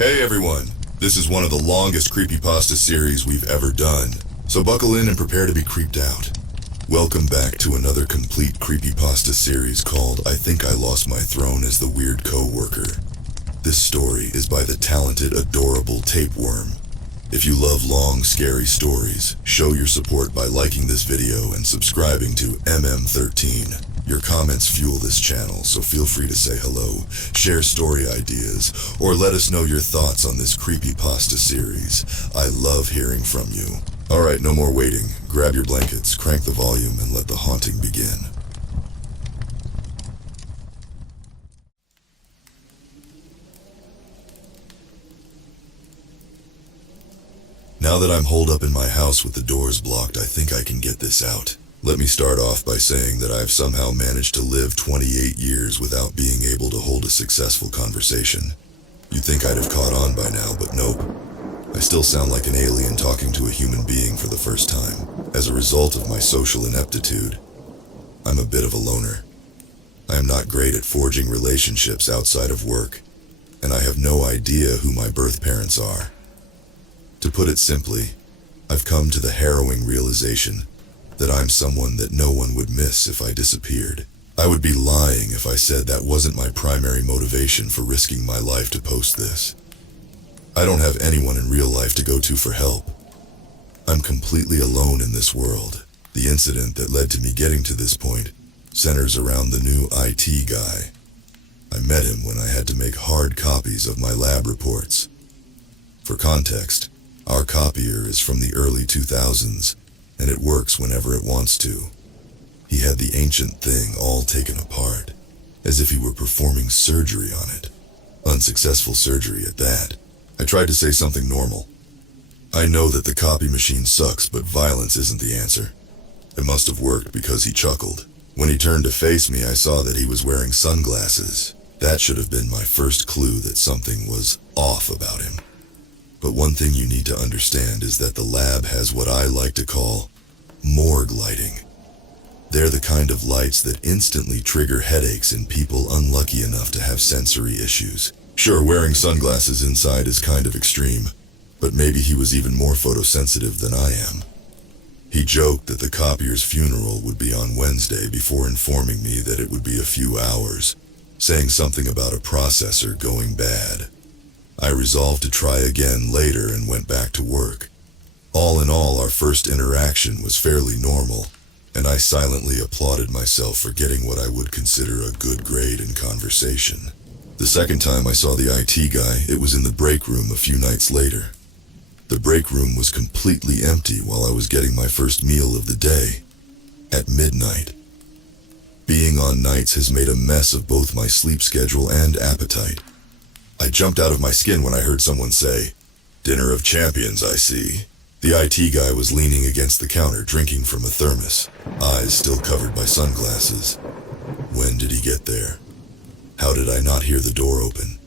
Hey everyone, this is one of the longest Creepypasta series we've ever done, so buckle in and prepare to be creeped out. Welcome back to another complete Creepypasta series called I Think I Lost My Throne as the Weird Coworker. This story is by the talented, adorable Tapeworm. If you love long, scary stories, show your support by liking this video and subscribing to MM13. Your comments fuel this channel, so feel free to say hello, share story ideas, or let us know your thoughts on this Creepypasta series. I love hearing from you. Alright, no more waiting. Grab your blankets, crank the volume, and let the haunting begin. Now that I'm holed up in my house with the doors blocked, I think I can get this out. Let me start off by saying that I've somehow managed to live 28 years without being able to hold a successful conversation. You'd think I'd have caught on by now, but nope. I still sound like an alien talking to a human being for the first time. As a result of my social ineptitude, I'm a bit of a loner. I am not great at forging relationships outside of work, and I have no idea who my birth parents are. To put it simply, I've come to the harrowing realization that I'm someone that no one would miss if I disappeared. I would be lying if I said that wasn't my primary motivation for risking my life to post this. I don't have anyone in real life to go to for help. I'm completely alone in this world. The incident that led to me getting to this point centers around the new IT guy. I met him when I had to make hard copies of my lab reports. For context, our copier is from the early 2000s, and it works whenever it wants to. He had the ancient thing all taken apart, as if he were performing surgery on it. Unsuccessful surgery at that. I tried to say something normal. I know that the copy machine sucks, but violence isn't the answer. It must have worked because he chuckled. When he turned to face me, I saw that he was wearing sunglasses. That should have been my first clue that something was off about him. But one thing you need to understand is that the lab has what I like to call morgue lighting. They're the kind of lights that instantly trigger headaches in people unlucky enough to have sensory issues. Sure, wearing sunglasses inside is kind of extreme, but maybe he was even more photosensitive than I am. He joked that the copier's funeral would be on Wednesday before informing me that it would be a few hours, saying something about a processor going bad. I resolved to try again later and went back to work. All in all, our first interaction was fairly normal, and I silently applauded myself for getting what I would consider a good grade in conversation. The second time I saw the IT guy, it was in the break room a few nights later. The break room was completely empty while I was getting my first meal of the day, at midnight. Being on nights has made a mess of both my sleep schedule and appetite. I jumped out of my skin when I heard someone say, "Dinner of champions, I see." The IT guy was leaning against the counter drinking from a thermos, eyes still covered by sunglasses. When did he get there? How did I not hear the door open?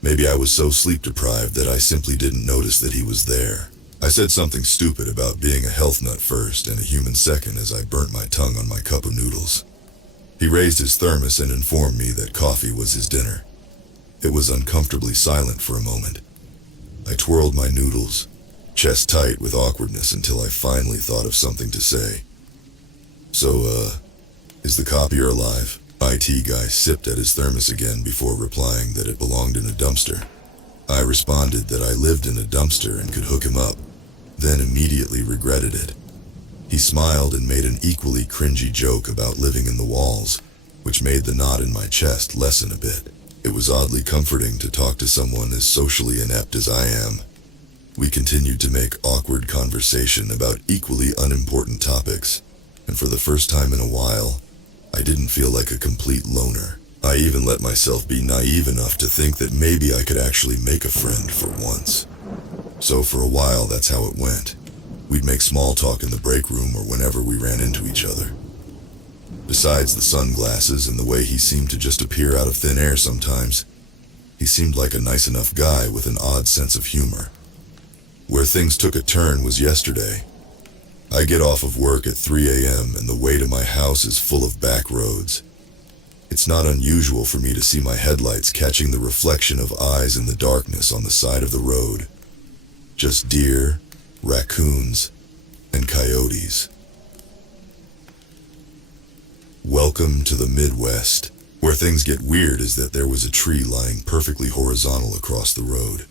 Maybe I was so sleep deprived that I simply didn't notice that he was there. I said something stupid about being a health nut first and a human second as I burnt my tongue on my cup of noodles. He raised his thermos and informed me that coffee was his dinner. It was uncomfortably silent for a moment. I twirled my noodles, chest tight with awkwardness, until I finally thought of something to say. So, is the copier alive? IT guy sipped at his thermos again before replying that it belonged in a dumpster. I responded that I lived in a dumpster and could hook him up, then immediately regretted it. He smiled and made an equally cringy joke about living in the walls, which made the knot in my chest lessen a bit. It was oddly comforting to talk to someone as socially inept as I am. We continued to make awkward conversation about equally unimportant topics, and for the first time in a while, I didn't feel like a complete loner. I even let myself be naive enough to think that maybe I could actually make a friend for once. So for a while, that's how it went. We'd make small talk in the break room or whenever we ran into each other. Besides the sunglasses and the way he seemed to just appear out of thin air sometimes, he seemed like a nice enough guy with an odd sense of humor. Where things took a turn was yesterday. I get off of work at 3 a.m. and the way to my house is full of back roads. It's not unusual for me to see my headlights catching the reflection of eyes in the darkness on the side of the road. Just deer, raccoons, and coyotes. Welcome to the Midwest. Where things get weird is that there was a tree lying perfectly horizontal across the road.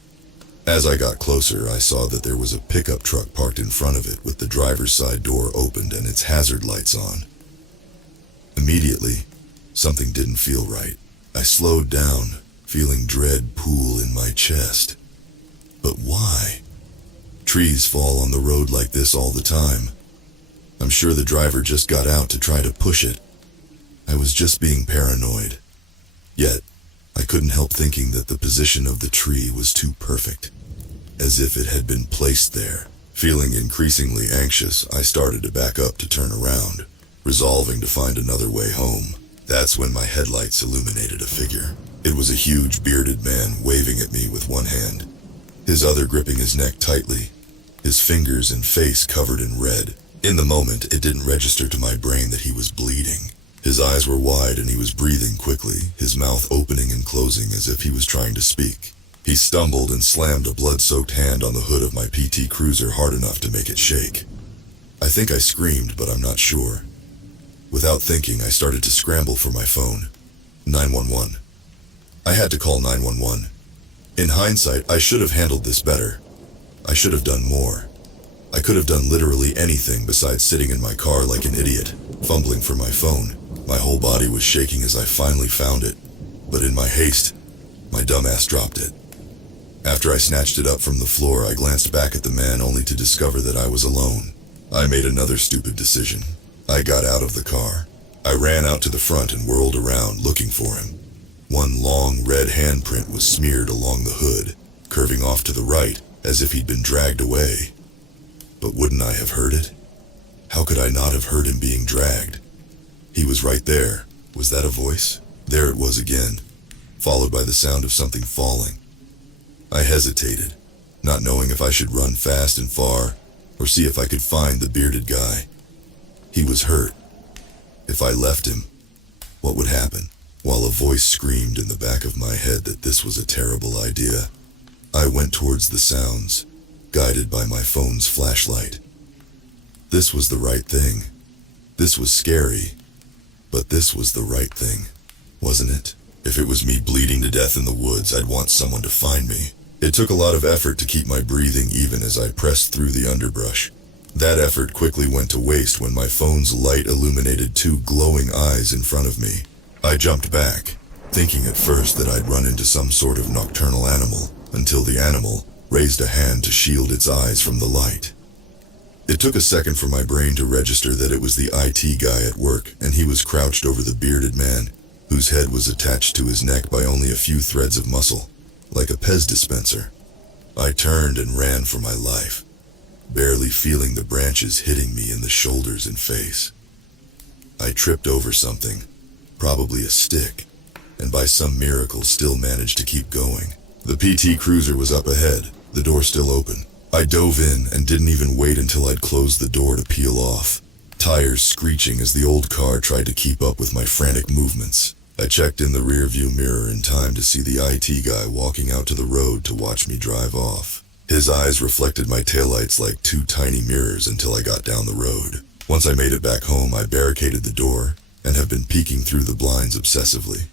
As I got closer, I saw that there was a pickup truck parked in front of it with the driver's side door opened and its hazard lights on. Immediately, something didn't feel right. I slowed down, feeling dread pool in my chest. But why? Trees fall on the road like this all the time. I'm sure the driver just got out to try to push it. I was just being paranoid. Yet, I couldn't help thinking that the position of the tree was too perfect, as if it had been placed there. Feeling increasingly anxious, I started to back up to turn around, resolving to find another way home. That's when my headlights illuminated a figure. It was a huge bearded man waving at me with one hand, his other gripping his neck tightly, his fingers and face covered in red. In the moment, it didn't register to my brain that he was bleeding. His eyes were wide and he was breathing quickly, his mouth opening and closing as if he was trying to speak. He stumbled and slammed a blood-soaked hand on the hood of my PT Cruiser hard enough to make it shake. I think I screamed, but I'm not sure. Without thinking, I started to scramble for my phone. 911. I had to call 911. In hindsight, I should have handled this better. I should have done more. I could have done literally anything besides sitting in my car like an idiot, fumbling for my phone. My whole body was shaking as I finally found it, but in my haste, my dumbass dropped it. After I snatched it up from the floor, I glanced back at the man only to discover that I was alone. I made another stupid decision. I got out of the car. I ran out to the front and whirled around looking for him. One long red handprint was smeared along the hood, curving off to the right as if he'd been dragged away. But wouldn't I have heard it? How could I not have heard him being dragged? He was right there. Was that a voice? There it was again, followed by the sound of something falling. I hesitated, not knowing if I should run fast and far, or see if I could find the bearded guy. He was hurt. If I left him, what would happen? While a voice screamed in the back of my head that this was a terrible idea, I went towards the sounds, guided by my phone's flashlight. This was the right thing. This was scary, but this was the right thing, wasn't it? If it was me bleeding to death in the woods, I'd want someone to find me. It took a lot of effort to keep my breathing even as I pressed through the underbrush. That effort quickly went to waste when my phone's light illuminated two glowing eyes in front of me. I jumped back, thinking at first that I'd run into some sort of nocturnal animal, until the animal raised a hand to shield its eyes from the light. It took a second for my brain to register that it was the IT guy at work, and he was crouched over the bearded man, whose head was attached to his neck by only a few threads of muscle, like a Pez dispenser. I turned and ran for my life, barely feeling the branches hitting me in the shoulders and face. I tripped over something, probably a stick, and by some miracle still managed to keep going. The PT Cruiser was up ahead, the door still open. I dove in and didn't even wait until I'd closed the door to peel off, tires screeching as the old car tried to keep up with my frantic movements. I checked in the rearview mirror in time to see the IT guy walking out to the road to watch me drive off. His eyes reflected my taillights like two tiny mirrors until I got down the road. Once I made it back home, I barricaded the door and have been peeking through the blinds obsessively.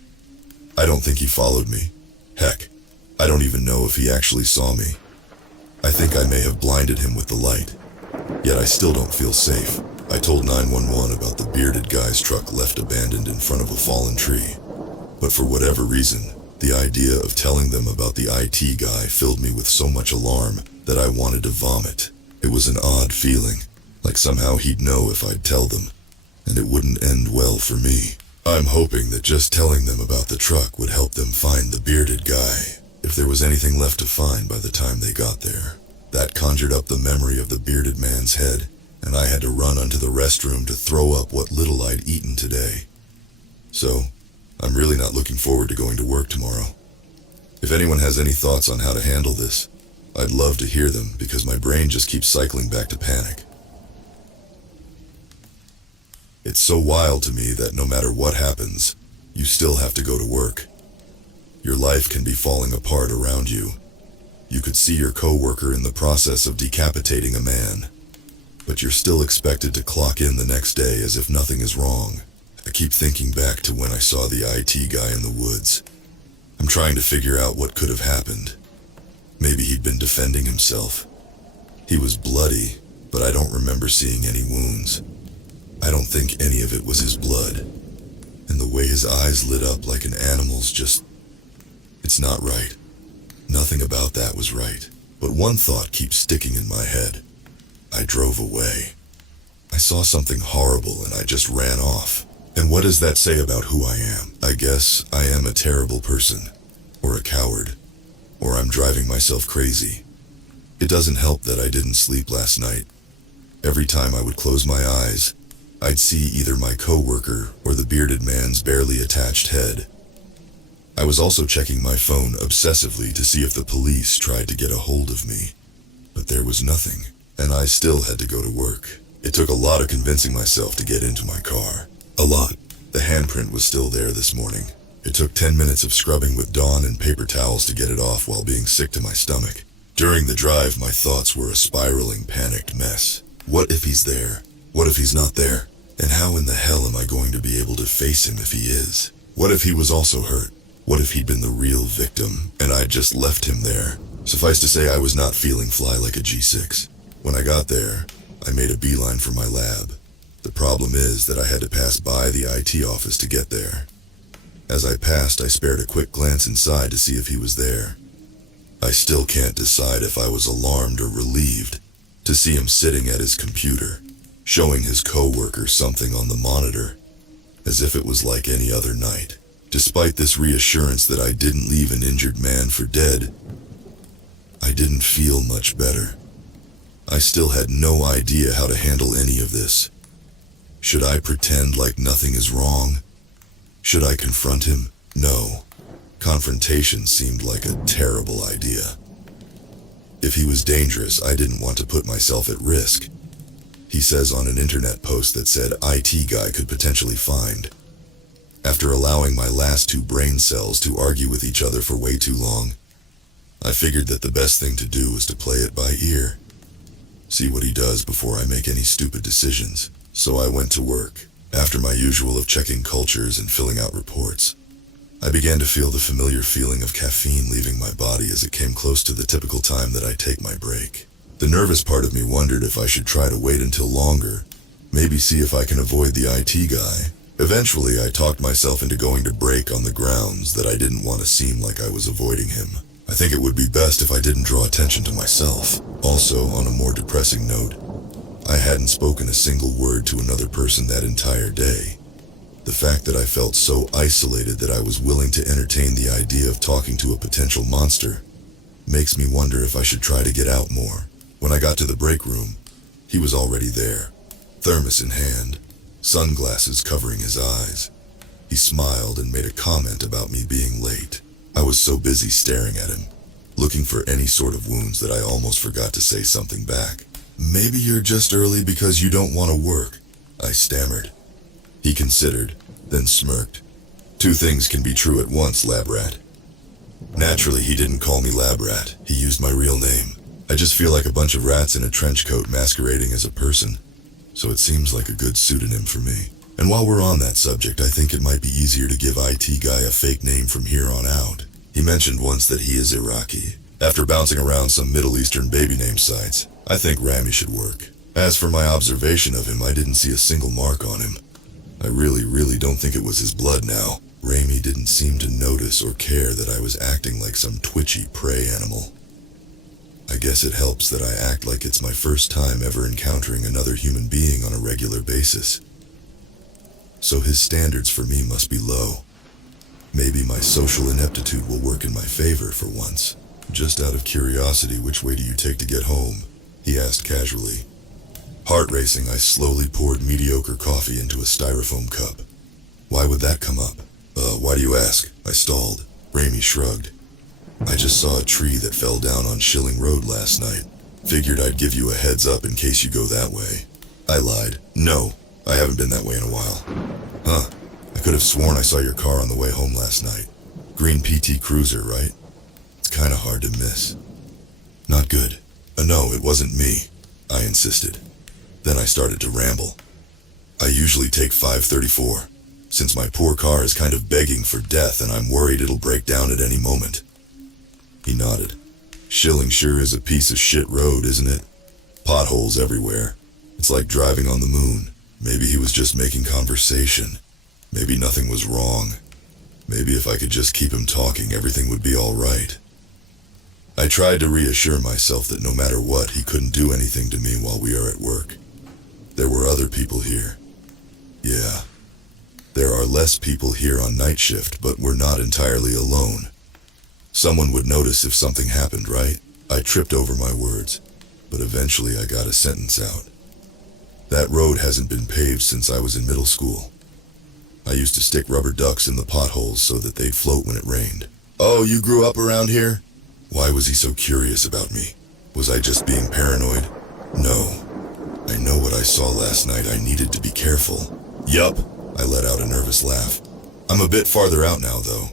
I don't think he followed me. Heck, I don't even know if he actually saw me. I think I may have blinded him with the light. Yet I still don't feel safe. I told 911 about the bearded guy's truck left abandoned in front of a fallen tree. But for whatever reason, the idea of telling them about the IT guy filled me with so much alarm that I wanted to vomit. It was an odd feeling, like somehow he'd know if I'd tell them, and it wouldn't end well for me. I'm hoping that just telling them about the truck would help them find the bearded guy, if there was anything left to find by the time they got there. That conjured up the memory of the bearded man's head, and I had to run onto the restroom to throw up what little I'd eaten today. So, I'm really not looking forward to going to work tomorrow. If anyone has any thoughts on how to handle this, I'd love to hear them because my brain just keeps cycling back to panic. It's so wild to me that no matter what happens, You still have to go to work. Your life can be falling apart around you. You could see your coworker in the process of decapitating a man, but you're still expected to clock in the next day as if nothing is wrong. I keep thinking back to when I saw the IT guy in the woods. I'm trying to figure out what could have happened. Maybe he'd been defending himself. He was bloody, but I don't remember seeing any wounds. I don't think any of it was his blood. And the way his eyes lit up like an animal's it's not right. Nothing about that was right. But one thought keeps sticking in my head. I drove away. I saw something horrible and I just ran off. And what does that say about who I am? I guess I am a terrible person. Or a coward. Or I'm driving myself crazy. It doesn't help that I didn't sleep last night. Every time I would close my eyes, I'd see either my coworker or the bearded man's barely attached head. I was also checking my phone obsessively to see if the police tried to get a hold of me. But there was nothing, and I still had to go to work. It took a lot of convincing myself to get into my car. A lot. The handprint was still there this morning. It took 10 minutes of scrubbing with Dawn and paper towels to get it off while being sick to my stomach. During the drive, my thoughts were a spiraling, panicked mess. What if he's there? What if he's not there? And how in the hell am I going to be able to face him if he is? What if he was also hurt? What if he'd been the real victim, and I'd just left him there? Suffice to say, I was not feeling fly like a G6. When I got there, I made a beeline for my lab. The problem is that I had to pass by the IT office to get there. As I passed, I spared a quick glance inside to see if he was there. I still can't decide if I was alarmed or relieved to see him sitting at his computer, showing his coworker something on the monitor, as if it was like any other night. Despite this reassurance that I didn't leave an injured man for dead, I didn't feel much better. I still had no idea how to handle any of this. Should I pretend like nothing is wrong? Should I confront him? No. Confrontation seemed like a terrible idea. If he was dangerous, I didn't want to put myself at risk. He says on an internet post that said IT guy could potentially find. After allowing my last two brain cells to argue with each other for way too long, I figured that the best thing to do was to play it by ear. See what he does before I make any stupid decisions. So I went to work. After my usual of checking cultures and filling out reports, I began to feel the familiar feeling of caffeine leaving my body as it came close to the typical time that I take my break. The nervous part of me wondered if I should try to wait until longer, maybe see if I can avoid the IT guy. Eventually, I talked myself into going to break on the grounds that I didn't want to seem like I was avoiding him. I think it would be best if I didn't draw attention to myself. Also, on a more depressing note, I hadn't spoken a single word to another person that entire day. The fact that I felt so isolated that I was willing to entertain the idea of talking to a potential monster makes me wonder if I should try to get out more. When I got to the break room, he was already there, thermos in hand, sunglasses covering his eyes. He smiled and made a comment about me being late. I was so busy staring at him, looking for any sort of wounds that I almost forgot to say something back. Maybe you're just early because you don't want to work, I stammered. He considered, then smirked. Two things can be true at once, lab rat. Naturally, he didn't call me lab rat. He used my real name. I just feel like a bunch of rats in a trench coat masquerading as a person, so it seems like a good pseudonym for me. And while we're on that subject, I think it might be easier to give IT guy a fake name from here on out. He mentioned once that he is Iraqi. After bouncing around some Middle Eastern baby name sites, I think Rami should work. As for my observation of him, I didn't see a single mark on him. I really don't think it was his blood now. Rami didn't seem to notice or care that I was acting like some twitchy prey animal. I guess it helps that I act like it's my first time ever encountering another human being on a regular basis. So his standards for me must be low. Maybe my social ineptitude will work in my favor for once. Just out of curiosity, which way do you take to get home? He asked casually. Heart racing, I slowly poured mediocre coffee into a styrofoam cup. Why would that come up? Why do you ask? I stalled. Rami shrugged. I just saw a tree that fell down on Schilling Road last night. Figured I'd give you a heads up in case you go that way. I lied. No, I haven't been that way in a while. Huh. I could have sworn I saw your car on the way home last night. Green PT Cruiser, right? It's kinda hard to miss. Not good. No, it wasn't me, I insisted. Then I started to ramble. I usually take 534, since my poor car is kind of begging for death and I'm worried it'll break down at any moment. He nodded. Schilling sure is a piece of shit road, isn't it? Potholes everywhere. It's like driving on the moon. Maybe he was just making conversation. Maybe nothing was wrong. Maybe if I could just keep him talking, everything would be all right. I tried to reassure myself that no matter what, he couldn't do anything to me while we are at work. There were other people here. Yeah. There are less people here on night shift, but we're not entirely alone. Someone would notice if something happened, right? I tripped over my words, but eventually I got a sentence out. That road hasn't been paved since I was in middle school. I used to stick rubber ducks in the potholes so that they'd float when it rained. Oh, you grew up around here? Why was he so curious about me? Was I just being paranoid? No. I know what I saw last night. I needed to be careful. Yup, I let out a nervous laugh. I'm a bit farther out now, though.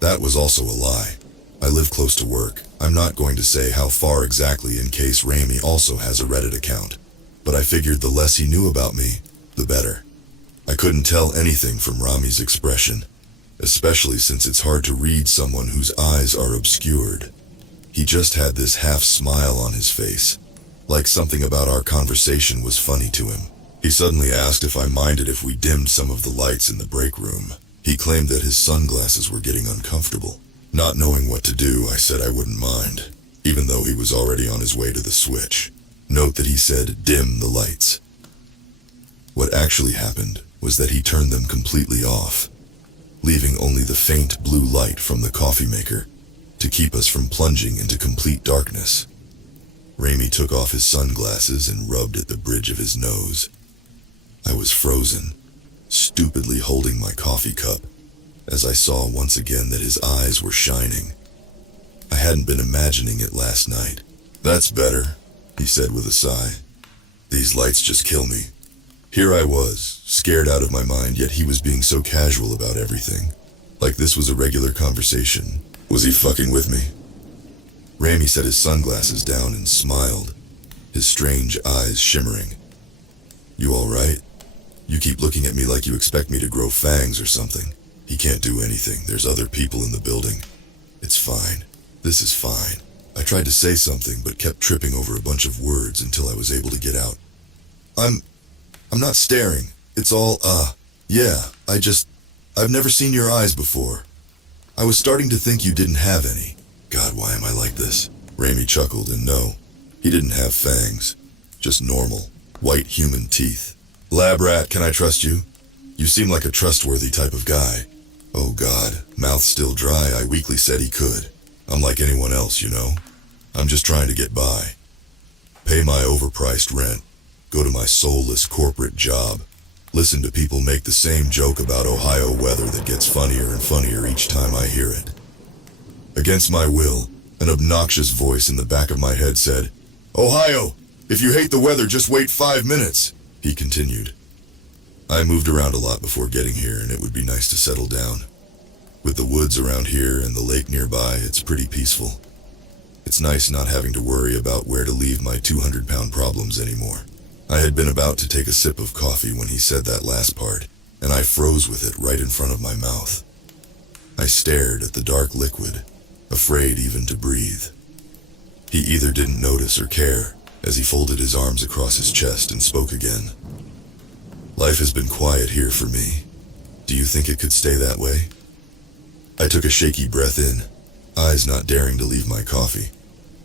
That was also a lie. I live close to work. I'm not going to say how far exactly in case Ramy also has a Reddit account. But I figured the less he knew about me, the better. I couldn't tell anything from Ramy's expression, especially since it's hard to read someone whose eyes are obscured. He just had this half smile on his face, like something about our conversation was funny to him. He suddenly asked if I minded if we dimmed some of the lights in the break room. He claimed that his sunglasses were getting uncomfortable. Not knowing what to do, I said I wouldn't mind, even though he was already on his way to the switch. Note that he said dim the lights. What actually happened was that he turned them completely off, leaving only the faint blue light from the coffee maker to keep us from plunging into complete darkness. Ramy took off his sunglasses and rubbed at the bridge of his nose. I was frozen, stupidly holding my coffee cup, as I saw once again that his eyes were shining. I hadn't been imagining it last night. That's better, he said with a sigh. These lights just kill me. Here I was, scared out of my mind, yet he was being so casual about everything. Like this was a regular conversation. Was he fucking with me? Ramy set his sunglasses down and smiled, his strange eyes shimmering. You all right? You keep looking at me like you expect me to grow fangs or something. He can't do anything. There's other people in the building. It's fine. This is fine. I tried to say something, but kept tripping over a bunch of words until I was able to get out. I'm not staring. It's all, yeah, I've never seen your eyes before. I was starting to think you didn't have any. God, why am I like this? Ramy chuckled, and no, he didn't have fangs. Just normal, white human teeth. Lab rat, can I trust you? You seem like a trustworthy type of guy. Oh God, mouth still dry, I weakly said he could. I'm like anyone else, you know? I'm just trying to get by. Pay my overpriced rent. Go to my soulless corporate job. Listen to people make the same joke about Ohio weather that gets funnier and funnier each time I hear it. Against my will, an obnoxious voice in the back of my head said, Ohio, if you hate the weather, just wait 5 minutes, he continued. I moved around a lot before getting here, and it would be nice to settle down. With the woods around here and the lake nearby, it's pretty peaceful. It's nice not having to worry about where to leave my 200-pound problems anymore. I had been about to take a sip of coffee when he said that last part, and I froze with it right in front of my mouth. I stared at the dark liquid, afraid even to breathe. He either didn't notice or care, as he folded his arms across his chest and spoke again. Life has been quiet here for me. Do you think it could stay that way? I took a shaky breath in, eyes not daring to leave my coffee.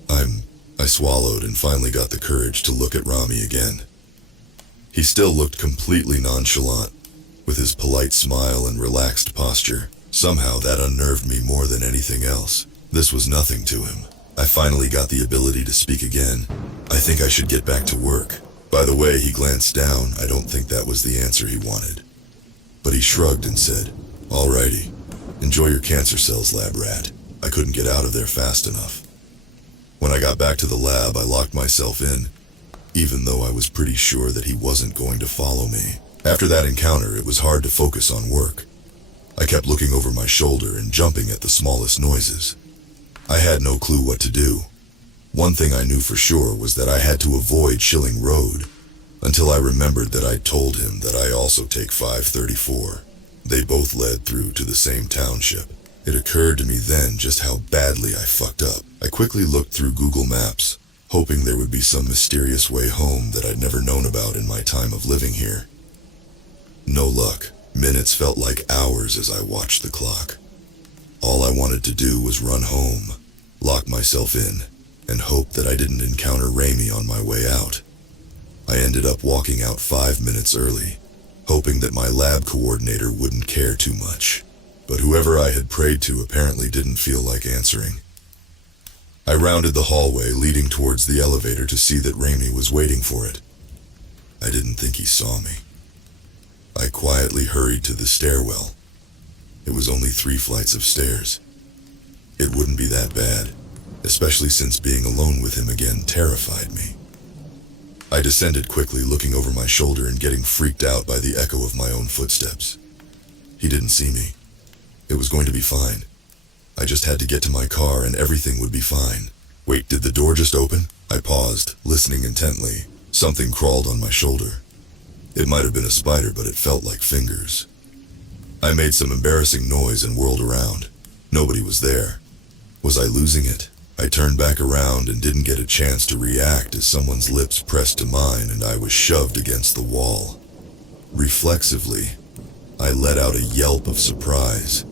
I swallowed and finally got the courage to look at Ramy again. He still looked completely nonchalant, with his polite smile and relaxed posture. Somehow that unnerved me more than anything else. This was nothing to him. I finally got the ability to speak again. I think I should get back to work. By the way, he glanced down. I don't think that was the answer he wanted. But he shrugged and said, Alrighty, enjoy your cancer cells, lab rat. I couldn't get out of there fast enough. When I got back to the lab, I locked myself in, even though I was pretty sure that he wasn't going to follow me. After that encounter, it was hard to focus on work. I kept looking over my shoulder and jumping at the smallest noises. I had no clue what to do. One thing I knew for sure was that I had to avoid Schilling Road, until I remembered that I'd told him that I also take 534. They both led through to the same township. It occurred to me then just how badly I fucked up. I quickly looked through Google Maps, hoping there would be some mysterious way home that I'd never known about in my time of living here. No luck. Minutes felt like hours as I watched the clock. All I wanted to do was run home, lock myself in, and hope that I didn't encounter Raimi on my way out. I ended up walking out 5 minutes early, hoping that my lab coordinator wouldn't care too much. But whoever I had prayed to apparently didn't feel like answering. I rounded the hallway leading towards the elevator to see that Raimi was waiting for it. I didn't think he saw me. I quietly hurried to the stairwell. It was only 3 flights of stairs. It wouldn't be that bad, especially since being alone with him again terrified me. I descended quickly, looking over my shoulder and getting freaked out by the echo of my own footsteps. He didn't see me. It was going to be fine. I just had to get to my car and everything would be fine. Wait, did the door just open? I paused, listening intently. Something crawled on my shoulder. It might have been a spider, but it felt like fingers. I made some embarrassing noise and whirled around. Nobody was there. Was I losing it? I turned back around and didn't get a chance to react as someone's lips pressed to mine and I was shoved against the wall. Reflexively, I let out a yelp of surprise,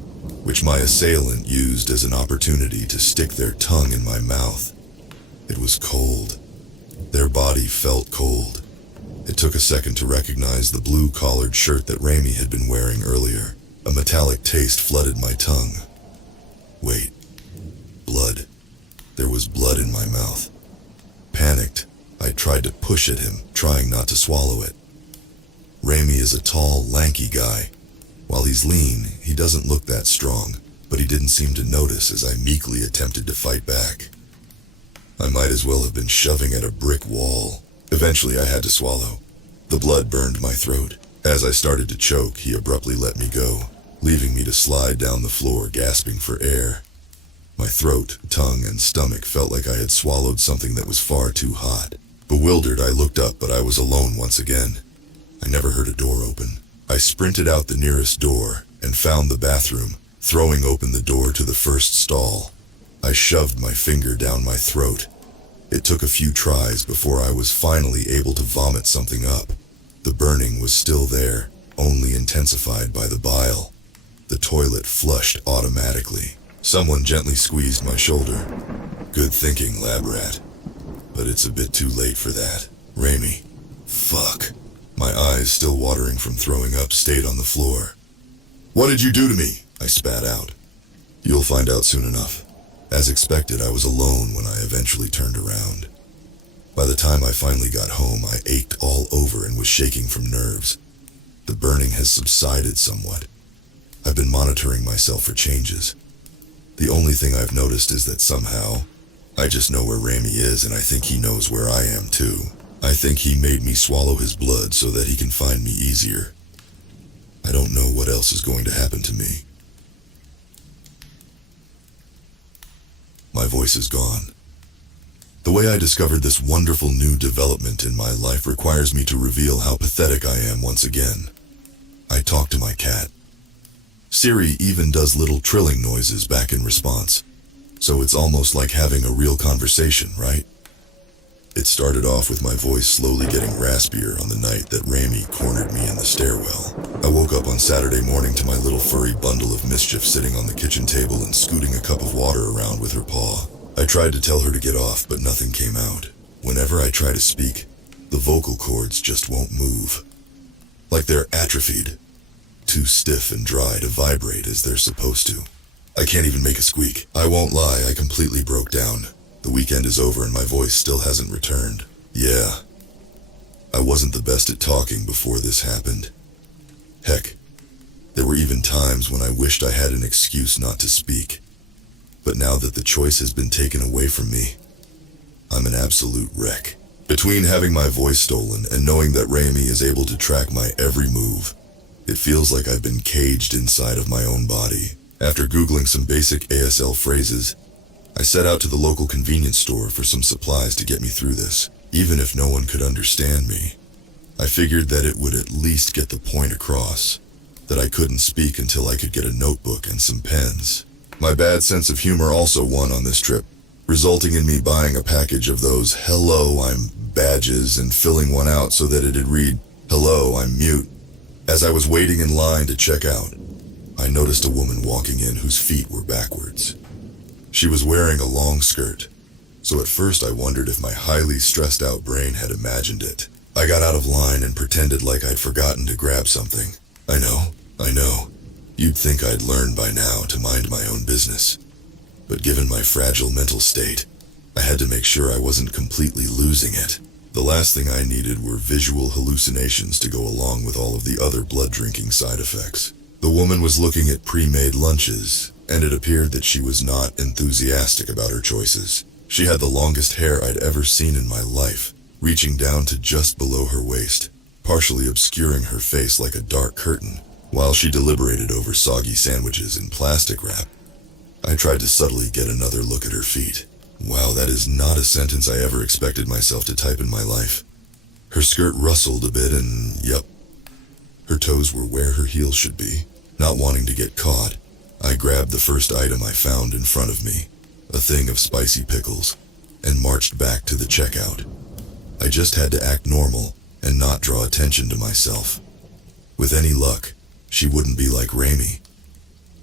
which my assailant used as an opportunity to stick their tongue in my mouth. It was cold. Their body felt cold. It took a second to recognize the blue-collared shirt that Raimi had been wearing earlier. A metallic taste flooded my tongue. Wait. Blood. There was blood in my mouth. Panicked, I tried to push at him, trying not to swallow it. Raimi is a tall, lanky guy. While he's lean, he doesn't look that strong, but he didn't seem to notice as I meekly attempted to fight back. I might as well have been shoving at a brick wall. Eventually I had to swallow. The blood burned my throat. As I started to choke, he abruptly let me go, leaving me to slide down the floor, gasping for air. My throat, tongue, and stomach felt like I had swallowed something that was far too hot. Bewildered, I looked up, but I was alone once again. I never heard a door open. I sprinted out the nearest door and found the bathroom, throwing open the door to the first stall. I shoved my finger down my throat. It took a few tries before I was finally able to vomit something up. The burning was still there, only intensified by the bile. The toilet flushed automatically. Someone gently squeezed my shoulder. Good thinking, lab rat. But it's a bit too late for that. Raimi. Fuck. My eyes, still watering from throwing up, stayed on the floor. What did you do to me? I spat out. You'll find out soon enough. As expected, I was alone when I eventually turned around. By the time I finally got home, I ached all over and was shaking from nerves. The burning has subsided somewhat. I've been monitoring myself for changes. The only thing I've noticed is that somehow, I just know where Raimi is and I think he knows where I am too. I think he made me swallow his blood so that he can find me easier. I don't know what else is going to happen to me. My voice is gone. The way I discovered this wonderful new development in my life requires me to reveal how pathetic I am once again. I talk to my cat. Siri even does little trilling noises back in response. So it's almost like having a real conversation, right? It started off with my voice slowly getting raspier on the night that Raimi cornered me in the stairwell. I woke up on Saturday morning to my little furry bundle of mischief sitting on the kitchen table and scooting a cup of water around with her paw. I tried to tell her to get off, but nothing came out. Whenever I try to speak, the vocal cords just won't move. Like they're atrophied. Too stiff and dry to vibrate as they're supposed to. I can't even make a squeak. I won't lie, I completely broke down. The weekend is over and my voice still hasn't returned. Yeah. I wasn't the best at talking before this happened. Heck, there were even times when I wished I had an excuse not to speak. But now that the choice has been taken away from me, I'm an absolute wreck. Between having my voice stolen and knowing that Rami is able to track my every move, it feels like I've been caged inside of my own body. After Googling some basic ASL phrases, I set out to the local convenience store for some supplies to get me through this. Even if no one could understand me, I figured that it would at least get the point across that I couldn't speak until I could get a notebook and some pens. My bad sense of humor also won on this trip, resulting in me buying a package of those "Hello, I'm" badges and filling one out so that it'd read, "Hello, I'm mute." As I was waiting in line to check out, I noticed a woman walking in whose feet were backwards. She was wearing a long skirt, so at first I wondered if my highly stressed out brain had imagined it. I got out of line and pretended like I'd forgotten to grab something. I know. You'd think I'd learned by now to mind my own business. But given my fragile mental state, I had to make sure I wasn't completely losing it. The last thing I needed were visual hallucinations to go along with all of the other blood-drinking side effects. The woman was looking at pre-made lunches, and it appeared that she was not enthusiastic about her choices. She had the longest hair I'd ever seen in my life, reaching down to just below her waist, partially obscuring her face like a dark curtain, while she deliberated over soggy sandwiches in plastic wrap. I tried to subtly get another look at her feet. Wow, that is not a sentence I ever expected myself to type in my life. Her skirt rustled a bit and, yep, her toes were where her heels should be. Not wanting to get caught, I grabbed the first item I found in front of me, a thing of spicy pickles, and marched back to the checkout. I just had to act normal and not draw attention to myself. With any luck, she wouldn't be like Rami.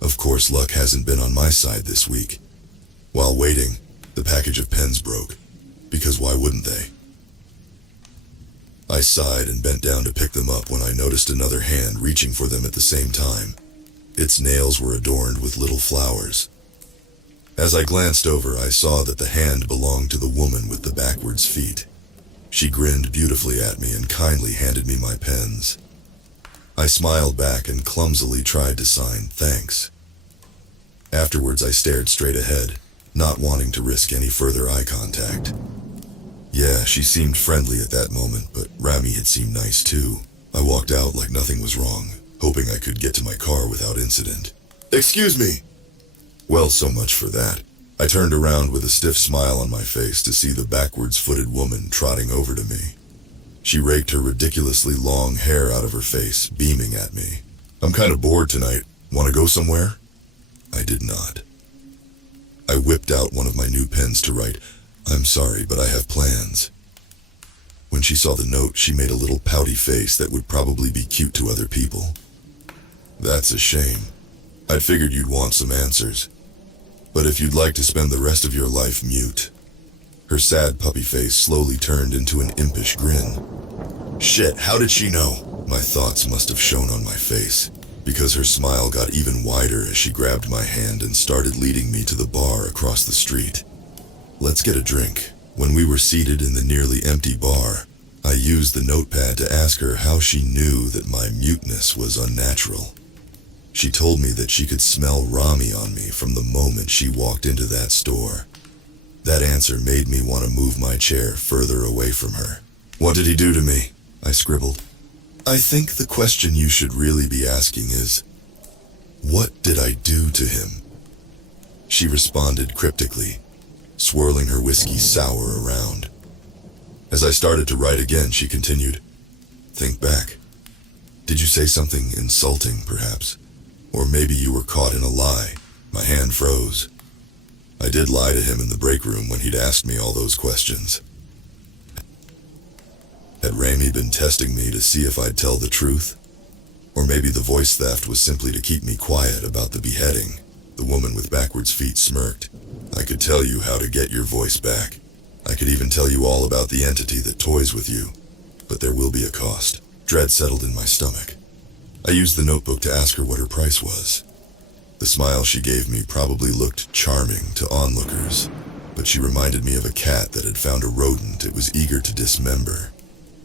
Of course, luck hasn't been on my side this week. While waiting, the package of pens broke, because why wouldn't they? I sighed and bent down to pick them up when I noticed another hand reaching for them at the same time. Its nails were adorned with little flowers. As I glanced over, I saw that the hand belonged to the woman with the backwards feet. She grinned beautifully at me and kindly handed me my pens. I smiled back and clumsily tried to sign thanks. Afterwards, I stared straight ahead, not wanting to risk any further eye contact. Yeah, she seemed friendly at that moment, but Rami had seemed nice too. I walked out like nothing was wrong, hoping I could get to my car without incident. "Excuse me!" Well, so much for that. I turned around with a stiff smile on my face to see the backwards-footed woman trotting over to me. She raked her ridiculously long hair out of her face, beaming at me. "I'm kind of bored tonight. Want to go somewhere?" I did not. I whipped out one of my new pens to write, "I'm sorry, but I have plans." When she saw the note, she made a little pouty face that would probably be cute to other people. "That's a shame. I figured you'd want some answers. But if you'd like to spend the rest of your life mute." Her sad puppy face slowly turned into an impish grin. Shit, how did she know? My thoughts must have shown on my face, because her smile got even wider as she grabbed my hand and started leading me to the bar across the street. "Let's get a drink." When we were seated in the nearly empty bar, I used the notepad to ask her how she knew that my muteness was unnatural. She told me that she could smell Rami on me from the moment she walked into that store. That answer made me want to move my chair further away from her. "What did he do to me?" I scribbled. "I think the question you should really be asking is, what did I do to him?" She responded cryptically, swirling her whiskey sour around. As I started to write again, she continued, "Think back. Did you say something insulting, perhaps? Or maybe you were caught in a lie." My hand froze. I did lie to him in the break room when he'd asked me all those questions. Had Rami been testing me to see if I'd tell the truth? Or maybe the voice theft was simply to keep me quiet about the beheading. The woman with backwards feet smirked. "I could tell you how to get your voice back. I could even tell you all about the entity that toys with you. But there will be a cost." Dread settled in my stomach. I used the notebook to ask her what her price was. The smile she gave me probably looked charming to onlookers, but she reminded me of a cat that had found a rodent it was eager to dismember.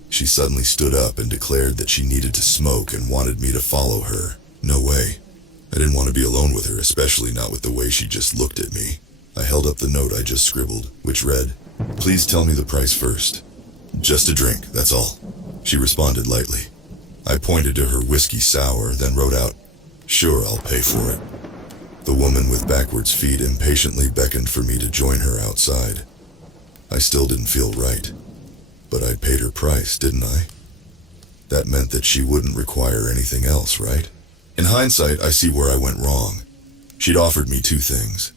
She suddenly stood up and declared that she needed to smoke and wanted me to follow her. No way. I didn't want to be alone with her, especially not with the way she just looked at me. I held up the note I just scribbled, which read, "Please tell me the price first." Just a drink, that's all, she responded lightly. I pointed to her whiskey sour, then wrote out, "Sure, I'll pay for it." The woman with backwards feet impatiently beckoned for me to join her outside. I still didn't feel right, but I'd paid her price, didn't I? That meant that she wouldn't require anything else, right? In hindsight, I see where I went wrong. She'd offered me two things.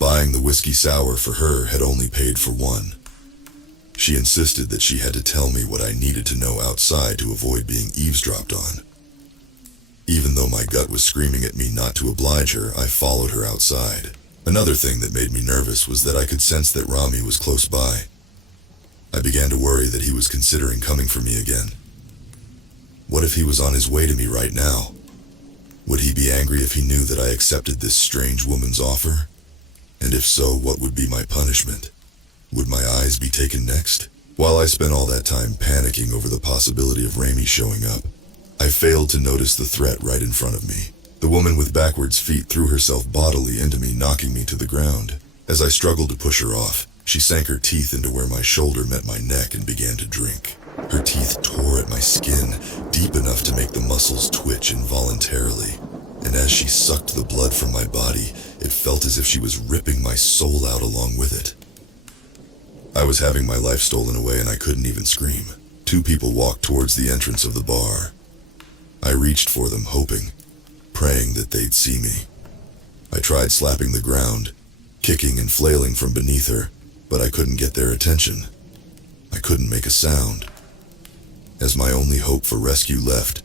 Buying the whiskey sour for her had only paid for one. She insisted that she had to tell me what I needed to know outside to avoid being eavesdropped on. Even though my gut was screaming at me not to oblige her, I followed her outside. Another thing that made me nervous was that I could sense that Rami was close by. I began to worry that he was considering coming for me again. What if he was on his way to me right now? Would he be angry if he knew that I accepted this strange woman's offer? And if so, what would be my punishment? Would my eyes be taken next? While I spent all that time panicking over the possibility of Rami showing up, I failed to notice the threat right in front of me. The woman with backwards feet threw herself bodily into me, knocking me to the ground. As I struggled to push her off, she sank her teeth into where my shoulder met my neck and began to drink. Her teeth tore at my skin, deep enough to make the muscles twitch involuntarily. And as she sucked the blood from my body, it felt as if she was ripping my soul out along with it. I was having my life stolen away and I couldn't even scream. Two people walked towards the entrance of the bar. I reached for them, hoping, praying that they'd see me. I tried slapping the ground, kicking and flailing from beneath her, but I couldn't get their attention. I couldn't make a sound. As my only hope for rescue left,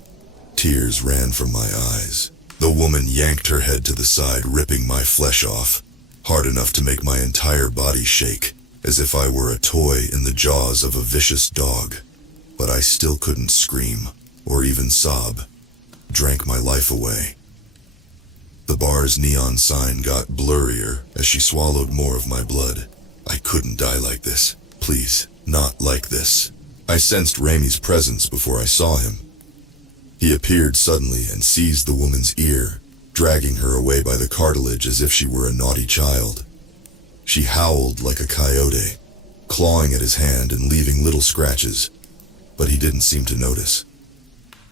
tears ran from my eyes. The woman yanked her head to the side, ripping my flesh off, hard enough to make my entire body shake, as if I were a toy in the jaws of a vicious dog. But I still couldn't scream, or even sob. Drank my life away. The bar's neon sign got blurrier as she swallowed more of my blood. I couldn't die like this. Please, not like this. I sensed Rami's presence before I saw him. He appeared suddenly and seized the woman's ear, dragging her away by the cartilage as if she were a naughty child. She howled like a coyote, clawing at his hand and leaving little scratches, but he didn't seem to notice.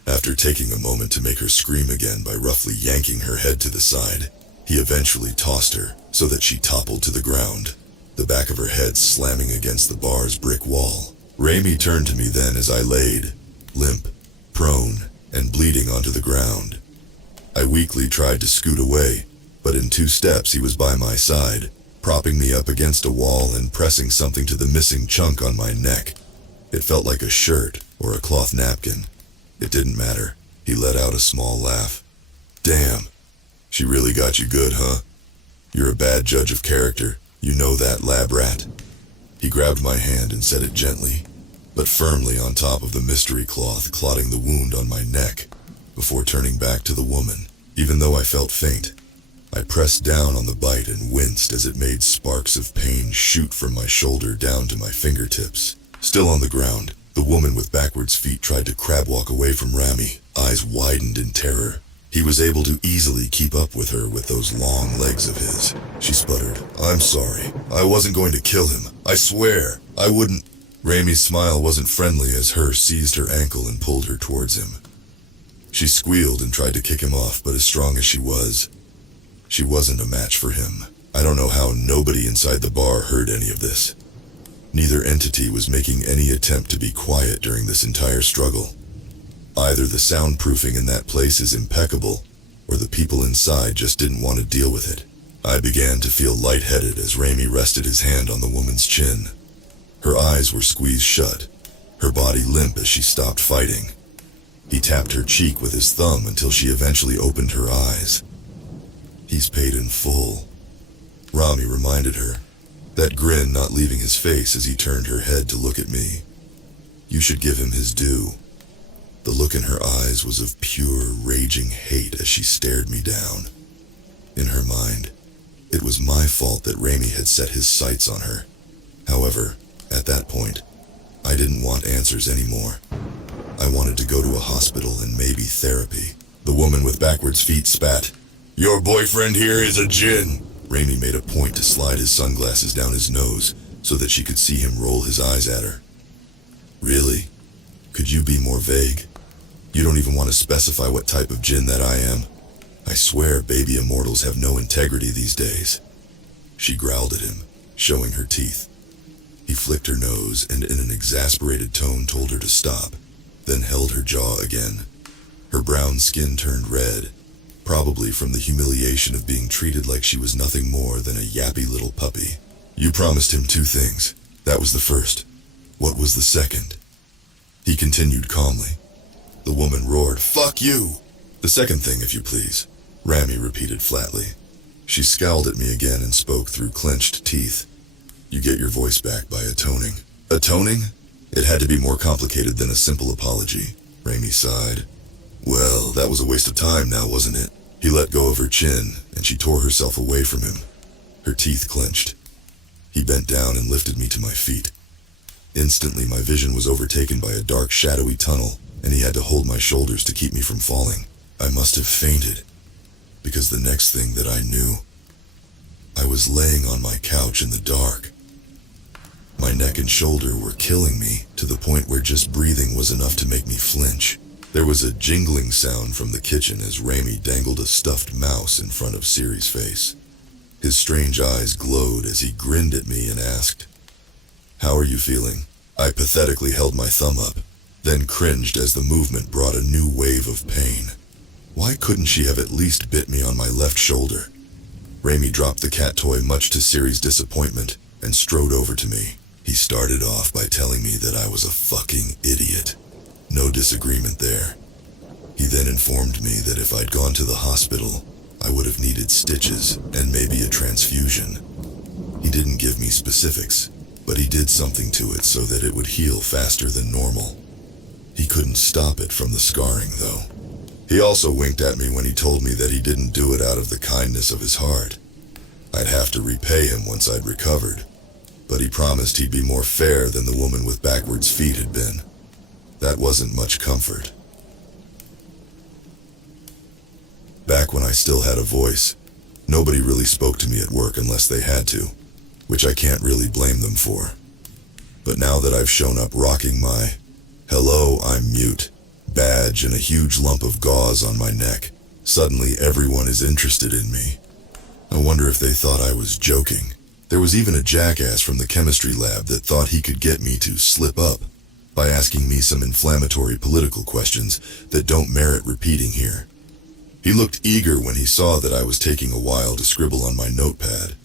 After taking a moment to make her scream again by roughly yanking her head to the side, he eventually tossed her so that she toppled to the ground, the back of her head slamming against the bar's brick wall. Rami turned to me then as I laid, limp, prone, and bleeding onto the ground. I weakly tried to scoot away, but in 2 steps he was by my side, propping me up against a wall and pressing something to the missing chunk on my neck. It felt like a shirt or a cloth napkin. It didn't matter. He let out a small laugh. "Damn, she really got you good, huh? You're a bad judge of character. You know that, lab rat." He grabbed my hand and set it gently, but firmly on top of the mystery cloth, clotting the wound on my neck, before turning back to the woman. Even though I felt faint, I pressed down on the bite and winced as it made sparks of pain shoot from my shoulder down to my fingertips. Still on the ground, the woman with backwards feet tried to crab walk away from Rami, eyes widened in terror. He was able to easily keep up with her with those long legs of his. She sputtered, "I'm sorry. I wasn't going to kill him. I swear. I wouldn't." Rami's smile wasn't friendly as her seized her ankle and pulled her towards him. She squealed and tried to kick him off, but as strong as she wasn't a match for him. I don't know how nobody inside the bar heard any of this. Neither entity was making any attempt to be quiet during this entire struggle. Either the soundproofing in that place is impeccable, or the people inside just didn't want to deal with it. I began to feel lightheaded as Rami rested his hand on the woman's chin. Her eyes were squeezed shut, her body limp as she stopped fighting. He tapped her cheek with his thumb until she eventually opened her eyes. "He's paid in full," Rami reminded her, that grin not leaving his face as he turned her head to look at me. "You should give him his due." The look in her eyes was of pure, raging hate as she stared me down. In her mind, it was my fault that Rami had set his sights on her. However, at that point, I didn't want answers anymore. I wanted to go to a hospital and maybe therapy. The woman with backwards feet spat. "Your boyfriend here is a djinn." Rami made a point to slide his sunglasses down his nose so that she could see him roll his eyes at her. Really? Could you be more vague? You don't even want to specify what type of djinn that I am. I swear baby immortals have no integrity these days. She growled at him, showing her teeth. He flicked her nose and in an exasperated tone told her to stop, then held her jaw again. Her brown skin turned red, probably from the humiliation of being treated like she was nothing more than a yappy little puppy. You promised him 2 things. That was the first. What was the second? He continued calmly. The woman roared, "Fuck you!" "The second thing, if you please," Rami repeated flatly. She scowled at me again and spoke through clenched teeth. "You get your voice back by atoning." Atoning? It had to be more complicated than a simple apology. Rami sighed. Well, that was a waste of time now, wasn't it? He let go of her chin, and she tore herself away from him. Her teeth clenched. He bent down and lifted me to my feet. Instantly, my vision was overtaken by a dark, shadowy tunnel, and he had to hold my shoulders to keep me from falling. I must have fainted, because the next thing that I knew, I was laying on my couch in the dark. My neck and shoulder were killing me, to the point where just breathing was enough to make me flinch. There was a jingling sound from the kitchen as Rami dangled a stuffed mouse in front of Siri's face. His strange eyes glowed as he grinned at me and asked, "How are you feeling?" I pathetically held my thumb up, then cringed as the movement brought a new wave of pain. Why couldn't she have at least bit me on my left shoulder? Rami dropped the cat toy much to Siri's disappointment and strode over to me. He started off by telling me that I was a fucking idiot. No disagreement there. He then informed me that if I'd gone to the hospital, I would have needed stitches and maybe a transfusion. He didn't give me specifics, but he did something to it so that it would heal faster than normal. He couldn't stop it from the scarring, though. He also winked at me when he told me that he didn't do it out of the kindness of his heart. I'd have to repay him once I'd recovered, but he promised he'd be more fair than the woman with backwards feet had been. That wasn't much comfort. Back when I still had a voice, nobody really spoke to me at work unless they had to, which I can't really blame them for. But now that I've shown up rocking my "Hello, I'm mute" badge and a huge lump of gauze on my neck, suddenly everyone is interested in me. I wonder if they thought I was joking. There was even a jackass from the chemistry lab that thought he could get me to slip up by asking me some inflammatory political questions that don't merit repeating here. He looked eager when he saw that I was taking a while to scribble on my notepad,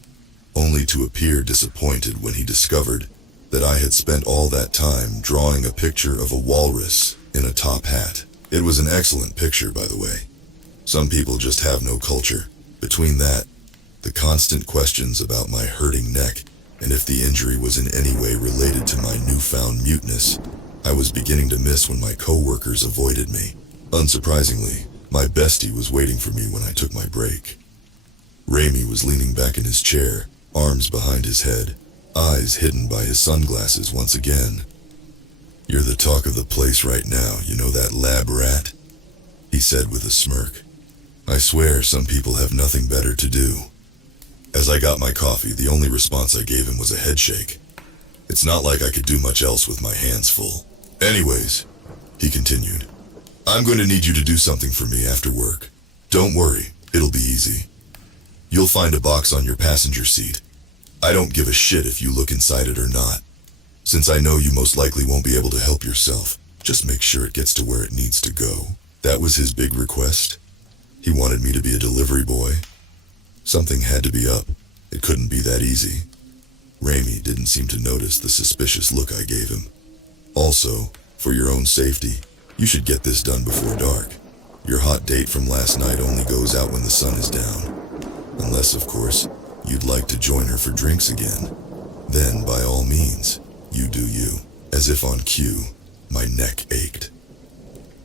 only to appear disappointed when he discovered that I had spent all that time drawing a picture of a walrus in a top hat. It was an excellent picture, by the way. Some people just have no culture. Between that, the constant questions about my hurting neck, and if the injury was in any way related to my newfound muteness, I was beginning to miss when my coworkers avoided me. Unsurprisingly, my bestie was waiting for me when I took my break. Rami was leaning back in his chair, arms behind his head, eyes hidden by his sunglasses once again. "You're the talk of the place right now, you know that lab rat?" he said with a smirk. I swear some people have nothing better to do. As I got my coffee, the only response I gave him was a head shake. It's not like I could do much else with my hands full. "Anyways," he continued, "I'm going to need you to do something for me after work. Don't worry, it'll be easy. You'll find a box on your passenger seat. I don't give a shit if you look inside it or not. Since I know you most likely won't be able to help yourself, just make sure it gets to where it needs to go." That was his big request. He wanted me to be a delivery boy. Something had to be up. It couldn't be that easy. Rami didn't seem to notice the suspicious look I gave him. "Also, for your own safety, you should get this done before dark. Your hot date from last night only goes out when the sun is down. Unless, of course, you'd like to join her for drinks again. Then, by all means, you do you." As if on cue, my neck ached.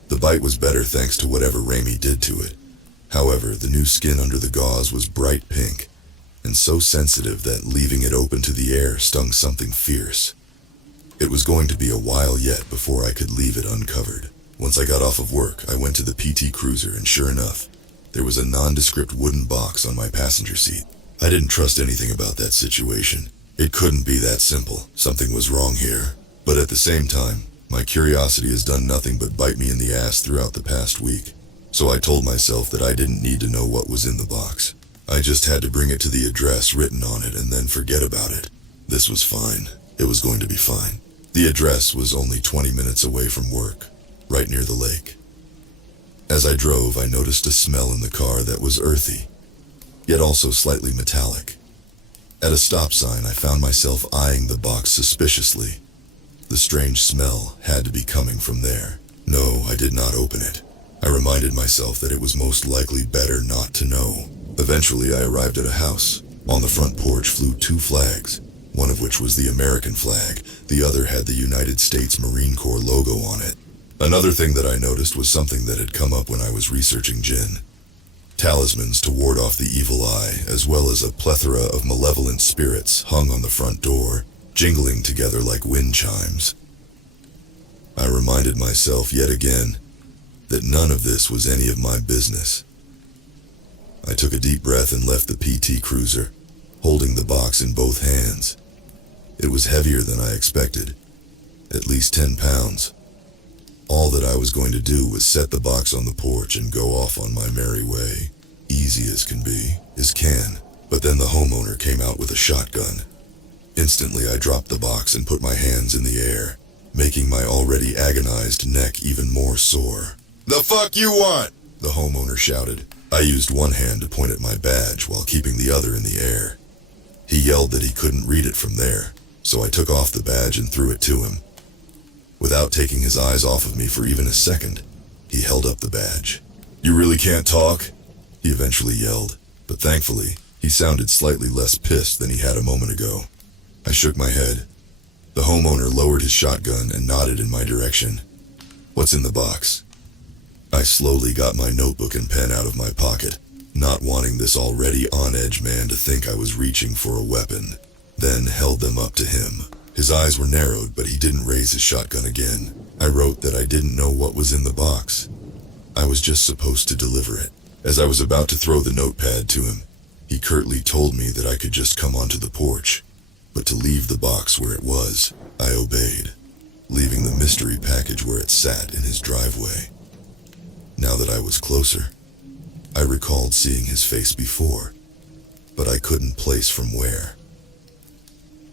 The bite was better thanks to whatever Rami did to it. However, the new skin under the gauze was bright pink, and so sensitive that leaving it open to the air stung something fierce. It was going to be a while yet before I could leave it uncovered. Once I got off of work, I went to the PT Cruiser, and sure enough, there was a nondescript wooden box on my passenger seat. I didn't trust anything about that situation. It couldn't be that simple. Something was wrong here. But at the same time, My curiosity has done nothing but bite me in the ass throughout the past week, so I told myself that I didn't need to know what was in the box. I just had to bring it to the address written on it and then forget about it. This was fine. It was going to be fine. The address was only 20 minutes away from work, right near the lake. As I drove, I noticed a smell in the car that was earthy, yet also slightly metallic. At a stop sign, I found myself eyeing the box suspiciously. The strange smell had to be coming from there. No, I did not open it. I reminded myself that it was most likely better not to know. Eventually, I arrived at a house. On the front porch flew 2 flags, one of which was the American flag, the other had the United States Marine Corps logo on it. Another thing that I noticed was something that had come up when I was researching jinn. Talismans to ward off the evil eye, as well as a plethora of malevolent spirits hung on the front door, jingling together like wind chimes. I reminded myself yet again that none of this was any of my business. I took a deep breath and left the PT Cruiser, holding the box in both hands. It was heavier than I expected, at least 10 pounds. All that I was going to do was set the box on the porch and go off on my merry way. Easy as can be, but then the homeowner came out with a shotgun. Instantly I dropped the box and put my hands in the air, making my already agonized neck even more sore. "The fuck you want?" the homeowner shouted. I used one hand to point at my badge while keeping the other in the air. He yelled that he couldn't read it from there, so I took off the badge and threw it to him. Without taking his eyes off of me for even a second, he held up the badge. "You really can't talk?" he eventually yelled, but thankfully, he sounded slightly less pissed than he had a moment ago. I shook my head. The homeowner lowered his shotgun and nodded in my direction. "What's in the box?" I slowly got my notebook and pen out of my pocket, not wanting this already on-edge man to think I was reaching for a weapon, then held them up to him. His eyes were narrowed, but he didn't raise his shotgun again. I wrote that I didn't know what was in the box. I was just supposed to deliver it. As I was about to throw the notepad to him, he curtly told me that I could just come onto the porch, but to leave the box where it was. I obeyed, leaving the mystery package where it sat in his driveway. Now that I was closer, I recalled seeing his face before, but I couldn't place from where.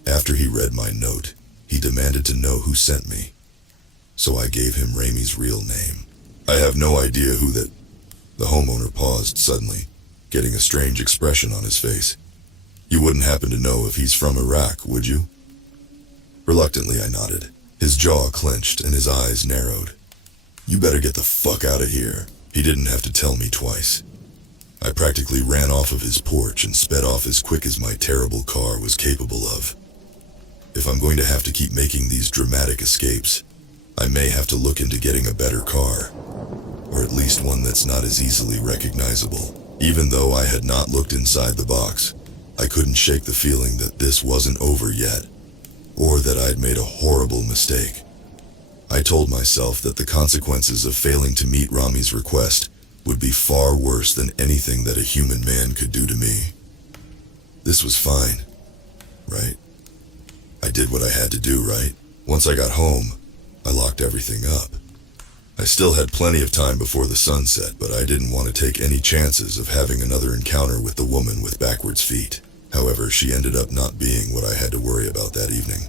After he read my note, he demanded to know who sent me, so I gave him Ramey's real name. "I have no idea who that..." The homeowner paused suddenly, getting a strange expression on his face. "You wouldn't happen to know if he's from Iraq, would you?" Reluctantly, I nodded. His jaw clenched and his eyes narrowed. "You better get the fuck out of here." He didn't have to tell me twice. I practically ran off of his porch and sped off as quick as my terrible car was capable of. If I'm going to have to keep making these dramatic escapes, I may have to look into getting a better car, or at least one that's not as easily recognizable. Even though I had not looked inside the box, I couldn't shake the feeling that this wasn't over yet, or that I'd made a horrible mistake. I told myself that the consequences of failing to meet Rami's request would be far worse than anything that a human man could do to me. This was fine, right? I did what I had to do, right? Once I got home, I locked everything up. I still had plenty of time before the sun set, but I didn't want to take any chances of having another encounter with the woman with backwards feet. However, she ended up not being what I had to worry about that evening.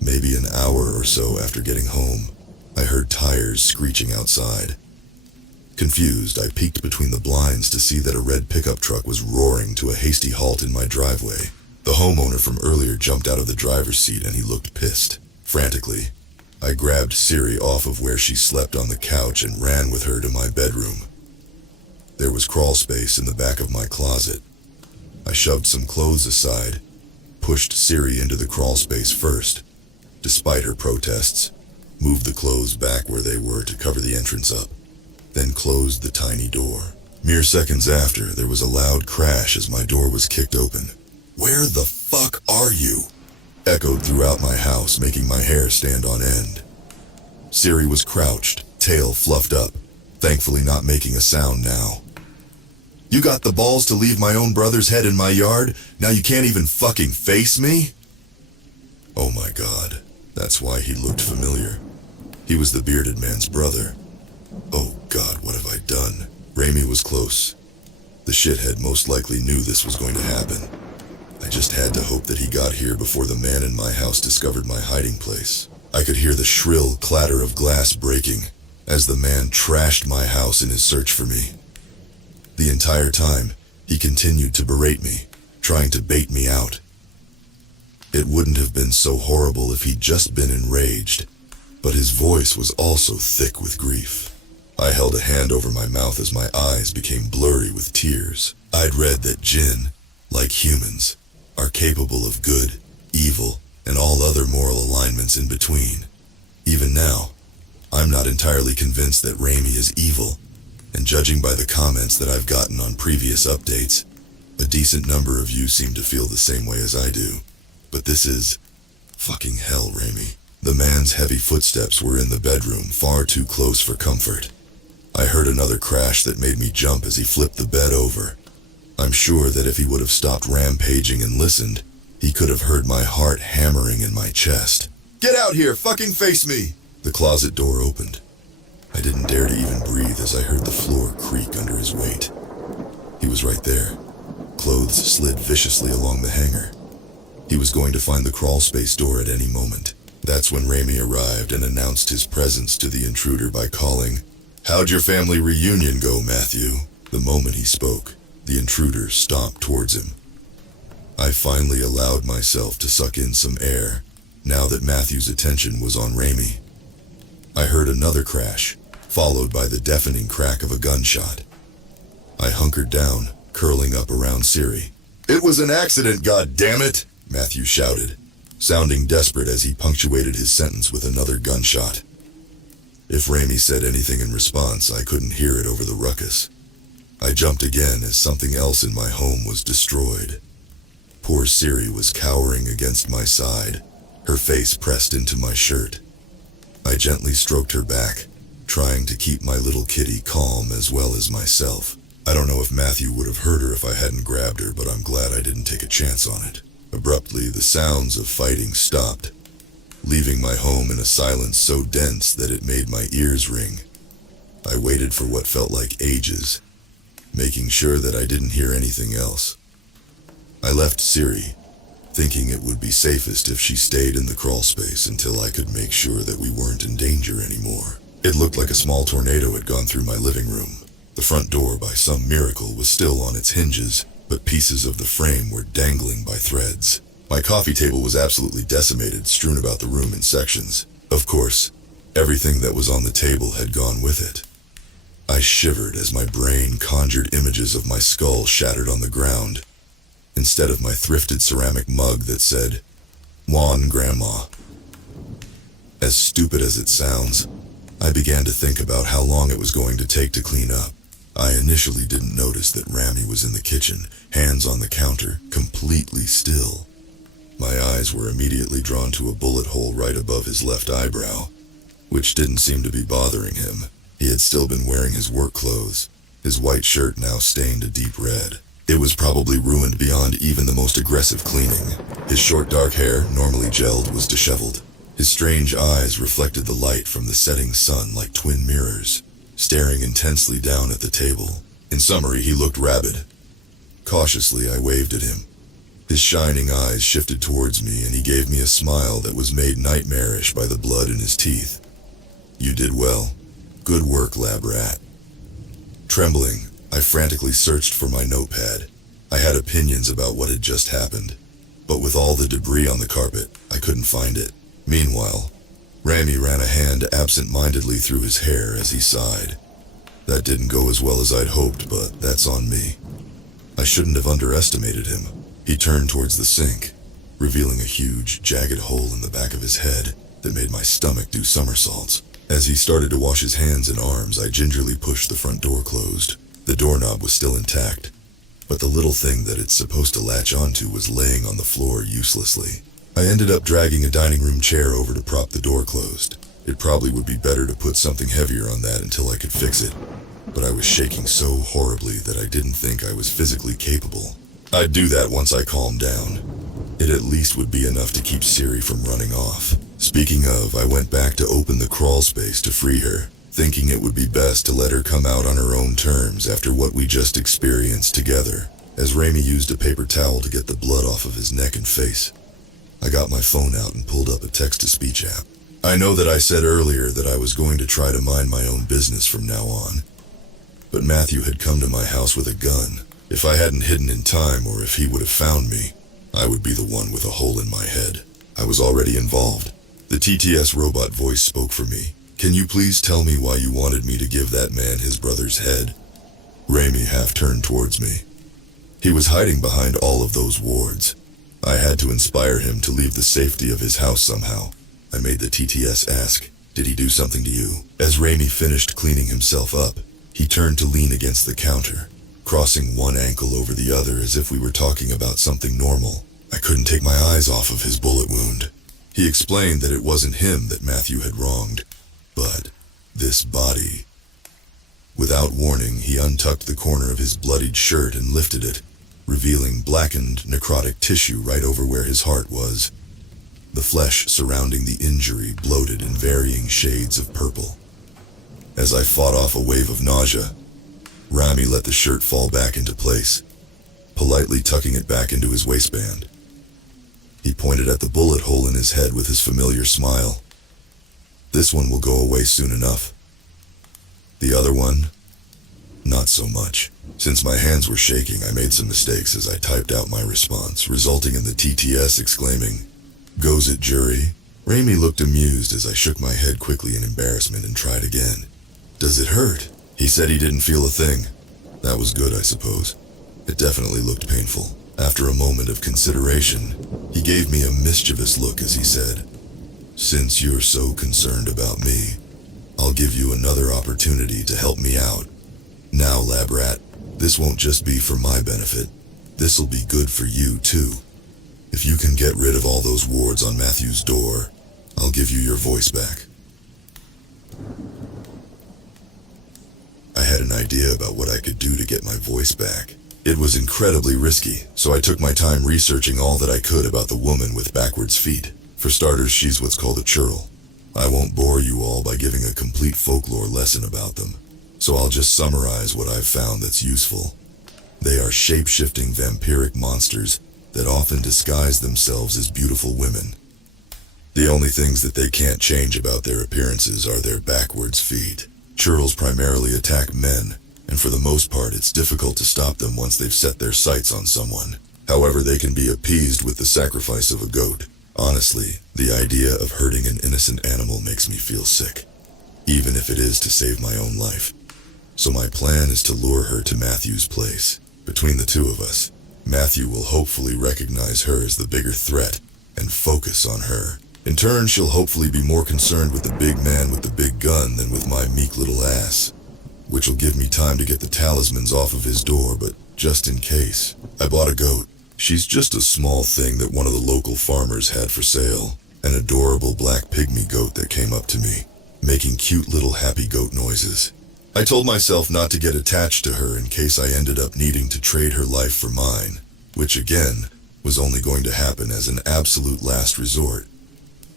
Maybe an hour or so after getting home, I heard tires screeching outside. Confused, I peeked between the blinds to see that a red pickup truck was roaring to a hasty halt in my driveway. The homeowner from earlier jumped out of the driver's seat and he looked pissed. Frantically, I grabbed Siri off of where she slept on the couch and ran with her to my bedroom. There was crawl space in the back of my closet. I shoved some clothes aside, pushed Siri into the crawl space first, despite her protests, moved the clothes back where they were to cover the entrance up, then closed the tiny door. Mere seconds after, there was a loud crash as my door was kicked open. "Where the fuck are you?" echoed throughout my house, making my hair stand on end. Siri was crouched, tail fluffed up, thankfully not making a sound now. "You got the balls to leave my own brother's head in my yard? Now you can't even fucking face me?" Oh my God. That's why he looked familiar. He was the bearded man's brother. Oh God, what have I done? Raimi was close. The shithead most likely knew this was going to happen. I just had to hope that he got here before the man in my house discovered my hiding place. I could hear the shrill clatter of glass breaking as the man trashed my house in his search for me. The entire time, he continued to berate me, trying to bait me out. It wouldn't have been so horrible if he'd just been enraged, but his voice was also thick with grief. I held a hand over my mouth as my eyes became blurry with tears. I'd read that jinn, like humans, are capable of good, evil, and all other moral alignments in between. Even now, I'm not entirely convinced that Raimi is evil, and judging by the comments that I've gotten on previous updates, a decent number of you seem to feel the same way as I do. But this is fucking hell, Raimi. The man's heavy footsteps were in the bedroom, far too close for comfort. I heard another crash that made me jump as he flipped the bed over. I'm sure that if he would have stopped rampaging and listened, he could have heard my heart hammering in my chest. Get out here, fucking face me! The closet door opened. I didn't dare to even breathe as I heard the floor creak under his weight. He was right there. Clothes slid viciously along the hanger. He was going to find the crawlspace door at any moment. That's when Raimi arrived and announced his presence to the intruder by calling, "How'd your family reunion go, Matthew?" The moment he spoke, the intruder stomped towards him. I finally allowed myself to suck in some air, now that Matthew's attention was on Raimi. I heard another crash, followed by the deafening crack of a gunshot. I hunkered down, curling up around Siri. "It was an accident, goddammit!" Matthew shouted, sounding desperate as he punctuated his sentence with another gunshot. If Raimi said anything in response, I couldn't hear it over the ruckus. I jumped again as something else in my home was destroyed. Poor Siri was cowering against my side, her face pressed into my shirt. I gently stroked her back, trying to keep my little kitty calm as well as myself. I don't know if Matthew would have hurt her if I hadn't grabbed her, but I'm glad I didn't take a chance on it. Abruptly, the sounds of fighting stopped, leaving my home in a silence so dense that it made my ears ring. I waited for what felt like ages, making sure that I didn't hear anything else. I left Siri, thinking it would be safest if she stayed in the crawlspace until I could make sure that we weren't in danger anymore. It looked like a small tornado had gone through my living room. The front door, by some miracle, was still on its hinges, but pieces of the frame were dangling by threads. My coffee table was absolutely decimated, strewn about the room in sections. Of course, everything that was on the table had gone with it. I shivered as my brain conjured images of my skull shattered on the ground, instead of my thrifted ceramic mug that said, "Juan Grandma." As stupid as it sounds, I began to think about how long it was going to take to clean up. I initially didn't notice that Rami was in the kitchen, hands on the counter, completely still. My eyes were immediately drawn to a bullet hole right above his left eyebrow, which didn't seem to be bothering him. He had still been wearing his work clothes, his white shirt now stained a deep red. It was probably ruined beyond even the most aggressive cleaning. His short dark hair, normally gelled, was disheveled. His strange eyes reflected the light from the setting sun like twin mirrors, staring intensely down at the table. In summary, he looked rabid. Cautiously, I waved at him. His shining eyes shifted towards me, and he gave me a smile that was made nightmarish by the blood in his teeth. "You did well. Good work, lab rat." Trembling, I frantically searched for my notepad. I had opinions about what had just happened, but with all the debris on the carpet, I couldn't find it. Meanwhile, Rami ran a hand absent-mindedly through his hair as he sighed. That didn't go as well as I'd hoped, but that's on me. I shouldn't have underestimated him. He turned towards the sink, revealing a huge, jagged hole in the back of his head that made my stomach do somersaults. As he started to wash his hands and arms, I gingerly pushed the front door closed. The doorknob was still intact, but the little thing that it's supposed to latch onto was laying on the floor uselessly. I ended up dragging a dining room chair over to prop the door closed. It probably would be better to put something heavier on that until I could fix it, but I was shaking so horribly that I didn't think I was physically capable. I'd do that once I calmed down. It at least would be enough to keep Siri from running off. Speaking of, I went back to open the crawl space to free her, thinking it would be best to let her come out on her own terms after what we just experienced together, as Raimi used a paper towel to get the blood off of his neck and face. I got my phone out and pulled up a text-to-speech app. I know that I said earlier that I was going to try to mind my own business from now on, but Matthew had come to my house with a gun. If I hadn't hidden in time, or if he would have found me, I would be the one with a hole in my head. I was already involved. The TTS robot voice spoke for me. Can you please tell me why you wanted me to give that man his brother's head? Raimi half turned towards me. He was hiding behind all of those wards. I had to inspire him to leave the safety of his house somehow. I made the TTS ask, did he do something to you? As Raimi finished cleaning himself up, he turned to lean against the counter, crossing one ankle over the other as if we were talking about something normal. I couldn't take my eyes off of his bullet wound. He explained that it wasn't him that Matthew had wronged, but this body. Without warning, he untucked the corner of his bloodied shirt and lifted it, revealing blackened, necrotic tissue right over where his heart was. The flesh surrounding the injury bloated in varying shades of purple. As I fought off a wave of nausea, Rami let the shirt fall back into place, politely tucking it back into his waistband. He pointed at the bullet hole in his head with his familiar smile. This one will go away soon enough. The other one, not so much. Since my hands were shaking, I made some mistakes as I typed out my response, resulting in the TTS exclaiming, "Goes it, jury?" Raimi looked amused as I shook my head quickly in embarrassment and tried again. "Does it hurt?" He said he didn't feel a thing. That was good, I suppose. It definitely looked painful. After a moment of consideration, he gave me a mischievous look as he said, "Since you're so concerned about me, I'll give you another opportunity to help me out. Now, lab rat, this won't just be for my benefit. This'll be good for you, too. If you can get rid of all those wards on Matthew's door, I'll give you your voice back." I had an idea about what I could do to get my voice back. It was incredibly risky, so I took my time researching all that I could about the woman with backwards feet. For starters, she's what's called a churl. I won't bore you all by giving a complete folklore lesson about them, so I'll just summarize what I've found that's useful. They are shape-shifting vampiric monsters that often disguise themselves as beautiful women. The only things that they can't change about their appearances are their backwards feet. Churls primarily attack men, and for the most part it's difficult to stop them once they've set their sights on someone. However, they can be appeased with the sacrifice of a goat. Honestly, the idea of hurting an innocent animal makes me feel sick, even if it is to save my own life. So my plan is to lure her to Matthew's place. Between the two of us, Matthew will hopefully recognize her as the bigger threat and focus on her. In turn, she'll hopefully be more concerned with the big man with the big gun than with my meek little ass, which will give me time to get the talismans off of his door, but just in case, I bought a goat. She's just a small thing that one of the local farmers had for sale, an adorable black pygmy goat that came up to me, making cute little happy goat noises. I told myself not to get attached to her in case I ended up needing to trade her life for mine, which again, was only going to happen as an absolute last resort.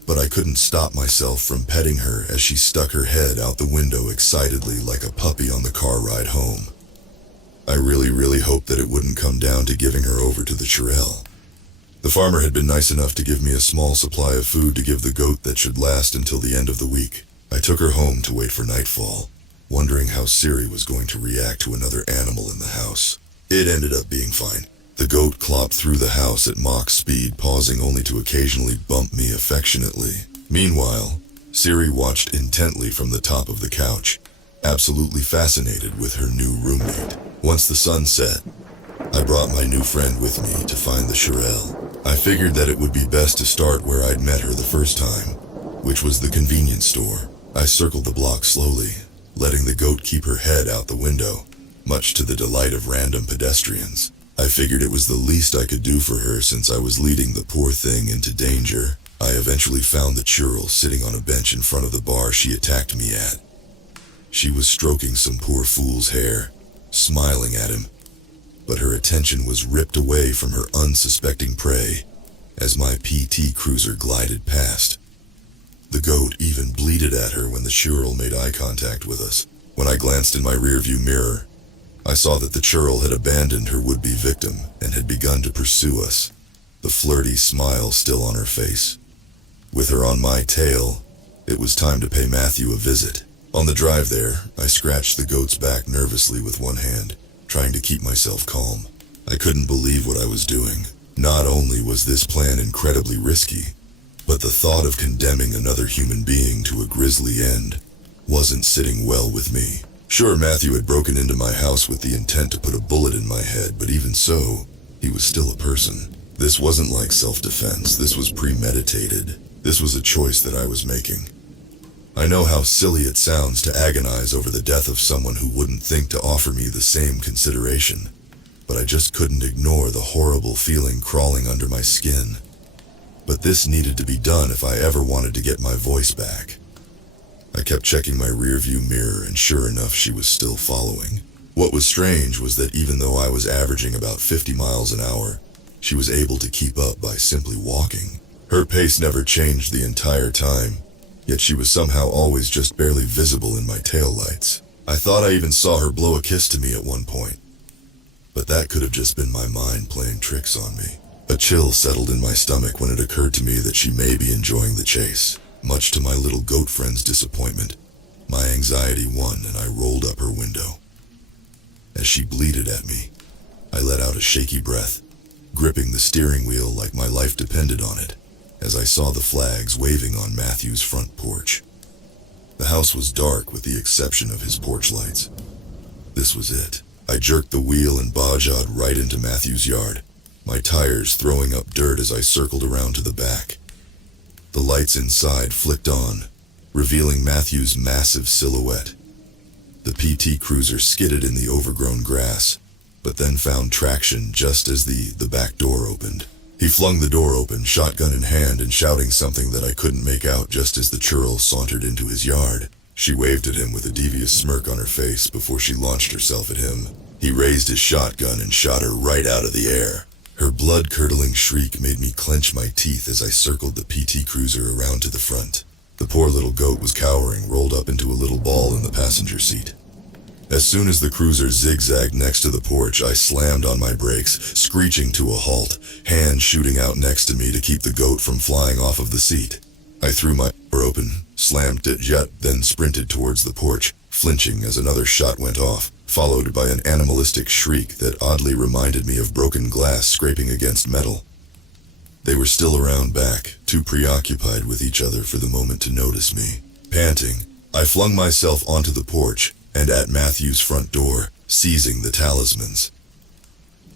But I couldn't stop myself from petting her as she stuck her head out the window excitedly like a puppy on the car ride home. I really hoped that it wouldn't come down to giving her over to the churel. The farmer had been nice enough to give me a small supply of food to give the goat that should last until the end of the week. I took her home to wait for nightfall, wondering how Siri was going to react to another animal in the house. It ended up being fine. The goat clopped through the house at Mach speed, pausing only to occasionally bump me affectionately. Meanwhile, Siri watched intently from the top of the couch, absolutely fascinated with her new roommate. Once the sun set, I brought my new friend with me to find the churel. I figured that it would be best to start where I'd met her the first time, which was the convenience store. I circled the block slowly, letting the goat keep her head out the window, much to the delight of random pedestrians. I figured it was the least I could do for her since I was leading the poor thing into danger. I eventually found the churl sitting on a bench in front of the bar she attacked me at. She was stroking some poor fool's hair, smiling at him, but her attention was ripped away from her unsuspecting prey as my PT cruiser glided past. The goat even bleated at her when the churl made eye contact with us. When I glanced in my rearview mirror, I saw that the churl had abandoned her would-be victim and had begun to pursue us, the flirty smile still on her face. With her on my tail, it was time to pay Matthew a visit. On the drive there, I scratched the goat's back nervously with one hand, trying to keep myself calm. I couldn't believe what I was doing. Not only was this plan incredibly risky, but the thought of condemning another human being to a grisly end wasn't sitting well with me. Sure, Matthew had broken into my house with the intent to put a bullet in my head, but even so, he was still a person. This wasn't like self-defense. This was premeditated. This was a choice that I was making. I know how silly it sounds to agonize over the death of someone who wouldn't think to offer me the same consideration, but I just couldn't ignore the horrible feeling crawling under my skin. But this needed to be done if I ever wanted to get my voice back. I kept checking my rearview mirror, and sure enough, she was still following. What was strange was that even though I was averaging about 50 miles an hour, she was able to keep up by simply walking. Her pace never changed the entire time, yet she was somehow always just barely visible in my taillights. I thought I even saw her blow a kiss to me at one point, but that could have just been my mind playing tricks on me. A chill settled in my stomach when it occurred to me that she may be enjoying the chase. Much to my little goat friend's disappointment, my anxiety won and I rolled up her window. As she bleated at me, I let out a shaky breath, gripping the steering wheel like my life depended on it, as I saw the flags waving on Matthew's front porch. The house was dark with the exception of his porch lights. This was it. I jerked the wheel and bajawed right into Matthew's yard, my tires throwing up dirt as I circled around to the back. The lights inside flicked on, revealing Matthew's massive silhouette. The PT Cruiser skidded in the overgrown grass, but then found traction just as the back door opened. He flung the door open, shotgun in hand, and shouting something that I couldn't make out just as the churl sauntered into his yard. She waved at him with a devious smirk on her face before she launched herself at him. He raised his shotgun and shot her right out of the air. Her blood-curdling shriek made me clench my teeth as I circled the PT Cruiser around to the front. The poor little goat was cowering, rolled up into a little ball in the passenger seat. As soon as the cruiser zigzagged next to the porch, I slammed on my brakes, screeching to a halt, hands shooting out next to me to keep the goat from flying off of the seat. I threw my door open, slammed it shut, then sprinted towards the porch, flinching as another shot went off, followed by an animalistic shriek that oddly reminded me of broken glass scraping against metal. They were still around back, too preoccupied with each other for the moment to notice me. Panting, I flung myself onto the porch and at Matthew's front door, seizing the talismans.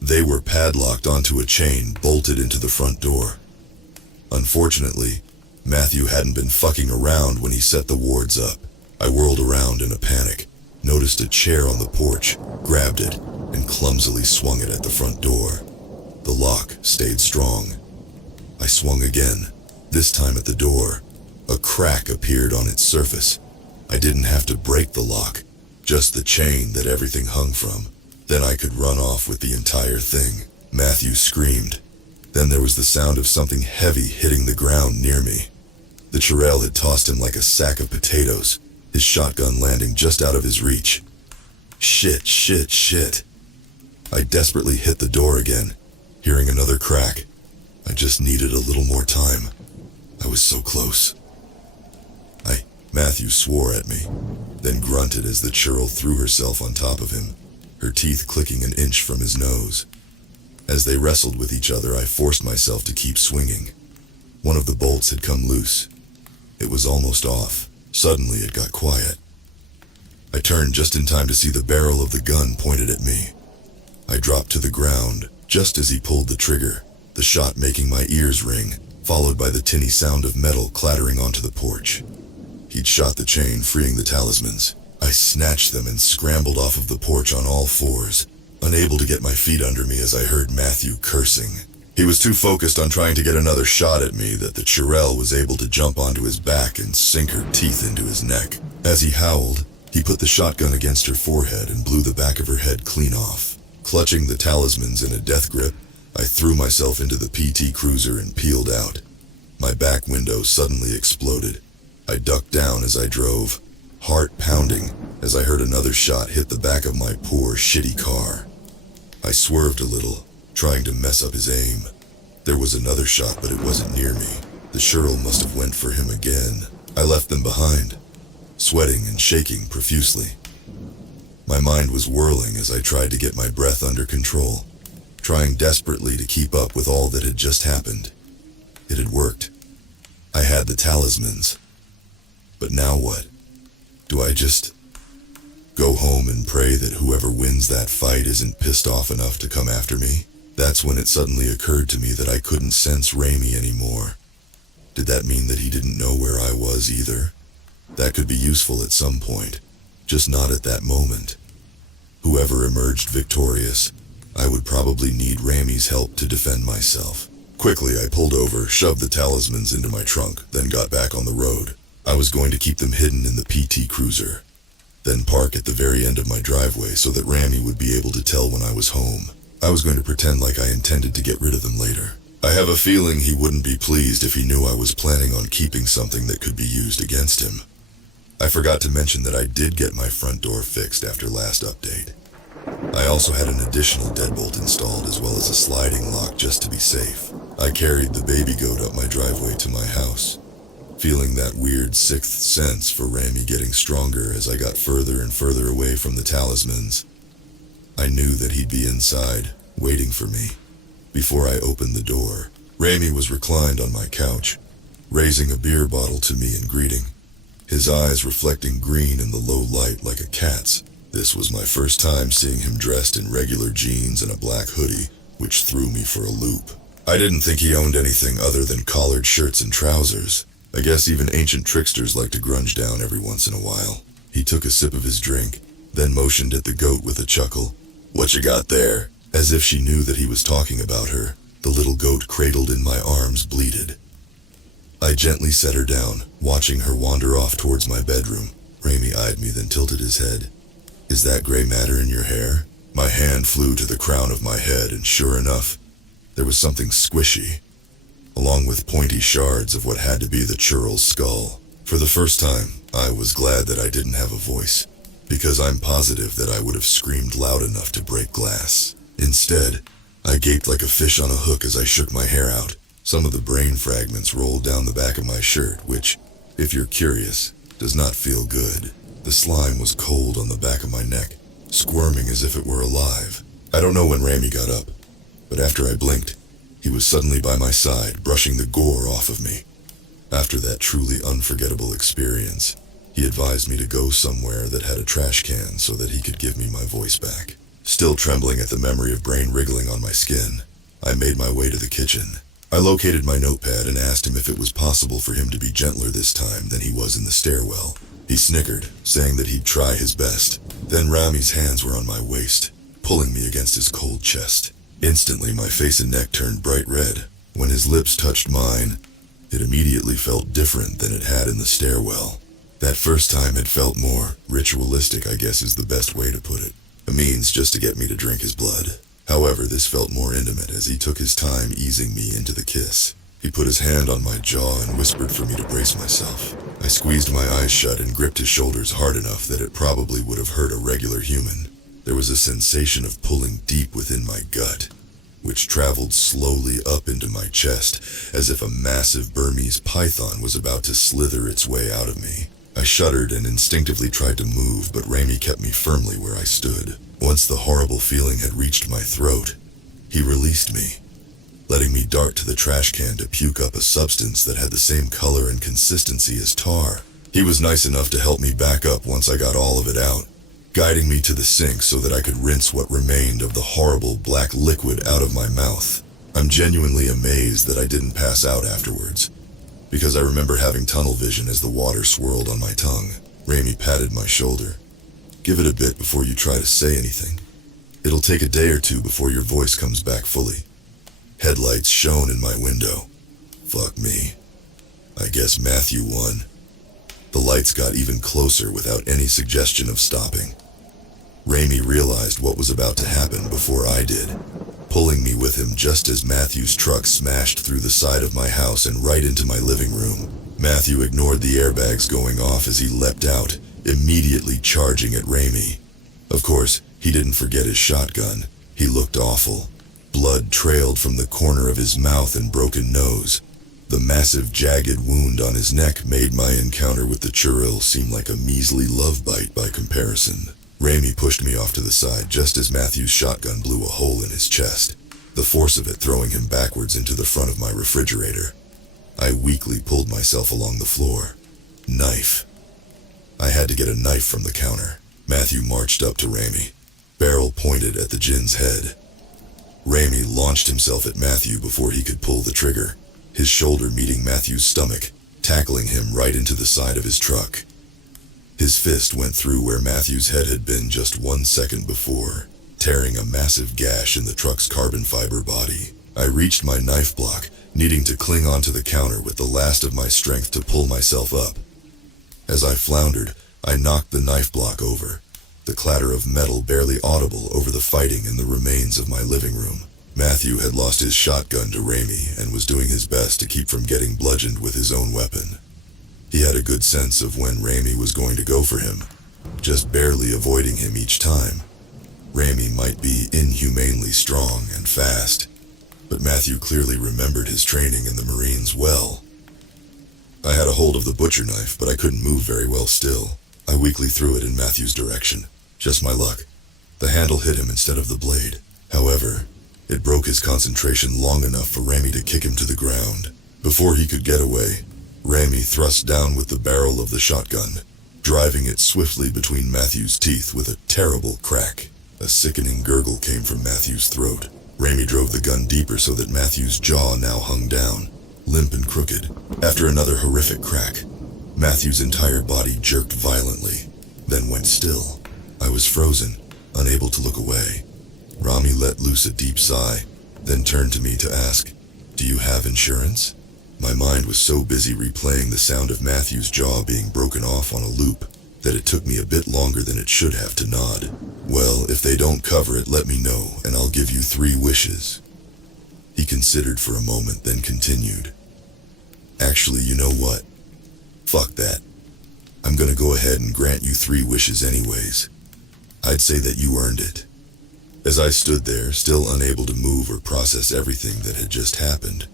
They were padlocked onto a chain bolted into the front door. Unfortunately, Matthew hadn't been fucking around when he set the wards up. I whirled around in a panic, noticed a chair on the porch, grabbed it, and clumsily swung it at the front door. The lock stayed strong. I swung again, this time at the door. A crack appeared on its surface. I didn't have to break the lock, just the chain that everything hung from. Then I could run off with the entire thing. Matthew screamed. Then there was the sound of something heavy hitting the ground near me. The churl had tossed him like a sack of potatoes, his shotgun landing just out of his reach. Shit. I desperately hit the door again, hearing another crack. I just needed a little more time. I was so close. Matthew swore at me, then grunted as the churl threw herself on top of him, her teeth clicking an inch from his nose. As they wrestled with each other, I forced myself to keep swinging. One of the bolts had come loose. It was almost off. Suddenly it got quiet. I turned just in time to see the barrel of the gun pointed at me. I dropped to the ground just as he pulled the trigger, the shot making my ears ring, followed by the tinny sound of metal clattering onto the porch. He'd shot the chain, freeing the talismans. I snatched them and scrambled off of the porch on all fours, unable to get my feet under me as I heard Matthew cursing. He was too focused on trying to get another shot at me that the churl was able to jump onto his back and sink her teeth into his neck. As he howled, he put the shotgun against her forehead and blew the back of her head clean off. Clutching the talismans in a death grip, I threw myself into the PT Cruiser and peeled out. My back window suddenly exploded, I ducked down as I drove, heart pounding, as I heard another shot hit the back of my poor, shitty car. I swerved a little, trying to mess up his aim. There was another shot, but it wasn't near me. The Shirl must have went for him again. I left them behind, sweating and shaking profusely. My mind was whirling as I tried to get my breath under control, trying desperately to keep up with all that had just happened. It had worked. I had the talismans. But now what? Do I just go home and pray that whoever wins that fight isn't pissed off enough to come after me? That's when it suddenly occurred to me that I couldn't sense Raimi anymore. Did that mean that he didn't know where I was either? That could be useful at some point, just not at that moment. Whoever emerged victorious, I would probably need Raimi's help to defend myself. Quickly, I pulled over, shoved the talismans into my trunk, then got back on the road. I was going to keep them hidden in the PT Cruiser, then park at the very end of my driveway so that Raimi would be able to tell when I was home. I was going to pretend like I intended to get rid of them later. I have a feeling he wouldn't be pleased if he knew I was planning on keeping something that could be used against him. I forgot to mention that I did get my front door fixed after last update. I also had an additional deadbolt installed as well as a sliding lock just to be safe. I carried the baby goat up my driveway to my house, feeling that weird sixth sense for Raimi getting stronger as I got further and further away from the talismans. I knew that he'd be inside, waiting for me. Before I opened the door, Raimi was reclined on my couch, raising a beer bottle to me in greeting, his eyes reflecting green in the low light like a cat's. This was my first time seeing him dressed in regular jeans and a black hoodie, which threw me for a loop. I didn't think he owned anything other than collared shirts and trousers. I guess even ancient tricksters like to grunge down every once in a while. He took a sip of his drink, then motioned at the goat with a chuckle. "What you got there?" As if she knew that he was talking about her, the little goat cradled in my arms bleated. I gently set her down, watching her wander off towards my bedroom. Raimi eyed me, then tilted his head. "Is that gray matter in your hair?" My hand flew to the crown of my head, and sure enough, there was something squishy, along with pointy shards of what had to be the churl's skull. For the first time, I was glad that I didn't have a voice, because I'm positive that I would have screamed loud enough to break glass. Instead, I gaped like a fish on a hook as I shook my hair out. Some of the brain fragments rolled down the back of my shirt, which, if you're curious, does not feel good. The slime was cold on the back of my neck, squirming as if it were alive. I don't know when Raimi got up, but after I blinked, he was suddenly by my side, brushing the gore off of me. After that truly unforgettable experience, he advised me to go somewhere that had a trash can so that he could give me my voice back. Still trembling at the memory of brain wriggling on my skin, I made my way to the kitchen. I located my notepad and asked him if it was possible for him to be gentler this time than he was in the stairwell. He snickered, saying that he'd try his best. Then Raimi's hands were on my waist, pulling me against his cold chest. Instantly, my face and neck turned bright red. When his lips touched mine, it immediately felt different than it had in the stairwell. That first time it felt more ritualistic, I guess is the best way to put it. A means just to get me to drink his blood. However, this felt more intimate as he took his time easing me into the kiss. He put his hand on my jaw and whispered for me to brace myself. I squeezed my eyes shut and gripped his shoulders hard enough that it probably would have hurt a regular human. There was a sensation of pulling deep within my gut, which traveled slowly up into my chest, as if a massive Burmese python was about to slither its way out of me. I shuddered and instinctively tried to move, but Raimi kept me firmly where I stood. Once the horrible feeling had reached my throat, he released me, letting me dart to the trash can to puke up a substance that had the same color and consistency as tar. He was nice enough to help me back up once I got all of it out, guiding me to the sink so that I could rinse what remained of the horrible black liquid out of my mouth. I'm genuinely amazed that I didn't pass out afterwards, because I remember having tunnel vision as the water swirled on my tongue. Raimi patted my shoulder. "Give it a bit before you try to say anything. It'll take a day or two before your voice comes back fully." Headlights shone in my window. Fuck me. I guess Matthew won. The lights got even closer without any suggestion of stopping. Raimi realized what was about to happen before I did, pulling me with him just as Matthew's truck smashed through the side of my house and right into my living room. Matthew ignored the airbags going off as he leapt out, immediately charging at Raimi. Of course, he didn't forget his shotgun. He looked awful. Blood trailed from the corner of his mouth and broken nose. The massive jagged wound on his neck made my encounter with the churil seem like a measly love bite by comparison. Raimi pushed me off to the side just as Matthew's shotgun blew a hole in his chest, the force of it throwing him backwards into the front of my refrigerator. I weakly pulled myself along the floor. Knife. I had to get a knife from the counter. Matthew marched up to Raimi, barrel pointed at the ginn's head. Raimi launched himself at Matthew before he could pull the trigger, his shoulder meeting Matthew's stomach, tackling him right into the side of his truck. His fist went through where Matthew's head had been just 1 second before, tearing a massive gash in the truck's carbon fiber body. I reached my knife block, needing to cling onto the counter with the last of my strength to pull myself up. As I floundered, I knocked the knife block over, the clatter of metal barely audible over the fighting in the remains of my living room. Matthew had lost his shotgun to Raimi and was doing his best to keep from getting bludgeoned with his own weapon. He had a good sense of when Raimi was going to go for him, just barely avoiding him each time. Raimi might be inhumanely strong and fast, but Matthew clearly remembered his training in the Marines well. I had a hold of the butcher knife, but I couldn't move very well still. I weakly threw it in Matthew's direction. Just my luck. The handle hit him instead of the blade. However, it broke his concentration long enough for Raimi to kick him to the ground. Before he could get away, Raimi thrust down with the barrel of the shotgun, driving it swiftly between Matthew's teeth with a terrible crack. A sickening gurgle came from Matthew's throat. Raimi drove the gun deeper so that Matthew's jaw now hung down, limp and crooked. After another horrific crack, Matthew's entire body jerked violently, then went still. I was frozen, unable to look away. Raimi let loose a deep sigh, then turned to me to ask, "Do you have insurance?" My mind was so busy replaying the sound of Matthew's jaw being broken off on a loop that it took me a bit longer than it should have to nod. "Well, if they don't cover it, let me know, and I'll give you 3 wishes." He considered for a moment, then continued, "Actually, you know what? Fuck that. I'm gonna go ahead and grant you 3 wishes anyways. I'd say that you earned it." As I stood there, still unable to move or process everything that had just happened,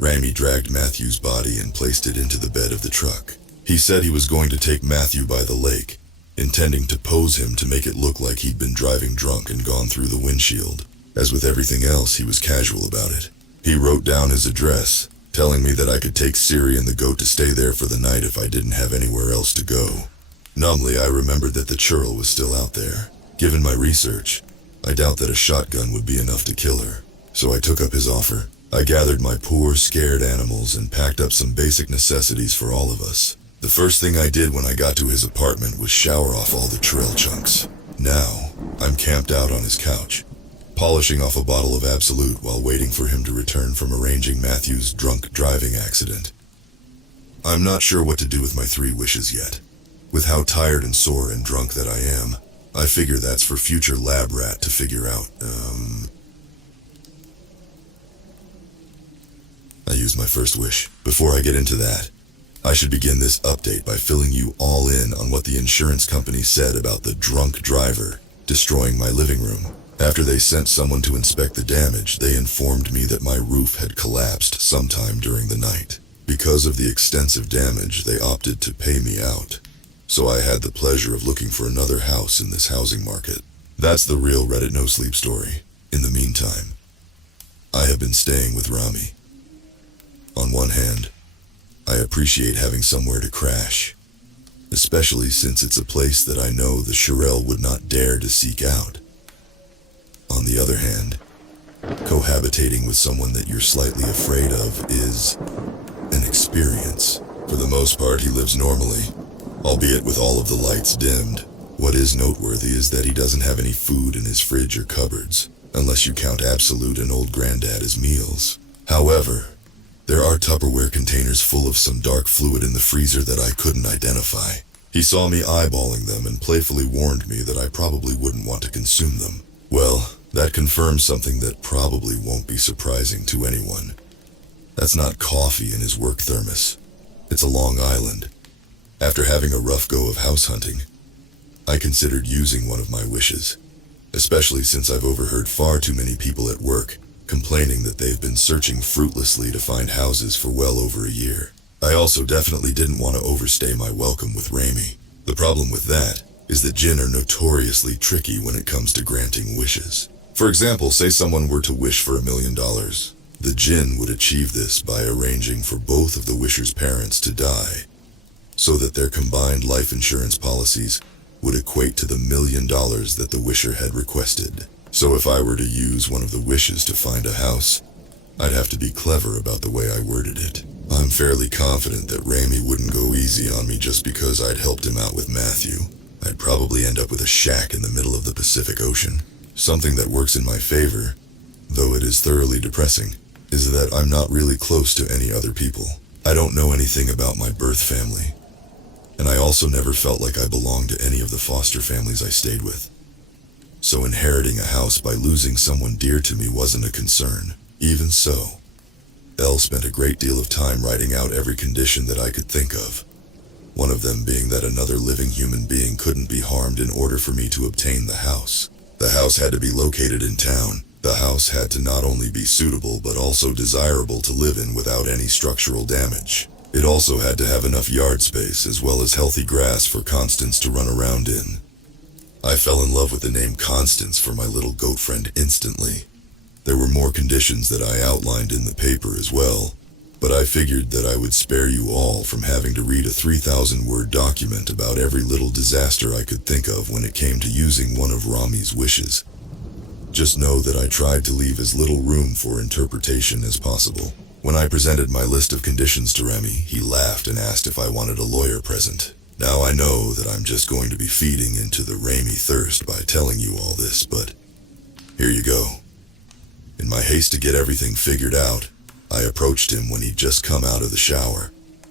Raimi dragged Matthew's body and placed it into the bed of the truck. He said he was going to take Matthew by the lake, intending to pose him to make it look like he'd been driving drunk and gone through the windshield. As with everything else, he was casual about it. He wrote down his address, telling me that I could take Siri and the goat to stay there for the night if I didn't have anywhere else to go. Numbly, I remembered that the churl was still out there. Given my research, I doubt that a shotgun would be enough to kill her, so I took up his offer. I gathered my poor, scared animals and packed up some basic necessities for all of us. The first thing I did when I got to his apartment was shower off all the trail chunks. Now, I'm camped out on his couch, polishing off a bottle of Absolute while waiting for him to return from arranging Matthew's drunk driving accident. I'm not sure what to do with my 3 wishes yet. With how tired and sore and drunk that I am, I figure that's for future lab rat to figure out. I used my first wish. Before I get into that, I should begin this update by filling you all in on what the insurance company said about the drunk driver destroying my living room. After they sent someone to inspect the damage, they informed me that my roof had collapsed sometime during the night. Because of the extensive damage, they opted to pay me out. So I had the pleasure of looking for another house in this housing market. That's the real Reddit no sleep story. In the meantime, I have been staying with Raimi. On one hand, I appreciate having somewhere to crash, especially since it's a place that I know the Shirel would not dare to seek out. On the other hand, cohabitating with someone that you're slightly afraid of is an experience. For the most part, he lives normally, albeit with all of the lights dimmed. What is noteworthy is that he doesn't have any food in his fridge or cupboards, unless you count Absolute and Old Granddad as meals. However, there are Tupperware containers full of some dark fluid in the freezer that I couldn't identify. He saw me eyeballing them and playfully warned me that I probably wouldn't want to consume them. Well, that confirms something that probably won't be surprising to anyone. That's not coffee in his work thermos. It's a Long Island. After having a rough go of house hunting, I considered using one of my wishes, especially since I've overheard far too many people at work complaining that they've been searching fruitlessly to find houses for well over a year. I also definitely didn't want to overstay my welcome with Raimi. The problem with that is that jinn are notoriously tricky when it comes to granting wishes. For example, say someone were to wish for $1 million. The jinn would achieve this by arranging for both of the wisher's parents to die, so that their combined life insurance policies would equate to the $1 million that the wisher had requested. So if I were to use one of the wishes to find a house, I'd have to be clever about the way I worded it. I'm fairly confident that Raimi wouldn't go easy on me just because I'd helped him out with Matthew. I'd probably end up with a shack in the middle of the Pacific Ocean. Something that works in my favor, though it is thoroughly depressing, is that I'm not really close to any other people. I don't know anything about my birth family, and I also never felt like I belonged to any of the foster families I stayed with. So inheriting a house by losing someone dear to me wasn't a concern. Even so, Elle spent a great deal of time writing out every condition that I could think of, one of them being that another living human being couldn't be harmed in order for me to obtain the house. The house had to be located in town. The house had to not only be suitable but also desirable to live in without any structural damage. It also had to have enough yard space as well as healthy grass for Constance to run around in. I fell in love with the name Constance for my little goat friend instantly. There were more conditions that I outlined in the paper as well, but I figured that I would spare you all from having to read a 3,000-word document about every little disaster I could think of when it came to using one of Rami's wishes. Just know that I tried to leave as little room for interpretation as possible. When I presented my list of conditions to Remy, he laughed and asked if I wanted a lawyer present. Now I know that I'm just going to be feeding into the Raimi thirst by telling you all this, but here you go. In my haste to get everything figured out, I approached him when he'd just come out of the shower,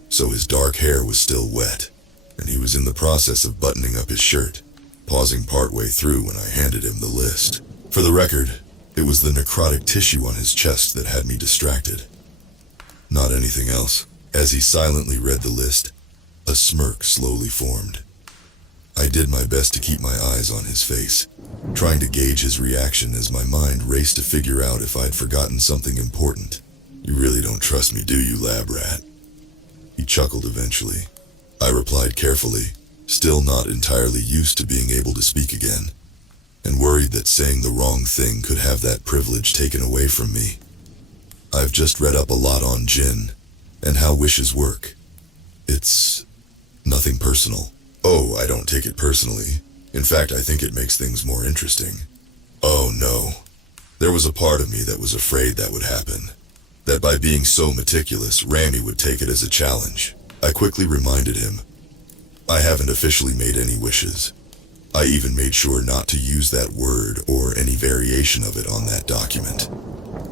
so his dark hair was still wet, and he was in the process of buttoning up his shirt, pausing partway through when I handed him the list. For the record, it was the necrotic tissue on his chest that had me distracted, not anything else. As he silently read the list, a smirk slowly formed. I did my best to keep my eyes on his face, trying to gauge his reaction as my mind raced to figure out if I'd forgotten something important. You really don't trust me, do you, lab rat? He chuckled eventually. I replied carefully, still not entirely used to being able to speak again, and worried that saying the wrong thing could have that privilege taken away from me. I've just read up a lot on jinn and how wishes work. It's nothing personal. Oh, I don't take it personally. In fact, I think it makes things more interesting. Oh no. There was a part of me that was afraid that would happen. That by being so meticulous, Rami would take it as a challenge. I quickly reminded him, I haven't officially made any wishes. I even made sure not to use that word or any variation of it on that document.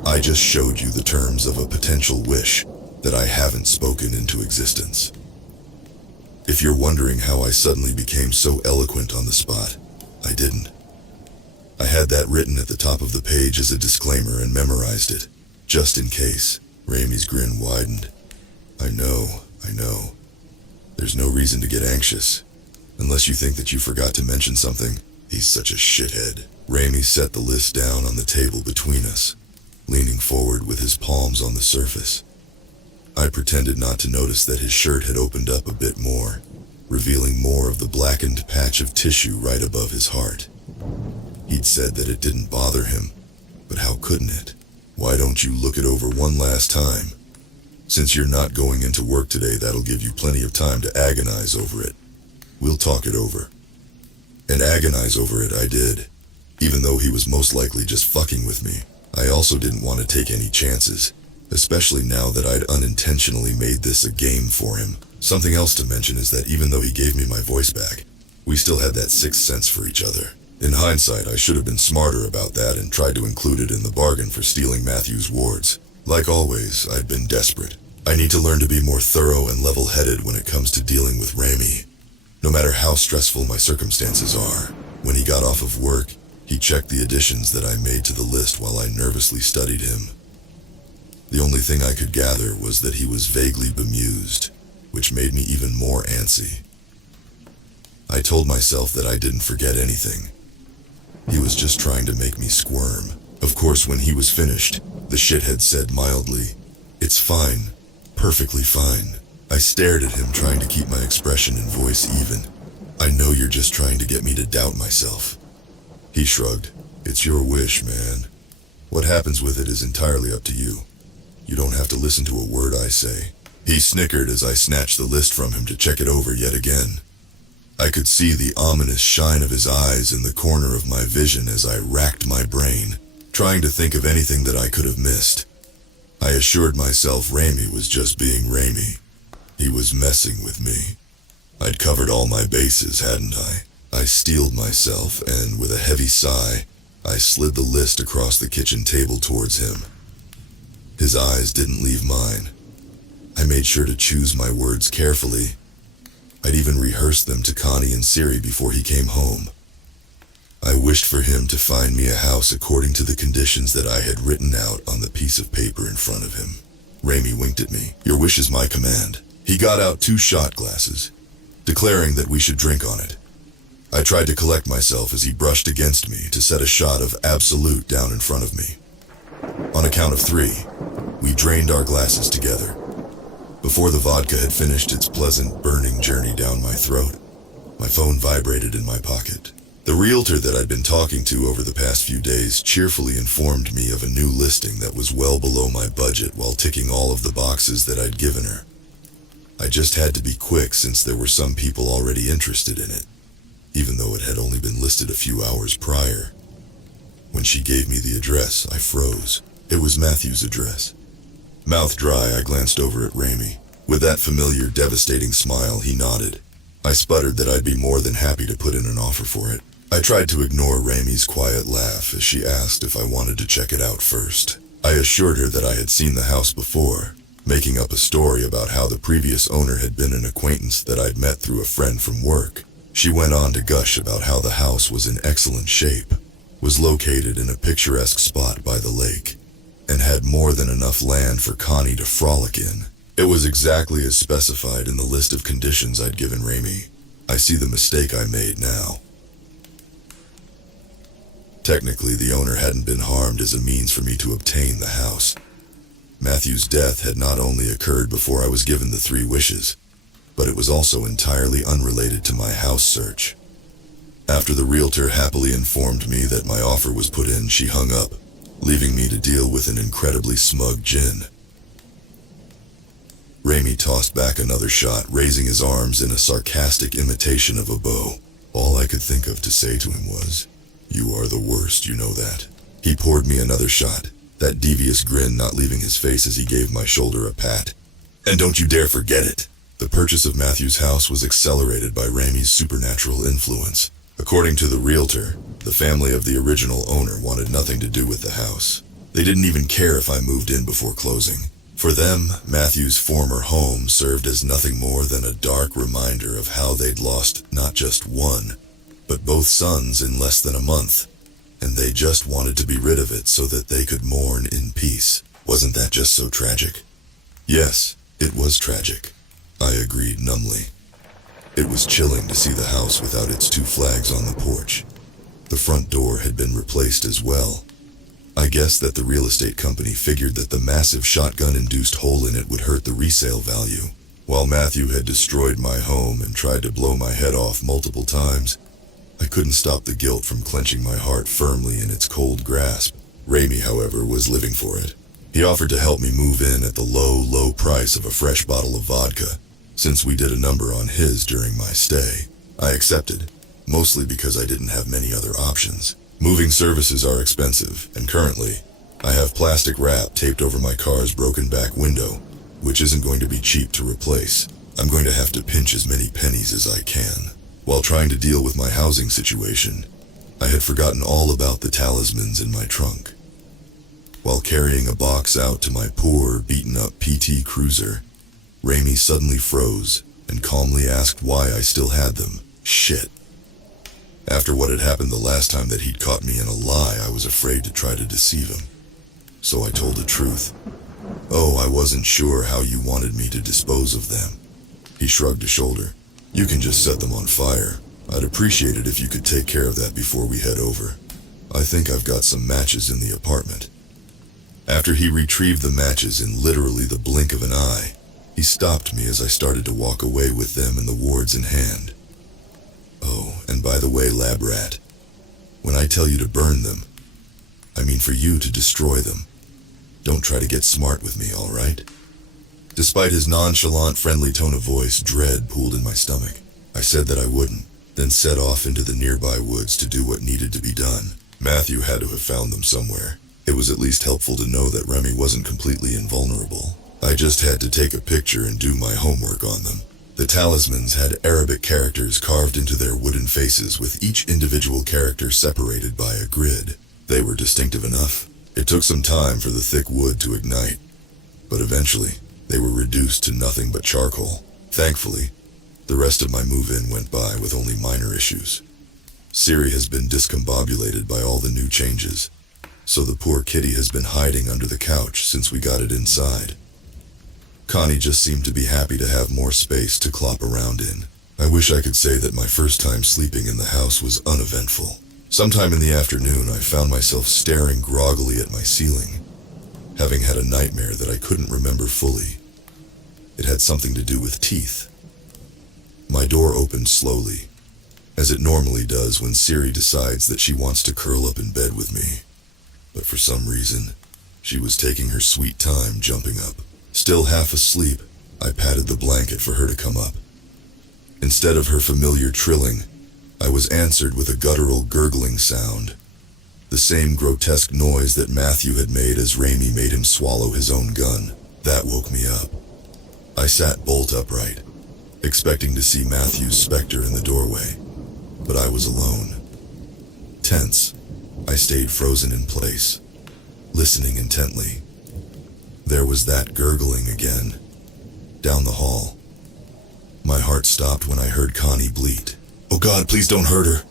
I just showed you the terms of a potential wish that I haven't spoken into existence. If you're wondering how I suddenly became so eloquent on the spot, I didn't. I had that written at the top of the page as a disclaimer and memorized it, just in case. Rami's grin widened. I know. There's no reason to get anxious, unless you think that you forgot to mention something. He's such a shithead. Rami set the list down on the table between us, leaning forward with his palms on the surface. I pretended not to notice that his shirt had opened up a bit more, revealing more of the blackened patch of tissue right above his heart. He'd said that it didn't bother him, but how couldn't it? Why don't you look it over one last time? Since you're not going into work today, that'll give you plenty of time to agonize over it. We'll talk it over. And agonize over it I did, even though he was most likely just fucking with me. I also didn't want to take any chances, especially now that I'd unintentionally made this a game for him. Something else to mention is that even though he gave me my voice back, we still had that sixth sense for each other. In hindsight, I should have been smarter about that and tried to include it in the bargain for stealing Matthew's wards. Like always, I'd been desperate. I need to learn to be more thorough and level-headed when it comes to dealing with Rami, no matter how stressful my circumstances are. When he got off of work, he checked the additions that I made to the list while I nervously studied him. The only thing I could gather was that he was vaguely bemused, which made me even more antsy. I told myself that I didn't forget anything. He was just trying to make me squirm. Of course, when he was finished, the shithead said mildly, "It's fine. Perfectly fine." I stared at him, trying to keep my expression and voice even. "I know you're just trying to get me to doubt myself." He shrugged. "It's your wish, man. What happens with it is entirely up to you. You don't have to listen to a word I say." He snickered as I snatched the list from him to check it over yet again. I could see the ominous shine of his eyes in the corner of my vision as I racked my brain, trying to think of anything that I could have missed. I assured myself Raimi was just being Raimi. He was messing with me. I'd covered all my bases, hadn't I? I steeled myself, and with a heavy sigh, I slid the list across the kitchen table towards him. His eyes didn't leave mine. I made sure to choose my words carefully. I'd even rehearsed them to Connie and Siri before he came home. I wished for him to find me a house according to the conditions that I had written out on the piece of paper in front of him. Raimi winked at me. "Your wish is my command." He got out 2 shot glasses, declaring that we should drink on it. I tried to collect myself as he brushed against me to set a shot of Absolute down in front of me. On a count of 3, we drained our glasses together. Before the vodka had finished its pleasant, burning journey down my throat, my phone vibrated in my pocket. The realtor that I'd been talking to over the past few days cheerfully informed me of a new listing that was well below my budget while ticking all of the boxes that I'd given her. I just had to be quick since there were some people already interested in it, even though it had only been listed a few hours prior. When she gave me the address, I froze. It was Matthew's address. Mouth dry, I glanced over at Raimi. With that familiar, devastating smile, he nodded. I sputtered that I'd be more than happy to put in an offer for it. I tried to ignore Raimi's quiet laugh as she asked if I wanted to check it out first. I assured her that I had seen the house before, making up a story about how the previous owner had been an acquaintance that I'd met through a friend from work. She went on to gush about how the house was in excellent shape, was located in a picturesque spot by the lake, and had more than enough land for Connie to frolic in. It was exactly as specified in the list of conditions I'd given Raimi. I see the mistake I made now. Technically, the owner hadn't been harmed as a means for me to obtain the house. Matthew's death had not only occurred before I was given the 3 wishes, but it was also entirely unrelated to my house search. After the realtor happily informed me that my offer was put in, she hung up, leaving me to deal with an incredibly smug Jinn. Raimi tossed back another shot, raising his arms in a sarcastic imitation of a bow. All I could think of to say to him was, "You are the worst, you know that." He poured me another shot, that devious grin not leaving his face as he gave my shoulder a pat. "And don't you dare forget it." The purchase of Matthew's house was accelerated by Raimi's supernatural influence. According to the realtor, the family of the original owner wanted nothing to do with the house. They didn't even care if I moved in before closing. For them, Matthew's former home served as nothing more than a dark reminder of how they'd lost not just one, but both sons in less than a month, and they just wanted to be rid of it so that they could mourn in peace. Wasn't that just so tragic? Yes, it was tragic. I agreed numbly. It was chilling to see the house without its 2 flags on the porch. The front door had been replaced as well. I guess that the real estate company figured that the massive shotgun-induced hole in it would hurt the resale value. While Matthew had destroyed my home and tried to blow my head off multiple times, I couldn't stop the guilt from clenching my heart firmly in its cold grasp. Raimi, however, was living for it. He offered to help me move in at the low price of a fresh bottle of vodka, since we did a number on his during my stay. I accepted, mostly because I didn't have many other options. Moving services are expensive, and currently, I have plastic wrap taped over my car's broken back window, which isn't going to be cheap to replace. I'm going to have to pinch as many pennies as I can. While trying to deal with my housing situation, I had forgotten all about the talismans in my trunk. While carrying a box out to my poor, beaten-up PT Cruiser, Raimi suddenly froze and calmly asked why I still had them. Shit. After what had happened the last time that he'd caught me in a lie, I was afraid to try to deceive him. So I told the truth. "Oh, I wasn't sure how you wanted me to dispose of them." He shrugged a shoulder. You can just set them on fire. I'd appreciate it if you could take care of that before we head over. I think I've got some matches in the apartment. After he retrieved the matches in literally the blink of an eye, he stopped me as I started to walk away with them and the wards in hand. Oh, and by the way, lab rat, when I tell you to burn them, I mean for you to destroy them. Don't try to get smart with me, all right? Despite his nonchalant, friendly tone of voice, dread pooled in my stomach. I said that I wouldn't, then set off into the nearby woods to do what needed to be done. Matthew had to have found them somewhere. It was at least helpful to know that Remy wasn't completely invulnerable. I just had to take a picture and do my homework on them. The talismans had Arabic characters carved into their wooden faces, with each individual character separated by a grid. They were distinctive enough. It took some time for the thick wood to ignite, but eventually they were reduced to nothing but charcoal. Thankfully, the rest of my move-in went by with only minor issues. Siri has been discombobulated by all the new changes, so the poor kitty has been hiding under the couch since we got it inside. Connie just seemed to be happy to have more space to clop around in. I wish I could say that my first time sleeping in the house was uneventful. Sometime in the afternoon, I found myself staring groggily at my ceiling, having had a nightmare that I couldn't remember fully. It had something to do with teeth. My door opened slowly, as it normally does when Siri decides that she wants to curl up in bed with me. But for some reason, she was taking her sweet time jumping up. Still half asleep, I patted the blanket for her to come up. Instead of her familiar trilling, I was answered with a guttural gurgling sound. The same grotesque noise that Matthew had made as Remy made him swallow his own gun. That woke me up. I sat bolt upright, expecting to see Matthew's specter in the doorway, but I was alone. Tense, I stayed frozen in place, listening intently. There was that gurgling again, down the hall. My heart stopped when I heard Connie bleat. "Oh God, please don't hurt her."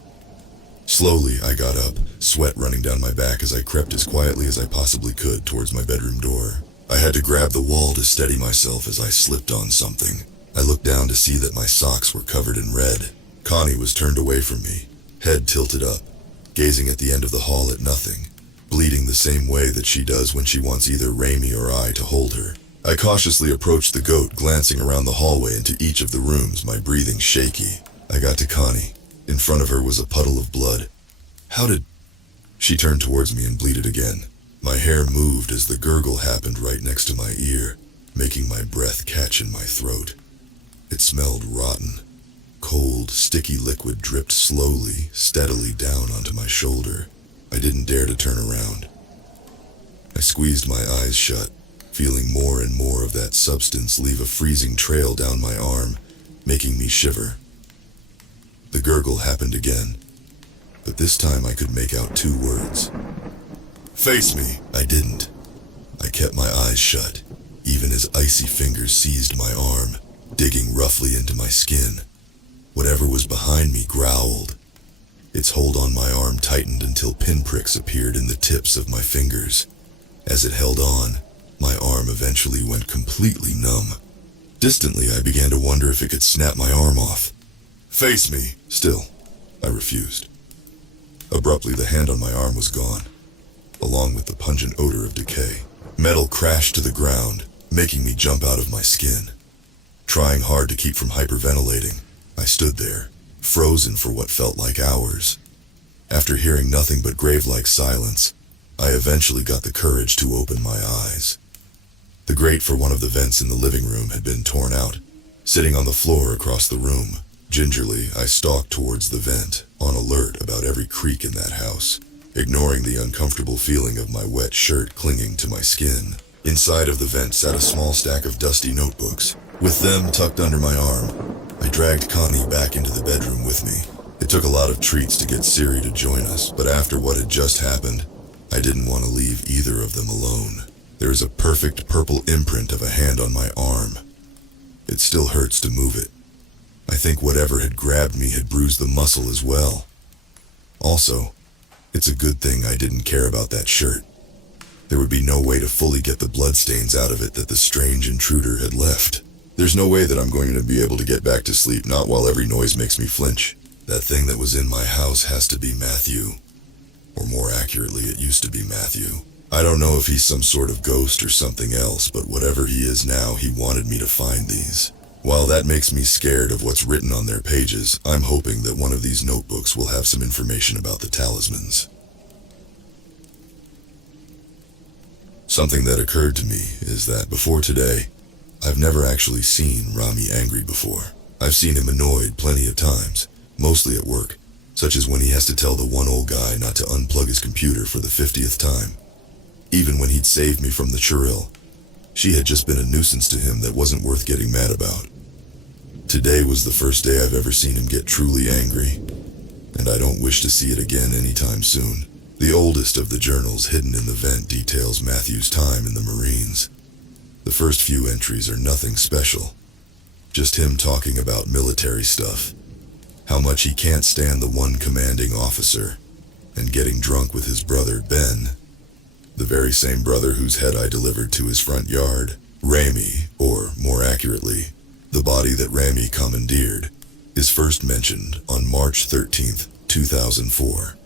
Slowly, I got up, sweat running down my back as I crept as quietly as I possibly could towards my bedroom door. I had to grab the wall to steady myself as I slipped on something. I looked down to see that my socks were covered in red. Connie was turned away from me, head tilted up, gazing at the end of the hall at nothing, bleeding the same way that she does when she wants either Remy or I to hold her. I cautiously approached the goat, glancing around the hallway into each of the rooms, my breathing shaky. I got to Connie. In front of her was a puddle of blood. How did... She turned towards me and bleated again. My hair moved as the gurgle happened right next to my ear, making my breath catch in my throat. It smelled rotten. Cold, sticky liquid dripped slowly, steadily down onto my shoulder. I didn't dare to turn around. I squeezed my eyes shut, feeling more and more of that substance leave a freezing trail down my arm, making me shiver. The gurgle happened again, but this time I could make out 2 words. "Face me." I didn't. I kept my eyes shut, even as icy fingers seized my arm, digging roughly into my skin. Whatever was behind me growled. Its hold on my arm tightened until pinpricks appeared in the tips of my fingers. As it held on, my arm eventually went completely numb. Distantly, I began to wonder if it could snap my arm off. "Face me." Still, I refused. Abruptly, the hand on my arm was gone, along with the pungent odor of decay. Metal crashed to the ground, making me jump out of my skin. Trying hard to keep from hyperventilating, I stood there, frozen for what felt like hours. After hearing nothing but grave-like silence, I eventually got the courage to open my eyes. The grate for one of the vents in the living room had been torn out, sitting on the floor across the room. Gingerly, I stalked towards the vent, on alert about every creak in that house, ignoring the uncomfortable feeling of my wet shirt clinging to my skin. Inside of the vent sat a small stack of dusty notebooks. With them tucked under my arm, I dragged Connie back into the bedroom with me. It took a lot of treats to get Siri to join us, but after what had just happened, I didn't want to leave either of them alone. There is a perfect purple imprint of a hand on my arm. It still hurts to move it. I think whatever had grabbed me had bruised the muscle as well. Also, it's a good thing I didn't care about that shirt. There would be no way to fully get the bloodstains out of it that the strange intruder had left. There's no way that I'm going to be able to get back to sleep, not while every noise makes me flinch. That thing that was in my house has to be Matthew. Or more accurately, it used to be Matthew. I don't know if he's some sort of ghost or something else, but whatever he is now, he wanted me to find these. While that makes me scared of what's written on their pages, I'm hoping that one of these notebooks will have some information about the talismans. Something that occurred to me is that before today, I've never actually seen Rami angry before. I've seen him annoyed plenty of times, mostly at work, such as when he has to tell the one old guy not to unplug his computer for the 50th time. Even when he'd saved me from the churil, she had just been a nuisance to him that wasn't worth getting mad about. Today was the first day I've ever seen him get truly angry, and I don't wish to see it again anytime soon. The oldest of the journals hidden in the vent details Matthew's time in the Marines. The first few entries are nothing special, just him talking about military stuff, how much he can't stand the one commanding officer, and getting drunk with his brother Ben, the very same brother whose head I delivered to his front yard. Rami, or more accurately, the body that Rami commandeered, is first mentioned on March 13th, 2004.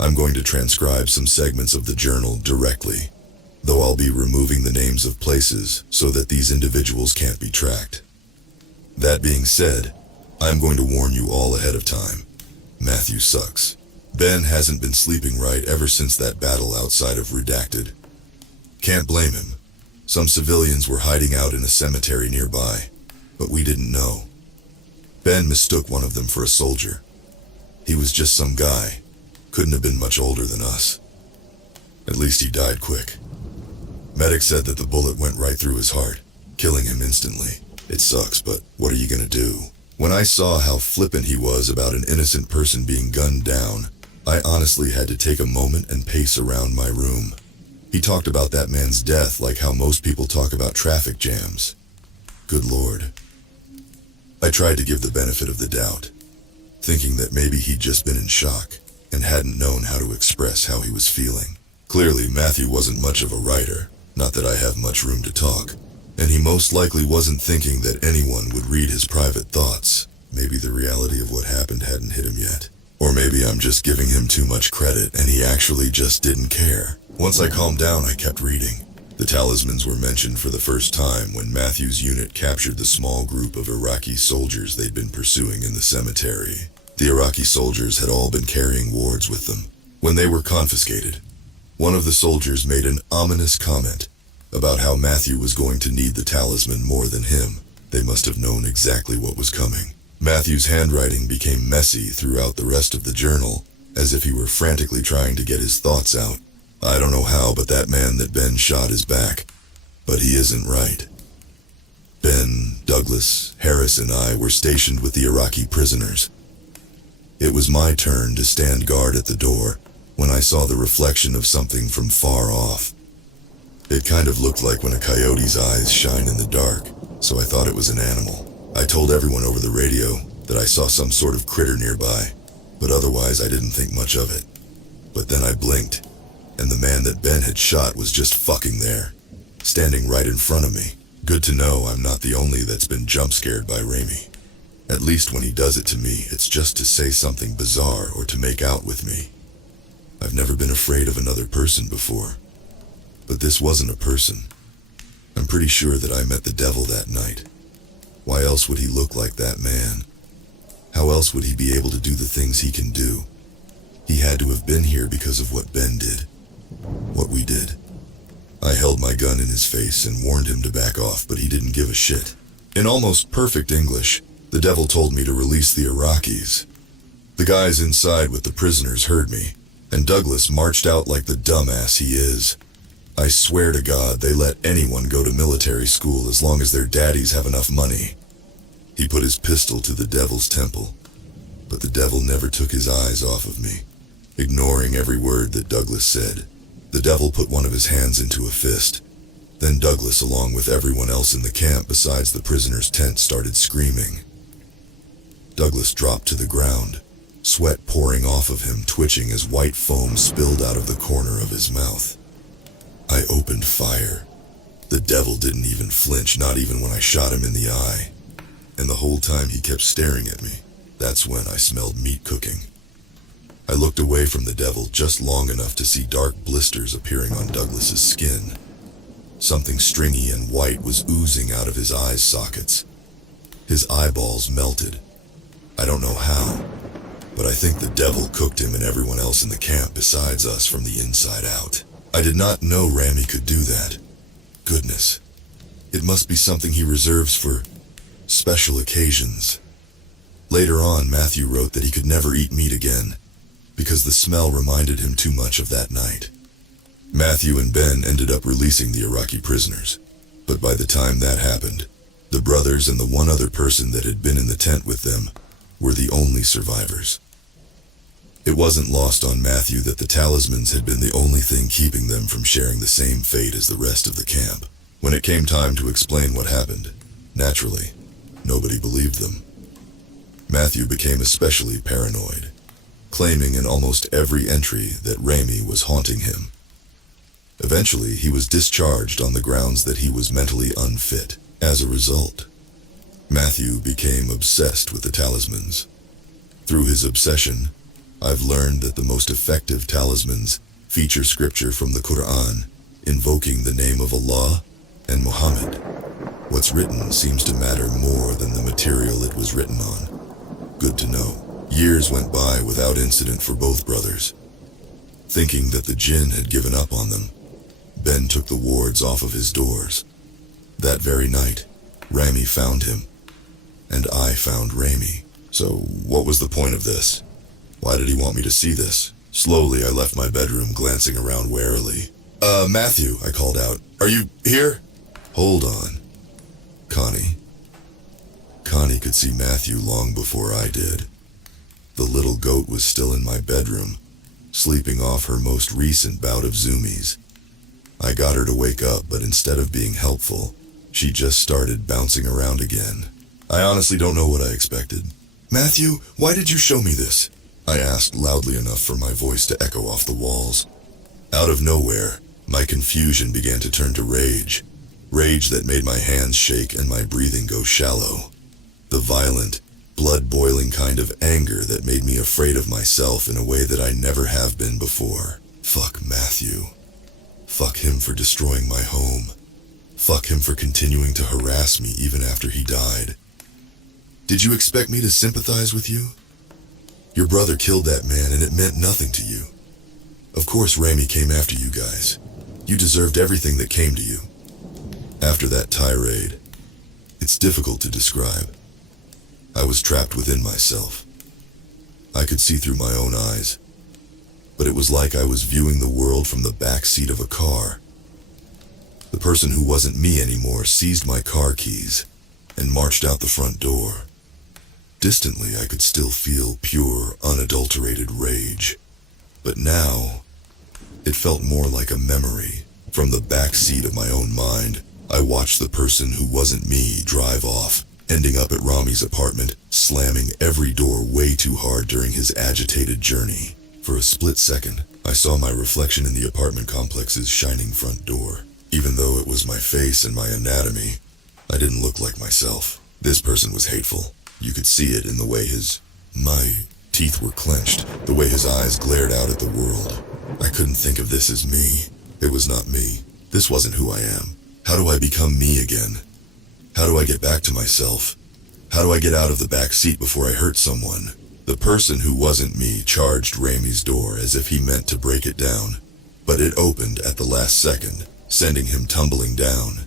I'm going to transcribe some segments of the journal directly, though I'll be removing the names of places so that these individuals can't be tracked. That being said, I'm going to warn you all ahead of time. Matthew sucks. Ben hasn't been sleeping right ever since that battle outside of Redacted. Can't blame him. Some civilians were hiding out in a cemetery nearby, but we didn't know. Ben mistook one of them for a soldier. He was just some guy. Couldn't have been much older than us. At least he died quick. Medic said that the bullet went right through his heart, killing him instantly. It sucks, but what are you gonna do? When I saw how flippant he was about an innocent person being gunned down, I honestly had to take a moment and pace around my room. He talked about that man's death like how most people talk about traffic jams. Good Lord. I tried to give the benefit of the doubt, thinking that maybe he'd just been in shock and hadn't known how to express how he was feeling. Clearly, Matthew wasn't much of a writer, not that I have much room to talk, and he most likely wasn't thinking that anyone would read his private thoughts. Maybe the reality of what happened hadn't hit him yet. Or maybe I'm just giving him too much credit and he actually just didn't care. Once I calmed down, I kept reading. The talismans were mentioned for the first time when Matthew's unit captured the small group of Iraqi soldiers they'd been pursuing in the cemetery. The Iraqi soldiers had all been carrying wards with them. When they were confiscated, one of the soldiers made an ominous comment about how Matthew was going to need the talisman more than him. They must have known exactly what was coming. Matthew's handwriting became messy throughout the rest of the journal, as if he were frantically trying to get his thoughts out. I don't know how, but that man that Ben shot is back. But he isn't right. Ben, Douglas, Harris, and I were stationed with the Iraqi prisoners. It was my turn to stand guard at the door when I saw the reflection of something from far off. It kind of looked like when a coyote's eyes shine in the dark, so I thought it was an animal. I told everyone over the radio that I saw some sort of critter nearby, but otherwise I didn't think much of it. But then I blinked, and the man that Ben had shot was just fucking there, standing right in front of me. Good to know I'm not the only that's been jump-scared by Rami. At least when he does it to me, it's just to say something bizarre or to make out with me. I've never been afraid of another person before, but this wasn't a person. I'm pretty sure that I met the devil that night. Why else would he look like that man? How else would he be able to do the things he can do? He had to have been here because of what Ben did. What we did. I held my gun in his face and warned him to back off, but he didn't give a shit. In almost perfect English, the devil told me to release the Iraqis. The guys inside with the prisoners heard me, and Douglas marched out like the dumbass he is. I swear to God they let anyone go to military school as long as their daddies have enough money. He put his pistol to the devil's temple, but the devil never took his eyes off of me. Ignoring every word that Douglas said, the devil put one of his hands into a fist. Then Douglas, along with everyone else in the camp besides the prisoner's tent, started screaming. Douglas dropped to the ground, sweat pouring off of him, twitching as white foam spilled out of the corner of his mouth. I opened fire. The devil didn't even flinch, not even when I shot him in the eye. And the whole time he kept staring at me. That's when I smelled meat cooking. I looked away from the devil just long enough to see dark blisters appearing on Douglas's skin. Something stringy and white was oozing out of his eye sockets. His eyeballs melted. I don't know how, but I think the devil cooked him and everyone else in the camp besides us from the inside out. I did not know Rami could do that. Goodness. It must be something he reserves for special occasions. Later on, Matthew wrote that he could never eat meat again, because the smell reminded him too much of that night. Matthew and Ben ended up releasing the Iraqi prisoners, but by the time that happened, the brothers and the one other person that had been in the tent with them were the only survivors. It wasn't lost on Matthew that the talismans had been the only thing keeping them from sharing the same fate as the rest of the camp. When it came time to explain what happened, naturally, nobody believed them. Matthew became especially paranoid, claiming in almost every entry that Rami was haunting him. Eventually, he was discharged on the grounds that he was mentally unfit. As a result, Matthew became obsessed with the talismans. Through his obsession, I've learned that the most effective talismans feature scripture from the Quran, invoking the name of Allah and Muhammad. What's written seems to matter more than the material it was written on. Good to know. Years went by without incident for both brothers. Thinking that the jinn had given up on them, Ben took the wards off of his doors. That very night, Rami found him, and I found Rami. So what was the point of this? Why did he want me to see this? Slowly, I left my bedroom, glancing around warily. Matthew, I called out. Are you here? Hold on. Connie. Connie could see Matthew long before I did. The little goat was still in my bedroom, sleeping off her most recent bout of zoomies. I got her to wake up, but instead of being helpful, she just started bouncing around again. I honestly don't know what I expected. Matthew, why did you show me this? I asked loudly enough for my voice to echo off the walls. Out of nowhere, my confusion began to turn to rage. Rage that made my hands shake and my breathing go shallow. The violent, blood-boiling kind of anger that made me afraid of myself in a way that I never have been before. Fuck Matthew. Fuck him for destroying my home. Fuck him for continuing to harass me even after he died. Did you expect me to sympathize with you? Your brother killed that man and it meant nothing to you. Of course Rami came after you guys. You deserved everything that came to you. After that tirade, it's difficult to describe. I was trapped within myself. I could see through my own eyes, but it was like I was viewing the world from the back seat of a car. The person who wasn't me anymore seized my car keys and marched out the front door. Distantly, I could still feel pure, unadulterated rage. But now, it felt more like a memory. From the back seat of my own mind, I watched the person who wasn't me drive off, ending up at Rami's apartment, slamming every door way too hard during his agitated journey. For a split second, I saw my reflection in the apartment complex's shining front door. Even though it was my face and my anatomy, I didn't look like myself. This person was hateful. You could see it in the way my teeth were clenched, the way his eyes glared out at the world. I couldn't think of this as me. It was not me. This wasn't who I am. How do I become me again? How do I get back to myself? How do I get out of the back seat before I hurt someone? The person who wasn't me charged Rami's door as if he meant to break it down, but it opened at the last second, sending him tumbling down.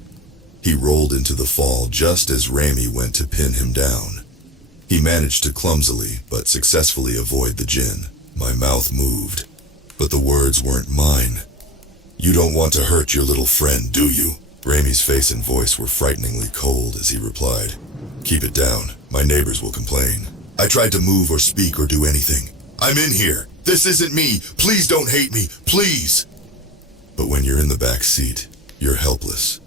He rolled into the fall just as Rami went to pin him down. He managed to clumsily but successfully avoid the jinn. My mouth moved, but the words weren't mine. You don't want to hurt your little friend, do you? Rami's face and voice were frighteningly cold as he replied. Keep it down. My neighbors will complain. I tried to move or speak or do anything. I'm in here. This isn't me. Please don't hate me. Please. But when you're in the back seat, you're helpless.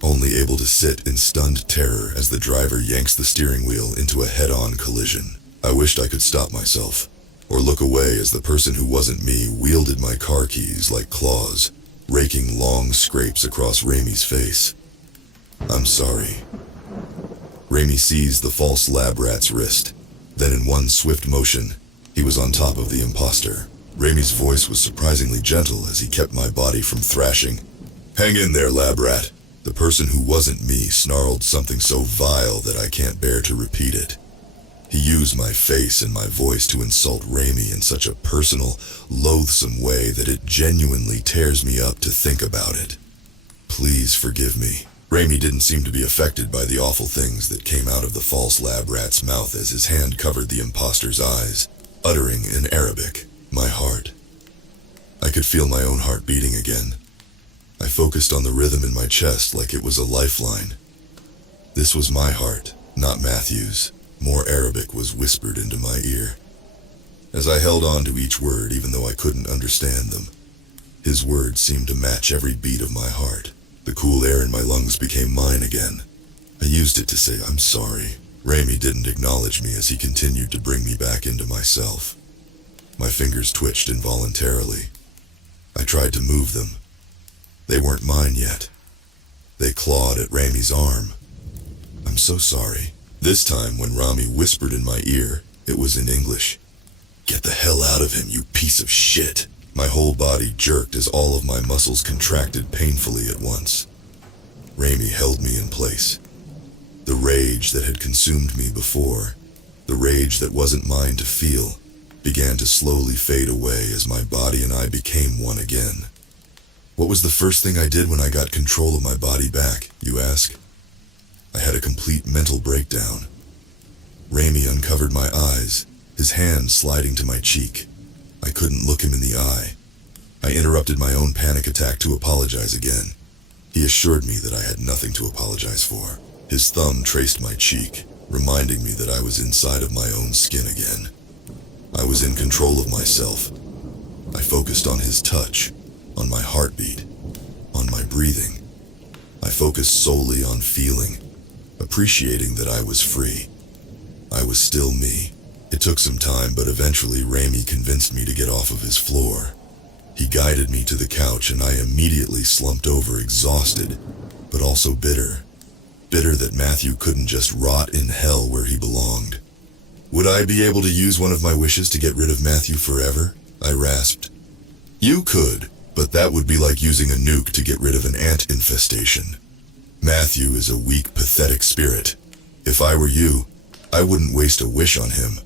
Only able to sit in stunned terror as the driver yanks the steering wheel into a head-on collision. I wished I could stop myself, or look away as the person who wasn't me wielded my car keys like claws, raking long scrapes across Ramey's face. "I'm sorry." Ramey seized the false lab rat's wrist. Then in one swift motion, he was on top of the imposter. Ramey's voice was surprisingly gentle as he kept my body from thrashing. "Hang in there, lab rat." The person who wasn't me snarled something so vile that I can't bear to repeat it. He used my face and my voice to insult Ramey in such a personal, loathsome way that it genuinely tears me up to think about it. "Please forgive me." Ramey didn't seem to be affected by the awful things that came out of the false lab rat's mouth as his hand covered the imposter's eyes, uttering in Arabic, "My heart." I could feel my own heart beating again. I focused on the rhythm in my chest like it was a lifeline. This was my heart, not Matthew's. More Arabic was whispered into my ear. As I held on to each word even though I couldn't understand them, his words seemed to match every beat of my heart. The cool air in my lungs became mine again. I used it to say I'm sorry. Ramey didn't acknowledge me as he continued to bring me back into myself. My fingers twitched involuntarily. I tried to move them. They weren't mine yet. They clawed at Ramey's arm. "I'm so sorry." This time when Rami whispered in my ear, it was in English. "Get the hell out of him, you piece of shit." My whole body jerked as all of my muscles contracted painfully at once. Ramey held me in place. The rage that had consumed me before, the rage that wasn't mine to feel, began to slowly fade away as my body and I became one again. What was the first thing I did when I got control of my body back, you ask? I had a complete mental breakdown. Ramey uncovered my eyes, his hand sliding to my cheek. I couldn't look him in the eye. I interrupted my own panic attack to apologize again. He assured me that I had nothing to apologize for. His thumb traced my cheek, reminding me that I was inside of my own skin again. I was in control of myself. I focused on his touch, on my heartbeat, on my breathing. I focused solely on feeling, appreciating that I was free. I was still me. It took some time, but eventually Ramey convinced me to get off of his floor. He guided me to the couch and I immediately slumped over exhausted, but also bitter. Bitter that Matthew couldn't just rot in hell where he belonged. Would I be able to use one of my wishes to get rid of Matthew forever? I rasped. You could, but that would be like using a nuke to get rid of an ant infestation. Matthew is a weak, pathetic spirit. If I were you, I wouldn't waste a wish on him.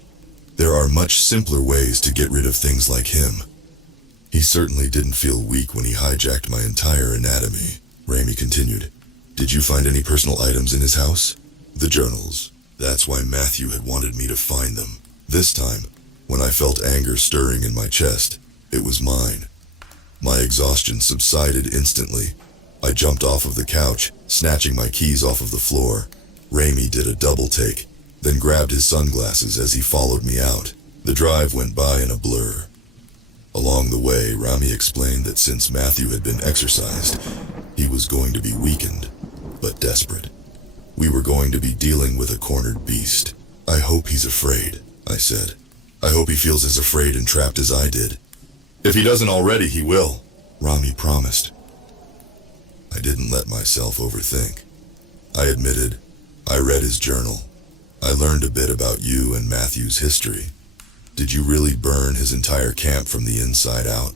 There are much simpler ways to get rid of things like him. He certainly didn't feel weak when he hijacked my entire anatomy. Ramey continued. Did you find any personal items in his house? The journals. That's why Matthew had wanted me to find them. This time, when I felt anger stirring in my chest, it was mine. My exhaustion subsided instantly. I jumped off of the couch, snatching my keys off of the floor. Ramey did a double take, then grabbed his sunglasses as he followed me out. The drive went by in a blur. Along the way, Rami explained that since Matthew had been exorcised, he was going to be weakened, but desperate. We were going to be dealing with a cornered beast. I hope he's afraid, I said. I hope he feels as afraid and trapped as I did. If he doesn't already, he will, Rami promised. I didn't let myself overthink. I admitted, I read his journal. I learned a bit about you and Matthew's history. Did you really burn his entire camp from the inside out?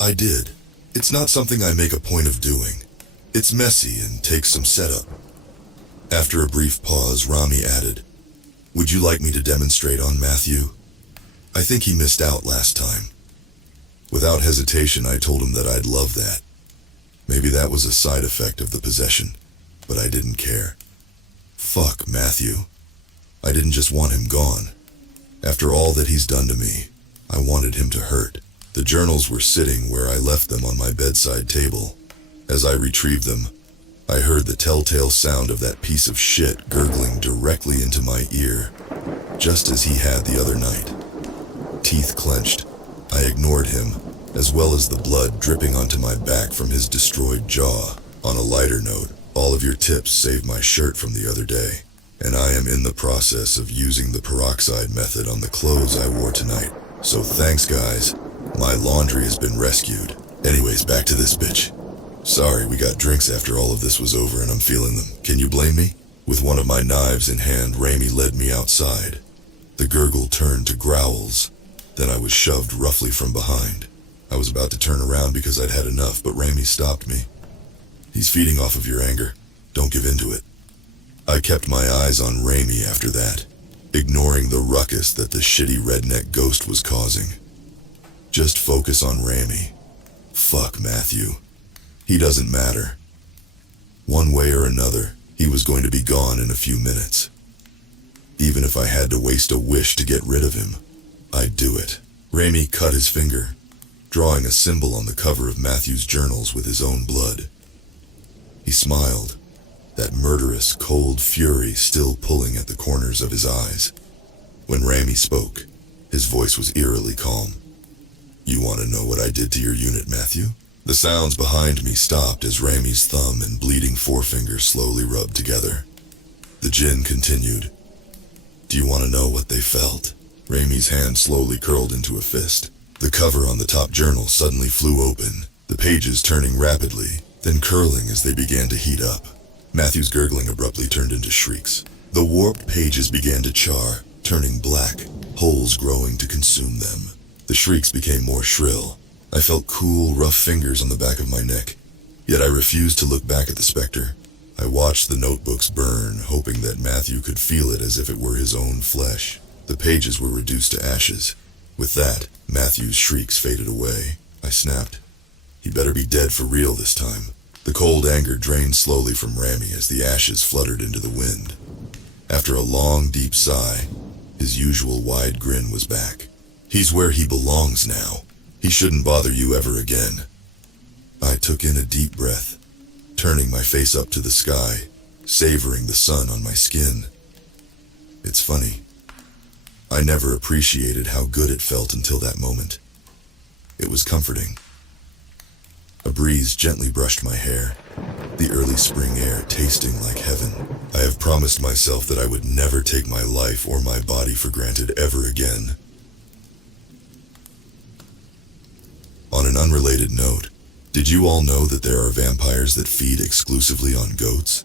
I did. It's not something I make a point of doing. It's messy and takes some setup. After a brief pause, Rami added, Would you like me to demonstrate on Matthew? I think he missed out last time. Without hesitation, I told him that I'd love that. Maybe that was a side effect of the possession, but I didn't care. Fuck Matthew. I didn't just want him gone. After all that he's done to me, I wanted him to hurt. The journals were sitting where I left them on my bedside table. As I retrieved them, I heard the telltale sound of that piece of shit gurgling directly into my ear, just as he had the other night. Teeth clenched, I ignored him, as well as the blood dripping onto my back from his destroyed jaw. On a lighter note, all of your tips saved my shirt from the other day, and I am in the process of using the peroxide method on the clothes I wore tonight. So thanks, guys. My laundry has been rescued. Anyways, back to this bitch. Sorry, we got drinks after all of this was over and I'm feeling them. Can you blame me? With one of my knives in hand, Raimi led me outside. The gurgle turned to growls. Then I was shoved roughly from behind. I was about to turn around because I'd had enough, but Raimi stopped me. He's feeding off of your anger. Don't give in to it. I kept my eyes on Raimi after that, ignoring the ruckus that the shitty redneck ghost was causing. Just focus on Raimi. Fuck Matthew. He doesn't matter. One way or another, he was going to be gone in a few minutes. Even if I had to waste a wish to get rid of him, I'd do it. Raimi cut his finger, drawing a symbol on the cover of Matthew's journals with his own blood. He smiled, that murderous, cold fury still pulling at the corners of his eyes. When Raimi spoke, his voice was eerily calm. You want to know what I did to your unit, Matthew? The sounds behind me stopped as Raimi's thumb and bleeding forefinger slowly rubbed together. The djinn continued. Do you want to know what they felt? Raimi's hand slowly curled into a fist. The cover on the top journal suddenly flew open, the pages turning rapidly, then curling as they began to heat up. Matthew's gurgling abruptly turned into shrieks. The warped pages began to char, turning black, holes growing to consume them. The shrieks became more shrill. I felt cool, rough fingers on the back of my neck. Yet I refused to look back at the specter. I watched the notebooks burn, hoping that Matthew could feel it as if it were his own flesh. The pages were reduced to ashes. With that, Matthew's shrieks faded away. I snapped. He'd better be dead for real this time. The cold anger drained slowly from Raimi as the ashes fluttered into the wind. After a long, deep sigh, his usual wide grin was back. He's where he belongs now. He shouldn't bother you ever again. I took in a deep breath, turning my face up to the sky, savoring the sun on my skin. It's funny. I never appreciated how good it felt until that moment. It was comforting. A breeze gently brushed my hair, the early spring air tasting like heaven. I have promised myself that I would never take my life or my body for granted ever again. On an unrelated note, did you all know that there are vampires that feed exclusively on goats?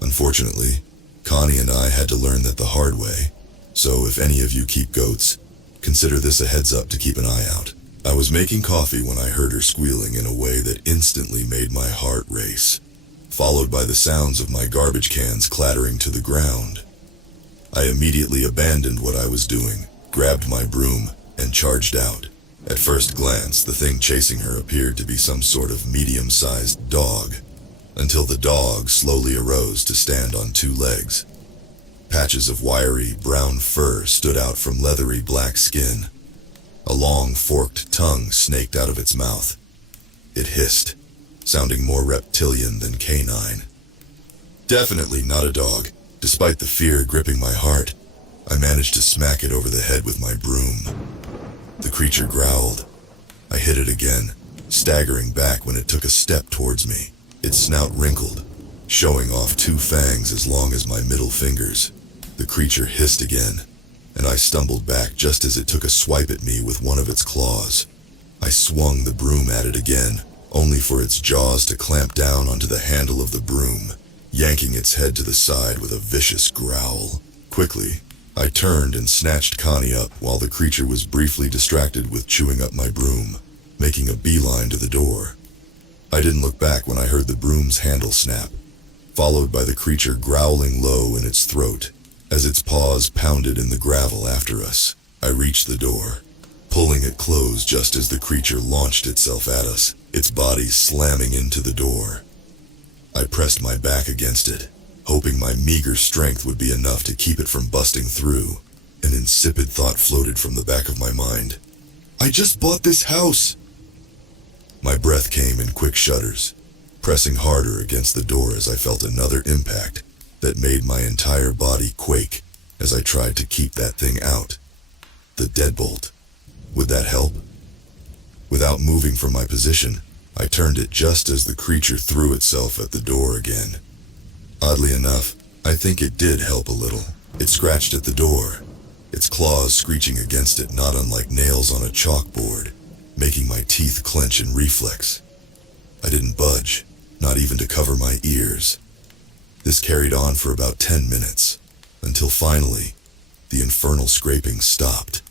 Unfortunately, Connie and I had to learn that the hard way, so if any of you keep goats, consider this a heads up to keep an eye out. I was making coffee when I heard her squealing in a way that instantly made my heart race, followed by the sounds of my garbage cans clattering to the ground. I immediately abandoned what I was doing, grabbed my broom, and charged out. At first glance, the thing chasing her appeared to be some sort of medium-sized dog, until the dog slowly arose to stand on two legs. Patches of wiry, brown fur stood out from leathery black skin. A long, forked tongue snaked out of its mouth. It hissed, sounding more reptilian than canine. Definitely not a dog. Despite the fear gripping my heart, I managed to smack it over the head with my broom. The creature growled. I hit it again, staggering back when it took a step towards me. Its snout wrinkled, showing off two fangs as long as my middle fingers. The creature hissed again, and I stumbled back just as it took a swipe at me with one of its claws. I swung the broom at it again, only for its jaws to clamp down onto the handle of the broom, yanking its head to the side with a vicious growl. Quickly, I turned and snatched Connie up while the creature was briefly distracted with chewing up my broom, making a beeline to the door. I didn't look back when I heard the broom's handle snap, followed by the creature growling low in its throat as its paws pounded in the gravel after us. I reached the door, pulling it closed just as the creature launched itself at us, its body slamming into the door. I pressed my back against it, hoping my meager strength would be enough to keep it from busting through. An insipid thought floated from the back of my mind. I just bought this house! My breath came in quick shudders, pressing harder against the door as I felt another impact that made my entire body quake as I tried to keep that thing out. The deadbolt. Would that help? Without moving from my position, I turned it just as the creature threw itself at the door again. Oddly enough, I think it did help a little. It scratched at the door, its claws screeching against it not unlike nails on a chalkboard. making my teeth clench in reflex. I didn't budge, not even to cover my ears. This carried on for about 10 minutes, until finally, the infernal scraping stopped.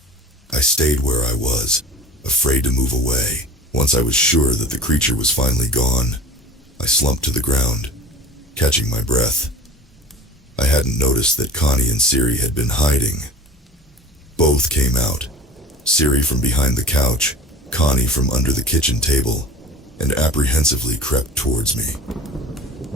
I stayed where I was, afraid to move away. Once I was sure that the creature was finally gone, I slumped to the ground, catching my breath. I hadn't noticed that Connie and Siri had been hiding. Both came out, Siri from behind the couch, Connie from under the kitchen table, and apprehensively crept towards me.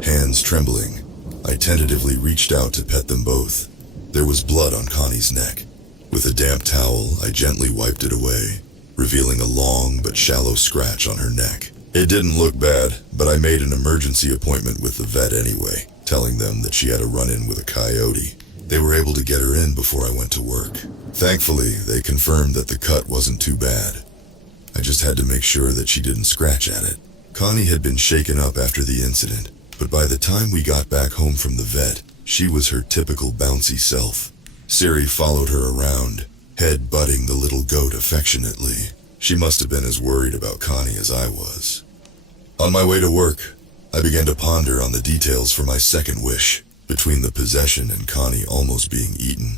Hands trembling, I tentatively reached out to pet them both. There was blood on Connie's neck. With a damp towel, I gently wiped it away, revealing a long but shallow scratch on her neck. It didn't look bad, but I made an emergency appointment with the vet anyway, telling them that she had a run-in with a coyote. They were able to get her in before I went to work. Thankfully, they confirmed that the cut wasn't too bad. I just had to make sure that she didn't scratch at it. Connie had been shaken up after the incident, but by the time we got back home from the vet, she was her typical bouncy self. Siri followed her around, head butting the little goat affectionately. She must have been as worried about Connie as I was. On my way to work, I began to ponder on the details for my second wish. Between the possession and Connie almost being eaten,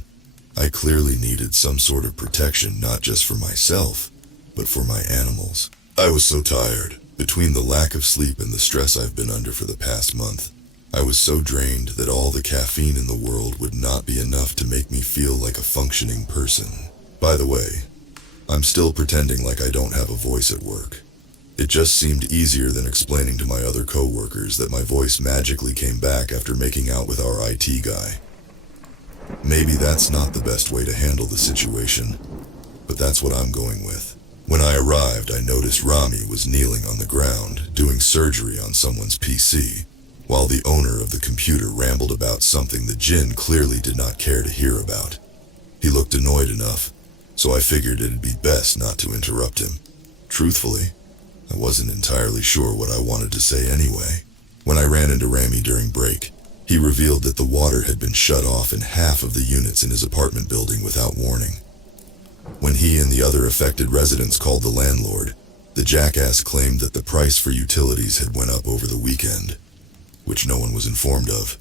I clearly needed some sort of protection, not just for myself, but for my animals. I was so tired. Between the lack of sleep and the stress I've been under for the past month, I was so drained that all the caffeine in the world would not be enough to make me feel like a functioning person. By the way, I'm still pretending like I don't have a voice at work. It just seemed easier than explaining to my other coworkers that my voice magically came back after making out with our IT guy. Maybe that's not the best way to handle the situation, but that's what I'm going with. When I arrived, I noticed Rami was kneeling on the ground, doing surgery on someone's PC, while the owner of the computer rambled about something the Jinn clearly did not care to hear about. He looked annoyed enough, so I figured it'd be best not to interrupt him. Truthfully, I wasn't entirely sure what I wanted to say anyway. When I ran into Rami during break, he revealed that the water had been shut off in half of the units in his apartment building without warning. When he and the other affected residents called the landlord, the jackass claimed that the price for utilities had went up over the weekend, which no one was informed of,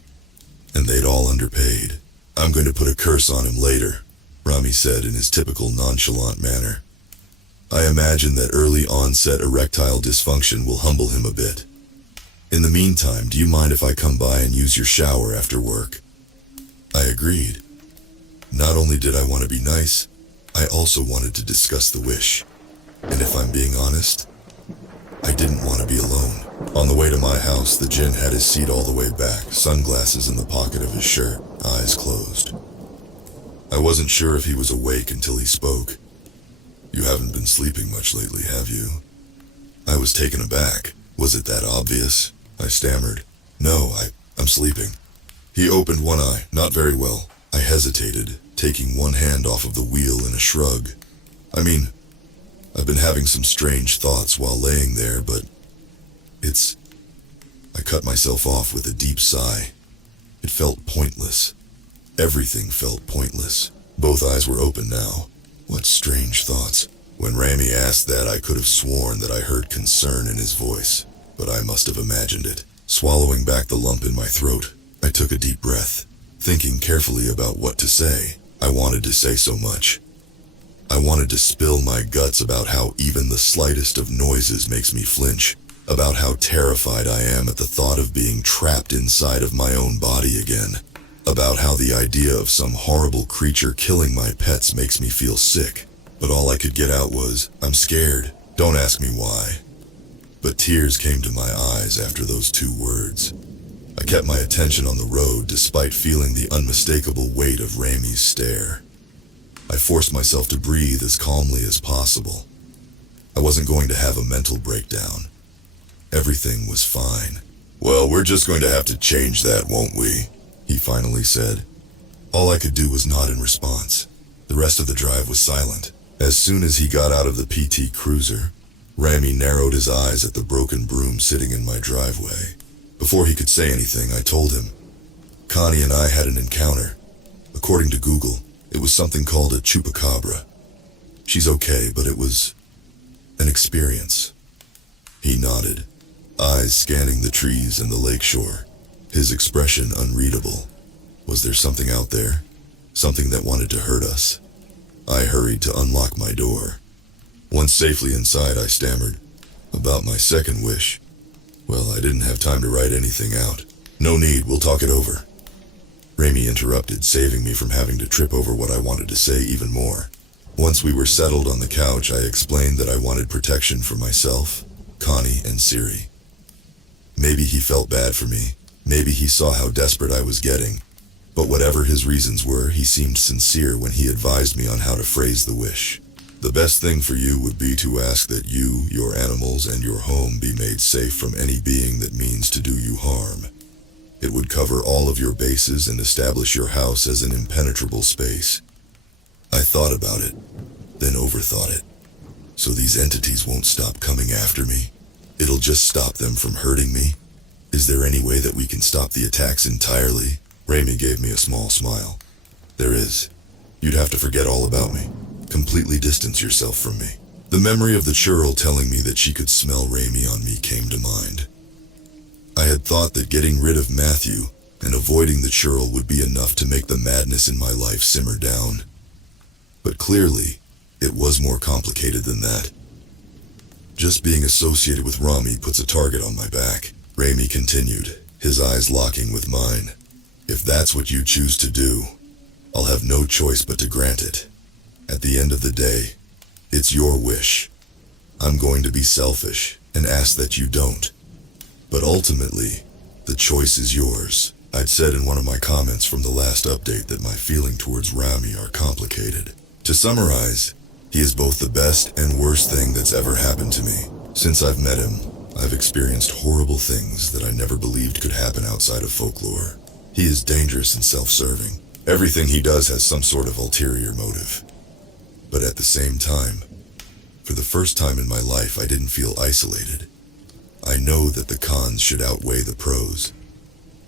and they'd all underpaid. "I'm going to put a curse on him later," Rami said in his typical nonchalant manner. "I imagine that early onset erectile dysfunction will humble him a bit. In the meantime, do you mind if I come by and use your shower after work?" I agreed. Not only did I want to be nice, I also wanted to discuss the wish. And if I'm being honest, I didn't want to be alone. On the way to my house, the Jinn had his seat all the way back, sunglasses in the pocket of his shirt, eyes closed. I wasn't sure if he was awake until he spoke. "You haven't been sleeping much lately, have you?" I was taken aback. "Was it that obvious?" I stammered. "No, I'm sleeping." He opened one eye, not very well. I hesitated, taking one hand off of the wheel in a shrug. I've been having some strange thoughts while laying there, but I cut myself off with a deep sigh. It felt pointless. Everything felt pointless. Both eyes were open now. What strange thoughts? When Rami asked that, I could have sworn that I heard concern in his voice, but I must have imagined it. Swallowing back the lump in my throat, I took a deep breath, thinking carefully about what to say. I wanted to say so much. I wanted to spill my guts about how even the slightest of noises makes me flinch, about how terrified I am at the thought of being trapped inside of my own body again, about how the idea of some horrible creature killing my pets makes me feel sick. But all I could get out was, "I'm scared. Don't ask me why." But tears came to my eyes after those two words. I kept my attention on the road despite feeling the unmistakable weight of Rami's stare. I forced myself to breathe as calmly as possible. I wasn't going to have a mental breakdown. Everything was fine. "Well, we're just going to have to change that, won't we?" he finally said. All I could do was nod in response. The rest of the drive was silent. As soon as he got out of the PT Cruiser, Rami narrowed his eyes at the broken broom sitting in my driveway. Before he could say anything, I told him. "Connie and I had an encounter. According to Google, it was something called a chupacabra. She's okay, but it was An experience. He nodded, eyes scanning the trees and the lakeshore, his expression unreadable. Was there something out there? Something that wanted to hurt us? I hurried to unlock my door. Once safely inside, I stammered, "About my second wish." Well, I didn't have time to write anything out. "No need, we'll talk it over." Raimi interrupted, saving me from having to trip over what I wanted to say even more. Once we were settled on the couch, I explained that I wanted protection for myself, Connie, and Siri. Maybe he felt bad for me. Maybe he saw how desperate I was getting. But whatever his reasons were, he seemed sincere when he advised me on how to phrase the wish. "The best thing for you would be to ask that you, your animals, and your home be made safe from any being that means to do you harm. It would cover all of your bases and establish your house as an impenetrable space." I thought about it, then overthought it. So these entities won't stop coming after me? It'll just stop them from hurting me? Is there any way that we can stop the attacks entirely? Raimi gave me a small smile. "There is. You'd have to forget all about me. Completely distance yourself from me." The memory of the churl telling me that she could smell Raimi on me came to mind. I had thought that getting rid of Matthew and avoiding the churl would be enough to make the madness in my life simmer down. But clearly, it was more complicated than that. "Just being associated with Rami puts a target on my back," Raimi continued, his eyes locking with mine. "If that's what you choose to do, I'll have no choice but to grant it. At the end of the day, it's your wish. I'm going to be selfish and ask that you don't. But ultimately, the choice is yours." I'd said in one of my comments from the last update that my feeling towards Rami are complicated. To summarize, he is both the best and worst thing that's ever happened to me. Since I've met him, I've experienced horrible things that I never believed could happen outside of folklore. He is dangerous and self-serving. Everything he does has some sort of ulterior motive. But at the same time, for the first time in my life, I didn't feel isolated. I know that the cons should outweigh the pros.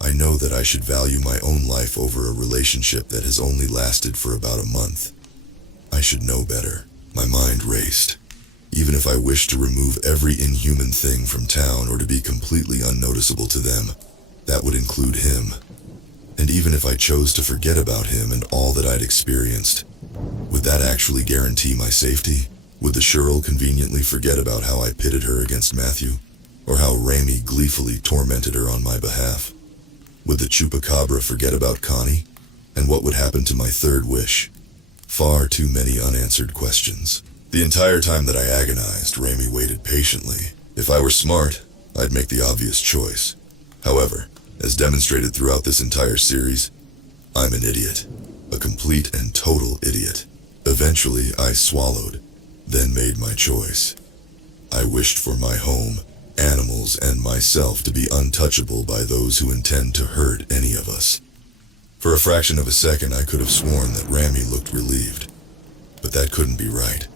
I know that I should value my own life over a relationship that has only lasted for about a month. I should know better. My mind raced. Even if I wished to remove every inhuman thing from town or to be completely unnoticeable to them, that would include him. And even if I chose to forget about him and all that I'd experienced, would that actually guarantee my safety? Would the churl conveniently forget about how I pitted her against Matthew? Or how Raimi gleefully tormented her on my behalf? Would the chupacabra forget about Connie? And what would happen to my third wish? Far too many unanswered questions. The entire time that I agonized, Raimi waited patiently. If I were smart, I'd make the obvious choice. However, as demonstrated throughout this entire series, I'm an idiot. A complete and total idiot. Eventually, I swallowed, then made my choice. I wished for my home, animals, and myself to be untouchable by those who intend to hurt any of us. For a fraction of a second, I could have sworn that Raimi looked relieved. But that couldn't be right.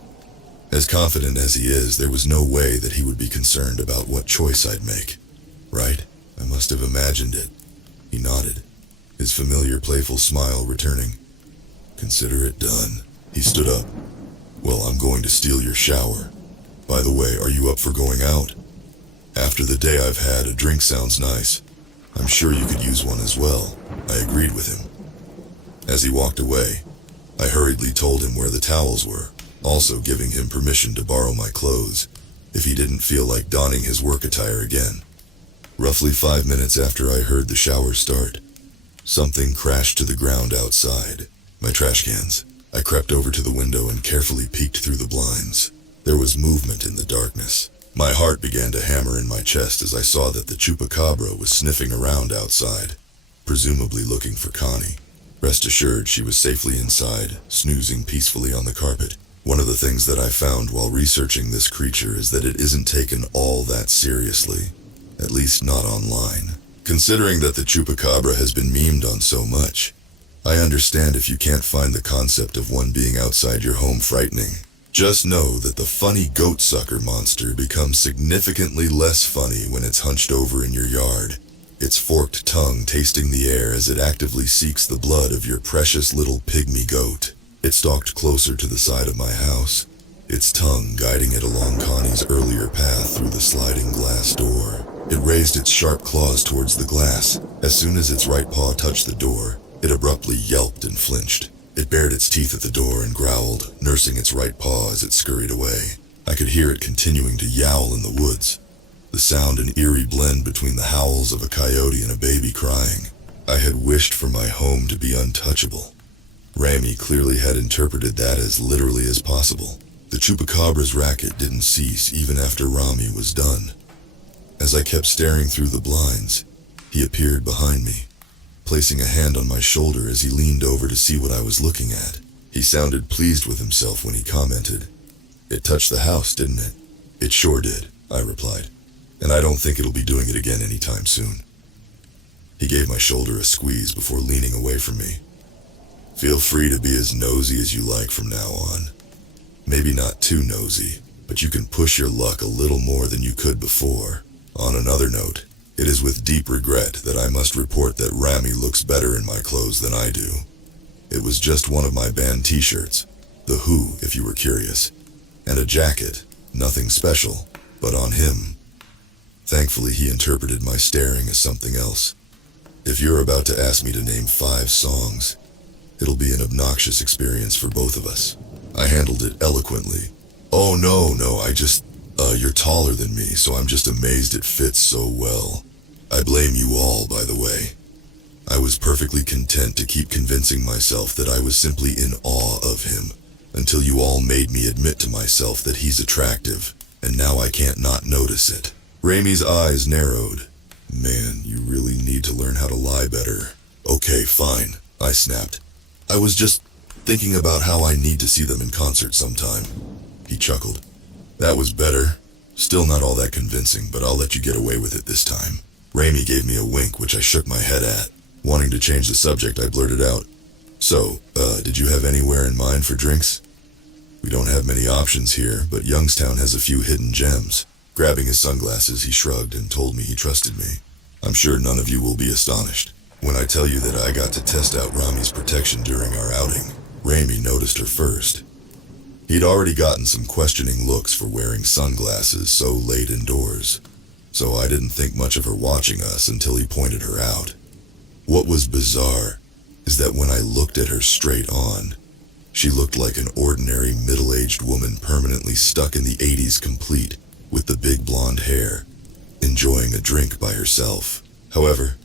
As confident as he is, there was no way that he would be concerned about what choice I'd make. Right? I must have imagined it. He nodded, his familiar playful smile returning. "Consider it done." He stood up. "Well, I'm going to steal your shower. By the way, are you up for going out? After the day I've had, a drink sounds nice. I'm sure you could use one as well." I agreed with him. As he walked away, I hurriedly told him where the towels were, also giving him permission to borrow my clothes, if he didn't feel like donning his work attire again. Roughly 5 minutes after I heard the shower start, something crashed to the ground outside. My trash cans. I crept over to the window and carefully peeked through the blinds. There was movement in the darkness. My heart began to hammer in my chest as I saw that the chupacabra was sniffing around outside, presumably looking for Connie. Rest assured, she was safely inside, snoozing peacefully on the carpet. One of the things that I found while researching this creature is that it isn't taken all that seriously, at least not online. Considering that the chupacabra has been memed on so much, I understand if you can't find the concept of one being outside your home frightening. Just know that the funny goat sucker monster becomes significantly less funny when it's hunched over in your yard, its forked tongue tasting the air as it actively seeks the blood of your precious little pygmy goat. It stalked closer to the side of my house, its tongue guiding it along Connie's earlier path through the sliding glass door. It raised its sharp claws towards the glass. As soon as its right paw touched the door, it abruptly yelped and flinched. It bared its teeth at the door and growled, nursing its right paw as it scurried away. I could hear it continuing to yowl in the woods, the sound an eerie blend between the howls of a coyote and a baby crying. I had wished for my home to be untouchable. Rami clearly had interpreted that as literally as possible. The chupacabra's racket didn't cease even after Rami was done. As I kept staring through the blinds, he appeared behind me, placing a hand on my shoulder as he leaned over to see what I was looking at. He sounded pleased with himself when he commented, "It touched the house, didn't it?" "It sure did," I replied, "and I don't think it'll be doing it again anytime soon." He gave my shoulder a squeeze before leaning away from me. "Feel free to be as nosy as you like from now on. Maybe not too nosy, but you can push your luck a little more than you could before. On another note, it is with deep regret that I must report that Rami looks better in my clothes than I do. It was just one of my band t-shirts, The Who if you were curious, and a jacket, nothing special, but on him." Thankfully he interpreted my staring as something else. "If you're about to ask me to name 5 songs, it'll be an obnoxious experience for both of us." I handled it eloquently. "Oh no, you're taller than me, so I'm just amazed it fits so well. I blame you all, by the way. I was perfectly content to keep convincing myself that I was simply in awe of him, until you all made me admit to myself that he's attractive, and now I can't not notice it." Rami's eyes narrowed. "Man, you really need to learn how to lie better." "Okay, fine," I snapped. "I was just thinking about how I need to see them in concert sometime." He chuckled. "That was better. Still not all that convincing, but I'll let you get away with it this time." Rami gave me a wink, which I shook my head at. Wanting to change the subject, I blurted out, "So, did you have anywhere in mind for drinks? We don't have many options here, but Youngstown has a few hidden gems." Grabbing his sunglasses, he shrugged and told me he trusted me. "I'm sure none of you will be astonished when I tell you that I got to test out Rami's protection during our outing." Rami noticed her first. He'd already gotten some questioning looks for wearing sunglasses so late indoors, so I didn't think much of her watching us until he pointed her out. What was bizarre is that when I looked at her straight on, she looked like an ordinary middle-aged woman permanently stuck in the 80s complete, with the big blonde hair, enjoying a drink by herself. However,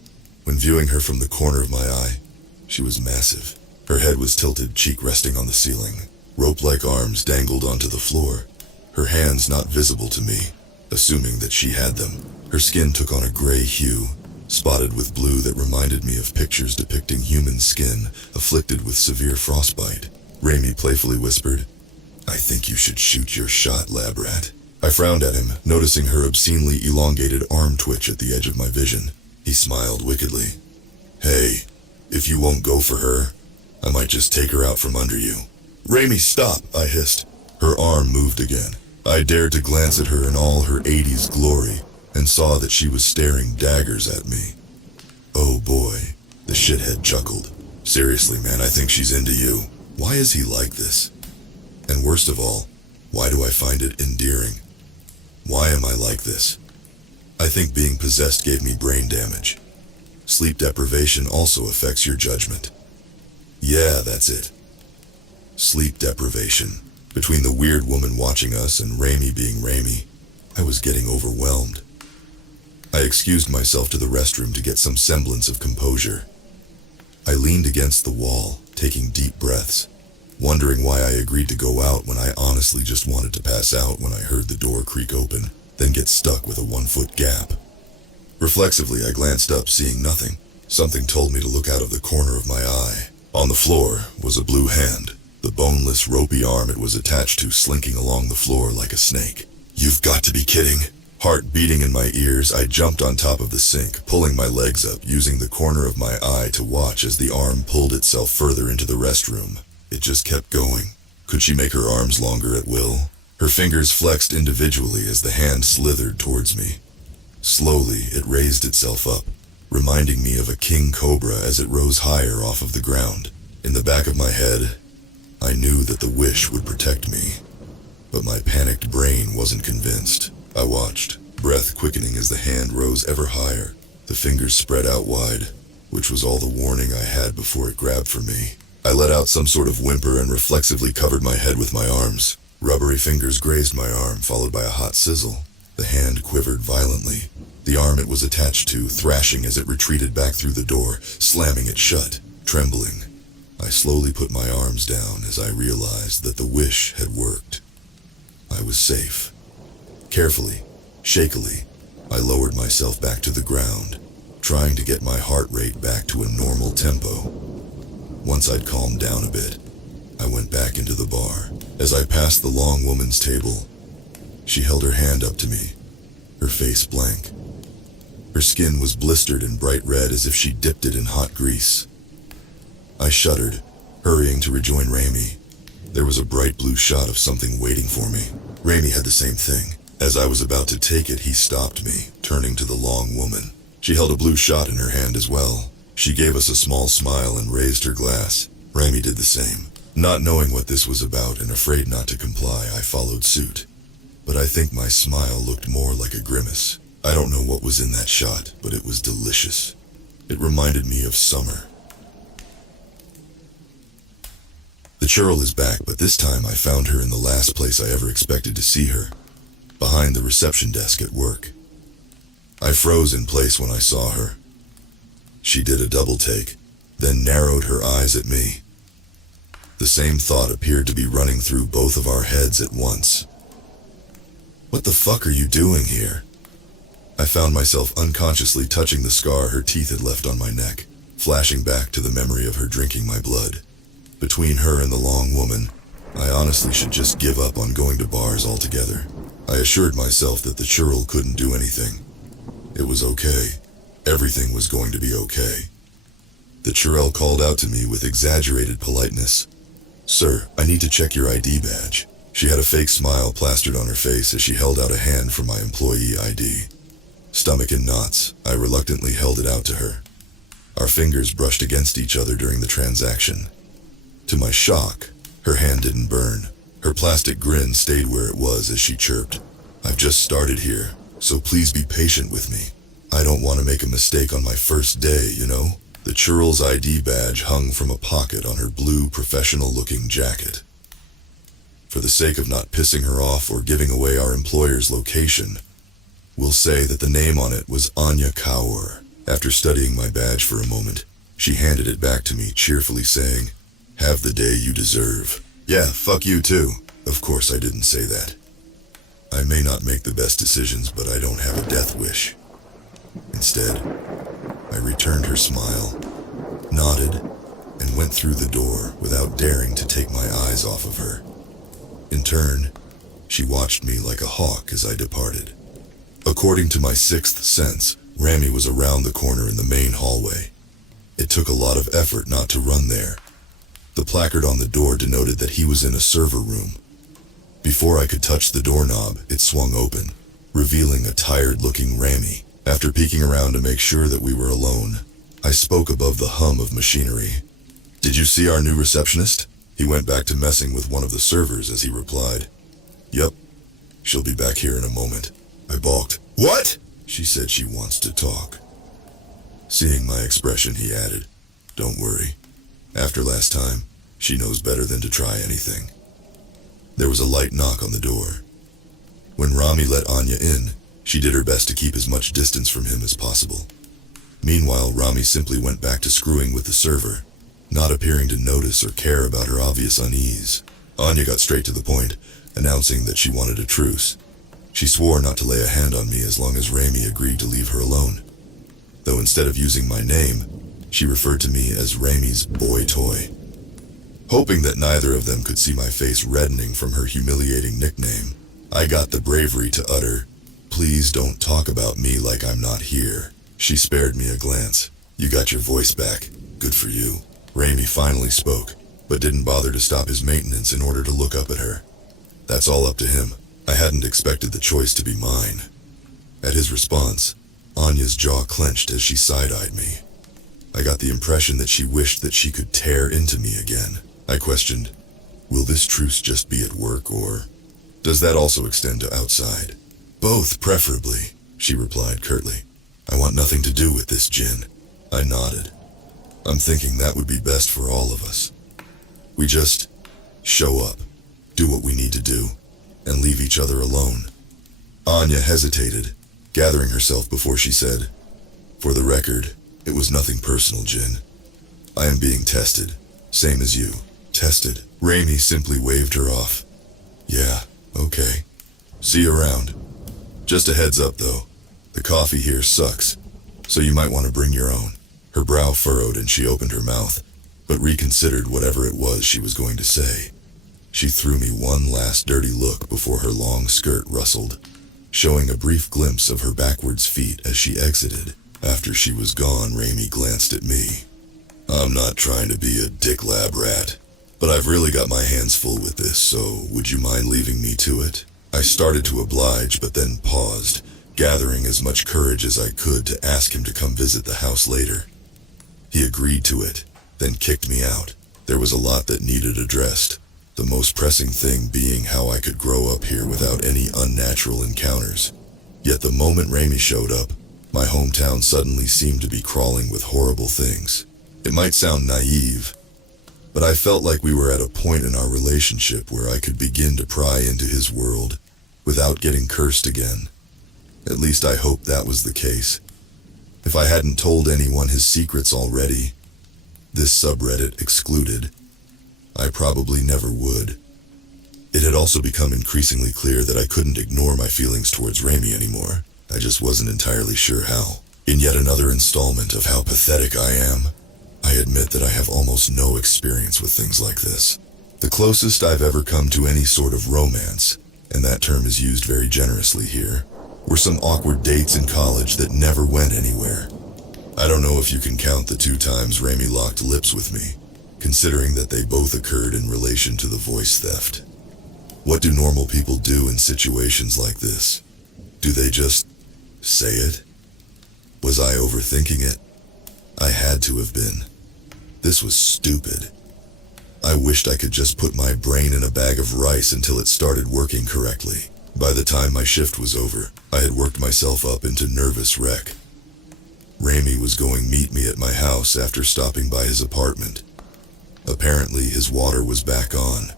when viewing her from the corner of my eye, she was massive. Her head was tilted, cheek resting on the ceiling. Rope-like arms dangled onto the floor, her hands not visible to me, assuming that she had them. Her skin took on a gray hue, spotted with blue that reminded me of pictures depicting human skin afflicted with severe frostbite. Rami playfully whispered, "I think you should shoot your shot, lab rat." I frowned at him, noticing her obscenely elongated arm twitch at the edge of my vision. He smiled wickedly. "Hey, if you won't go for her, I might just take her out from under you." "Rami, stop," I hissed. Her arm moved again. I dared to glance at her in all her 80s glory, and saw that she was staring daggers at me. "Oh boy," the shithead chuckled. "Seriously, man, I think she's into you. Why is he like this? And worst of all, why do I find it endearing? Why am I like this? I think being possessed gave me brain damage. Sleep deprivation also affects your judgment. Yeah, that's it. Sleep deprivation. Between the weird woman watching us and Rami being Rami, I was getting overwhelmed. I excused myself to the restroom to get some semblance of composure. I leaned against the wall, taking deep breaths, wondering why I agreed to go out when I honestly just wanted to pass out when I heard the door creak open, then get stuck with a 1-foot gap. Reflexively, I glanced up, seeing nothing. Something told me to look out of the corner of my eye. On the floor was a blue hand, the boneless, ropey arm it was attached to slinking along the floor like a snake. "You've got to be kidding." Heart beating in my ears, I jumped on top of the sink, pulling my legs up, using the corner of my eye to watch as the arm pulled itself further into the restroom. It just kept going. Could she make her arms longer at will? Her fingers flexed individually as the hand slithered towards me. Slowly, it raised itself up, reminding me of a king cobra as it rose higher off of the ground. In the back of my head, I knew that the wish would protect me. But my panicked brain wasn't convinced. I watched, breath quickening as the hand rose ever higher, the fingers spread out wide, which was all the warning I had before it grabbed for me. I let out some sort of whimper and reflexively covered my head with my arms. Rubbery fingers grazed my arm, followed by a hot sizzle. The hand quivered violently. The arm it was attached to, thrashing as it retreated back through the door, slamming it shut. Trembling, I slowly put my arms down as I realized that the wish had worked. I was safe. Carefully, shakily, I lowered myself back to the ground, trying to get my heart rate back to a normal tempo. Once I'd calmed down a bit, I went back into the bar. As I passed the long woman's table, she held her hand up to me, her face blank. Her skin was blistered and bright red as if she dipped it in hot grease. I shuddered, hurrying to rejoin Raimi. There was a bright blue shot of something waiting for me. Raimi had the same thing. As I was about to take it, he stopped me, turning to the long woman. She held a blue shot in her hand as well. She gave us a small smile and raised her glass. Raimi did the same. Not knowing what this was about and afraid not to comply, I followed suit. But I think my smile looked more like a grimace. I don't know what was in that shot, but it was delicious. It reminded me of summer. The churl is back, but this time I found her in the last place I ever expected to see her, behind the reception desk at work. I froze in place when I saw her. She did a double take, then narrowed her eyes at me. The same thought appeared to be running through both of our heads at once. What the fuck are you doing here? I found myself unconsciously touching the scar her teeth had left on my neck, flashing back to the memory of her drinking my blood. Between her and the long woman, I honestly should just give up on going to bars altogether. I assured myself that the churl couldn't do anything. It was okay. Everything was going to be okay. The churl called out to me with exaggerated politeness. "Sir, I need to check your ID badge." She had a fake smile plastered on her face as she held out a hand for my employee ID. Stomach in knots, I reluctantly held it out to her. Our fingers brushed against each other during the transaction. To my shock, her hand didn't burn. Her plastic grin stayed where it was as she chirped, "I've just started here, so please be patient with me. I don't want to make a mistake on my first day, you know?" The churl's ID badge hung from a pocket on her blue professional-looking jacket. For the sake of not pissing her off or giving away our employer's location, we'll say that the name on it was Anya Kaur. After studying my badge for a moment, she handed it back to me, cheerfully saying, "Have the day you deserve." Yeah, fuck you too. Of course I didn't say that. I may not make the best decisions, but I don't have a death wish. Instead, I returned her smile, nodded, and went through the door without daring to take my eyes off of her. In turn, she watched me like a hawk as I departed. According to my sixth sense, Rami was around the corner in the main hallway. It took a lot of effort not to run there. The placard on the door denoted that he was in a server room. Before I could touch the doorknob, it swung open, revealing a tired-looking Rami. After peeking around to make sure that we were alone, I spoke above the hum of machinery. "Did you see our new receptionist?" He went back to messing with one of the servers as he replied, "Yep, she'll be back here in a moment." I balked. "What?" She said she wants to talk. Seeing my expression, he added, "Don't worry. After last time, she knows better than to try anything." There was a light knock on the door. When Rami let Anya in, she did her best to keep as much distance from him as possible. Meanwhile, Rami simply went back to screwing with the server, not appearing to notice or care about her obvious unease. Anya got straight to the point, announcing that she wanted a truce. She swore not to lay a hand on me as long as Rami agreed to leave her alone. Though instead of using my name, she referred to me as Rami's boy toy. Hoping that neither of them could see my face reddening from her humiliating nickname, I got the bravery to utter, "Please don't talk about me like I'm not here." She spared me a glance. "You got your voice back. Good for you." Rami finally spoke, but didn't bother to stop his maintenance in order to look up at her. That's all up to him. I hadn't expected the choice to be mine. At his response, Anya's jaw clenched as she side-eyed me. I got the impression that she wished that she could tear into me again. I questioned, "Will this truce just be at work, or Does that also extend to outside? Both, preferably, she replied curtly. I want nothing to do with this djinn. I nodded. I'm thinking that would be best for all of us. We just show up, do what we need to do, and leave each other alone. Anya hesitated, gathering herself before she said, For the record, it was nothing personal, Jin. I am being tested, same as you. Tested? Raimi simply waved her off. Yeah, okay. See you around. Just a heads up though, the coffee here sucks, so you might want to bring your own. Her brow furrowed and she opened her mouth, but reconsidered whatever it was she was going to say. She threw me one last dirty look before her long skirt rustled, showing a brief glimpse of her backwards feet as she exited. After she was gone, Raimi glanced at me. I'm not trying to be a dick lab rat, but I've really got my hands full with this, so would you mind leaving me to it? I started to oblige, but then paused, gathering as much courage as I could to ask him to come visit the house later. He agreed to it, then kicked me out. There was a lot that needed addressed, the most pressing thing being how I could grow up here without any unnatural encounters. Yet the moment Raimi showed up, my hometown suddenly seemed to be crawling with horrible things. It might sound naive, but I felt like we were at a point in our relationship where I could begin to pry into his world without getting cursed again. At least I hoped that was the case. If I hadn't told anyone his secrets already, this subreddit excluded, I probably never would. It had also become increasingly clear that I couldn't ignore my feelings towards Raimi anymore. I just wasn't entirely sure how. In yet another installment of how pathetic I am, I admit that I have almost no experience with things like this. The closest I've ever come to any sort of romance, and that term is used very generously here, were some awkward dates in college that never went anywhere. I don't know if you can count the 2 times Raimi locked lips with me, considering that they both occurred in relation to the voice theft. What do normal people do in situations like this? Do they just say it? Was I overthinking it? I had to have been. This was stupid. I wished I could just put my brain in a bag of rice until it started working correctly. By the time my shift was over, I had worked myself up into nervous wreck. Raimi was going to meet me at my house after stopping by his apartment. Apparently his water was back on.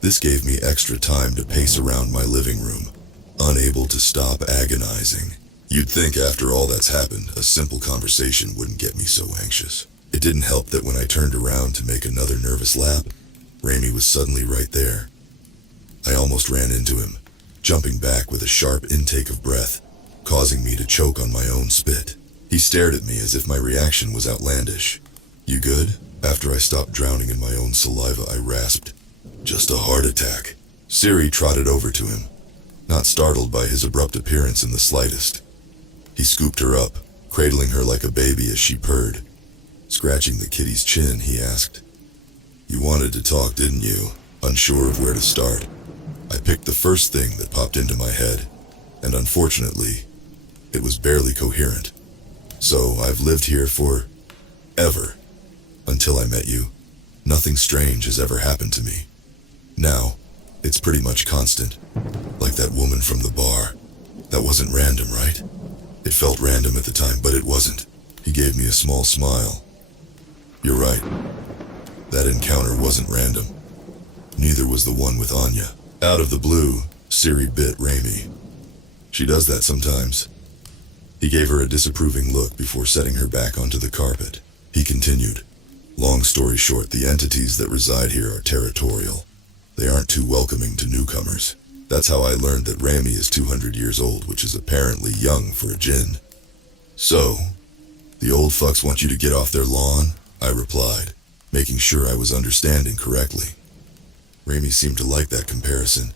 This gave me extra time to pace around my living room, unable to stop agonizing. You'd think after all that's happened, a simple conversation wouldn't get me so anxious. It didn't help that when I turned around to make another nervous lap, Raimi was suddenly right there. I almost ran into him, jumping back with a sharp intake of breath, causing me to choke on my own spit. He stared at me as if my reaction was outlandish. You good? After I stopped drowning in my own saliva, I rasped. Just a heart attack. Siri trotted over to him, not startled by his abrupt appearance in the slightest. He scooped her up, cradling her like a baby as she purred. Scratching the kitty's chin, he asked, You wanted to talk, didn't you? Unsure of where to start. I picked the first thing that popped into my head, and unfortunately, it was barely coherent. So I've lived here for ever. Until I met you, nothing strange has ever happened to me. Now, it's pretty much constant. Like that woman from the bar. That wasn't random, right? It felt random at the time, but it wasn't. He gave me a small smile. You're right. That encounter wasn't random. Neither was the one with Anya. Out of the blue, Siri bit Raimi. She does that sometimes. He gave her a disapproving look before setting her back onto the carpet. He continued. Long story short, the entities that reside here are territorial. They aren't too welcoming to newcomers. That's how I learned that Raimi is 200 years old, which is apparently young for a djinn. So, the old fucks want you to get off their lawn? I replied, making sure I was understanding correctly. Raimi seemed to like that comparison.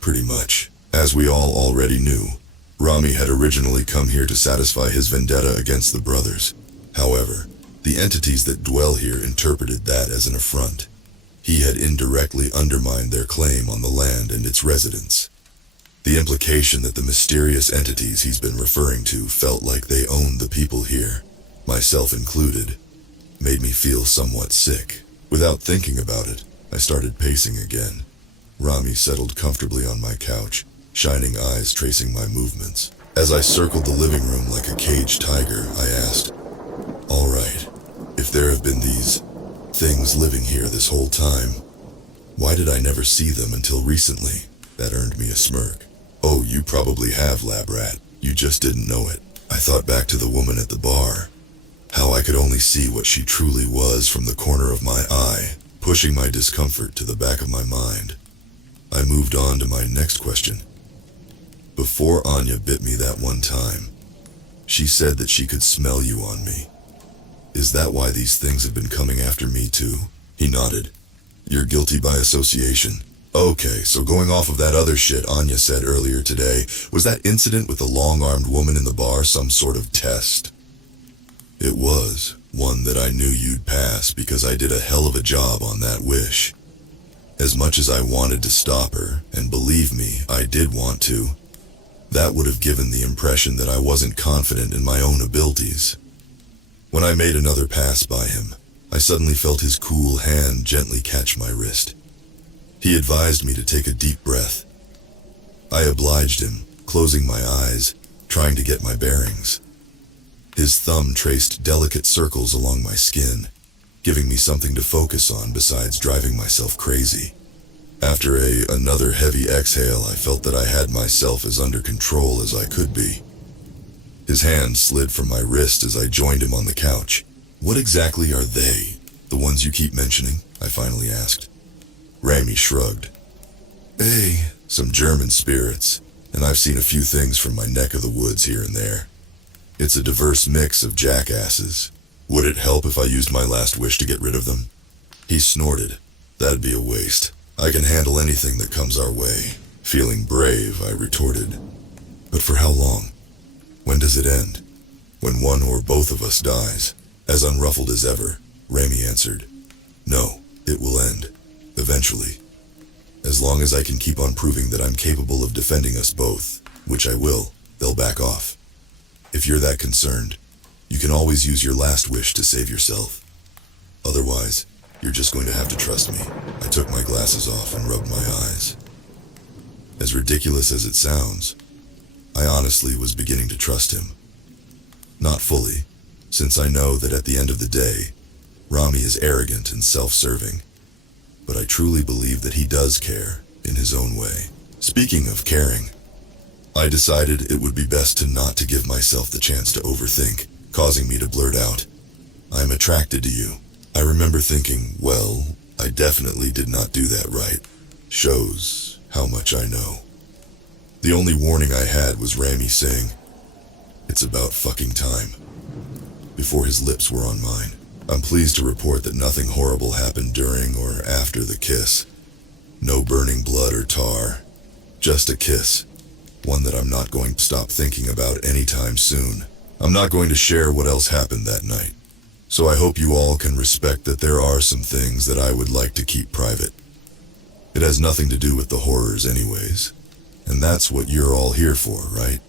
Pretty much. As we all already knew, Rami had originally come here to satisfy his vendetta against the brothers. However, the entities that dwell here interpreted that as an affront. He had indirectly undermined their claim on the land and its residents. The implication that the mysterious entities he's been referring to felt like they owned the people here, myself included, made me feel somewhat sick. Without thinking about it, I started pacing again. Rami settled comfortably on my couch, shining eyes tracing my movements. As I circled the living room like a caged tiger, I asked, "All right, if there have been these things living here this whole time, why did I never see them until recently?" That earned me a smirk. "Oh, you probably have, lab rat. You just didn't know it." I thought back to the woman at the bar, how I could only see what she truly was from the corner of my eye, pushing my discomfort to the back of my mind. I moved on to my next question. Before Anya bit me that one time, she said that she could smell you on me. Is that why these things have been coming after me too? He nodded. You're guilty by association. Okay, so going off of that other shit Anya said earlier today, was that incident with the long-armed woman in the bar some sort of test? It was, one that I knew you'd pass because I did a hell of a job on that wish. As much as I wanted to stop her, and believe me, I did want to, that would have given the impression that I wasn't confident in my own abilities. When I made another pass by him, I suddenly felt his cool hand gently catch my wrist. He advised me to take a deep breath. I obliged him, closing my eyes, trying to get my bearings. His thumb traced delicate circles along my skin, giving me something to focus on besides driving myself crazy. After another heavy exhale, I felt that I had myself as under control as I could be. His hand slid from my wrist as I joined him on the couch. What exactly are they, the ones you keep mentioning? I finally asked. Rami shrugged. Some German spirits, and I've seen a few things from my neck of the woods here and there. It's a diverse mix of jackasses. Would it help if I used my last wish to get rid of them? He snorted. That'd be a waste. I can handle anything that comes our way. Feeling brave, I retorted. But for how long? When does it end? When one or both of us dies. As unruffled as ever, Rami answered. No, it will end. Eventually. As long as I can keep on proving that I'm capable of defending us both, which I will, they'll back off. If you're that concerned, you can always use your last wish to save yourself. Otherwise, you're just going to have to trust me. I took my glasses off and rubbed my eyes. As ridiculous as it sounds, I honestly was beginning to trust him. Not fully, since I know that at the end of the day, Rami is arrogant and self-serving. But I truly believe that he does care, in his own way. Speaking of caring, I decided it would be best not to give myself the chance to overthink, causing me to blurt out, I'm attracted to you. I remember thinking, well, I definitely did not do that right. Shows how much I know. The only warning I had was Rami saying, it's about fucking time, before his lips were on mine. I'm pleased to report that nothing horrible happened during or after the kiss. No burning blood or tar. Just a kiss. One that I'm not going to stop thinking about anytime soon. I'm not going to share what else happened that night. So I hope you all can respect that there are some things that I would like to keep private. It has nothing to do with the horrors anyways. And that's what you're all here for, right?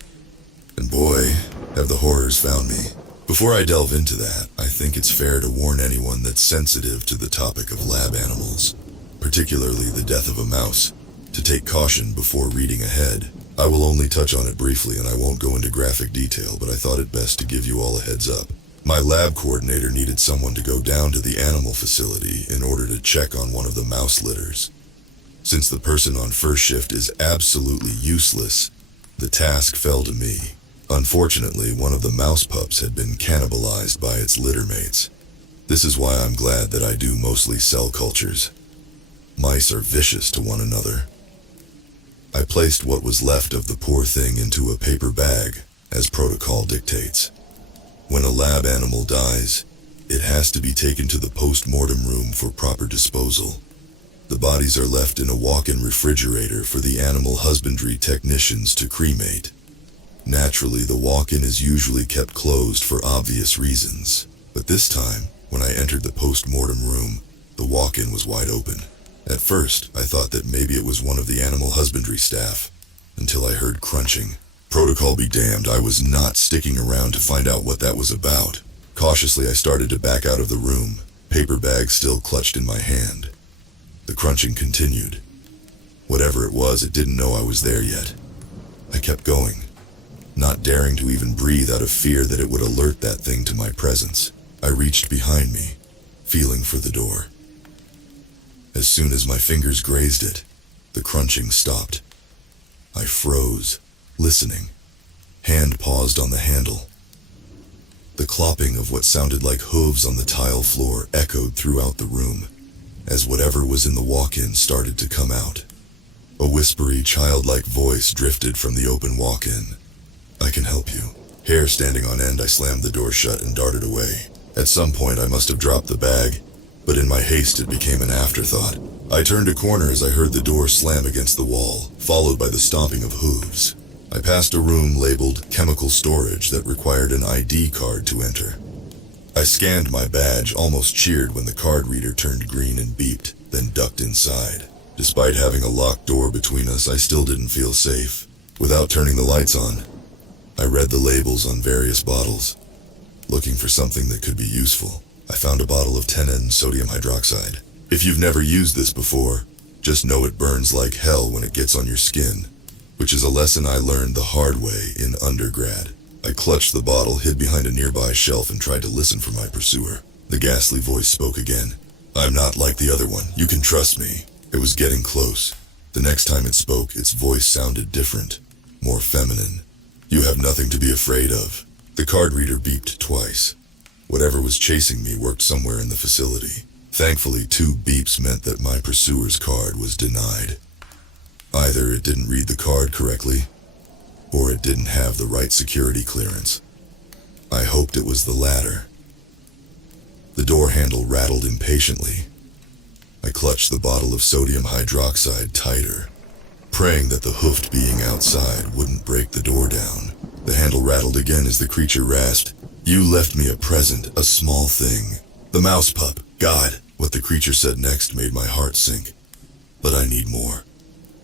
And boy, have the horrors found me. Before I delve into that, I think it's fair to warn anyone that's sensitive to the topic of lab animals, particularly the death of a mouse, to take caution before reading ahead. I will only touch on it briefly and I won't go into graphic detail, but I thought it best to give you all a heads up. My lab coordinator needed someone to go down to the animal facility in order to check on one of the mouse litters. Since the person on first shift is absolutely useless, the task fell to me. Unfortunately, one of the mouse pups had been cannibalized by its litter mates. This is why I'm glad that I do mostly cell cultures. Mice are vicious to one another. I placed what was left of the poor thing into a paper bag, as protocol dictates. When a lab animal dies, it has to be taken to the post-mortem room for proper disposal. The bodies are left in a walk-in refrigerator for the animal husbandry technicians to cremate. Naturally, the walk-in is usually kept closed for obvious reasons, but this time, when I entered the post-mortem room, the walk-in was wide open. At first, I thought that maybe it was one of the animal husbandry staff, until I heard crunching. Protocol be damned, I was not sticking around to find out what that was about. Cautiously, I started to back out of the room, paper bag still clutched in my hand. The crunching continued. Whatever it was, it didn't know I was there yet. I kept going, not daring to even breathe out of fear that it would alert that thing to my presence. I reached behind me, feeling for the door. As soon as my fingers grazed it, the crunching stopped. I froze, listening. Hand paused on the handle. The clopping of what sounded like hooves on the tile floor echoed throughout the room, as whatever was in the walk-in started to come out. A whispery, childlike voice drifted from the open walk-in. "I can help you." Hair standing on end, I slammed the door shut and darted away. At some point I must have dropped the bag, but in my haste it became an afterthought. I turned a corner as I heard the door slam against the wall, followed by the stomping of hooves. I passed a room labeled chemical storage that required an ID card to enter. I scanned my badge, almost cheered when the card reader turned green and beeped, then ducked inside. Despite having a locked door between us, I still didn't feel safe. Without turning the lights on, I read the labels on various bottles. Looking for something that could be useful, I found a bottle of 10N sodium hydroxide. If you've never used this before, just know it burns like hell when it gets on your skin, which is a lesson I learned the hard way in undergrad. I clutched the bottle, hid behind a nearby shelf, and tried to listen for my pursuer. The ghastly voice spoke again. "I'm not like the other one. You can trust me." It was getting close. The next time it spoke, its voice sounded different, more feminine. "You have nothing to be afraid of." The card reader beeped twice. Whatever was chasing me worked somewhere in the facility. Thankfully, 2 beeps meant that my pursuer's card was denied. Either it didn't read the card correctly, or it didn't have the right security clearance. I hoped it was the latter. The door handle rattled impatiently. I clutched the bottle of sodium hydroxide tighter, praying that the hoofed being outside wouldn't break the door down. The handle rattled again as the creature rasped, "You left me a present, a small thing. The mouse pup. God." What the creature said next made my heart sink. "But I need more.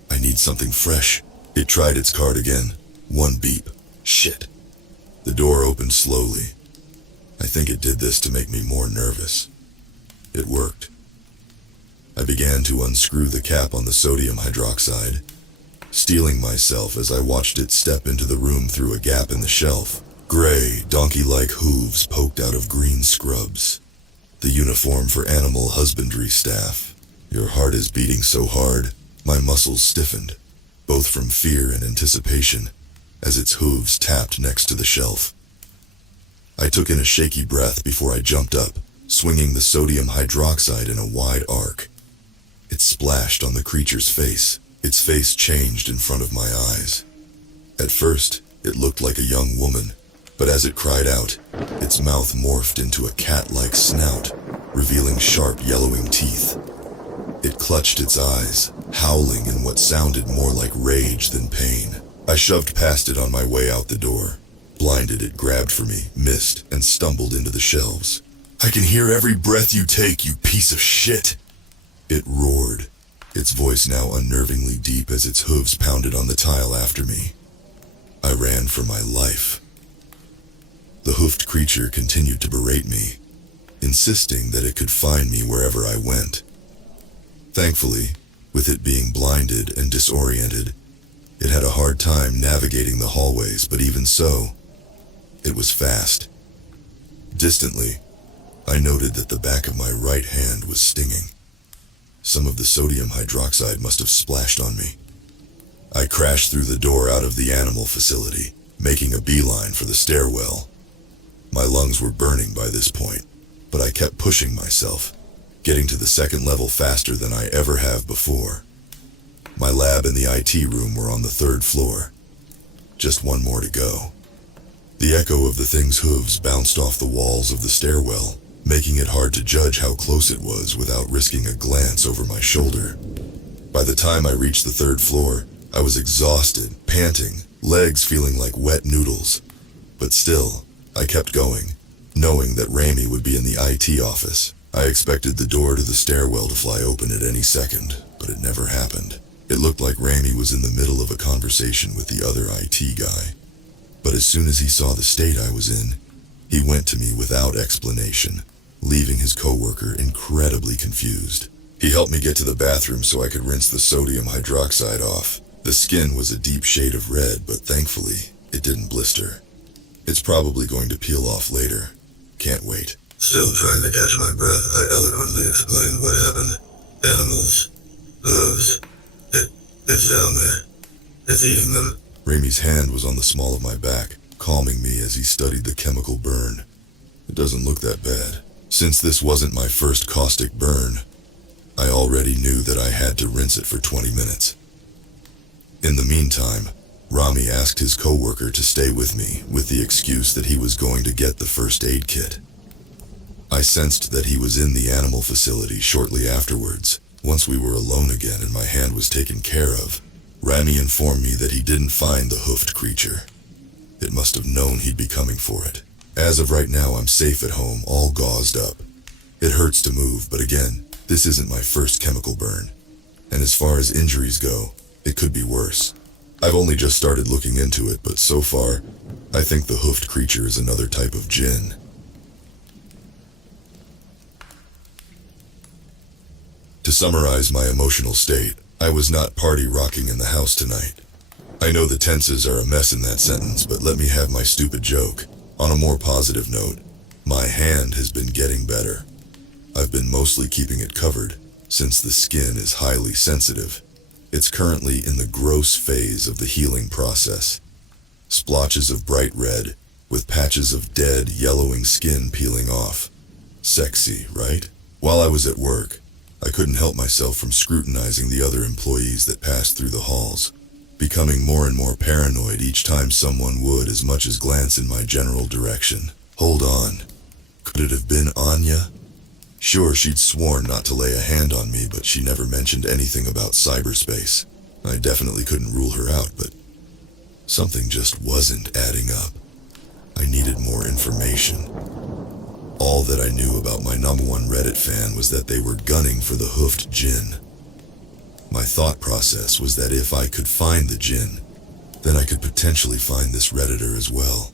I need something fresh." It tried its card again. 1 beep. Shit. The door opened slowly. I think it did this to make me more nervous. It worked. I began to unscrew the cap on the sodium hydroxide, steeling myself as I watched it step into the room through a gap in the shelf. Gray, donkey-like hooves poked out of green scrubs. The uniform for animal husbandry staff. Your heart is beating so hard, my muscles stiffened, both from fear and anticipation, as its hooves tapped next to the shelf. I took in a shaky breath before I jumped up, swinging the sodium hydroxide in a wide arc. It splashed on the creature's face. Its face changed in front of my eyes. At first, it looked like a young woman, but as it cried out, its mouth morphed into a cat-like snout, revealing sharp yellowing teeth. It clutched its eyes, howling in what sounded more like rage than pain. I shoved past it on my way out the door. Blinded, it grabbed for me, missed, and stumbled into the shelves. "I can hear every breath you take, you piece of shit!" It roared, its voice now unnervingly deep as its hooves pounded on the tile after me. I ran for my life. The hoofed creature continued to berate me, insisting that it could find me wherever I went. Thankfully, with it being blinded and disoriented, it had a hard time navigating the hallways, but even so, it was fast. Distantly, I noted that the back of my right hand was stinging. Some of the sodium hydroxide must have splashed on me. I crashed through the door out of the animal facility, making a beeline for the stairwell. My lungs were burning by this point, but I kept pushing myself, getting to the second level faster than I ever have before. My lab and the IT room were on the 3rd floor. Just one more to go. The echo of the thing's hooves bounced off the walls of the stairwell, making it hard to judge how close it was without risking a glance over my shoulder. By the time I reached the 3rd floor, I was exhausted, panting, legs feeling like wet noodles. But still, I kept going, knowing that Rami would be in the IT office. I expected the door to the stairwell to fly open at any second, but it never happened. It looked like Rami was in the middle of a conversation with the other IT guy. But as soon as he saw the state I was in, he went to me without explanation, leaving his coworker incredibly confused. He helped me get to the bathroom so I could rinse the sodium hydroxide off. The skin was a deep shade of red, but thankfully, it didn't blister. It's probably going to peel off later. Can't wait. Still trying to catch my breath, I eloquently explained what happened. Animals. Hooves. It's down there. It's eating them. Ramey's hand was on the small of my back, calming me as he studied the chemical burn. It doesn't look that bad. Since this wasn't my first caustic burn, I already knew that I had to rinse it for 20 minutes. In the meantime, Rami asked his coworker to stay with me with the excuse that he was going to get the first aid kit. I sensed that he was in the animal facility shortly afterwards. Once we were alone again and my hand was taken care of, Rami informed me that he didn't find the hoofed creature. It must have known he'd be coming for it. As of right now, I'm safe at home, all gauzed up. It hurts to move, but again, this isn't my first chemical burn. And as far as injuries go, it could be worse. I've only just started looking into it, but so far, I think the hoofed creature is another type of jinn. To summarize my emotional state, I was not party rocking in the house tonight. I know the tenses are a mess in that sentence, but let me have my stupid joke. On a more positive note, my hand has been getting better. I've been mostly keeping it covered, since the skin is highly sensitive. It's currently in the gross phase of the healing process. Splotches of bright red, with patches of dead, yellowing skin peeling off. Sexy, right? While I was at work, I couldn't help myself from scrutinizing the other employees that passed through the halls, becoming more and more paranoid each time someone would as much as glance in my general direction. Hold on. Could it have been Anya? Sure, she'd sworn not to lay a hand on me, but she never mentioned anything about cyberspace. I definitely couldn't rule her out, but something just wasn't adding up. I needed more information. All that I knew about my #1 Reddit fan was that they were gunning for the hoofed jinn. My thought process was that if I could find the jinn, then I could potentially find this Redditor as well.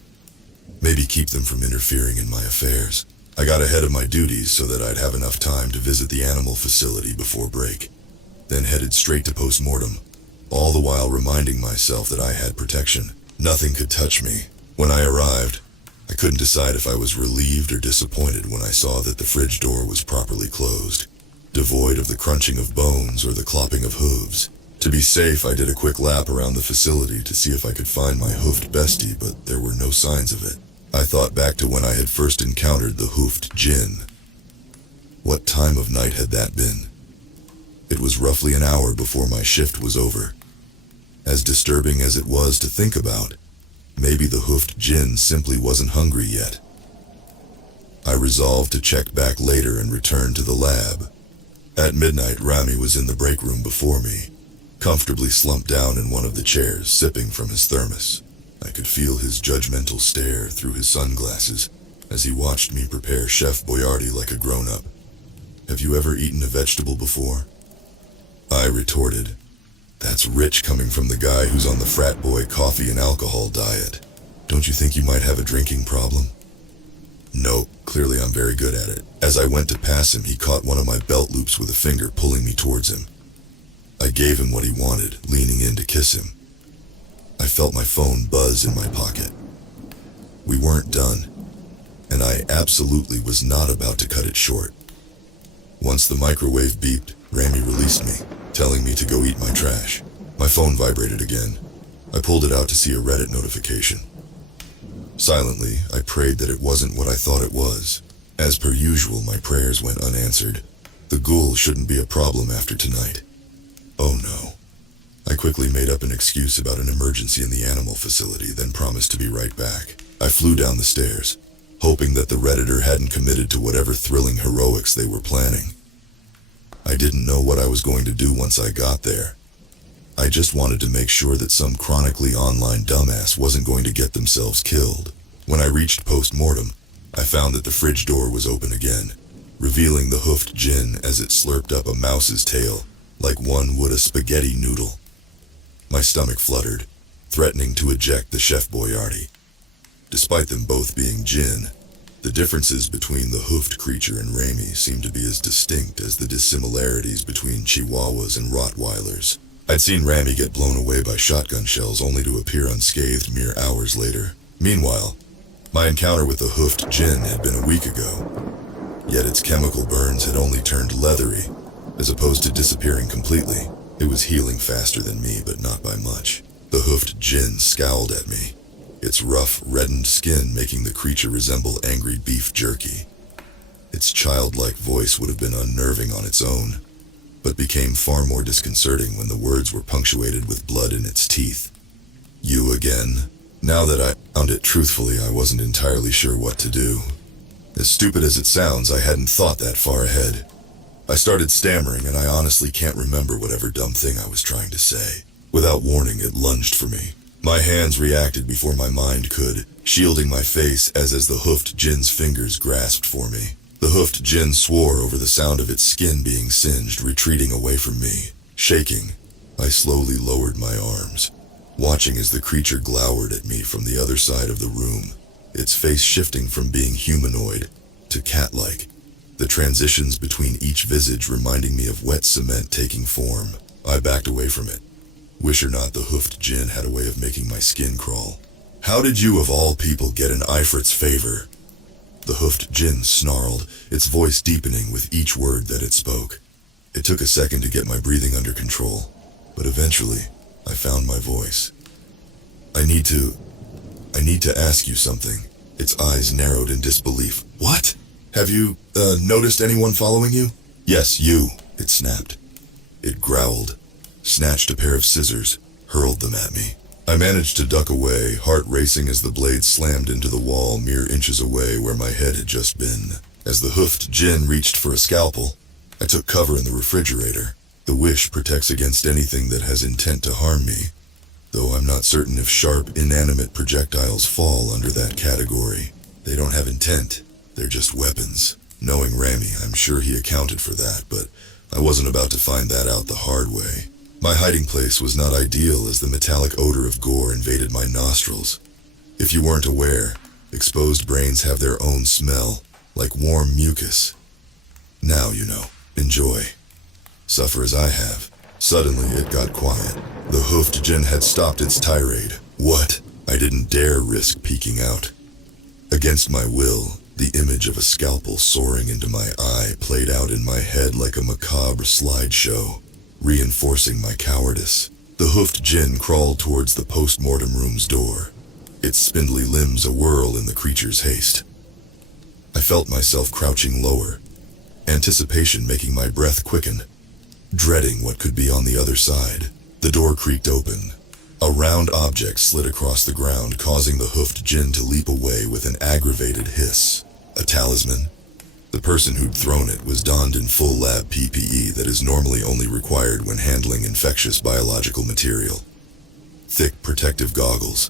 Maybe keep them from interfering in my affairs. I got ahead of my duties so that I'd have enough time to visit the animal facility before break, then headed straight to postmortem, all the while reminding myself that I had protection. Nothing could touch me. When I arrived, I couldn't decide if I was relieved or disappointed when I saw that the fridge door was properly closed, devoid of the crunching of bones or the clopping of hooves. To be safe, I did a quick lap around the facility to see if I could find my hoofed bestie, but there were no signs of it. I thought back to when I had first encountered the hoofed jinn. What time of night had that been? It was roughly an hour before my shift was over. As disturbing as it was to think about, maybe the hoofed jinn simply wasn't hungry yet. I resolved to check back later and return to the lab. At midnight, Rami was in the break room before me, comfortably slumped down in one of the chairs, sipping from his thermos. I could feel his judgmental stare through his sunglasses as he watched me prepare Chef Boyardee like a grown-up. Have you ever eaten a vegetable before? I retorted. That's rich coming from the guy who's on the frat boy coffee and alcohol diet. Don't you think you might have a drinking problem? Nope, clearly I'm very good at it. As I went to pass him, he caught one of my belt loops with a finger, pulling me towards him. I gave him what he wanted, leaning in to kiss him. I felt my phone buzz in my pocket. We weren't done, and I absolutely was not about to cut it short. Once the microwave beeped, Rami released me, telling me to go eat my trash. My phone vibrated again. I pulled it out to see a Reddit notification. Silently, I prayed that it wasn't what I thought it was. As per usual, my prayers went unanswered. The ghoul shouldn't be a problem after tonight. Oh no. I quickly made up an excuse about an emergency in the animal facility, then promised to be right back. I flew down the stairs, hoping that the Redditor hadn't committed to whatever thrilling heroics they were planning. I didn't know what I was going to do once I got there. I just wanted to make sure that some chronically online dumbass wasn't going to get themselves killed. When I reached post-mortem, I found that the fridge door was open again, revealing the hoofed jinn as it slurped up a mouse's tail, like one would a spaghetti noodle. My stomach fluttered, threatening to eject the Chef Boyardee. Despite them both being jinn, The differences between the hoofed creature and Raimi seemed to be as distinct as the dissimilarities between Chihuahuas and Rottweilers. I'd seen Rami get blown away by shotgun shells only to appear unscathed mere hours later. Meanwhile, my encounter with the hoofed djinn had been a week ago, yet its chemical burns had only turned leathery, as opposed to disappearing completely. It was healing faster than me, but not by much. The hoofed djinn scowled at me, its rough, reddened skin making the creature resemble angry beef jerky. Its childlike voice would have been unnerving on its own, but became far more disconcerting when the words were punctuated with blood in its teeth. You again? Now that I found it truthfully, I wasn't entirely sure what to do. As stupid as it sounds, I hadn't thought that far ahead. I started stammering, and I honestly can't remember whatever dumb thing I was trying to say. Without warning, it lunged for me. My hands reacted before my mind could, shielding my face as the hoofed djinn's fingers grasped for me. The hoofed djinn swore over the sound of its skin being singed, retreating away from me. Shaking, I slowly lowered my arms, watching as the creature glowered at me from the other side of the room, its face shifting from being humanoid to cat-like, the transitions between each visage reminding me of wet cement taking form. I backed away from it. Wish or not, the hoofed djinn had a way of making my skin crawl. How did you, of all people, get in Ifrit's favor? The hoofed djinn snarled, its voice deepening with each word that it spoke. It took a second to get my breathing under control, but eventually, I found my voice. I need to ask you something. Its eyes narrowed in disbelief. What? Have you, noticed anyone following you? Yes, you, it snapped. It growled, snatched a pair of scissors, hurled them at me. I managed to duck away, heart racing as the blade slammed into the wall mere inches away where my head had just been. As the hoofed djinn reached for a scalpel, I took cover in the refrigerator. The wish protects against anything that has intent to harm me, though I'm not certain if sharp, inanimate projectiles fall under that category. They don't have intent, they're just weapons. Knowing Rami, I'm sure he accounted for that, but I wasn't about to find that out the hard way. My hiding place was not ideal as the metallic odor of gore invaded my nostrils. If you weren't aware, exposed brains have their own smell, like warm mucus. Now you know. Enjoy. Suffer as I have. Suddenly it got quiet. The hoofed djinn had stopped its tirade. What? I didn't dare risk peeking out. Against my will, the image of a scalpel soaring into my eye played out in my head like a macabre slideshow, reinforcing my cowardice. The hoofed djinn crawled towards the post-mortem room's door, its spindly limbs awhirl in the creature's haste. I felt myself crouching lower, anticipation making my breath quicken, dreading what could be on the other side. The door creaked open. A round object slid across the ground, causing the hoofed djinn to leap away with an aggravated hiss. A talisman. The person who'd thrown it was donned in full lab PPE that is normally only required when handling infectious biological material. Thick protective goggles,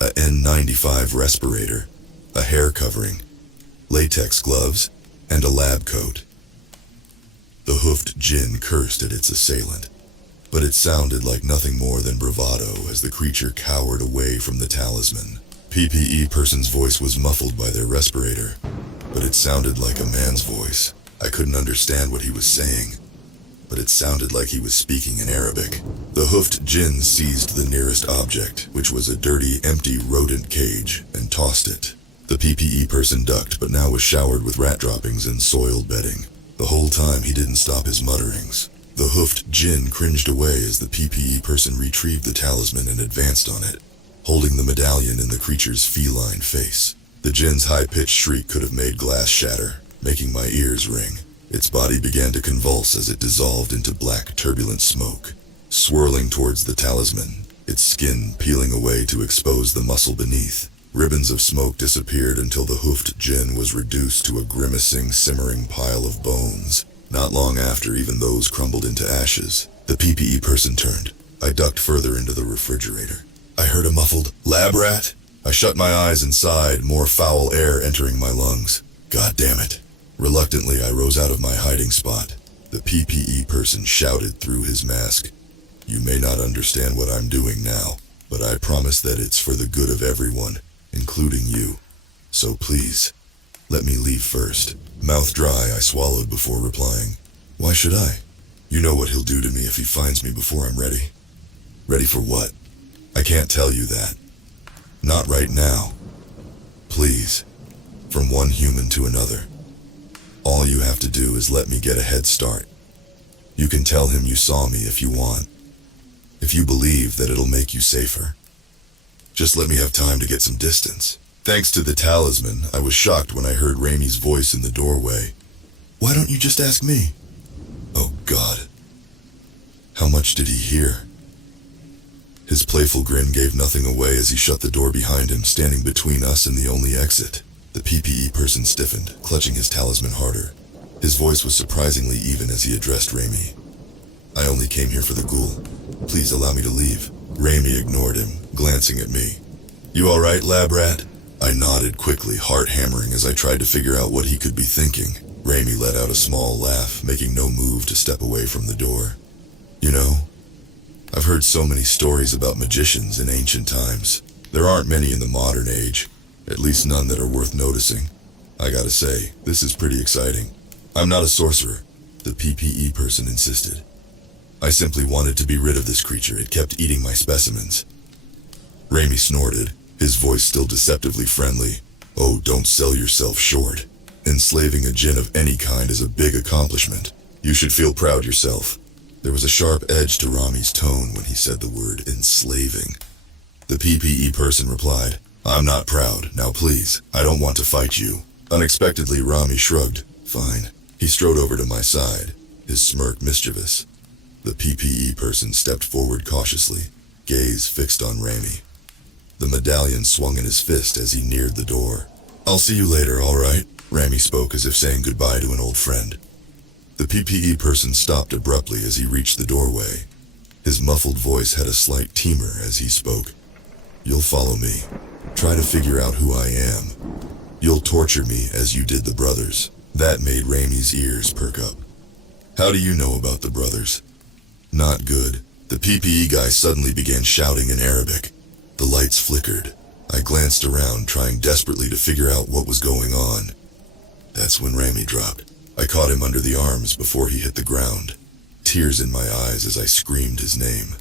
a N95 respirator, a hair covering, latex gloves, and a lab coat. The hoofed djinn cursed at its assailant, but it sounded like nothing more than bravado as the creature cowered away from the talisman. PPE person's voice was muffled by their respirator, but it sounded like a man's voice. I couldn't understand what he was saying, but it sounded like he was speaking in Arabic. The hoofed djinn seized the nearest object, which was a dirty, empty rodent cage, and tossed it. The PPE person ducked, but now was showered with rat droppings and soiled bedding. The whole time he didn't stop his mutterings. The hoofed djinn cringed away as the PPE person retrieved the talisman and advanced on it, holding the medallion in the creature's feline face. The djinn's high-pitched shriek could have made glass shatter, making my ears ring. Its body began to convulse as it dissolved into black, turbulent smoke, swirling towards the talisman, its skin peeling away to expose the muscle beneath. Ribbons of smoke disappeared until the hoofed djinn was reduced to a grimacing, simmering pile of bones. Not long after, even those crumbled into ashes. The PPE person turned. I ducked further into the refrigerator. I heard a muffled, "Lab rat?" I shut my eyes and sighed, more foul air entering my lungs. God damn it. Reluctantly, I rose out of my hiding spot. The PPE person shouted through his mask, "You may not understand what I'm doing now, but I promise that it's for the good of everyone, including you. So please, Let me leave first. Mouth dry, I swallowed before replying. Why should I? You know what he'll do to me if he finds me before I'm ready. Ready for what? I can't tell you that. Not right now. Please. From one human to another. All you have to do is let me get a head start. You can tell him you saw me if you want. If you believe that it'll make you safer. Just let me have time to get some distance. Thanks to the talisman, I was shocked when I heard Raimi's voice in the doorway. Why don't you just ask me? Oh God. How much did he hear? His playful grin gave nothing away as he shut the door behind him, standing between us and the only exit. The PPE person stiffened, clutching his talisman harder. His voice was surprisingly even as he addressed Raimi. I only came here for the ghoul. Please allow me to leave. Raimi ignored him, glancing at me. You alright, lab rat? I nodded quickly, heart hammering as I tried to figure out what he could be thinking. Raimi let out a small laugh, making no move to step away from the door. You know, I've heard so many stories about magicians in ancient times. There aren't many in the modern age, at least none that are worth noticing. I gotta say, this is pretty exciting. I'm not a sorcerer, the PPE person insisted. I simply wanted to be rid of this creature. It kept eating my specimens. Raimi snorted, his voice still deceptively friendly. Oh, don't sell yourself short. Enslaving a djinn of any kind is a big accomplishment. You should feel proud yourself. There was a sharp edge to Rami's tone when he said the word enslaving. The PPE person replied, I'm not proud. Now please, I don't want to fight you. Unexpectedly, Rami shrugged. Fine. He strode over to my side, his smirk mischievous. The PPE person stepped forward cautiously, gaze fixed on Raimi. The medallion swung in his fist as he neared the door. I'll see you later, all right? Raimi spoke as if saying goodbye to an old friend. The PPE person stopped abruptly as he reached the doorway. His muffled voice had a slight timbre as he spoke. You'll follow me. Try to figure out who I am. You'll torture me as you did the brothers. That made Raimi's ears perk up. How do you know about the brothers? Not good. The PPE guy suddenly began shouting in Arabic. The lights flickered. I glanced around, trying desperately to figure out what was going on. That's when Raimi dropped. I caught him under the arms before he hit the ground. Tears in my eyes as I screamed his name.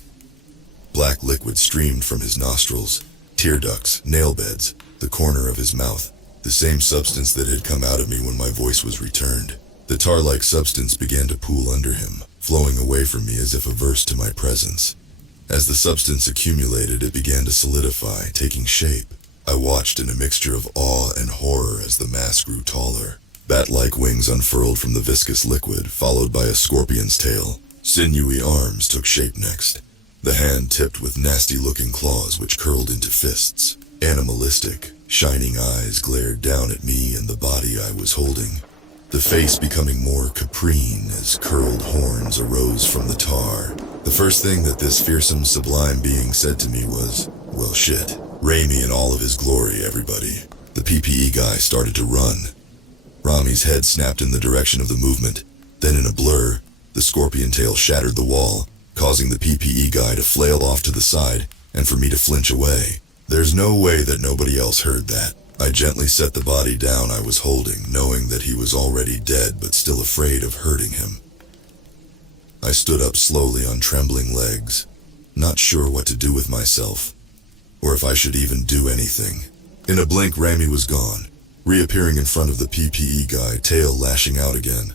Black liquid streamed from his nostrils, tear ducts, nail beds, the corner of his mouth, the same substance that had come out of me when my voice was returned. The tar-like substance began to pool under him, flowing away from me as if averse to my presence. As the substance accumulated, it began to solidify, taking shape. I watched in a mixture of awe and horror as the mass grew taller. Bat-like wings unfurled from the viscous liquid, followed by a scorpion's tail. Sinewy arms took shape next. The hand tipped with nasty-looking claws which curled into fists. Animalistic, shining eyes glared down at me and the body I was holding. The face becoming more caprine as curled horns arose from the tar. The first thing that this fearsome, sublime being said to me was, well shit. Raimi in all of his glory, everybody. The PPE guy started to run. Rami's head snapped in the direction of the movement. Then in a blur, the scorpion tail shattered the wall, causing the PPE guy to flail off to the side, and for me to flinch away. There's no way that nobody else heard that. I gently set the body down I was holding, knowing that he was already dead but still afraid of hurting him. I stood up slowly on trembling legs, not sure what to do with myself, or if I should even do anything. In a blink, Raimi was gone, reappearing in front of the PPE guy, tail lashing out again.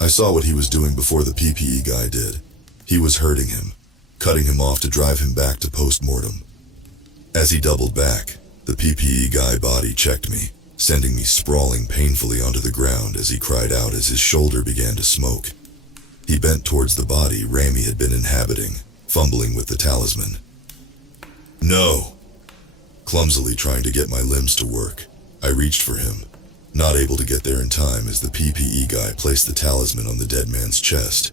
I saw what he was doing before the PPE guy did. He was hurting him, cutting him off to drive him back to post-mortem. As he doubled back, the PPE guy body checked me, sending me sprawling painfully onto the ground as he cried out as his shoulder began to smoke. He bent towards the body Raimi had been inhabiting, fumbling with the talisman. No! Clumsily trying to get my limbs to work, I reached for him, not able to get there in time as the PPE guy placed the talisman on the dead man's chest.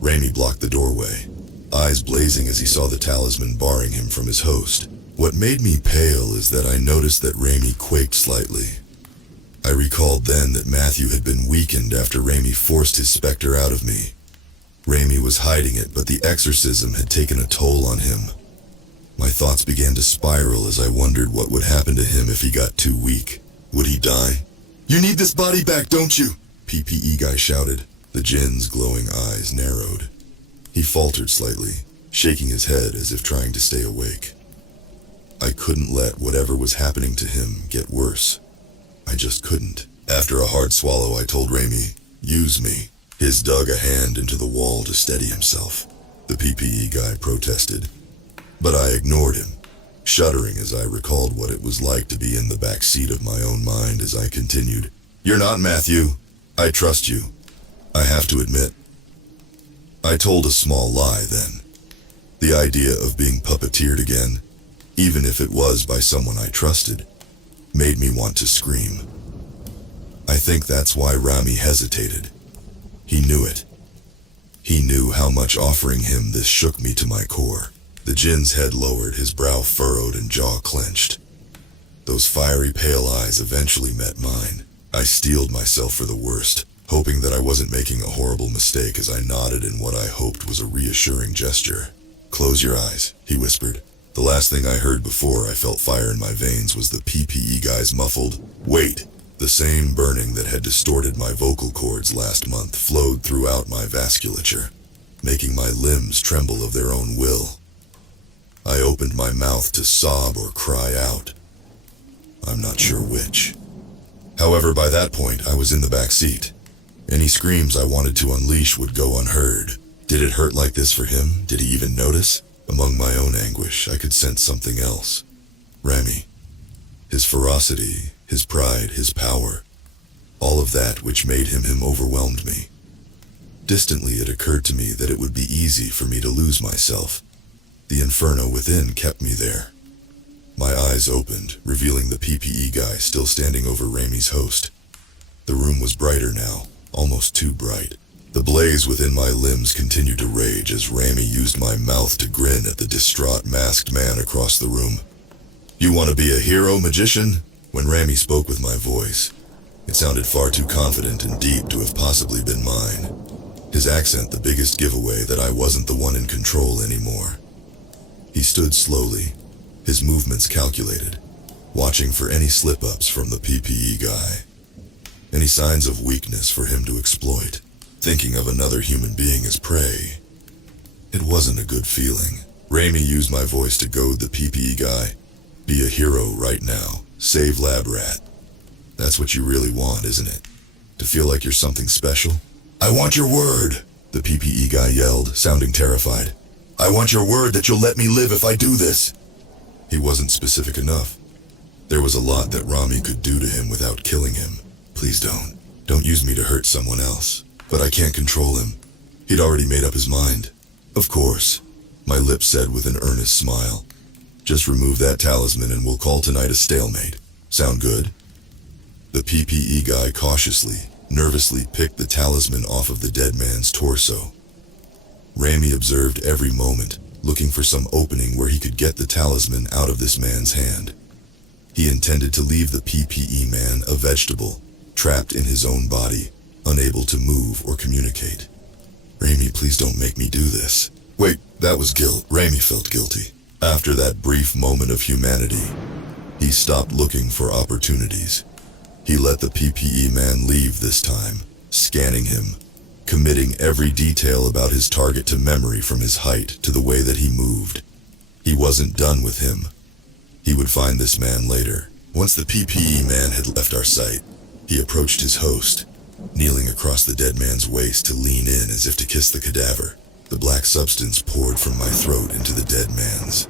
Raimi blocked the doorway, eyes blazing as he saw the talisman barring him from his host. What made me pale is that I noticed that Raimi quaked slightly. I recalled then that Matthew had been weakened after Raimi forced his specter out of me. Raimi was hiding it, but the exorcism had taken a toll on him. My thoughts began to spiral as I wondered what would happen to him if he got too weak. Would he die? You need this body back, don't you? PPE guy shouted. The djinn's glowing eyes narrowed. He faltered slightly, shaking his head as if trying to stay awake. I couldn't let whatever was happening to him get worse. I just couldn't. After a hard swallow, I told Rami, use me. His dug a hand into the wall to steady himself. The PPE guy protested, but I ignored him, shuddering as I recalled what it was like to be in the back seat of my own mind as I continued. You're not Matthew. I trust you. I have to admit. I told a small lie then. The idea of being puppeteered again, even if it was by someone I trusted, made me want to scream. I think that's why Rami hesitated. He knew it. He knew how much offering him this shook me to my core. The djinn's head lowered, his brow furrowed and jaw clenched. Those fiery pale eyes eventually met mine. I steeled myself for the worst, hoping that I wasn't making a horrible mistake as I nodded in what I hoped was a reassuring gesture. Close your eyes, he whispered. The last thing I heard before I felt fire in my veins was the PPE guy's muffled, "Wait." The same burning that had distorted my vocal cords last month flowed throughout my vasculature, making my limbs tremble of their own will. I opened my mouth to sob or cry out. I'm not sure which. However, by that point, I was in the back seat. Any screams I wanted to unleash would go unheard. Did it hurt like this for him? Did he even notice? Among my own anguish, I could sense something else. Rami. His ferocity, his pride, his power. All of that which made him overwhelmed me. Distantly, it occurred to me that it would be easy for me to lose myself. The inferno within kept me there. My eyes opened, revealing the PPE guy still standing over Rami's host. The room was brighter now, almost too bright. The blaze within my limbs continued to rage as Rami used my mouth to grin at the distraught masked man across the room. You want to be a hero, magician? When Rami spoke with my voice, it sounded far too confident and deep to have possibly been mine. His accent the biggest giveaway that I wasn't the one in control anymore. He stood slowly, his movements calculated, watching for any slip-ups from the PPE guy. Any signs of weakness for him to exploit, thinking of another human being as prey. It wasn't a good feeling. Rami used my voice to goad the PPE guy. Be a hero right now. Save Lab Rat. That's what you really want, isn't it? To feel like you're something special? I want your word, the PPE guy yelled, sounding terrified. I want your word that you'll let me live if I do this. He wasn't specific enough. There was a lot that Rami could do to him without killing him. Please don't. Don't use me to hurt someone else. But I can't control him. He'd already made up his mind. Of course, my lips said with an earnest smile. Just remove that talisman and we'll call tonight a stalemate. Sound good? The PPE guy cautiously, nervously picked the talisman off of the dead man's torso. Rami observed every moment, looking for some opening where he could get the talisman out of this man's hand. He intended to leave the PPE man a vegetable, trapped in his own body, unable to move or communicate. Rami, please don't make me do this. Wait, that was guilt. Rami felt guilty. After that brief moment of humanity, he stopped looking for opportunities. He let the PPE man leave this time, scanning him, committing every detail about his target to memory from his height to the way that he moved. He wasn't done with him. He would find this man later. Once the PPE man had left our sight, he approached his host, kneeling across the dead man's waist to lean in as if to kiss the cadaver. The black substance poured from my throat into the dead man's.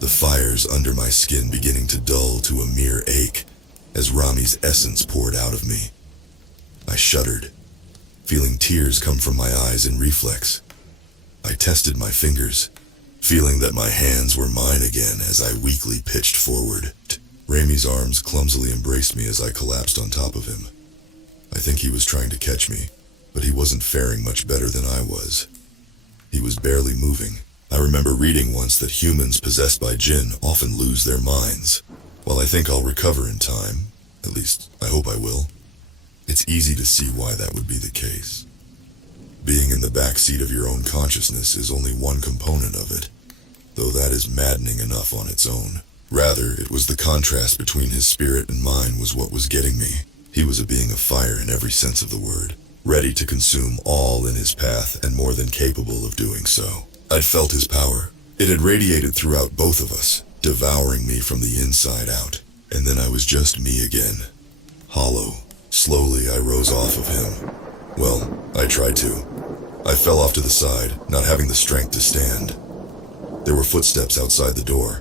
The fires under my skin beginning to dull to a mere ache as Rami's essence poured out of me. I shuddered, feeling tears come from my eyes in reflex. I tested my fingers, feeling that my hands were mine again as I weakly pitched forward. Rami's arms clumsily embraced me as I collapsed on top of him. I think he was trying to catch me, but he wasn't faring much better than I was. He was barely moving. I remember reading once that humans possessed by jinn often lose their minds. While I think I'll recover in time, at least I hope I will, it's easy to see why that would be the case. Being in the back seat of your own consciousness is only one component of it, though that is maddening enough on its own. Rather, it was the contrast between his spirit and mine was what was getting me. He was a being of fire in every sense of the word, ready to consume all in his path and more than capable of doing so. I'd felt his power. It had radiated throughout both of us, devouring me from the inside out. And then I was just me again. Hollow. Slowly, I rose off of him. Well, I tried to. I fell off to the side, not having the strength to stand. There were footsteps outside the door.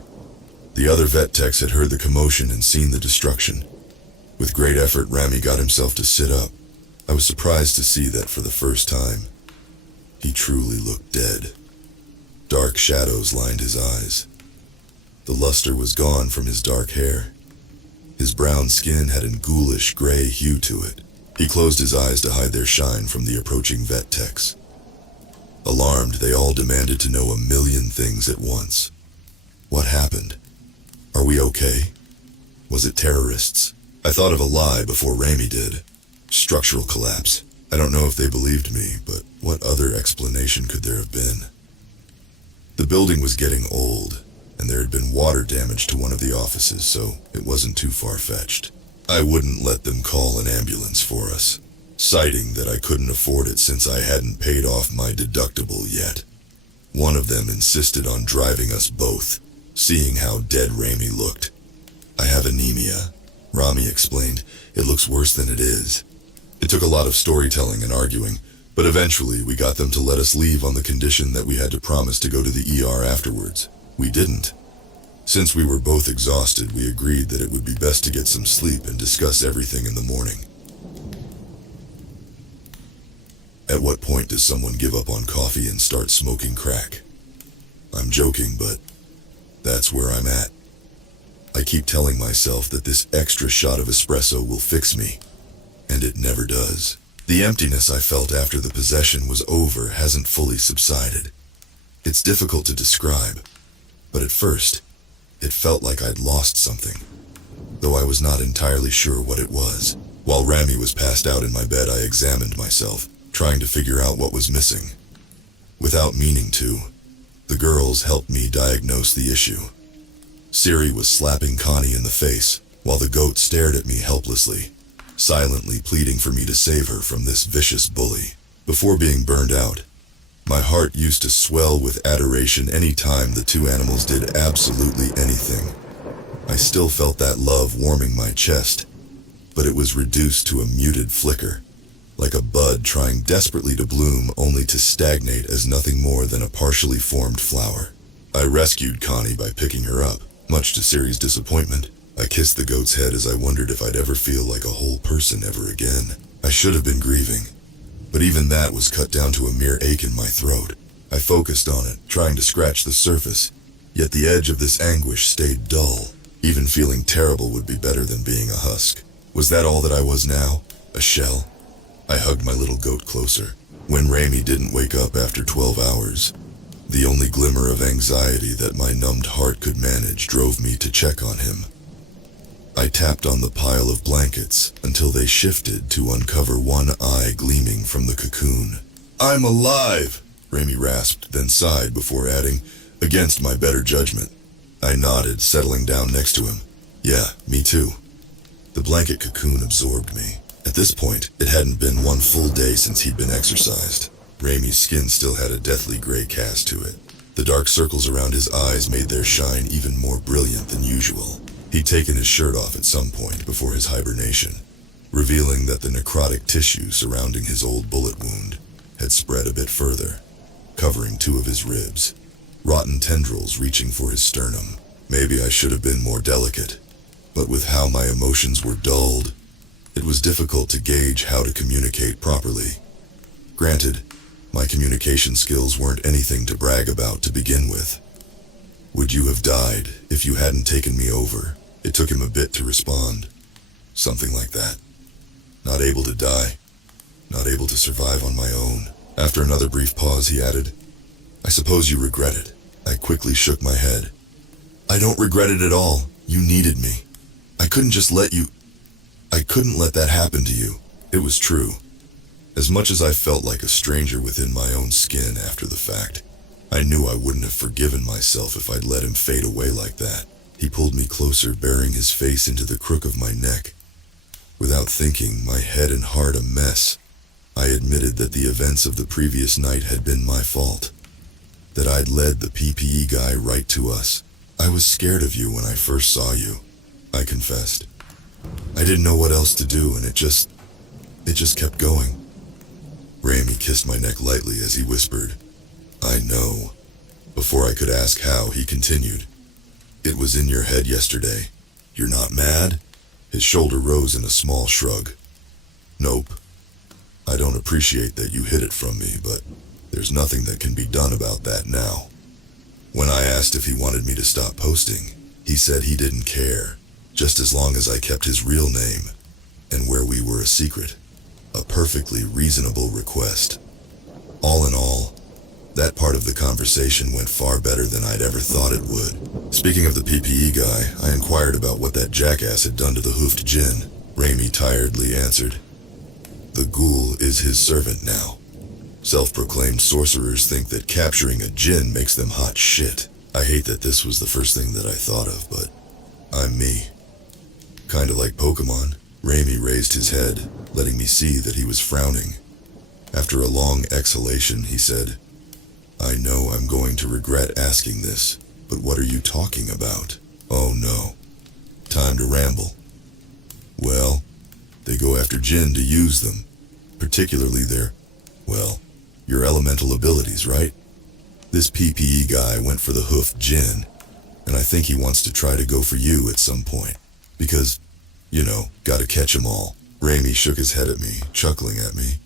The other vet techs had heard the commotion and seen the destruction. With great effort, Rami got himself to sit up. I was surprised to see that for the first time. He truly looked dead. Dark shadows lined his eyes. The luster was gone from his dark hair. His brown skin had a ghoulish gray hue to it. He closed his eyes to hide their shine from the approaching vet techs. Alarmed, they all demanded to know a million things at once. What happened? Are we okay? Was it terrorists? I thought of a lie before Rami did. Structural collapse. I don't know if they believed me, but what other explanation could there have been? The building was getting old, and there had been water damage to one of the offices, so it wasn't too far-fetched. I wouldn't let them call an ambulance for us, citing that I couldn't afford it since I hadn't paid off my deductible yet. One of them insisted on driving us both, seeing how dead Rami looked. I have anemia, Rami explained. It looks worse than it is. It took a lot of storytelling and arguing, but eventually we got them to let us leave on the condition that we had to promise to go to the ER afterwards. We didn't. Since we were both exhausted, we agreed that it would be best to get some sleep and discuss everything in the morning. At what point does someone give up on coffee and start smoking crack? I'm joking, but that's where I'm at. I keep telling myself that this extra shot of espresso will fix me, and it never does. The emptiness I felt after the possession was over hasn't fully subsided. It's difficult to describe, but at first, it felt like I'd lost something, though I was not entirely sure what it was. While Rami was passed out in my bed, I examined myself, trying to figure out what was missing. Without meaning to, the girls helped me diagnose the issue. Siri was slapping Connie in the face, while the goat stared at me helplessly, silently pleading for me to save her from this vicious bully. Before being burned out, my heart used to swell with adoration any time the two animals did absolutely anything. I still felt that love warming my chest, but it was reduced to a muted flicker, like a bud trying desperately to bloom only to stagnate as nothing more than a partially formed flower. I rescued Connie by picking her up, much to Siri's disappointment. I kissed the goat's head as I wondered if I'd ever feel like a whole person ever again. I should have been grieving, but even that was cut down to a mere ache in my throat. I focused on it, trying to scratch the surface, yet the edge of this anguish stayed dull. Even feeling terrible would be better than being a husk. Was that all that I was now? A shell? I hugged my little goat closer. When Rami didn't wake up after 12 hours, the only glimmer of anxiety that my numbed heart could manage drove me to check on him. I tapped on the pile of blankets until they shifted to uncover one eye gleaming from the cocoon. "I'm alive," Rami rasped, then sighed before adding, "against my better judgment." I nodded, settling down next to him. "Yeah, me too." The blanket cocoon absorbed me. At this point, it hadn't been one full day since he'd been exorcised. Rami's skin still had a deathly gray cast to it. The dark circles around his eyes made their shine even more brilliant than usual. He'd taken his shirt off at some point before his hibernation, revealing that the necrotic tissue surrounding his old bullet wound had spread a bit further, covering 2 of his ribs, rotten tendrils reaching for his sternum. Maybe I should have been more delicate, but with how my emotions were dulled, it was difficult to gauge how to communicate properly. Granted, my communication skills weren't anything to brag about to begin with. "Would you have died if you hadn't taken me over?" It took him a bit to respond. Something like that. Not able to die. Not able to survive on my own. After another brief pause, he added, "I suppose you regret it." I quickly shook my head. "I don't regret it at all. You needed me. I couldn't let that happen to you." It was true. As much as I felt like a stranger within my own skin after the fact, I knew I wouldn't have forgiven myself if I'd let him fade away like that. He pulled me closer, burying his face into the crook of my neck. Without thinking, my head and heart a mess, I admitted that the events of the previous night had been my fault. That I'd led the PPE guy right to us. I was scared of you when I first saw you, I confessed. I didn't know what else to do, and it just kept going. Raimi kissed my neck lightly as he whispered, "I know." Before I could ask how, he continued, "It was in your head yesterday. You're not mad?" His shoulder rose in a small shrug. "Nope. I don't appreciate that you hid it from me, but there's nothing that can be done about that now." When I asked if he wanted me to stop posting, he said he didn't care, just as long as I kept his real name, and where we were a secret. A perfectly reasonable request. All in all, that part of the conversation went far better than I'd ever thought it would. Speaking of the PPE guy, I inquired about what that jackass had done to the hoofed djinn. Raimi tiredly answered, "The ghoul is his servant now. Self-proclaimed sorcerers think that capturing a djinn makes them hot shit. I hate that this was the first thing that I thought of, but I'm me. Kinda like Pokemon." Raimi raised his head, letting me see that he was frowning. After a long exhalation, he said, "I know I'm going to regret asking this, but what are you talking about?" "Oh no. Time to ramble." "Well, they go after djinn to use them, particularly your elemental abilities, right? This PPE guy went for the hoofed djinn, and I think he wants to try to go for you at some point. Because, gotta catch 'em all." Raimi shook his head at me, chuckling at me.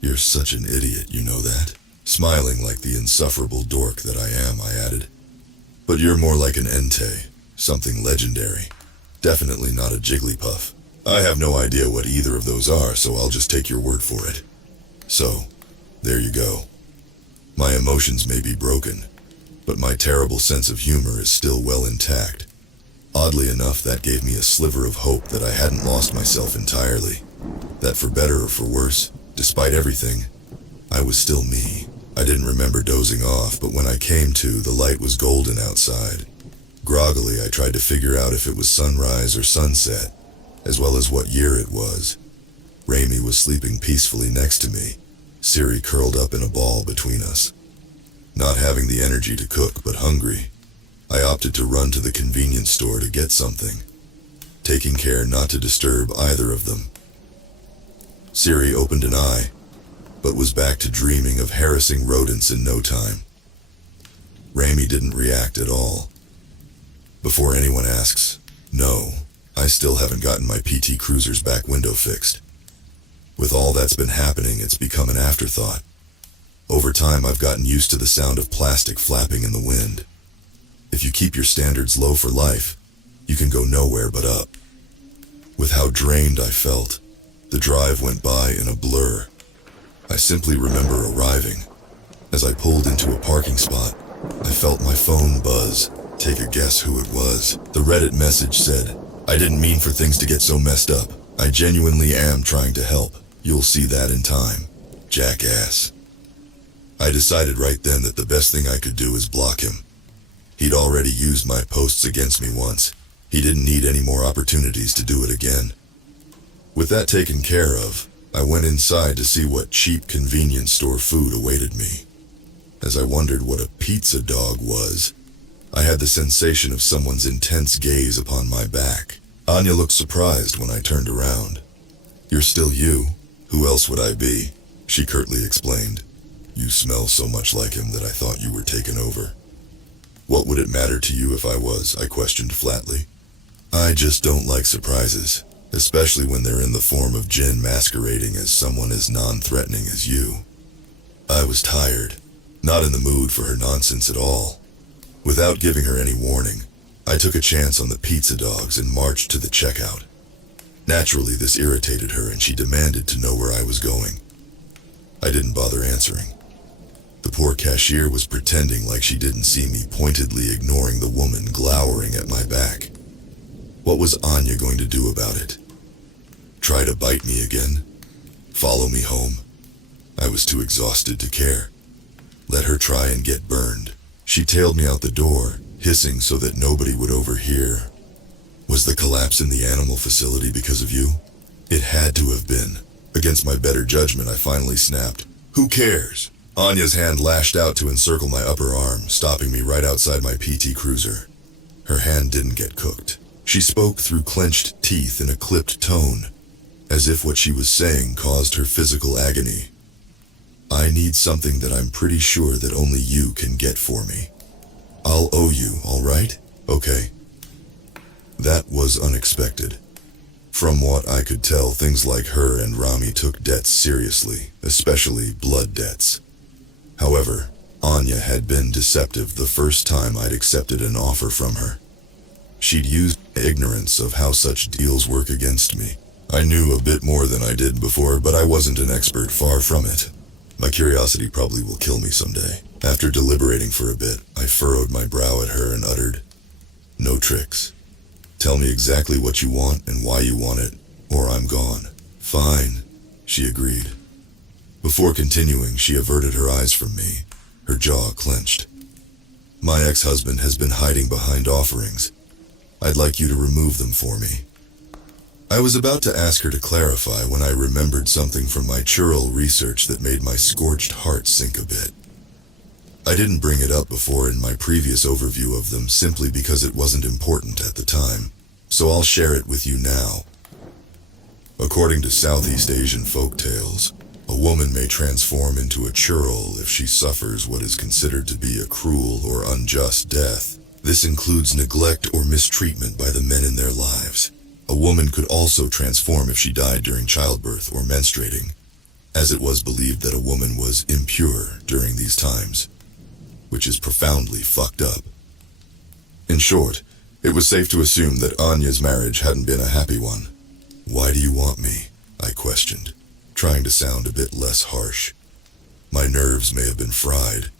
"You're such an idiot, you know that?" Smiling like the insufferable dork that I am, I added. "But you're more like an Entei, something legendary. Definitely not a Jigglypuff. I have no idea what either of those are, so I'll just take your word for it. So, there you go. My emotions may be broken, but my terrible sense of humor is still well intact. Oddly enough, that gave me a sliver of hope that I hadn't lost myself entirely. That for better or for worse, despite everything, I was still me. I didn't remember dozing off, but when I came to, the light was golden outside. Groggily, I tried to figure out if it was sunrise or sunset, as well as what year it was. Raimi was sleeping peacefully next to me, Siri curled up in a ball between us. Not having the energy to cook, but hungry, I opted to run to the convenience store to get something, taking care not to disturb either of them. Siri opened an eye, but was back to dreaming of harassing rodents in no time. Raimi didn't react at all. Before anyone asks, no, I still haven't gotten my PT Cruiser's back window fixed. With all that's been happening, it's become an afterthought. Over time, I've gotten used to the sound of plastic flapping in the wind. If you keep your standards low for life, you can go nowhere but up. With how drained I felt, the drive went by in a blur. I simply remember arriving. As I pulled into a parking spot, I felt my phone buzz. Take a guess who it was. The Reddit message said, "I didn't mean for things to get so messed up. I genuinely am trying to help. You'll see that in time. Jackass." I decided right then that the best thing I could do is block him. He'd already used my posts against me once. He didn't need any more opportunities to do it again. With that taken care of, I went inside to see what cheap convenience store food awaited me. As I wondered what a pizza dog was, I had the sensation of someone's intense gaze upon my back. Anya looked surprised when I turned around. "You're still you. Who else would I be?" she curtly explained. "You smell so much like him that I thought you were taken over." "What would it matter to you if I was?" I questioned flatly. "I just don't like surprises, especially when they're in the form of Jinn masquerading as someone as non-threatening as you." I was tired, not in the mood for her nonsense at all. Without giving her any warning, I took a chance on the pizza dogs and marched to the checkout. Naturally, this irritated her and she demanded to know where I was going. I didn't bother answering. The poor cashier was pretending like she didn't see me, pointedly ignoring the woman glowering at my back. What was Anya going to do about it? Try to bite me again? Follow me home? I was too exhausted to care. Let her try and get burned. She tailed me out the door, hissing so that nobody would overhear. Was the collapse in the animal facility because of you? It had to have been. Against my better judgment, I finally snapped. Who cares? Anya's hand lashed out to encircle my upper arm, stopping me right outside my PT Cruiser. Her hand didn't get cooked. She spoke through clenched teeth in a clipped tone, as if what she was saying caused her physical agony. I need something that I'm pretty sure that only you can get for me. I'll owe you, all right? Okay. That was unexpected. From what I could tell, things like her and Rami took debts seriously, especially blood debts. However, Anya had been deceptive the first time I'd accepted an offer from her. She'd used ignorance of how such deals work against me. I knew a bit more than I did before, but I wasn't an expert, far from it. My curiosity probably will kill me someday. After deliberating for a bit, I furrowed my brow at her and uttered, "No tricks. Tell me exactly what you want and why you want it, or I'm gone." "Fine," she agreed. Before continuing, she averted her eyes from me, her jaw clenched. "My ex-husband has been hiding behind offerings. I'd like you to remove them for me." I was about to ask her to clarify when I remembered something from my churl research that made my scorched heart sink a bit. I didn't bring it up before in my previous overview of them simply because it wasn't important at the time, so I'll share it with you now. According to Southeast Asian folktales, a woman may transform into a churl if she suffers what is considered to be a cruel or unjust death. This includes neglect or mistreatment by the men in their lives. A woman could also transform if she died during childbirth or menstruating, as it was believed that a woman was impure during these times, which is profoundly fucked up. In short, it was safe to assume that Anya's marriage hadn't been a happy one. "Why do you want me?" I questioned, trying to sound a bit less harsh. My nerves may have been fried,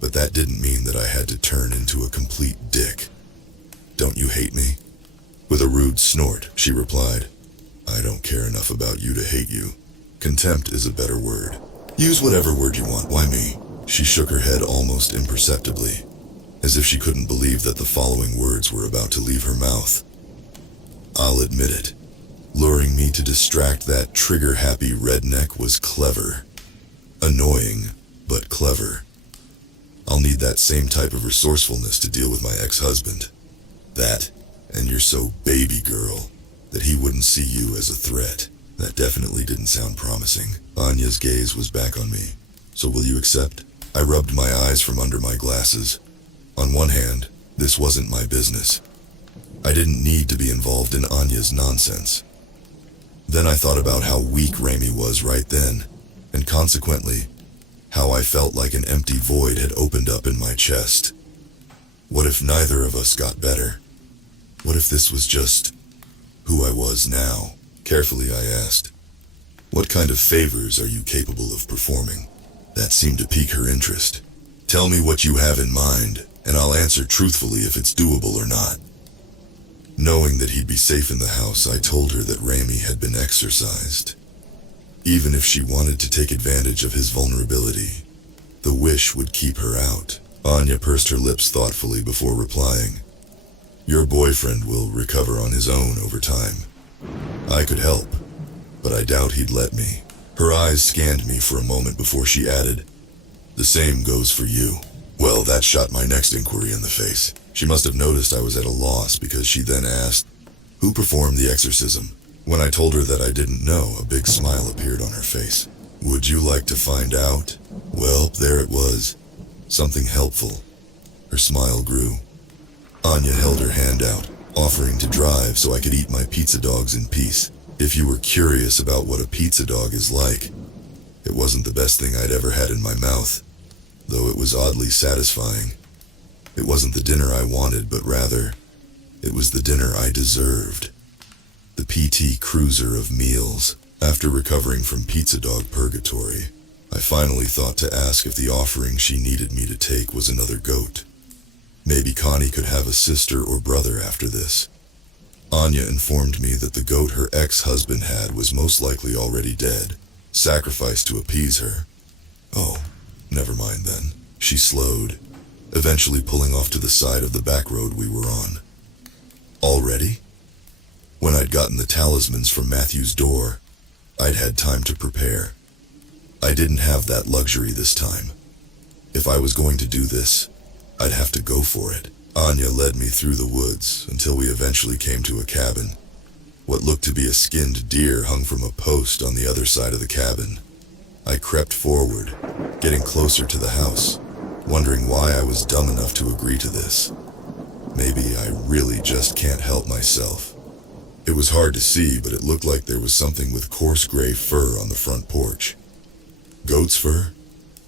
but that didn't mean that I had to turn into a complete dick. "Don't you hate me?" With a rude snort, she replied, "I don't care enough about you to hate you. Contempt is a better word. Use whatever word you want. Why me?" She shook her head almost imperceptibly, as if she couldn't believe that the following words were about to leave her mouth. I'll admit it. Luring me to distract that trigger-happy redneck was clever. Annoying, but clever. I'll need that same type of resourcefulness to deal with my ex-husband. That, and you're so baby girl, that he wouldn't see you as a threat. That definitely didn't sound promising. Anya's gaze was back on me. "So will you accept?" I rubbed my eyes from under my glasses. On one hand, this wasn't my business. I didn't need to be involved in Anya's nonsense. Then I thought about how weak Rami was right then, and consequently, how I felt like an empty void had opened up in my chest. What if neither of us got better? What if this was just who I was now? Carefully I asked, "What kind of favors are you capable of performing?" That seemed to pique her interest. "Tell me what you have in mind, and I'll answer truthfully if it's doable or not." Knowing that he'd be safe in the house, I told her that Rami had been exorcised. Even if she wanted to take advantage of his vulnerability, the wish would keep her out. Anya pursed her lips thoughtfully before replying, "Your boyfriend will recover on his own over time. I could help, but I doubt he'd let me." Her eyes scanned me for a moment before she added, "The same goes for you." Well, that shot my next inquiry in the face. She must have noticed I was at a loss because she then asked, "Who performed the exorcism?" When I told her that I didn't know, a big smile appeared on her face. "Would you like to find out?" Well, there it was. Something helpful. Her smile grew. Anya held her hand out, offering to drive so I could eat my pizza dogs in peace. If you were curious about what a pizza dog is like, it wasn't the best thing I'd ever had in my mouth, though it was oddly satisfying. It wasn't the dinner I wanted, but rather, it was the dinner I deserved. The PT Cruiser of meals. After recovering from pizza dog purgatory, I finally thought to ask if the offering she needed me to take was another goat. Maybe Connie could have a sister or brother after this. Anya informed me that the goat her ex-husband had was most likely already dead, sacrificed to appease her. Oh, never mind then. She slowed, eventually pulling off to the side of the back road we were on. Already? When I'd gotten the talismans from Matthew's door, I'd had time to prepare. I didn't have that luxury this time. If I was going to do this, I'd have to go for it. Anya led me through the woods until we eventually came to a cabin. What looked to be a skinned deer hung from a post on the other side of the cabin. I crept forward, getting closer to the house, wondering why I was dumb enough to agree to this. Maybe I really just can't help myself. It was hard to see, but it looked like there was something with coarse gray fur on the front porch. Goat's fur?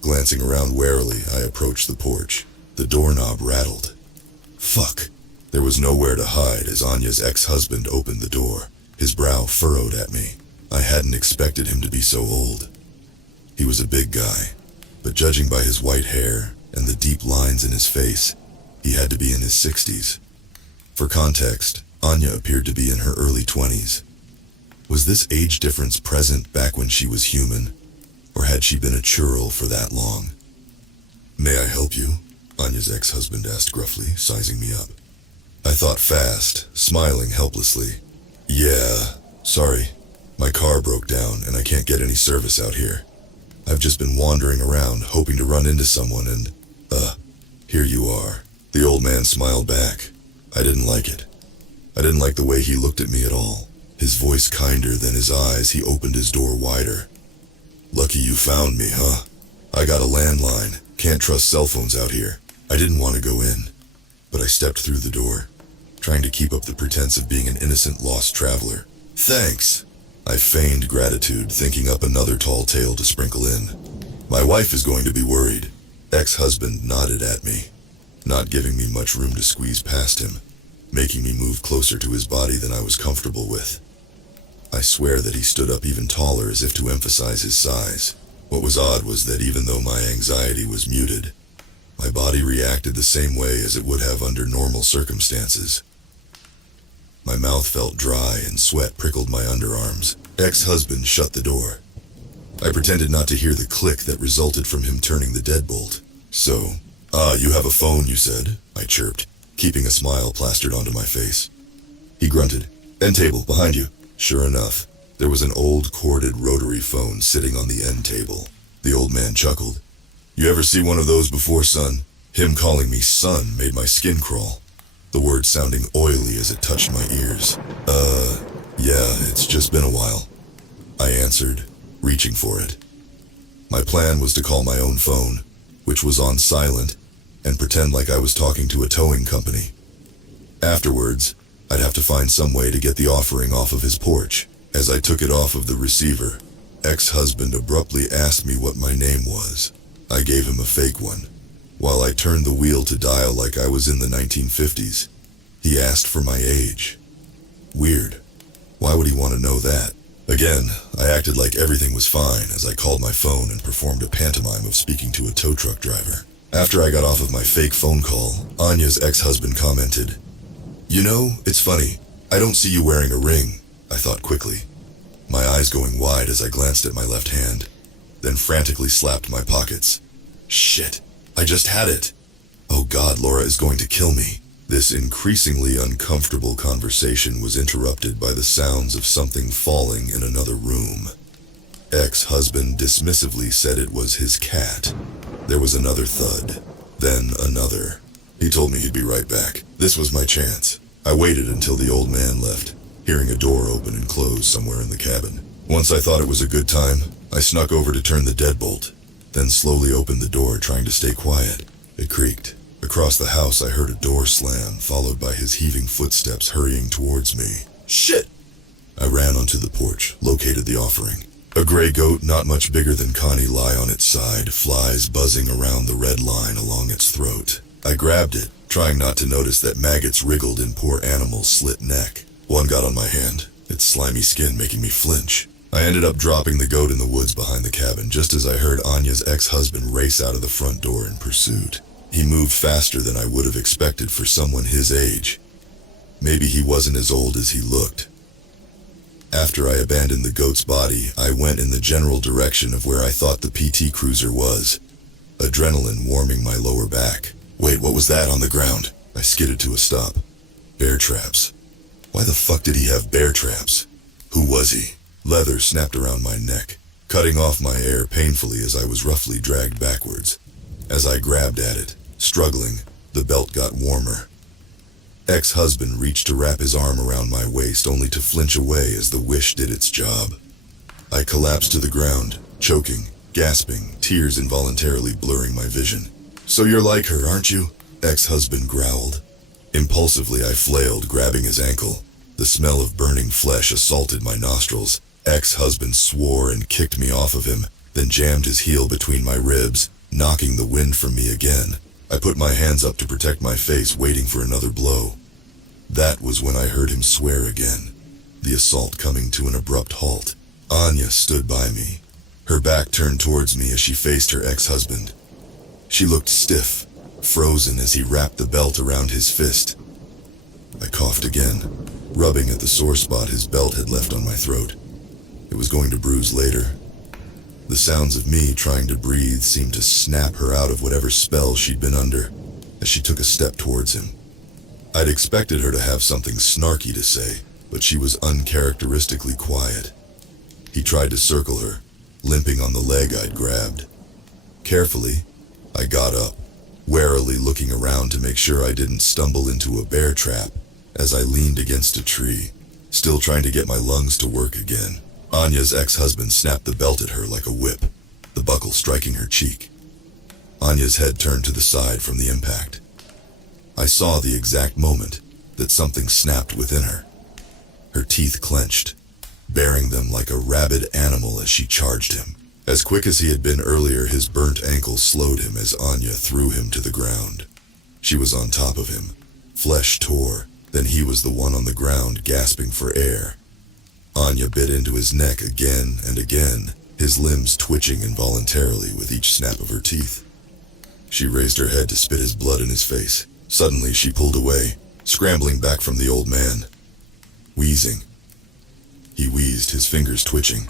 Glancing around warily, I approached the porch. The doorknob rattled. Fuck. There was nowhere to hide as Anya's ex-husband opened the door, his brow furrowed at me. I hadn't expected him to be so old. He was a big guy, but judging by his white hair and the deep lines in his face, he had to be in his 60s. For context, Anya appeared to be in her early 20s. Was this age difference present back when she was human, or had she been a churl for that long? "May I help you?" Anya's ex-husband asked gruffly, sizing me up. I thought fast, smiling helplessly. "Yeah, sorry. My car broke down and I can't get any service out here. I've just been wandering around, hoping to run into someone and, here you are." The old man smiled back. I didn't like it. I didn't like the way he looked at me at all. His voice kinder than his eyes, he opened his door wider. "Lucky you found me, huh? I got a landline. Can't trust cell phones out here." I didn't want to go in, but I stepped through the door, trying to keep up the pretense of being an innocent lost traveler. "Thanks." I feigned gratitude, thinking up another tall tale to sprinkle in. "My wife is going to be worried." Ex-husband nodded at me, not giving me much room to squeeze past him, making me move closer to his body than I was comfortable with. I swear that he stood up even taller as if to emphasize his size. What was odd was that even though my anxiety was muted, my body reacted the same way as it would have under normal circumstances. My mouth felt dry and sweat prickled my underarms. Ex-husband shut the door. I pretended not to hear the click that resulted from him turning the deadbolt. "So, you have a phone, you said," I chirped, keeping a smile plastered onto my face. He grunted. "End table, behind you." Sure enough, there was an old corded rotary phone sitting on the end table. The old man chuckled. "You ever see one of those before, son?" Him calling me son made my skin crawl, the word sounding oily as it touched my ears. Yeah, it's just been a while," I answered, reaching for it. My plan was to call my own phone, which was on silent, and pretend like I was talking to a towing company. Afterwards, I'd have to find some way to get the offering off of his porch. As I took it off of the receiver, ex-husband abruptly asked me what my name was. I gave him a fake one. While I turned the wheel to dial like I was in the 1950s, he asked for my age. Weird. Why would he want to know that? Again, I acted like everything was fine as I called my phone and performed a pantomime of speaking to a tow truck driver. After I got off of my fake phone call, Anya's ex-husband commented, "You know, it's funny. I don't see you wearing a ring," I thought quickly, my eyes going wide as I glanced at my left hand, then frantically slapped my pockets. Shit, I just had it. Oh God, Laura is going to kill me. This increasingly uncomfortable conversation was interrupted by the sounds of something falling in another room. Ex-husband dismissively said it was his cat. There was another thud, then another. He told me he'd be right back. This was my chance. I waited until the old man left, hearing a door open and close somewhere in the cabin. Once I thought it was a good time, I snuck over to turn the deadbolt, then slowly opened the door, trying to stay quiet. It creaked. Across the house, I heard a door slam, followed by his heaving footsteps hurrying towards me. Shit! I ran onto the porch, located the offering. A gray goat not much bigger than Connie lay on its side, flies buzzing around the red line along its throat. I grabbed it, trying not to notice that maggots wriggled in poor animal's slit neck. One got on my hand, its slimy skin making me flinch. I ended up dropping the goat in the woods behind the cabin, just as I heard Anya's ex-husband race out of the front door in pursuit. He moved faster than I would have expected for someone his age. Maybe he wasn't as old as he looked. After I abandoned the goat's body, I went in the general direction of where I thought the PT Cruiser was, adrenaline warming my lower back. Wait, what was that on the ground? I skidded to a stop. Bear traps. Why the fuck did he have bear traps? Who was he? Leather snapped around my neck, cutting off my air painfully as I was roughly dragged backwards. As I grabbed at it, struggling, the belt got warmer. Ex-husband reached to wrap his arm around my waist only to flinch away as the wish did its job. I collapsed to the ground, choking, gasping, tears involuntarily blurring my vision. So you're like her, aren't you? Ex-husband growled. Impulsively I flailed, grabbing his ankle. The smell of burning flesh assaulted my nostrils. Ex-husband swore and kicked me off of him, then jammed his heel between my ribs, knocking the wind from me again. I put my hands up to protect my face, waiting for another blow. That was when I heard him swear again, the assault coming to an abrupt halt. Anya stood by me, her back turned towards me as she faced her ex-husband. She looked stiff, frozen as he wrapped the belt around his fist. I coughed again, rubbing at the sore spot his belt had left on my throat. It was going to bruise later. The sounds of me trying to breathe seemed to snap her out of whatever spell she'd been under as she took a step towards him. I'd expected her to have something snarky to say, but she was uncharacteristically quiet. He tried to circle her, limping on the leg I'd grabbed. Carefully, I got up, warily looking around to make sure I didn't stumble into a bear trap as I leaned against a tree, still trying to get my lungs to work again. Anya's ex-husband snapped the belt at her like a whip, the buckle striking her cheek. Anya's head turned to the side from the impact. I saw the exact moment that something snapped within her. Her teeth clenched, baring them like a rabid animal as she charged him. As quick as he had been earlier, his burnt ankle slowed him as Anya threw him to the ground. She was on top of him. Flesh tore, then he was the one on the ground gasping for air. Anya bit into his neck again and again, his limbs twitching involuntarily with each snap of her teeth. She raised her head to spit his blood in his face. Suddenly she pulled away, scrambling back from the old man. Wheezing. He wheezed, his fingers twitching.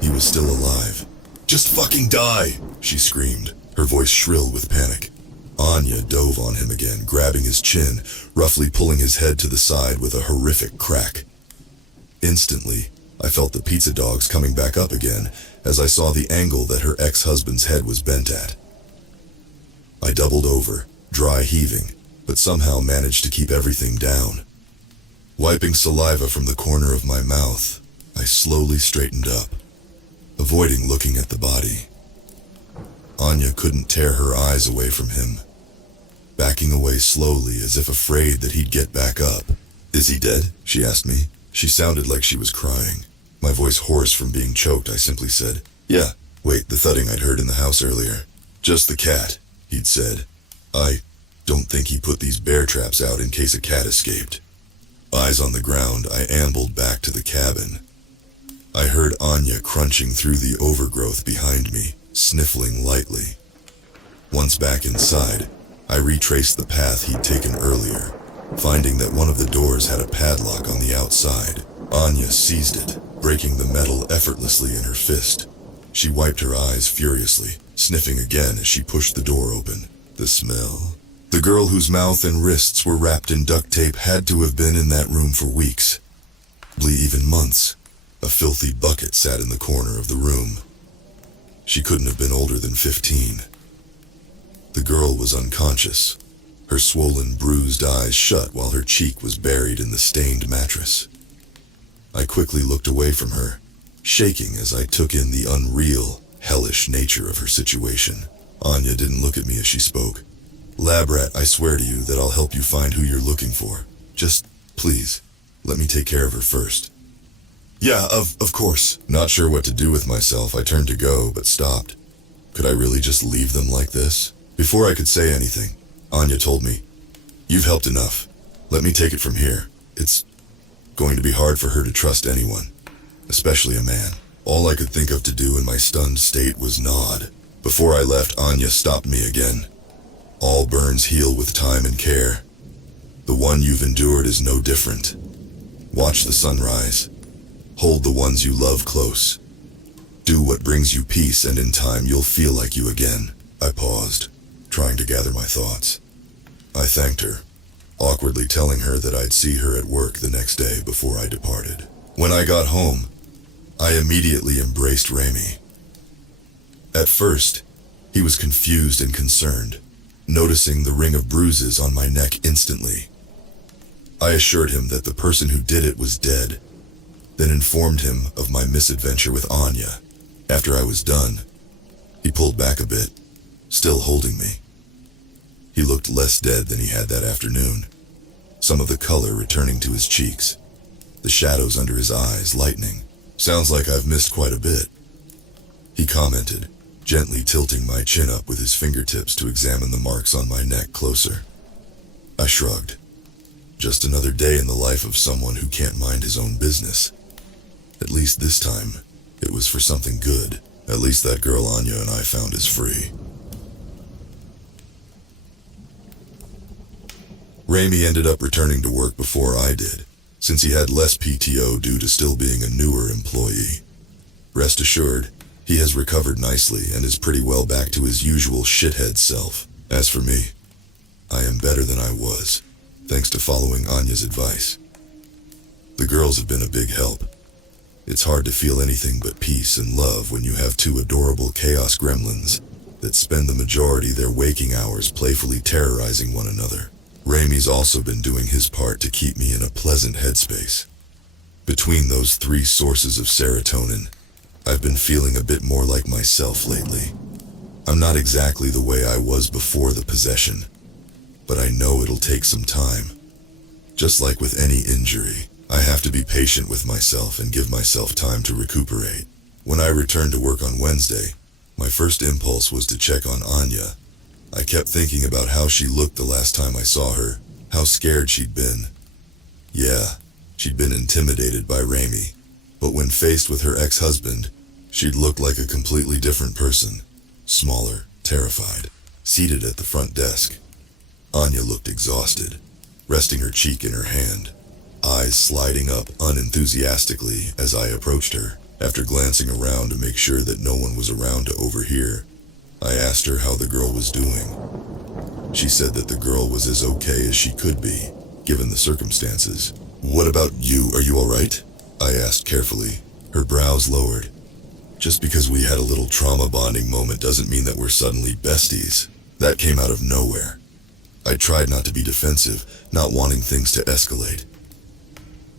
He was still alive. "Just fucking die!" she screamed, her voice shrill with panic. Anya dove on him again, grabbing his chin, roughly pulling his head to the side with a horrific crack. Instantly, I felt the pizza dogs coming back up again as I saw the angle that her ex-husband's head was bent at. I doubled over, dry heaving, but somehow managed to keep everything down. Wiping saliva from the corner of my mouth, I slowly straightened up, avoiding looking at the body. Anya couldn't tear her eyes away from him, backing away slowly as if afraid that he'd get back up. "Is he dead?" she asked me. She sounded like she was crying. My voice hoarse from being choked, I simply said, "Yeah." Wait, the thudding I'd heard in the house earlier. "Just the cat," he'd said. "I don't think he put these bear traps out in case a cat escaped." Eyes on the ground, I ambled back to the cabin. I heard Anya crunching through the overgrowth behind me, sniffling lightly. Once back inside, I retraced the path he'd taken earlier, finding that one of the doors had a padlock on the outside. Anya seized it, breaking the metal effortlessly in her fist. She wiped her eyes furiously, sniffing again as she pushed the door open. The smell. The girl whose mouth and wrists were wrapped in duct tape had to have been in that room for weeks, probably even months. A filthy bucket sat in the corner of the room. She couldn't have been older than 15. The girl was unconscious, her swollen, bruised eyes shut while her cheek was buried in the stained mattress. I quickly looked away from her, shaking as I took in the unreal, hellish nature of her situation. Anya didn't look at me as she spoke. "Lab rat, I swear to you that I'll help you find who you're looking for. Just, please, let me take care of her first." "Yeah, of course." Not sure what to do with myself, I turned to go, but stopped. Could I really just leave them like this? Before I could say anything, Anya told me, "You've helped enough. Let me take it from here. It's going to be hard for her to trust anyone, especially a man." All I could think of to do in my stunned state was nod. Before I left, Anya stopped me again. "All burns heal with time and care. The one you've endured is no different. Watch the sunrise. Hold the ones you love close. Do what brings you peace, and in time you'll feel like you again." I paused, trying to gather my thoughts. I thanked her, awkwardly telling her that I'd see her at work the next day before I departed. When I got home, I immediately embraced Rami. At first, he was confused and concerned, noticing the ring of bruises on my neck instantly. I assured him that the person who did it was dead, then informed him of my misadventure with Anya. After I was done, he pulled back a bit, still holding me. He looked less dead than he had that afternoon, some of the color returning to his cheeks, the shadows under his eyes lightening. Sounds like I've missed quite a bit, he commented, gently tilting my chin up with his fingertips to examine the marks on my neck closer. I shrugged. Just another day in the life of someone who can't mind his own business. At least this time, it was for something good. At least that girl Anya and I found is free. Rami ended up returning to work before I did, since he had less PTO due to still being a newer employee. Rest assured, he has recovered nicely and is pretty well back to his usual shithead self. As for me, I am better than I was, thanks to following Anya's advice. The girls have been a big help. It's hard to feel anything but peace and love when you have two adorable chaos gremlins that spend the majority of their waking hours playfully terrorizing one another. Rami's also been doing his part to keep me in a pleasant headspace. Between those three sources of serotonin, I've been feeling a bit more like myself lately. I'm not exactly the way I was before the possession, but I know it'll take some time. Just like with any injury, I have to be patient with myself and give myself time to recuperate. When I returned to work on Wednesday, my first impulse was to check on Anya. I kept thinking about how she looked the last time I saw her, how scared she'd been. Yeah, she'd been intimidated by Rami, but when faced with her ex-husband, she'd looked like a completely different person, smaller, terrified. Seated at the front desk, Anya looked exhausted, resting her cheek in her hand, eyes sliding up unenthusiastically as I approached her. After glancing around to make sure that no one was around to overhear, I asked her how the girl was doing. She said that the girl was as okay as she could be, given the circumstances. What about you? Are you all right? I asked carefully, her brows lowered. Just because we had a little trauma bonding moment doesn't mean that we're suddenly besties. That came out of nowhere. I tried not to be defensive, not wanting things to escalate.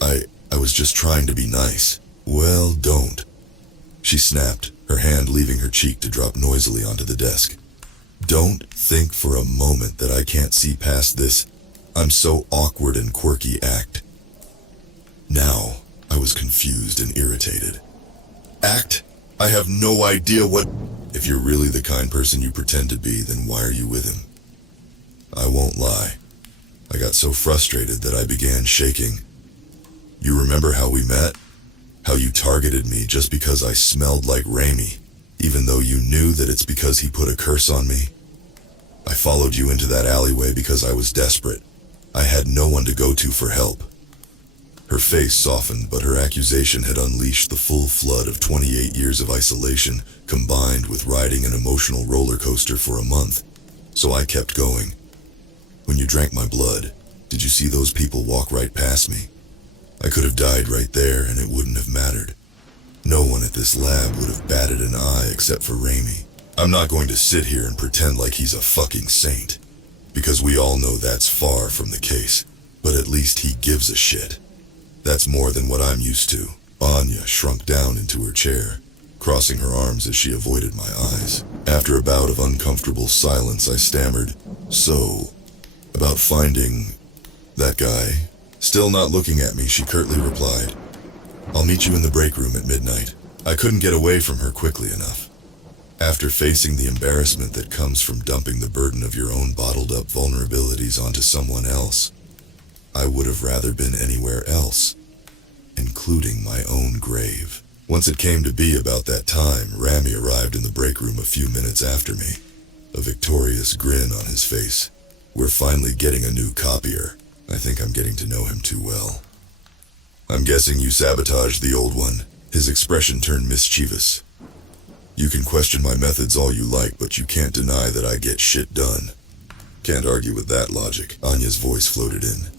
I was just trying to be nice. Well, don't. She snapped, her hand leaving her cheek to drop noisily onto the desk. Don't think for a moment that I can't see past this "I'm so awkward and quirky" act. Now, I was confused and irritated. Act? I have no idea what... If you're really the kind person you pretend to be, then why are you with him? I won't lie. I got so frustrated that I began shaking. You remember how we met? How you targeted me just because I smelled like Rami, even though you knew that it's because he put a curse on me? I followed you into that alleyway because I was desperate. I had no one to go to for help. Her face softened, but her accusation had unleashed the full flood of 28 years of isolation, combined with riding an emotional roller coaster for a month. So I kept going. When you drank my blood, did you see those people walk right past me? I could have died right there and it wouldn't have mattered. No one at this lab would have batted an eye except for Rami. I'm not going to sit here and pretend like he's a fucking saint, because we all know that's far from the case, but at least he gives a shit. That's more than what I'm used to. Anya shrunk down into her chair, crossing her arms as she avoided my eyes. After a bout of uncomfortable silence, I stammered, "So, about finding that guy?" Still not looking at me, she curtly replied, "I'll meet you in the break room at midnight." I couldn't get away from her quickly enough. After facing the embarrassment that comes from dumping the burden of your own bottled-up vulnerabilities onto someone else, I would have rather been anywhere else, including my own grave. Once it came to be about that time, Rami arrived in the break room a few minutes after me, a victorious grin on his face. We're finally getting a new copier. I think I'm getting to know him too well. I'm guessing you sabotaged the old one. His expression turned mischievous. You can question my methods all you like, but you can't deny that I get shit done. Can't argue with that logic. Anya's voice floated in.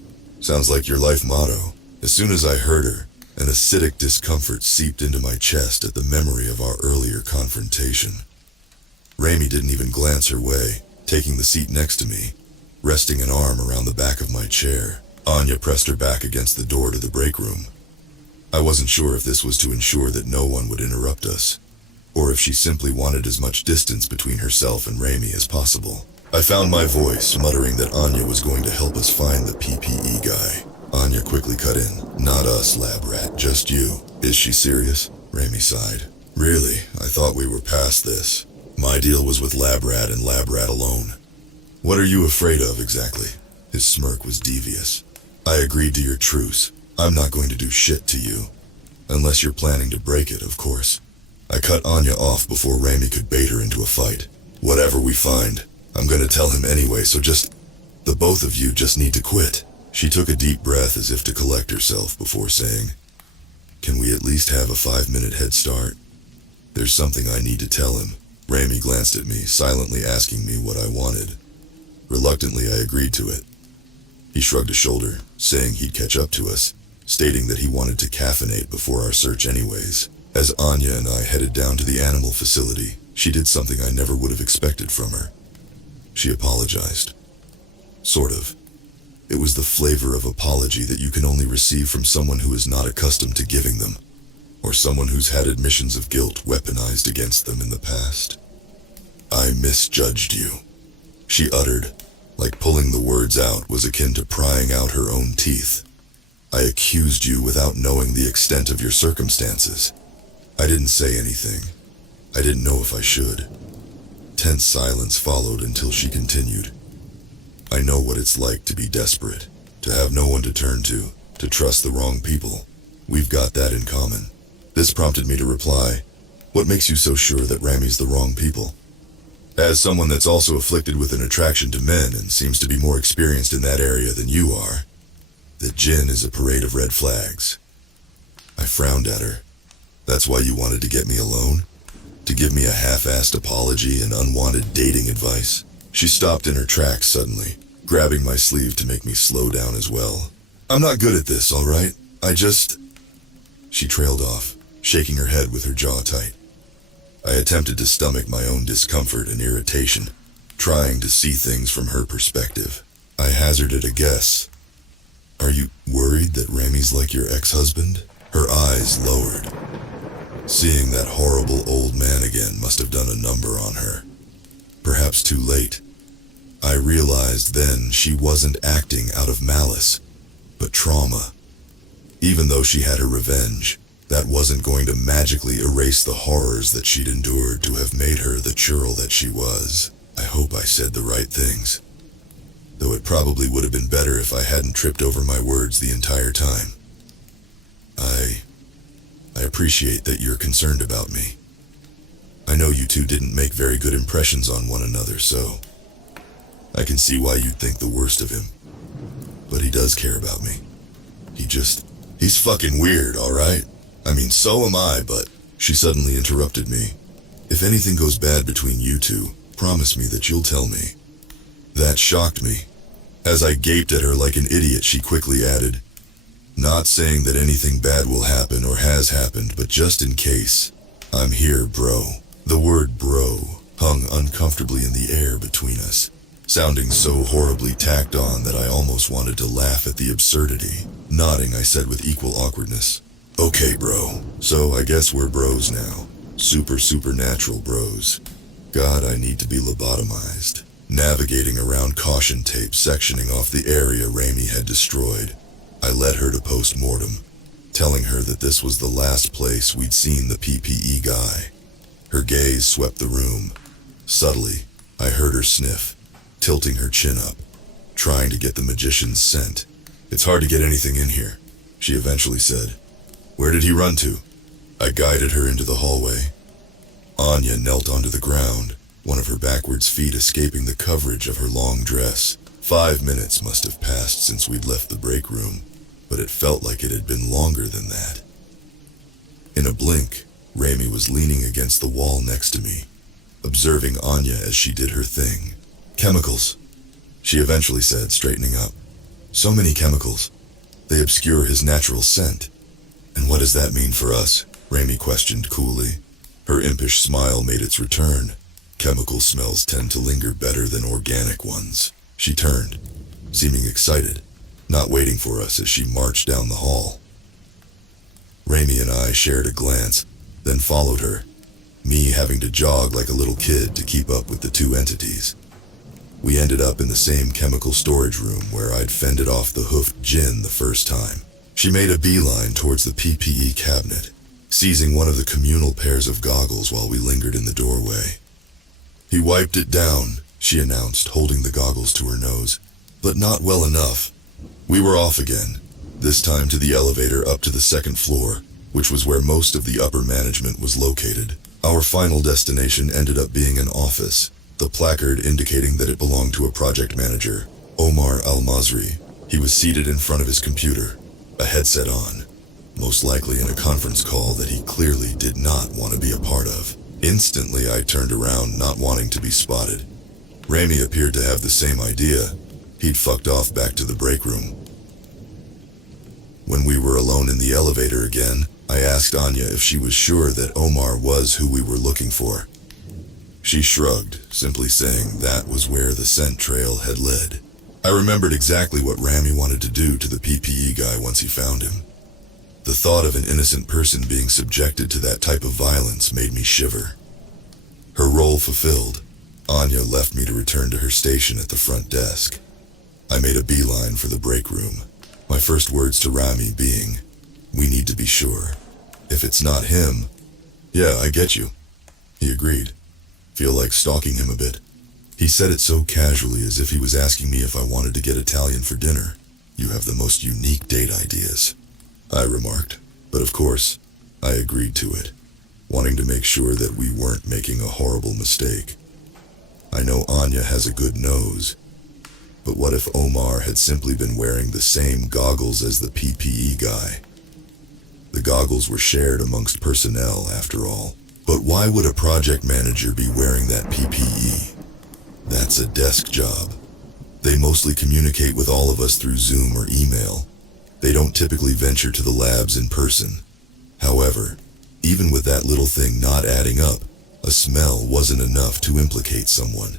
Sounds like your life motto. As soon as I heard her, an acidic discomfort seeped into my chest at the memory of our earlier confrontation. Raimi didn't even glance her way, taking the seat next to me, resting an arm around the back of my chair. Anya pressed her back against the door to the break room. I wasn't sure if this was to ensure that no one would interrupt us, or if she simply wanted as much distance between herself and Raimi as possible. I found my voice, muttering that Anya was going to help us find the PPE guy. Anya quickly cut in. Not us, lab rat, just you. Is she serious? Raimi sighed. Really? I thought we were past this. My deal was with lab rat and lab rat alone. What are you afraid of exactly? His smirk was devious. I agreed to your truce. I'm not going to do shit to you. Unless you're planning to break it, of course. I cut Anya off before Raimi could bait her into a fight. Whatever we find, I'm gonna tell him anyway, so the both of you just need to quit. She took a deep breath as if to collect herself before saying, Can we at least have a 5-minute head start? There's something I need to tell him. Raimi glanced at me, silently asking me what I wanted. Reluctantly, I agreed to it. He shrugged a shoulder, saying he'd catch up to us, stating that he wanted to caffeinate before our search anyways. As Anya and I headed down to the animal facility, she did something I never would have expected from her. She apologized. Sort of. It was the flavor of apology that you can only receive from someone who is not accustomed to giving them, or someone who's had admissions of guilt weaponized against them in the past. I misjudged you, she uttered, like pulling the words out was akin to prying out her own teeth. I accused you without knowing the extent of your circumstances. I didn't say anything. I didn't know if I should. Tense silence followed until she continued. I know what it's like to be desperate, to have no one to turn to trust the wrong people. We've got that in common. This prompted me to reply, What makes you so sure that Raimi's the wrong people? As someone that's also afflicted with an attraction to men and seems to be more experienced in that area than you are, that Jin is a parade of red flags. I frowned at her. That's why you wanted to get me alone? To give me a half-assed apology and unwanted dating advice? She stopped in her tracks suddenly, grabbing my sleeve to make me slow down as well. I'm not good at this, all right? She trailed off, shaking her head with her jaw tight. I attempted to stomach my own discomfort and irritation, trying to see things from her perspective. I hazarded a guess. Are you worried that Raimi's like your ex-husband? Her eyes lowered. Seeing that horrible old man again must have done a number on her. Perhaps too late. I realized then she wasn't acting out of malice, but trauma. Even though she had her revenge, that wasn't going to magically erase the horrors that she'd endured to have made her the churl that she was. I hope I said the right things. Though it probably would have been better if I hadn't tripped over my words the entire time. I appreciate that you're concerned about me. I know you two didn't make very good impressions on one another, so I can see why you'd think the worst of him. But he does care about me. He's fucking weird, alright? I mean, so am I, but she suddenly interrupted me. If anything goes bad between you two, promise me that you'll tell me. That shocked me. As I gaped at her like an idiot, she quickly added, Not saying that anything bad will happen or has happened, but just in case, I'm here, bro. The word bro hung uncomfortably in the air between us, sounding so horribly tacked on that I almost wanted to laugh at the absurdity. Nodding, I said with equal awkwardness, Okay, bro, so I guess we're bros now. Supernatural bros. God, I need to be lobotomized. Navigating around caution tape sectioning off the area Raimi had destroyed, I led her to post-mortem, telling her that this was the last place we'd seen the PPE guy. Her gaze swept the room. Subtly, I heard her sniff, tilting her chin up, trying to get the magician's scent. It's hard to get anything in here, she eventually said. Where did he run to? I guided her into the hallway. Anya knelt onto the ground, one of her backwards feet escaping the coverage of her long dress. 5 minutes must have passed since we'd left the break room, but it felt like it had been longer than that. In a blink, Raimi was leaning against the wall next to me, observing Anya as she did her thing. Chemicals, she eventually said, straightening up. So many chemicals. They obscure his natural scent. And what does that mean for us? Raimi questioned coolly. Her impish smile made its return. Chemical smells tend to linger better than organic ones. She turned, seeming excited, not waiting for us as she marched down the hall. Raimi and I shared a glance, then followed her, me having to jog like a little kid to keep up with the two entities. We ended up in the same chemical storage room where I'd fended off the hoofed djinn the first time. She made a beeline towards the PPE cabinet, seizing one of the communal pairs of goggles while we lingered in the doorway. He wiped it down, she announced, holding the goggles to her nose. But not well enough. We were off again, this time to the elevator up to the second floor, which was where most of the upper management was located. Our final destination ended up being an office, the placard indicating that it belonged to a project manager, Omar Al-Mazri. He was seated in front of his computer, a headset on, most likely in a conference call that he clearly did not want to be a part of. Instantly, I turned around, not wanting to be spotted. Raimi appeared to have the same idea. He'd fucked off back to the break room. When we were alone in the elevator again, I asked Anya if she was sure that Omar was who we were looking for. She shrugged, simply saying that was where the scent trail had led. I remembered exactly what Raimi wanted to do to the PPE guy once he found him. The thought of an innocent person being subjected to that type of violence made me shiver. Her role fulfilled, Anya left me to return to her station at the front desk. I made a beeline for the break room, my first words to Raimi being, "We need to be sure. If it's not him..." "Yeah, I get you," he agreed. "Feel like stalking him a bit." He said it so casually as if he was asking me if I wanted to get Italian for dinner. "You have the most unique date ideas," I remarked, but of course, I agreed to it, wanting to make sure that we weren't making a horrible mistake. I know Anya has a good nose, but what if Omar had simply been wearing the same goggles as the PPE guy? The goggles were shared amongst personnel, after all. But why would a project manager be wearing that PPE? That's a desk job. They mostly communicate with all of us through Zoom or email. They don't typically venture to the labs in person. However, even with that little thing not adding up, a smell wasn't enough to implicate someone.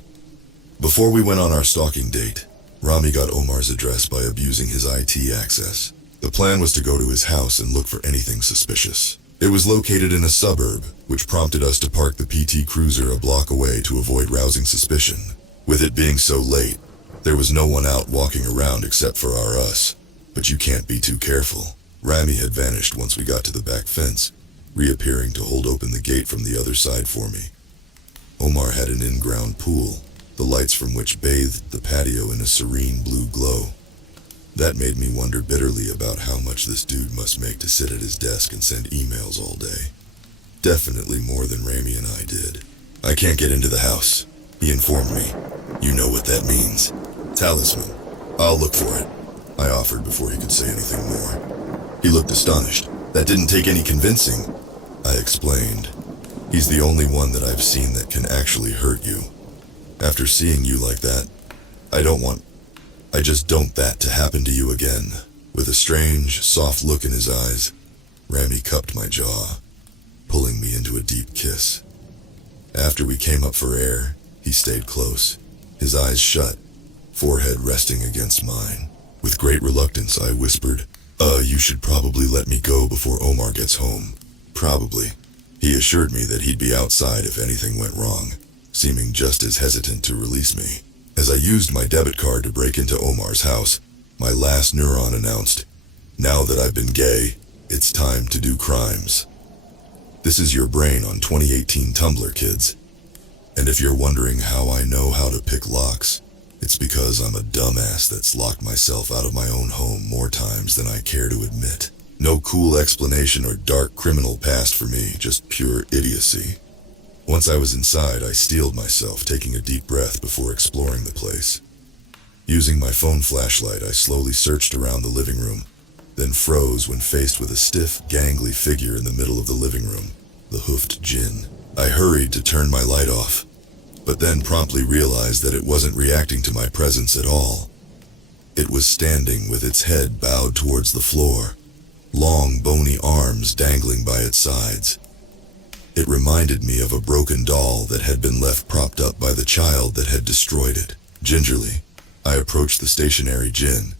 Before we went on our stalking date, Rami got Omar's address by abusing his IT access. The plan was to go to his house and look for anything suspicious. It was located in a suburb, which prompted us to park the PT Cruiser a block away to avoid rousing suspicion. With it being so late, there was no one out walking around except for us. But you can't be too careful. Rami had vanished once we got to the back fence, reappearing to hold open the gate from the other side for me. Omar had an in-ground pool, the lights from which bathed the patio in a serene blue glow. That made me wonder bitterly about how much this dude must make to sit at his desk and send emails all day. Definitely more than Raimi and I did. "I can't get into the house," he informed me. "You know what that means. Talisman. I'll look for it," I offered before he could say anything more. He looked astonished. "That didn't take any convincing," I explained. "He's the only one that I've seen that can actually hurt you. After seeing you like that, I just don't that to happen to you again." With a strange, soft look in his eyes, Rami cupped my jaw, pulling me into a deep kiss. After we came up for air, he stayed close, his eyes shut, forehead resting against mine. With great reluctance, I whispered, You should probably let me go before Omar gets home." "Probably." He assured me that he'd be outside if anything went wrong, seeming just as hesitant to release me. As I used my debit card to break into Omar's house, my last neuron announced, "Now that I've been gay, it's time to do crimes." This is your brain on 2018 Tumblr, kids. And if you're wondering how I know how to pick locks, it's because I'm a dumbass that's locked myself out of my own home more times than I care to admit. No cool explanation or dark criminal past for me, just pure idiocy. Once I was inside, I steeled myself, taking a deep breath before exploring the place. Using my phone flashlight, I slowly searched around the living room, then froze when faced with a stiff, gangly figure in the middle of the living room. The hoofed djinn. I hurried to turn my light off, but then promptly realized that it wasn't reacting to my presence at all. It was standing with its head bowed towards the floor, long bony arms dangling by its sides. It reminded me of a broken doll that had been left propped up by the child that had destroyed it. Gingerly, I approached the stationary djinn,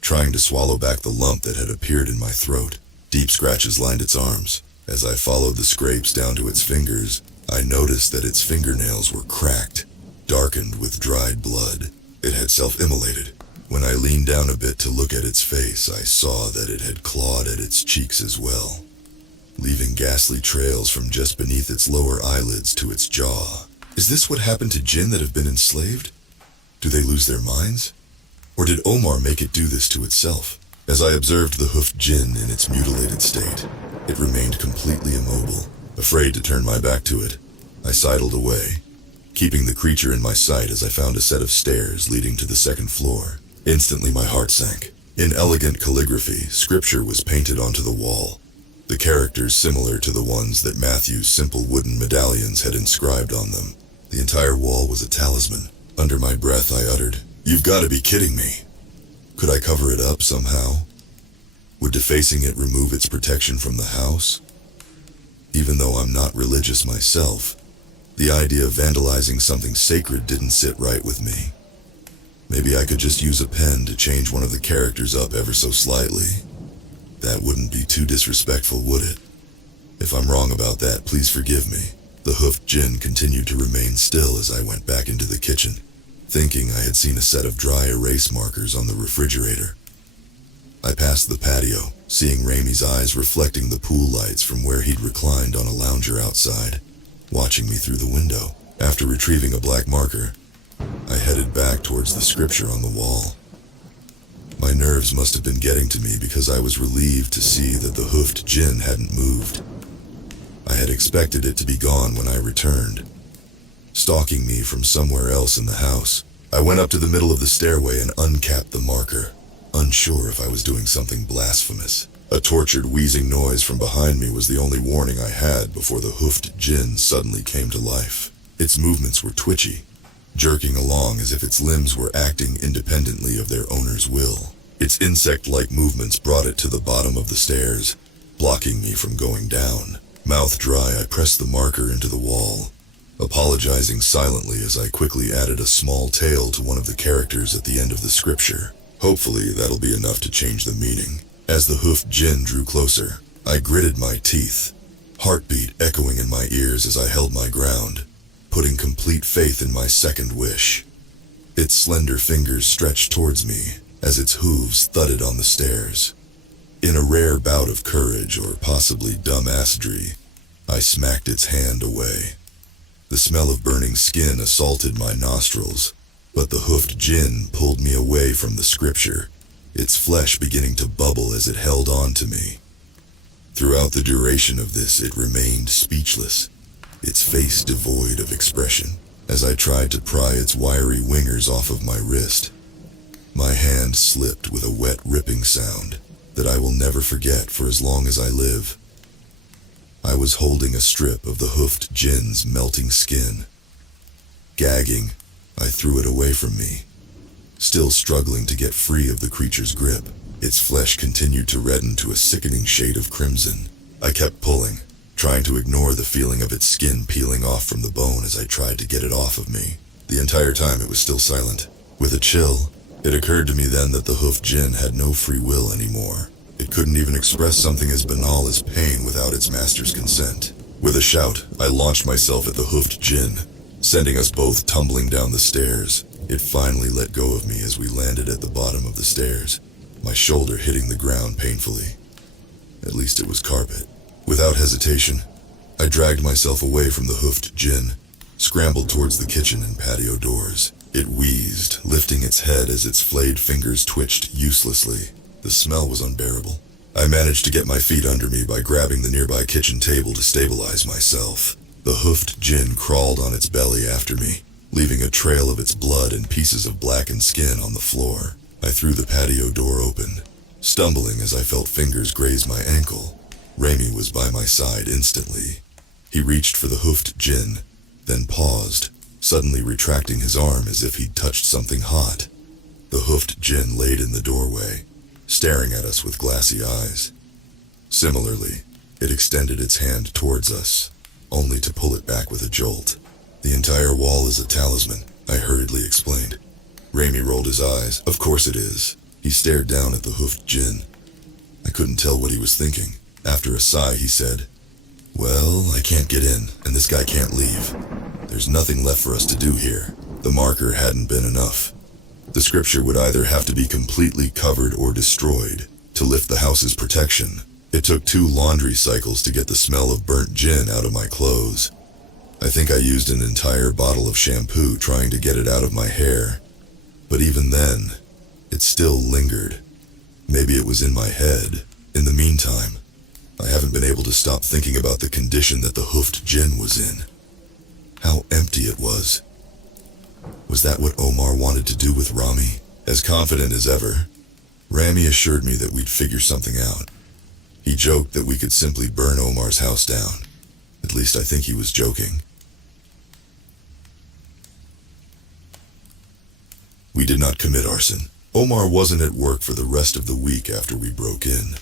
trying to swallow back the lump that had appeared in my throat. Deep scratches lined its arms. As I followed the scrapes down to its fingers, I noticed that its fingernails were cracked, darkened with dried blood. It had self-immolated. When I leaned down a bit to look at its face, I saw that it had clawed at its cheeks as well, leaving ghastly trails from just beneath its lower eyelids to its jaw. Is this what happened to jinn that have been enslaved? Do they lose their minds? Or did Omar make it do this to itself? As I observed the hoofed djinn in its mutilated state, it remained completely immobile. Afraid to turn my back to it, I sidled away, keeping the creature in my sight as I found a set of stairs leading to the second floor. Instantly my heart sank. In elegant calligraphy, scripture was painted onto the wall, the characters similar to the ones that Matthew's simple wooden medallions had inscribed on them. The entire wall was a talisman. Under my breath I uttered, "You've got to be kidding me." Could I cover it up somehow? Would defacing it remove its protection from the house? Even though I'm not religious myself, the idea of vandalizing something sacred didn't sit right with me. Maybe I could just use a pen to change one of the characters up ever so slightly. That wouldn't be too disrespectful, would it? If I'm wrong about that, please forgive me. The hoofed djinn continued to remain still as I went back into the kitchen, thinking I had seen a set of dry erase markers on the refrigerator. I passed the patio, seeing Ramey's eyes reflecting the pool lights from where he'd reclined on a lounger outside, watching me through the window. After retrieving a black marker, I headed back towards the scripture on the wall. My nerves must have been getting to me because I was relieved to see that the hoofed djinn hadn't moved. I had expected it to be gone when I returned, stalking me from somewhere else in the house. I went up to the middle of the stairway and uncapped the marker, unsure if I was doing something blasphemous. A tortured wheezing noise from behind me was the only warning I had before the hoofed djinn suddenly came to life. Its movements were twitchy, jerking along as if its limbs were acting independently of their owner's will. Its insect-like movements brought it to the bottom of the stairs, blocking me from going down. Mouth dry, I pressed the marker into the wall, apologizing silently as I quickly added a small tail to one of the characters at the end of the scripture. Hopefully that'll be enough to change the meaning. As the hoofed djinn drew closer, I gritted my teeth, heartbeat echoing in my ears as I held my ground, putting complete faith in my second wish. Its slender fingers stretched towards me as its hooves thudded on the stairs. In a rare bout of courage, or possibly dumbassery, I smacked its hand away. The smell of burning skin assaulted my nostrils, but the hoofed djinn pulled me away from the scripture, its flesh beginning to bubble as it held on to me. Throughout the duration of this, it remained speechless, its face devoid of expression. As I tried to pry its wiry wingers off of my wrist, my hand slipped with a wet ripping sound that I will never forget for as long as I live. I was holding a strip of the hoofed djinn's melting skin. Gagging, I threw it away from me, still struggling to get free of the creature's grip. Its flesh continued to redden to a sickening shade of crimson. I kept pulling, trying to ignore the feeling of its skin peeling off from the bone as I tried to get it off of me. The entire time it was still silent. With a chill, it occurred to me then that the hoofed djinn had no free will anymore. It couldn't even express something as banal as pain without its master's consent. With a shout, I launched myself at the hoofed djinn, sending us both tumbling down the stairs. It finally let go of me as we landed at the bottom of the stairs, my shoulder hitting the ground painfully. At least it was carpet. Without hesitation, I dragged myself away from the hoofed djinn, scrambled towards the kitchen and patio doors. It wheezed, lifting its head as its flayed fingers twitched uselessly. The smell was unbearable. I managed to get my feet under me by grabbing the nearby kitchen table to stabilize myself. The hoofed djinn crawled on its belly after me, leaving a trail of its blood and pieces of blackened skin on the floor. I threw the patio door open, stumbling as I felt fingers graze my ankle. Ramey was by my side instantly, He reached for the hoofed djinn, then paused, suddenly retracting his arm as if he'd touched something hot. The hoofed djinn laid in the doorway, staring at us with glassy eyes. Similarly, it extended its hand towards us, only to pull it back with a jolt. The entire wall is a talisman, I hurriedly explained. Raimi rolled his eyes. Of course it is. He stared down at the hoofed djinn. I couldn't tell what he was thinking. After a sigh, he said, "Well, I can't get in, and this guy can't leave. There's nothing left for us to do here." The marker hadn't been enough. The scripture would either have to be completely covered or destroyed to lift the house's protection. It took 2 laundry cycles to get the smell of burnt gin out of my clothes. I think I used an entire bottle of shampoo trying to get it out of my hair. But even then, it still lingered. Maybe it was in my head. In the meantime, I haven't been able to stop thinking about the condition that the hoofed djinn was in. How empty it was. Was that what Omar wanted to do with Rami? As confident as ever, Rami assured me that we'd figure something out. He joked that we could simply burn Omar's house down. At least I think he was joking. We did not commit arson. Omar wasn't at work for the rest of the week after we broke in.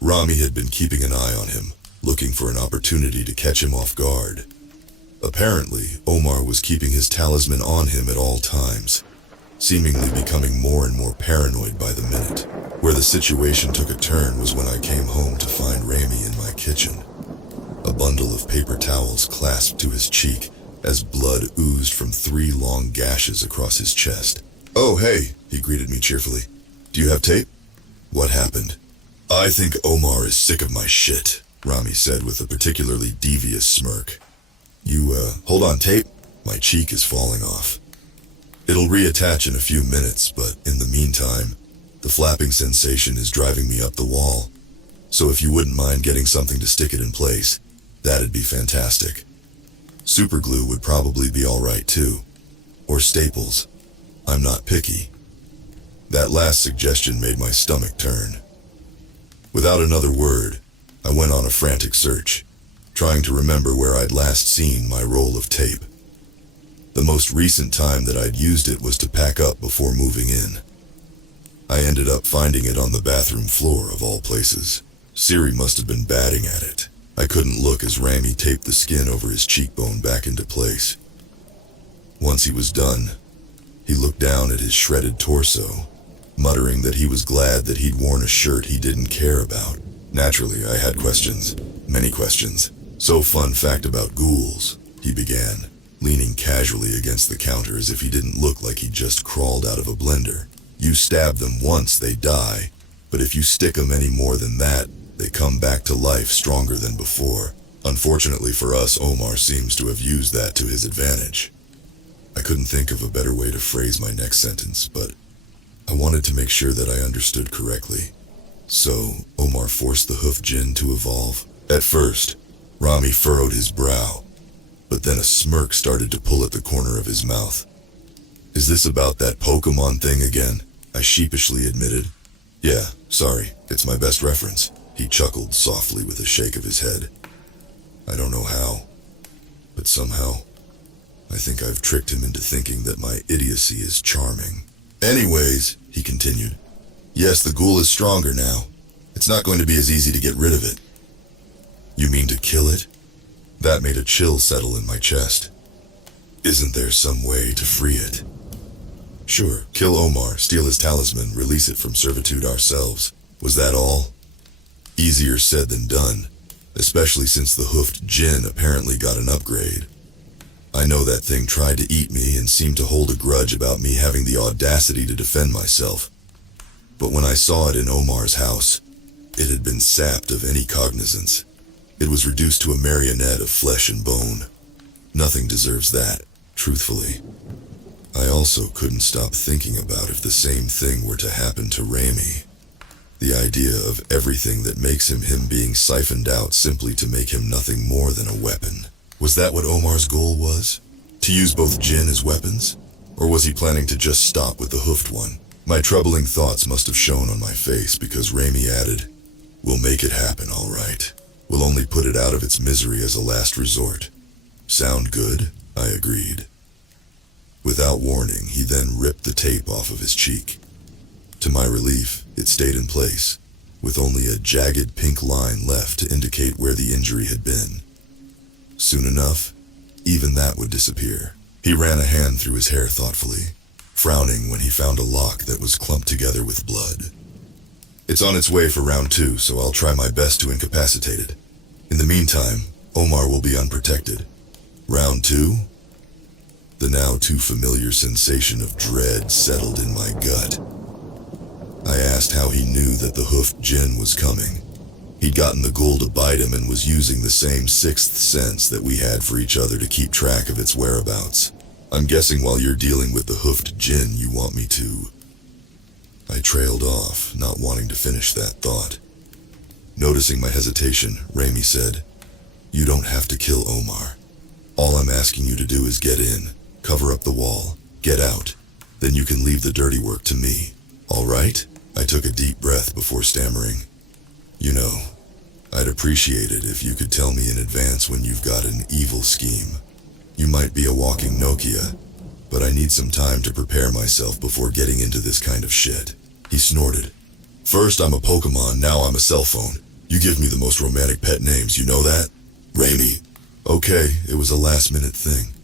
Rami had been keeping an eye on him, looking for an opportunity to catch him off guard. Apparently, Omar was keeping his talisman on him at all times, seemingly becoming more and more paranoid by the minute. Where the situation took a turn was when I came home to find Rami in my kitchen. A bundle of paper towels clasped to his cheek as blood oozed from 3 long gashes across his chest. "Oh, hey," he greeted me cheerfully. "Do you have tape?" "What happened?" "I think Omar is sick of my shit," Rami said with a particularly devious smirk. Hold on, tape?" My cheek is falling off. "It'll reattach in a few minutes, but in the meantime, the flapping sensation is driving me up the wall. So if you wouldn't mind getting something to stick it in place, that'd be fantastic. Superglue would probably be alright too. Or staples. I'm not picky." That last suggestion made my stomach turn. Without another word, I went on a frantic search, trying to remember where I'd last seen my roll of tape. The most recent time that I'd used it was to pack up before moving in. I ended up finding it on the bathroom floor of all places. Siri must have been batting at it. I couldn't look as Rami taped the skin over his cheekbone back into place. Once he was done, he looked down at his shredded torso, muttering that he was glad that he'd worn a shirt he didn't care about. Naturally, I had questions. Many questions. "So, fun fact about ghouls," he began, leaning casually against the counter as if he didn't look like he'd just crawled out of a blender. "You stab them once, they die. But if you stick them any more than that, they come back to life stronger than before." Unfortunately for us, Omar seems to have used that to his advantage. I couldn't think of a better way to phrase my next sentence, but I wanted to make sure that I understood correctly. So, Omar forced the hoof djinn to evolve. At first, Rami furrowed his brow, but then a smirk started to pull at the corner of his mouth. "Is this about that Pokemon thing again?" I sheepishly admitted. "Yeah, sorry, it's my best reference." He chuckled softly with a shake of his head. I don't know how, but somehow, I think I've tricked him into thinking that my idiocy is charming. "Anyways," he continued, "yes, the ghoul is stronger now. It's not going to be as easy to get rid of it." "You mean to kill it?" That made a chill settle in my chest. "Isn't there some way to free it?" "Sure, kill Omar, steal his talisman, release it from servitude ourselves. Was that all?" Easier said than done, especially since the hoofed djinn apparently got an upgrade. I know that thing tried to eat me and seemed to hold a grudge about me having the audacity to defend myself. But when I saw it in Omar's house, it had been sapped of any cognizance. It was reduced to a marionette of flesh and bone. Nothing deserves that, truthfully. I also couldn't stop thinking about if the same thing were to happen to Rami. The idea of everything that makes him being siphoned out simply to make him nothing more than a weapon. Was that what Omar's goal was? To use both jinn as weapons? Or was he planning to just stop with the hoofed one? My troubling thoughts must have shown on my face because Rami added, "We'll make it happen, all right. We'll only put it out of its misery as a last resort. Sound good? I agreed. Without warning, he then ripped the tape off of his cheek. To my relief, it stayed in place, with only a jagged pink line left to indicate where the injury had been. Soon enough, even that would disappear. He ran a hand through his hair thoughtfully, frowning when he found a lock that was clumped together with blood. It's on its way for round 2, so I'll try my best to incapacitate it. In the meantime, Omar will be unprotected. Round 2? The now too familiar sensation of dread settled in my gut. I asked how he knew that the hoofed djinn was coming. He'd gotten the ghoul to bite him and was using the same sixth sense that we had for each other to keep track of its whereabouts. I'm guessing while you're dealing with the hoofed djinn, you want me to... I trailed off, not wanting to finish that thought. Noticing my hesitation, Raimi said, "You don't have to kill Omar. All I'm asking you to do is get in, cover up the wall, get out. Then you can leave the dirty work to me. All right?" I took a deep breath before stammering. "You know, I'd appreciate it if you could tell me in advance when you've got an evil scheme. You might be a walking Nokia, but I need some time to prepare myself before getting into this kind of shit." He snorted. "First I'm a Pokemon, now I'm a cell phone. You give me the most romantic pet names, you know that? Raimi." Okay, it was a last-minute thing.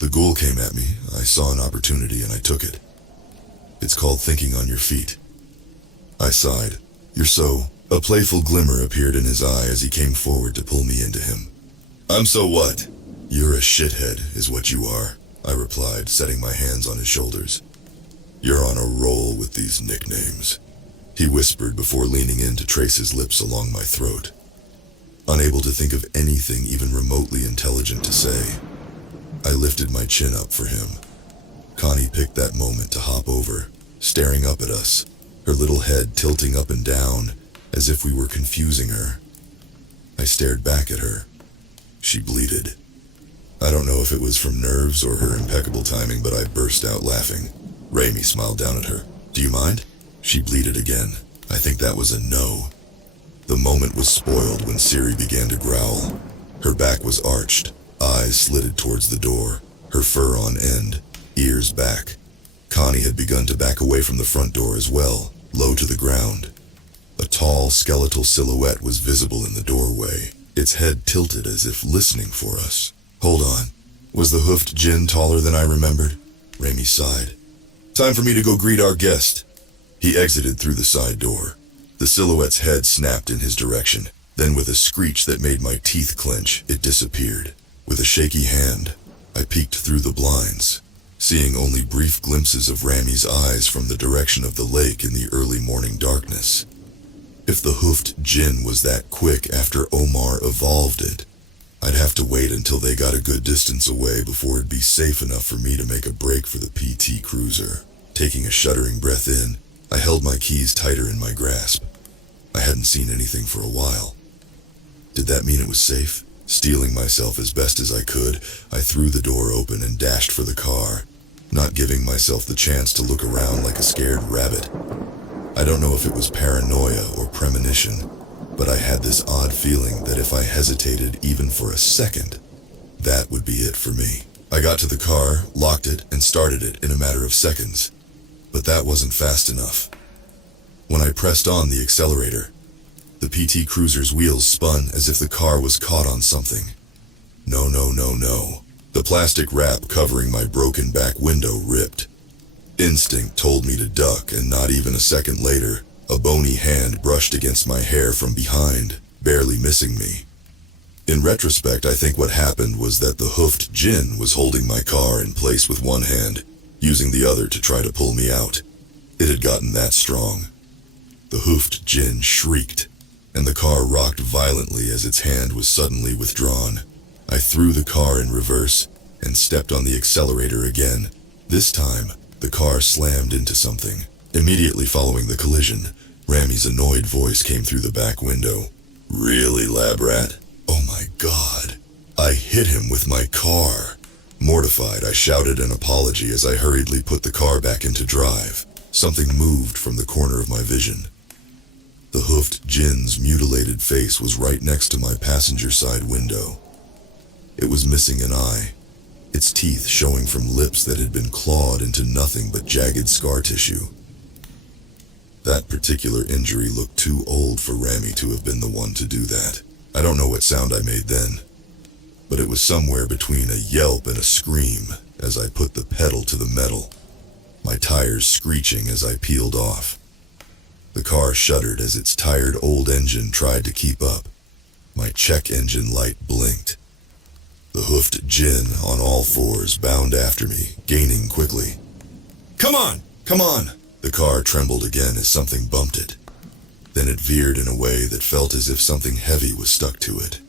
The ghoul came at me, I saw an opportunity and I took it. It's called thinking on your feet. I sighed. "You're so..." A playful glimmer appeared in his eye as he came forward to pull me into him. "I'm so what?" "You're a shithead, is what you are," I replied, setting my hands on his shoulders. "You're on a roll with these nicknames," he whispered before leaning in to trace his lips along my throat. Unable to think of anything even remotely intelligent to say, I lifted my chin up for him. Connie picked that moment to hop over, staring up at us, her little head tilting up and down, as if we were confusing her. I stared back at her. She bleated. I don't know if it was from nerves or her impeccable timing, but I burst out laughing. Raimi smiled down at her. "Do you mind?" She bleated again. I think that was a no. The moment was spoiled when Siri began to growl. Her back was arched, eyes slitted towards the door, her fur on end, ears back. Connie had begun to back away from the front door as well, low to the ground. A tall, skeletal silhouette was visible in the doorway, its head tilted as if listening for us. Hold on. Was the hoofed djinn taller than I remembered? Raimi sighed. "Time for me to go greet our guest." He exited through the side door. The silhouette's head snapped in his direction. Then with a screech that made my teeth clench, it disappeared. With a shaky hand, I peeked through the blinds, seeing only brief glimpses of Raimi's eyes from the direction of the lake in the early morning darkness. If the hoofed djinn was that quick after Omar evolved it, I'd have to wait until they got a good distance away before it'd be safe enough for me to make a break for the PT Cruiser. Taking a shuddering breath in, I held my keys tighter in my grasp. I hadn't seen anything for a while. Did that mean it was safe? Steeling myself as best as I could, I threw the door open and dashed for the car, not giving myself the chance to look around like a scared rabbit. I don't know if it was paranoia or premonition, but I had this odd feeling that if I hesitated even for a second, that would be it for me. I got to the car, locked it, and started it in a matter of seconds. But that wasn't fast enough. When I pressed on the accelerator, the PT Cruiser's wheels spun as if the car was caught on something. No. The plastic wrap covering my broken back window ripped. Instinct told me to duck, and not even a second later, a bony hand brushed against my hair from behind, barely missing me. In retrospect, I think what happened was that the hoofed djinn was holding my car in place with one hand, using the other to try to pull me out. It had gotten that strong. The hoofed djinn shrieked, and the car rocked violently as its hand was suddenly withdrawn. I threw the car in reverse and stepped on the accelerator again. This time, the car slammed into something. Immediately following the collision, Raimi's annoyed voice came through the back window. "Really, lab rat? Oh my God. I hit him with my car." Mortified, I shouted an apology as I hurriedly put the car back into drive. Something moved from the corner of my vision. The hoofed djinn's mutilated face was right next to my passenger side window. It was missing an eye, its teeth showing from lips that had been clawed into nothing but jagged scar tissue. That particular injury looked too old for Rami to have been the one to do that. I don't know what sound I made then, but it was somewhere between a yelp and a scream as I put the pedal to the metal, my tires screeching as I peeled off. The car shuddered as its tired old engine tried to keep up. My check engine light blinked. The hoofed djinn on all fours bound after me, gaining quickly. Come on! Come on! The car trembled again as something bumped it. Then it veered in a way that felt as if something heavy was stuck to it,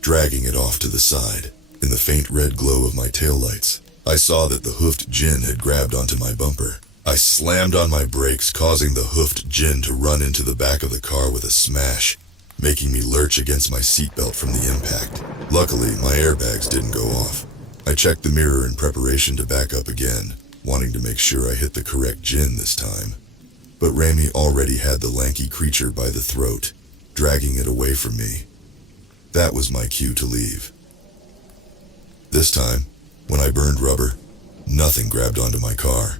dragging it off to the side. In the faint red glow of my taillights, I saw that the hoofed djinn had grabbed onto my bumper. I slammed on my brakes, causing the hoofed djinn to run into the back of the car with a smash, making me lurch against my seatbelt from the impact. Luckily, my airbags didn't go off. I checked the mirror in preparation to back up again, wanting to make sure I hit the correct djinn this time. But Rami already had the lanky creature by the throat, dragging it away from me. That was my cue to leave. This time, when I burned rubber, nothing grabbed onto my car.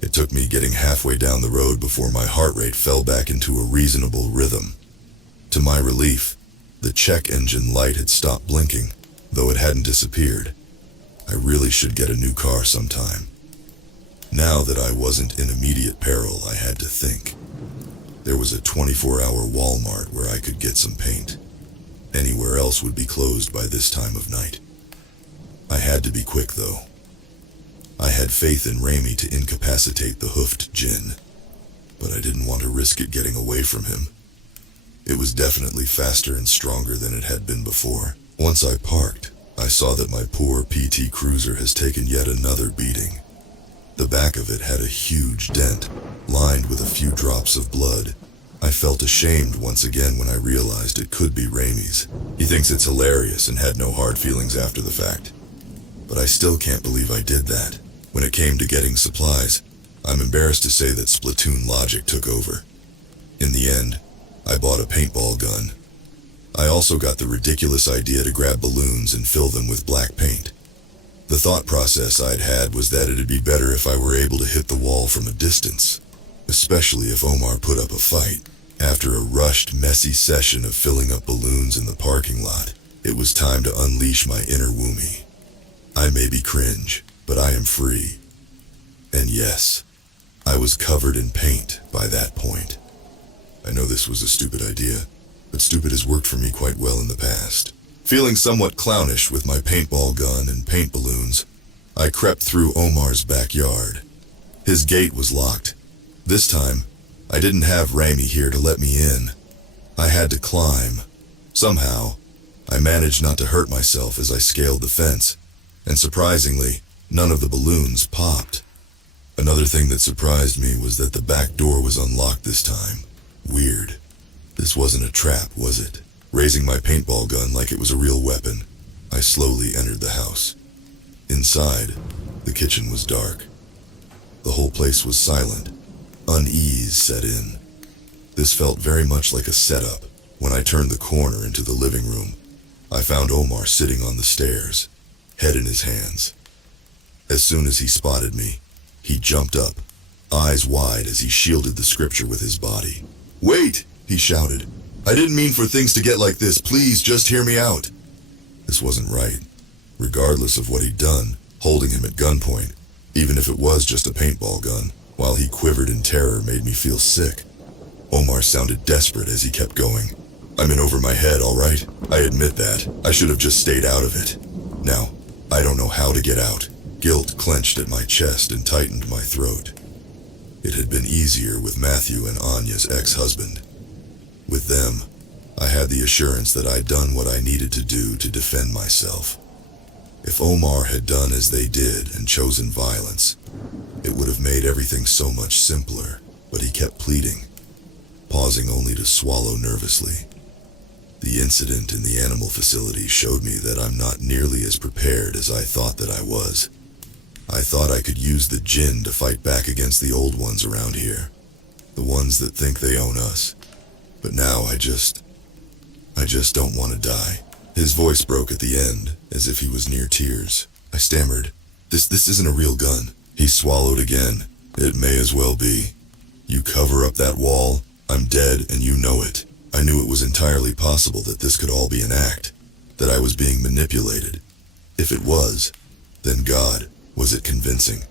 It took me getting halfway down the road before my heart rate fell back into a reasonable rhythm. To my relief, the check engine light had stopped blinking, though it hadn't disappeared. I really should get a new car sometime. Now that I wasn't in immediate peril, I had to think. There was a 24-hour Walmart where I could get some paint. Anywhere else would be closed by this time of night. I had to be quick, though. I had faith in Rami to incapacitate the hoofed djinn, but I didn't want to risk it getting away from him. It was definitely faster and stronger than it had been before. Once I parked, I saw that my poor PT Cruiser has taken yet another beating. The back of it had a huge dent, lined with a few drops of blood. I felt ashamed once again when I realized it could be Rami's. He thinks it's hilarious and had no hard feelings after the fact. But I still can't believe I did that. When it came to getting supplies, I'm embarrassed to say that Splatoon logic took over. In the end, I bought a paintball gun. I also got the ridiculous idea to grab balloons and fill them with black paint. The thought process I'd had was that it'd be better if I were able to hit the wall from a distance, especially if Omar put up a fight. After a rushed, messy session of filling up balloons in the parking lot, it was time to unleash my inner Woomy. I may be cringe, but I am free. And yes, I was covered in paint by that point. I know this was a stupid idea, but stupid has worked for me quite well in the past. Feeling somewhat clownish with my paintball gun and paint balloons, I crept through Omar's backyard. His gate was locked. This time, I didn't have Rami here to let me in. I had to climb. Somehow, I managed not to hurt myself as I scaled the fence, and surprisingly, none of the balloons popped. Another thing that surprised me was that the back door was unlocked this time. Weird. This wasn't a trap, was it? Raising my paintball gun like it was a real weapon, I slowly entered the house. Inside, the kitchen was dark. The whole place was silent. Unease set in. This felt very much like a setup. When I turned the corner into the living room, I found Omar sitting on the stairs, head in his hands. As soon as he spotted me, he jumped up, eyes wide as he shielded the scripture with his body. "Wait!" he shouted. "I didn't mean for things to get like this. Please, just hear me out." This wasn't right. Regardless of what he'd done, holding him at gunpoint, even if it was just a paintball gun, while he quivered in terror, made me feel sick. Omar sounded desperate as he kept going. "I'm in over my head, all right? I admit that. I should have just stayed out of it. Now, I don't know how to get out." Guilt clenched at my chest and tightened my throat. It had been easier with Matthew and Anya's ex-husband. With them, I had the assurance that I'd done what I needed to do to defend myself. If Omar had done as they did and chosen violence, it would have made everything so much simpler, but he kept pleading, pausing only to swallow nervously. The incident in the animal facility showed me that I'm not nearly as prepared as I thought that I was. I thought I could use the djinn to fight back against the old ones around here, the ones that think they own us. But now I just don't want to die. His voice broke at the end, as if he was near tears. I stammered, This isn't a real gun. He swallowed again. It may as well be. You cover up that wall, I'm dead and you know it. I knew it was entirely possible that this could all be an act, that I was being manipulated. If it was, then God, was it convincing?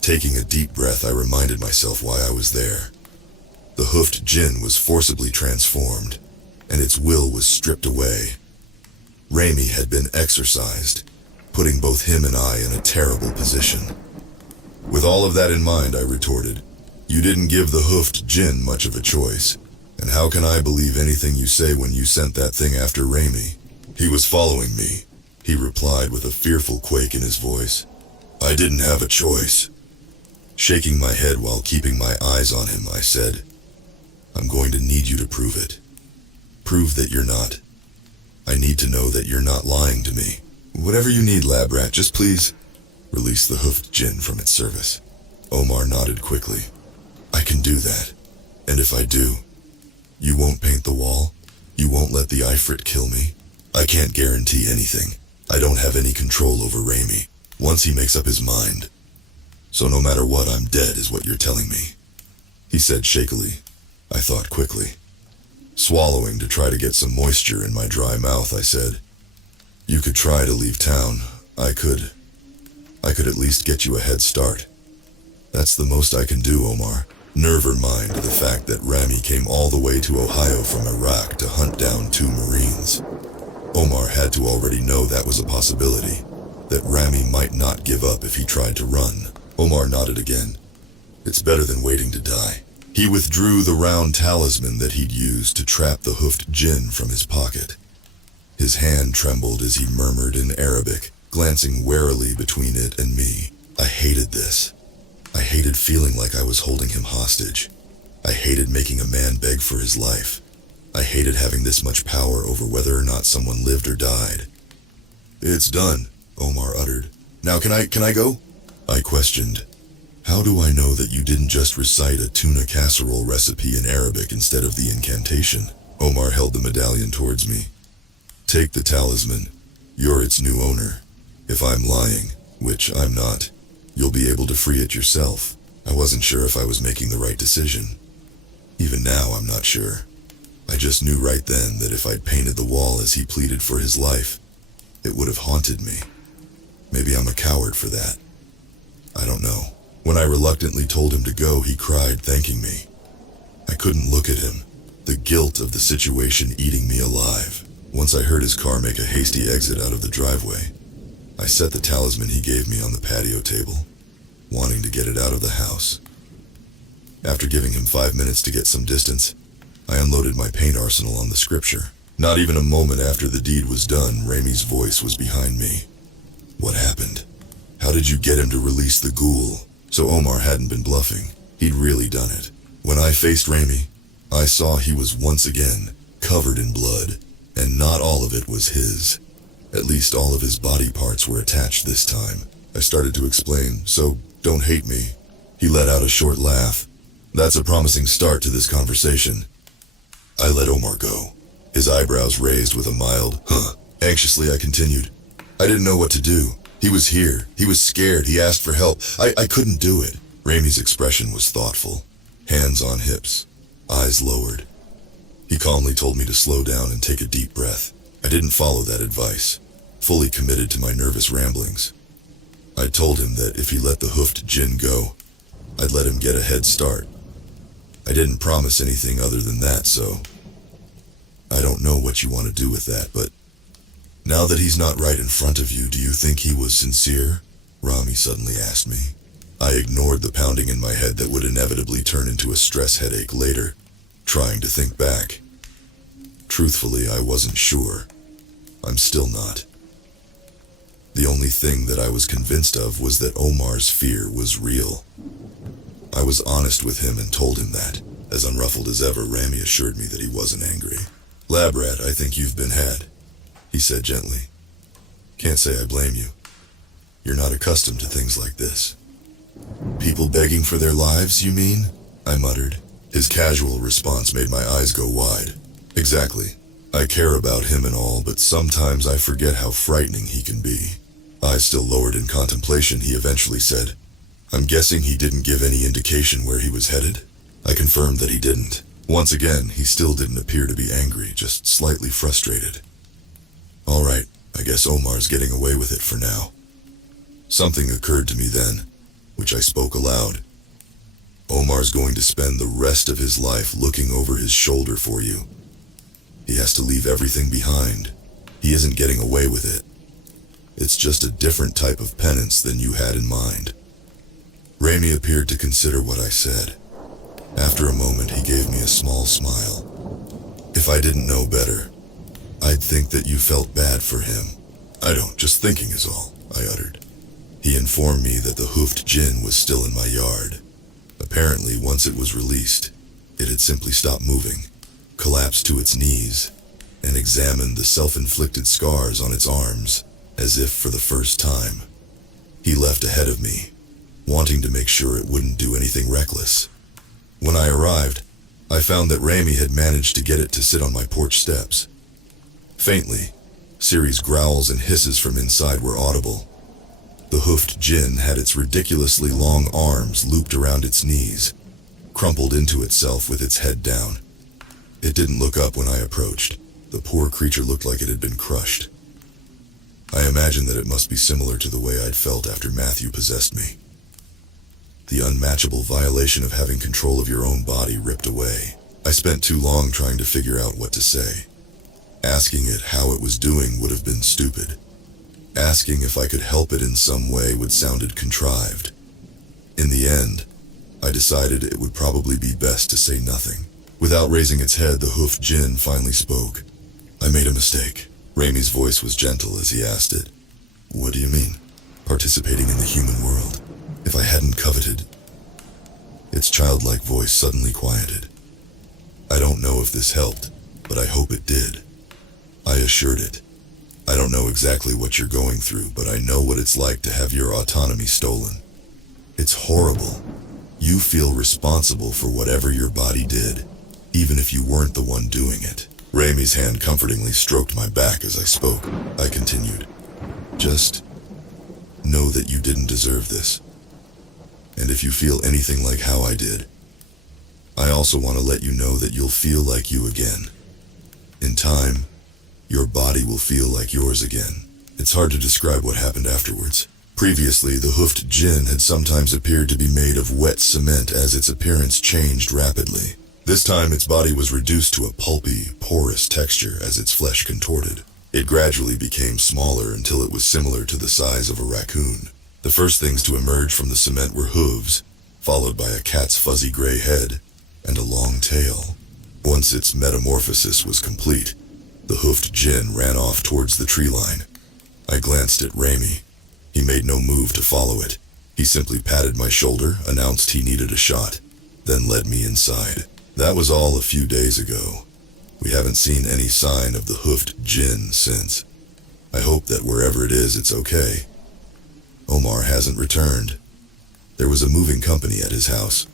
Taking a deep breath, I reminded myself why I was there. The hoofed djinn was forcibly transformed, and its will was stripped away. Raimi had been exorcised, putting both him and I in a terrible position. With all of that in mind, I retorted, You didn't give the hoofed djinn much of a choice, and how can I believe anything you say when you sent that thing after Raimi? He was following me, he replied with a fearful quake in his voice. I didn't have a choice. Shaking my head while keeping my eyes on him, I said, I'm going to need you to prove it. Prove that you're not. I need to know that you're not lying to me. Whatever you need, lab rat, just please release the hoofed djinn from its service. Omar nodded quickly. I can do that. And if I do, you won't paint the wall? You won't let the Ifrit kill me? I can't guarantee anything. I don't have any control over Raimi, once he makes up his mind. So no matter what, I'm dead is what you're telling me. He said shakily. I thought quickly. Swallowing to try to get some moisture in my dry mouth, I said, You could try to leave town. I could at least get you a head start. That's the most I can do, Omar. Never mind the fact that Rami came all the way to Ohio from Iraq to hunt down 2 Marines. Omar had to already know that was a possibility, that Rami might not give up if he tried to run. Omar nodded again. It's better than waiting to die. He withdrew the round talisman that he'd used to trap the hoofed djinn from his pocket. His hand trembled as he murmured in Arabic, glancing warily between it and me. I hated this. I hated feeling like I was holding him hostage. I hated making a man beg for his life. I hated having this much power over whether or not someone lived or died. It's done, Omar uttered. Now can I go? I questioned. How do I know that you didn't just recite a tuna casserole recipe in Arabic instead of the incantation? Omar held the medallion towards me. Take the talisman. You're its new owner. If I'm lying, which I'm not, you'll be able to free it yourself. I wasn't sure if I was making the right decision. Even now, I'm not sure. I just knew right then that if I'd painted the wall as he pleaded for his life, it would have haunted me. Maybe I'm a coward for that. I don't know. When I reluctantly told him to go, he cried, thanking me. I couldn't look at him, the guilt of the situation eating me alive. Once I heard his car make a hasty exit out of the driveway, I set the talisman he gave me on the patio table, wanting to get it out of the house. After giving him 5 minutes to get some distance, I unloaded my paint arsenal on the scripture. Not even a moment after the deed was done, Raimi's voice was behind me. What happened? How did you get him to release the ghoul? So Omar hadn't been bluffing. He'd really done it. When I faced Raimi, I saw he was once again covered in blood, and not all of it was his. At least all of his body parts were attached this time. I started to explain, so don't hate me. He let out a short laugh. That's a promising start to this conversation. I let Omar go, his eyebrows raised with a mild, huh. Anxiously, I continued. I didn't know what to do. He was here. He was scared. He asked for help. I couldn't do it. Raimi's expression was thoughtful. Hands on hips. Eyes lowered. He calmly told me to slow down and take a deep breath. I didn't follow that advice, fully committed to my nervous ramblings. I told him that if he let the hoofed djinn go, I'd let him get a head start. I didn't promise anything other than that, so I don't know what you want to do with that, but now that he's not right in front of you, do you think he was sincere? Rami suddenly asked me. I ignored the pounding in my head that would inevitably turn into a stress headache later, trying to think back. Truthfully, I wasn't sure. I'm still not. The only thing that I was convinced of was that Omar's fear was real. I was honest with him and told him that. As unruffled as ever, Rami assured me that he wasn't angry. Lab rat, I think you've been had, he said gently. Can't say I blame you. You're not accustomed to things like this. People begging for their lives, you mean? I muttered. His casual response made my eyes go wide. Exactly. I care about him and all, but sometimes I forget how frightening he can be. Eyes still lowered in contemplation, he eventually said, "I'm guessing he didn't give any indication where he was headed?" I confirmed that he didn't. Once again, he still didn't appear to be angry, just slightly frustrated. All right, I guess Omar's getting away with it for now. Something occurred to me then, which I spoke aloud. Omar's going to spend the rest of his life looking over his shoulder for you. He has to leave everything behind. He isn't getting away with it. It's just a different type of penance than you had in mind. Raimi appeared to consider what I said. After a moment, he gave me a small smile. If I didn't know better, I'd think that you felt bad for him. I don't, just thinking is all, I uttered. He informed me that the hoofed djinn was still in my yard. Apparently, once it was released, it had simply stopped moving, collapsed to its knees, and examined the self-inflicted scars on its arms, as if for the first time. He left ahead of me, wanting to make sure it wouldn't do anything reckless. When I arrived, I found that Raimi had managed to get it to sit on my porch steps. Faintly, Siri's growls and hisses from inside were audible. The hoofed djinn had its ridiculously long arms looped around its knees, crumpled into itself with its head down. It didn't look up when I approached. The poor creature looked like it had been crushed. I imagined that it must be similar to the way I'd felt after Matthew possessed me. The unmatchable violation of having control of your own body ripped away. I spent too long trying to figure out what to say. Asking it how it was doing would have been stupid. Asking if I could help it in some way would sounded contrived. In the end, I decided it would probably be best to say nothing. Without raising its head, the hoofed djinn finally spoke. I made a mistake. Raimi's voice was gentle as he asked it. What do you mean? Participating in the human world? If I hadn't coveted... Its childlike voice suddenly quieted. I don't know if this helped, but I hope it did. I assured it. I don't know exactly what you're going through, but I know what it's like to have your autonomy stolen. It's horrible. You feel responsible for whatever your body did, even if you weren't the one doing it. Raimi's hand comfortingly stroked my back as I spoke. I continued. Just know that you didn't deserve this. And if you feel anything like how I did, I also want to let you know that you'll feel like you again. In time, your body will feel like yours again. It's hard to describe what happened afterwards. Previously, the hoofed djinn had sometimes appeared to be made of wet cement as its appearance changed rapidly. This time, its body was reduced to a pulpy, porous texture as its flesh contorted. It gradually became smaller until it was similar to the size of a raccoon. The first things to emerge from the cement were hooves, followed by a cat's fuzzy gray head and a long tail. Once its metamorphosis was complete, the hoofed djinn ran off towards the tree line. I glanced at Raimi. He made no move to follow it. He simply patted my shoulder, announced he needed a shot, then led me inside. That was all a few days ago. We haven't seen any sign of the hoofed djinn since. I hope that wherever it is, it's okay. Omar hasn't returned. There was a moving company at his house.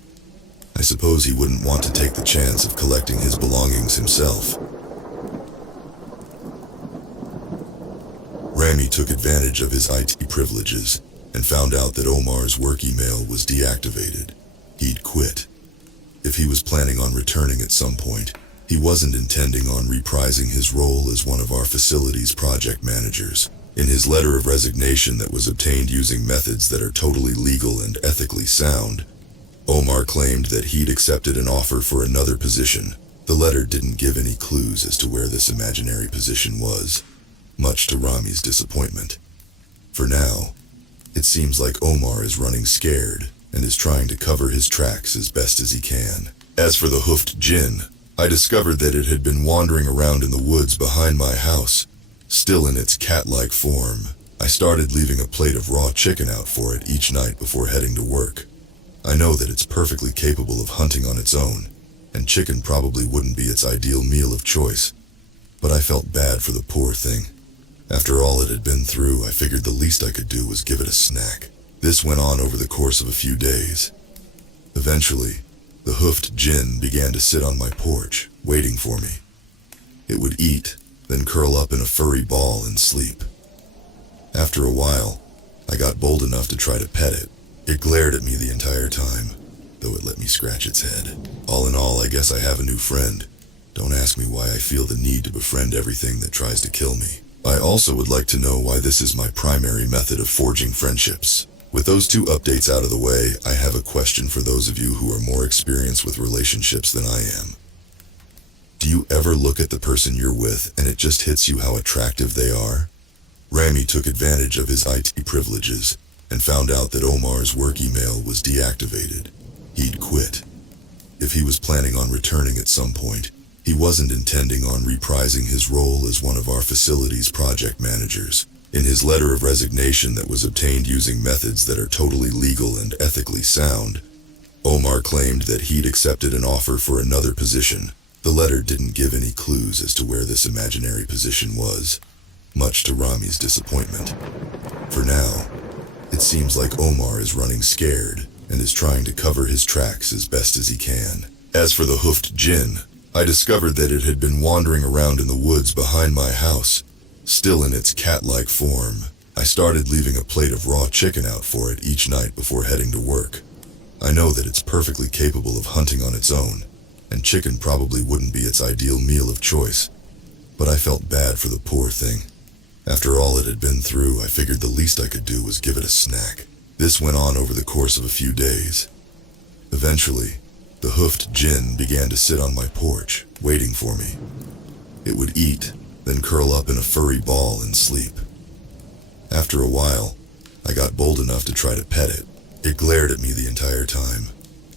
I suppose he wouldn't want to take the chance of collecting his belongings himself. Raimi took advantage of his IT privileges and found out that Omar's work email was deactivated. He'd quit. If he was planning on returning at some point, he wasn't intending on reprising his role as one of our facility's project managers. In his letter of resignation that was obtained using methods that are totally legal and ethically sound, Omar claimed that he'd accepted an offer for another position. The letter didn't give any clues as to where this imaginary position was, much to Rami's disappointment. For now, it seems like Omar is running scared and is trying to cover his tracks as best as he can. As for the hoofed djinn, I discovered that it had been wandering around in the woods behind my house, still in its cat-like form. I started leaving a plate of raw chicken out for it each night before heading to work. I know that it's perfectly capable of hunting on its own, and chicken probably wouldn't be its ideal meal of choice, but I felt bad for the poor thing. After all it had been through, I figured the least I could do was give it a snack. This went on over the course of a few days. Eventually, The hoofed djinn began to sit on my porch, waiting for me. It would eat, then curl up in a furry ball and sleep. After a while, I got bold enough to try to pet it. It glared at me the entire time, though it let me scratch its head. All in all, I guess I have a new friend. Don't ask me why I feel the need to befriend everything that tries to kill me. I also would like to know why this is my primary method of forging friendships. With those two updates out of the way, I have a question for those of you who are more experienced with relationships than I am. Do you ever look at the person you're with and it just hits you how attractive they are? Rami took advantage of his IT privileges and found out that Omar's work email was deactivated. He'd quit. If he was planning on returning at some point, he wasn't intending on reprising his role as one of our facility's project managers. In his letter of resignation that was obtained using methods that are totally legal and ethically sound, Omar claimed that he'd accepted an offer for another position. The letter didn't give any clues as to where this imaginary position was, much to Rami's disappointment. For now, it seems like Omar is running scared and is trying to cover his tracks as best as he can. As for the hoofed djinn, I discovered that it had been wandering around in the woods behind my house, still in its cat-like form. I started leaving a plate of raw chicken out for it each night before heading to work. I know that it's perfectly capable of hunting on its own, and chicken probably wouldn't be its ideal meal of choice, but I felt bad for the poor thing. After all it had been through, I figured the least I could do was give it a snack. This went on over the course of a few days. Eventually, the hoofed djinn began to sit on my porch, waiting for me. It would eat, then curl up in a furry ball and sleep. After a while, I got bold enough to try to pet it. It glared at me the entire time,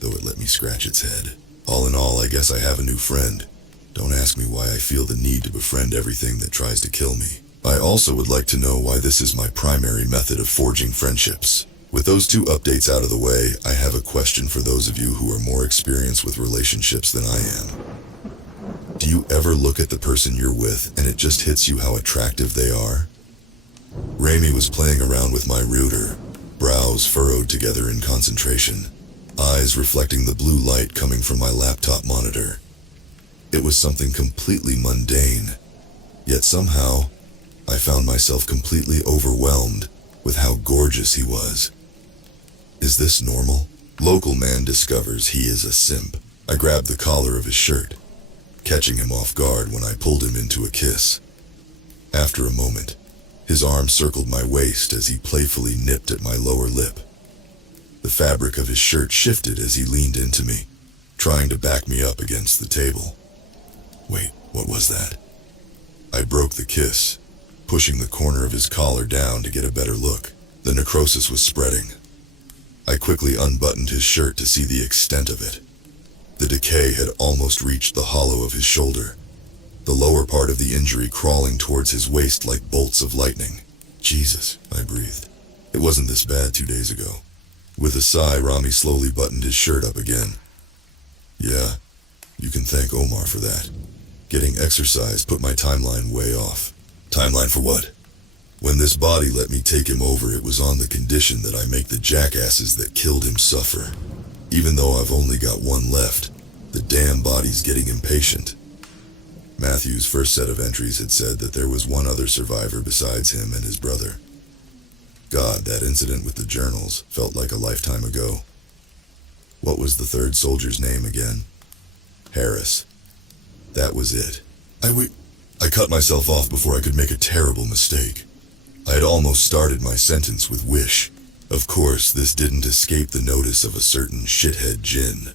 though it let me scratch its head. All in all, I guess I have a new friend. Don't ask me why I feel the need to befriend everything that tries to kill me. I also would like to know why this is my primary method of forging friendships. With those two updates out of the way, I have a question for those of you who are more experienced with relationships than I am. Do you ever look at the person you're with and it just hits you how attractive they are? Rami was playing around with my router, brows furrowed together in concentration, eyes reflecting the blue light coming from my laptop monitor. It was something completely mundane, yet somehow, I found myself completely overwhelmed with how gorgeous he was. Is this normal? Local man discovers he is a simp. I grabbed the collar of his shirt, catching him off guard when I pulled him into a kiss. After a moment, his arm circled my waist as he playfully nipped at my lower lip. The fabric of his shirt shifted as he leaned into me, trying to back me up against the table. Wait, what was that? I broke the kiss, pushing the corner of his collar down to get a better look. The necrosis was spreading. I quickly unbuttoned his shirt to see the extent of it. The decay had almost reached the hollow of his shoulder, the lower part of the injury crawling towards his waist like bolts of lightning. Jesus, I breathed. It wasn't this bad 2 days ago. With a sigh, Rami slowly buttoned his shirt up again. Yeah, you can thank Omar for that. Getting exercise put my timeline way off. Timeline for what? When this body let me take him over, it was on the condition that I make the jackasses that killed him suffer. Even though I've only got one left, the damn body's getting impatient. Matthew's first set of entries had said that there was one other survivor besides him and his brother. God, that incident with the journals felt like a lifetime ago. What was the third soldier's name again? Harris. That was it. I cut myself off before I could make a terrible mistake. I had almost started my sentence with wish. Of course, this didn't escape the notice of a certain shithead djinn.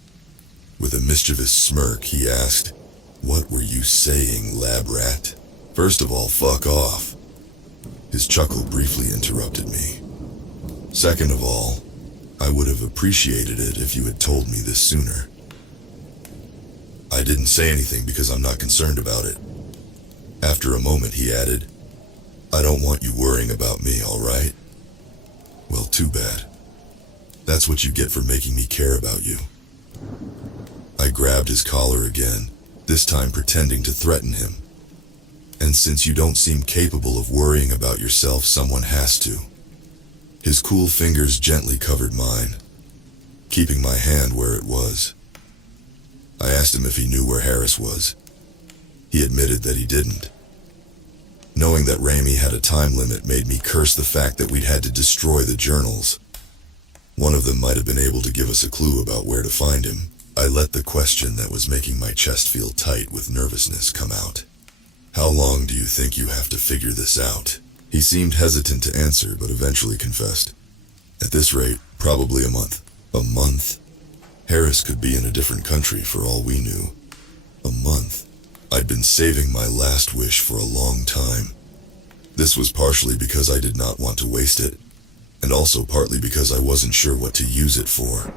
With a mischievous smirk, he asked, "What were you saying, lab rat?" First of all, fuck off. His chuckle briefly interrupted me. Second of all, I would have appreciated it if you had told me this sooner. I didn't say anything because I'm not concerned about it. After a moment, he added, "I don't want you worrying about me, all right?" Well, too bad. That's what you get for making me care about you. I grabbed his collar again, this time pretending to threaten him. And since you don't seem capable of worrying about yourself, someone has to. His cool fingers gently covered mine, keeping my hand where it was. asked him if he knew where Harris was. He admitted that he didn't. Knowing that Ramey had a time limit made me curse the fact that we'd had to destroy the journals. One of them might have been able to give us a clue about where to find him. I let the question that was making my chest feel tight with nervousness come out. How long do you think you have to figure this out? He seemed hesitant to answer, but eventually confessed. At this rate, probably a month. A month? Harris could be in a different country for all we knew. A month. I'd been saving my last wish for a long time. This was partially because I did not want to waste it, and also partly because I wasn't sure what to use it for.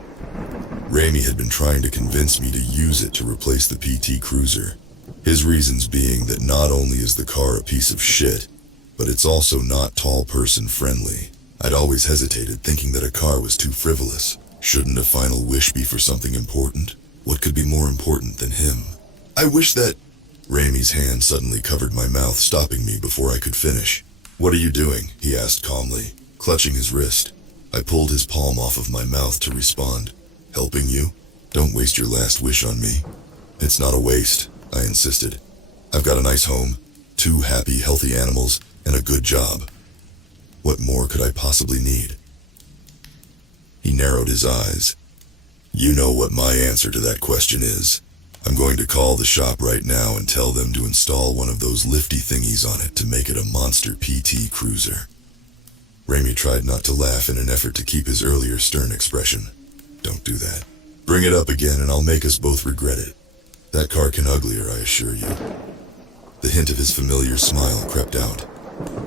Ramey had been trying to convince me to use it to replace the PT Cruiser. His reasons being that not only is the car a piece of shit, but it's also not tall person friendly. I'd always hesitated, thinking that a car was too frivolous. Shouldn't a final wish be for something important? What could be more important than him? I wish that... Ramey's hand suddenly covered my mouth, stopping me before I could finish. What are you doing? He asked calmly, clutching his wrist. I pulled his palm off of my mouth to respond. Helping you? Don't waste your last wish on me. It's not a waste, I insisted. I've got a nice home, 2 happy, healthy animals, and a good job. What more could I possibly need? He narrowed his eyes. You know what my answer to that question is. I'm going to call the shop right now and tell them to install one of those lifty thingies on it to make it a monster PT Cruiser. Ramey tried not to laugh in an effort to keep his earlier stern expression. Don't do that. Bring it up again and I'll make us both regret it. That car can uglier, I assure you. The hint of his familiar smile crept out.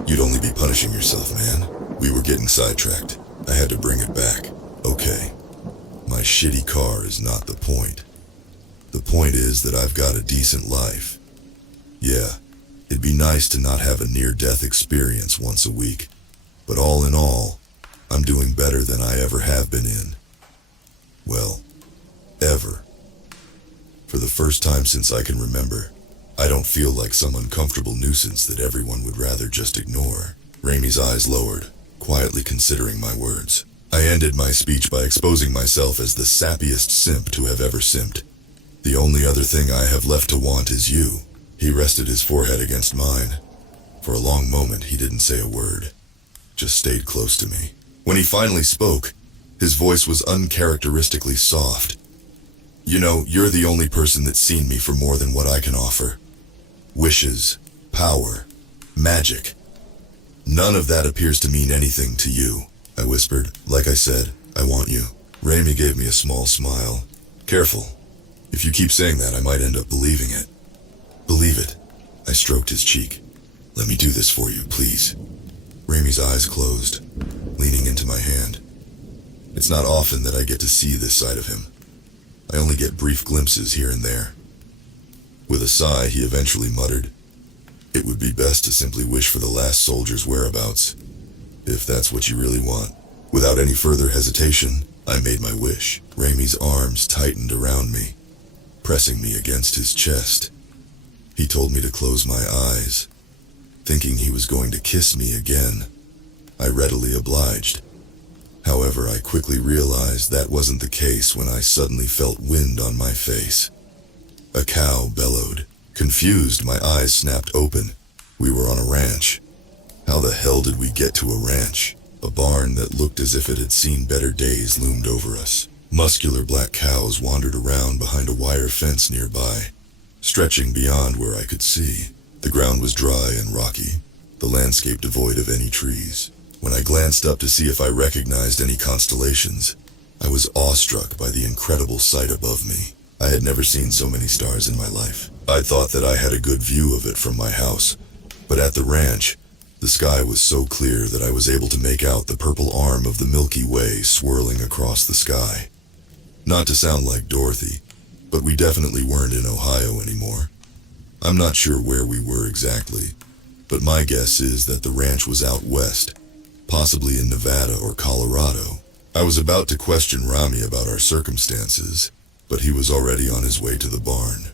You'd only be punishing yourself, man. We were getting sidetracked. I had to bring it back. Okay. My shitty car is not the point. The point is that I've got a decent life. Yeah, it'd be nice to not have a near-death experience once a week. But all in all, I'm doing better than I ever have been in. Well, ever. For the first time since I can remember, I don't feel like some uncomfortable nuisance that everyone would rather just ignore. Ramey's eyes lowered, quietly considering my words. I ended my speech by exposing myself as the sappiest simp to have ever simped. The only other thing I have left to want is you. He rested his forehead against mine. For a long moment, he didn't say a word, just stayed close to me. When he finally spoke, his voice was uncharacteristically soft. You know, you're the only person that's seen me for more than what I can offer. Wishes, power, magic. None of that appears to mean anything to you, I whispered. Like I said, I want you. Ramey gave me a small smile. Careful. If you keep saying that, I might end up believing it. Believe it. I stroked his cheek. Let me do this for you, please. Ramey's eyes closed, leaning into my hand. It's not often that I get to see this side of him. I only get brief glimpses here and there. With a sigh, he eventually muttered, It would be best to simply wish for the last soldier's whereabouts, if that's what you really want. Without any further hesitation, I made my wish. Ramey's arms tightened around me, pressing me against his chest. He told me to close my eyes, thinking he was going to kiss me again. I readily obliged. However, I quickly realized that wasn't the case when I suddenly felt wind on my face. A cow bellowed. Confused, my eyes snapped open. We were on a ranch. How the hell did we get to a ranch? A barn that looked as if it had seen better days loomed over us. Muscular black cows wandered around behind a wire fence nearby, stretching beyond where I could see. The ground was dry and rocky, the landscape devoid of any trees. When I glanced up to see if I recognized any constellations, I was awestruck by the incredible sight above me. I had never seen so many stars in my life. I thought that I had a good view of it from my house, but at the ranch, the sky was so clear that I was able to make out the purple arm of the Milky Way swirling across the sky. Not to sound like Dorothy, but we definitely weren't in Ohio anymore. I'm not sure where we were exactly, but my guess is that the ranch was out west, possibly in Nevada or Colorado. I was about to question Rami about our circumstances, but he was already on his way to the barn.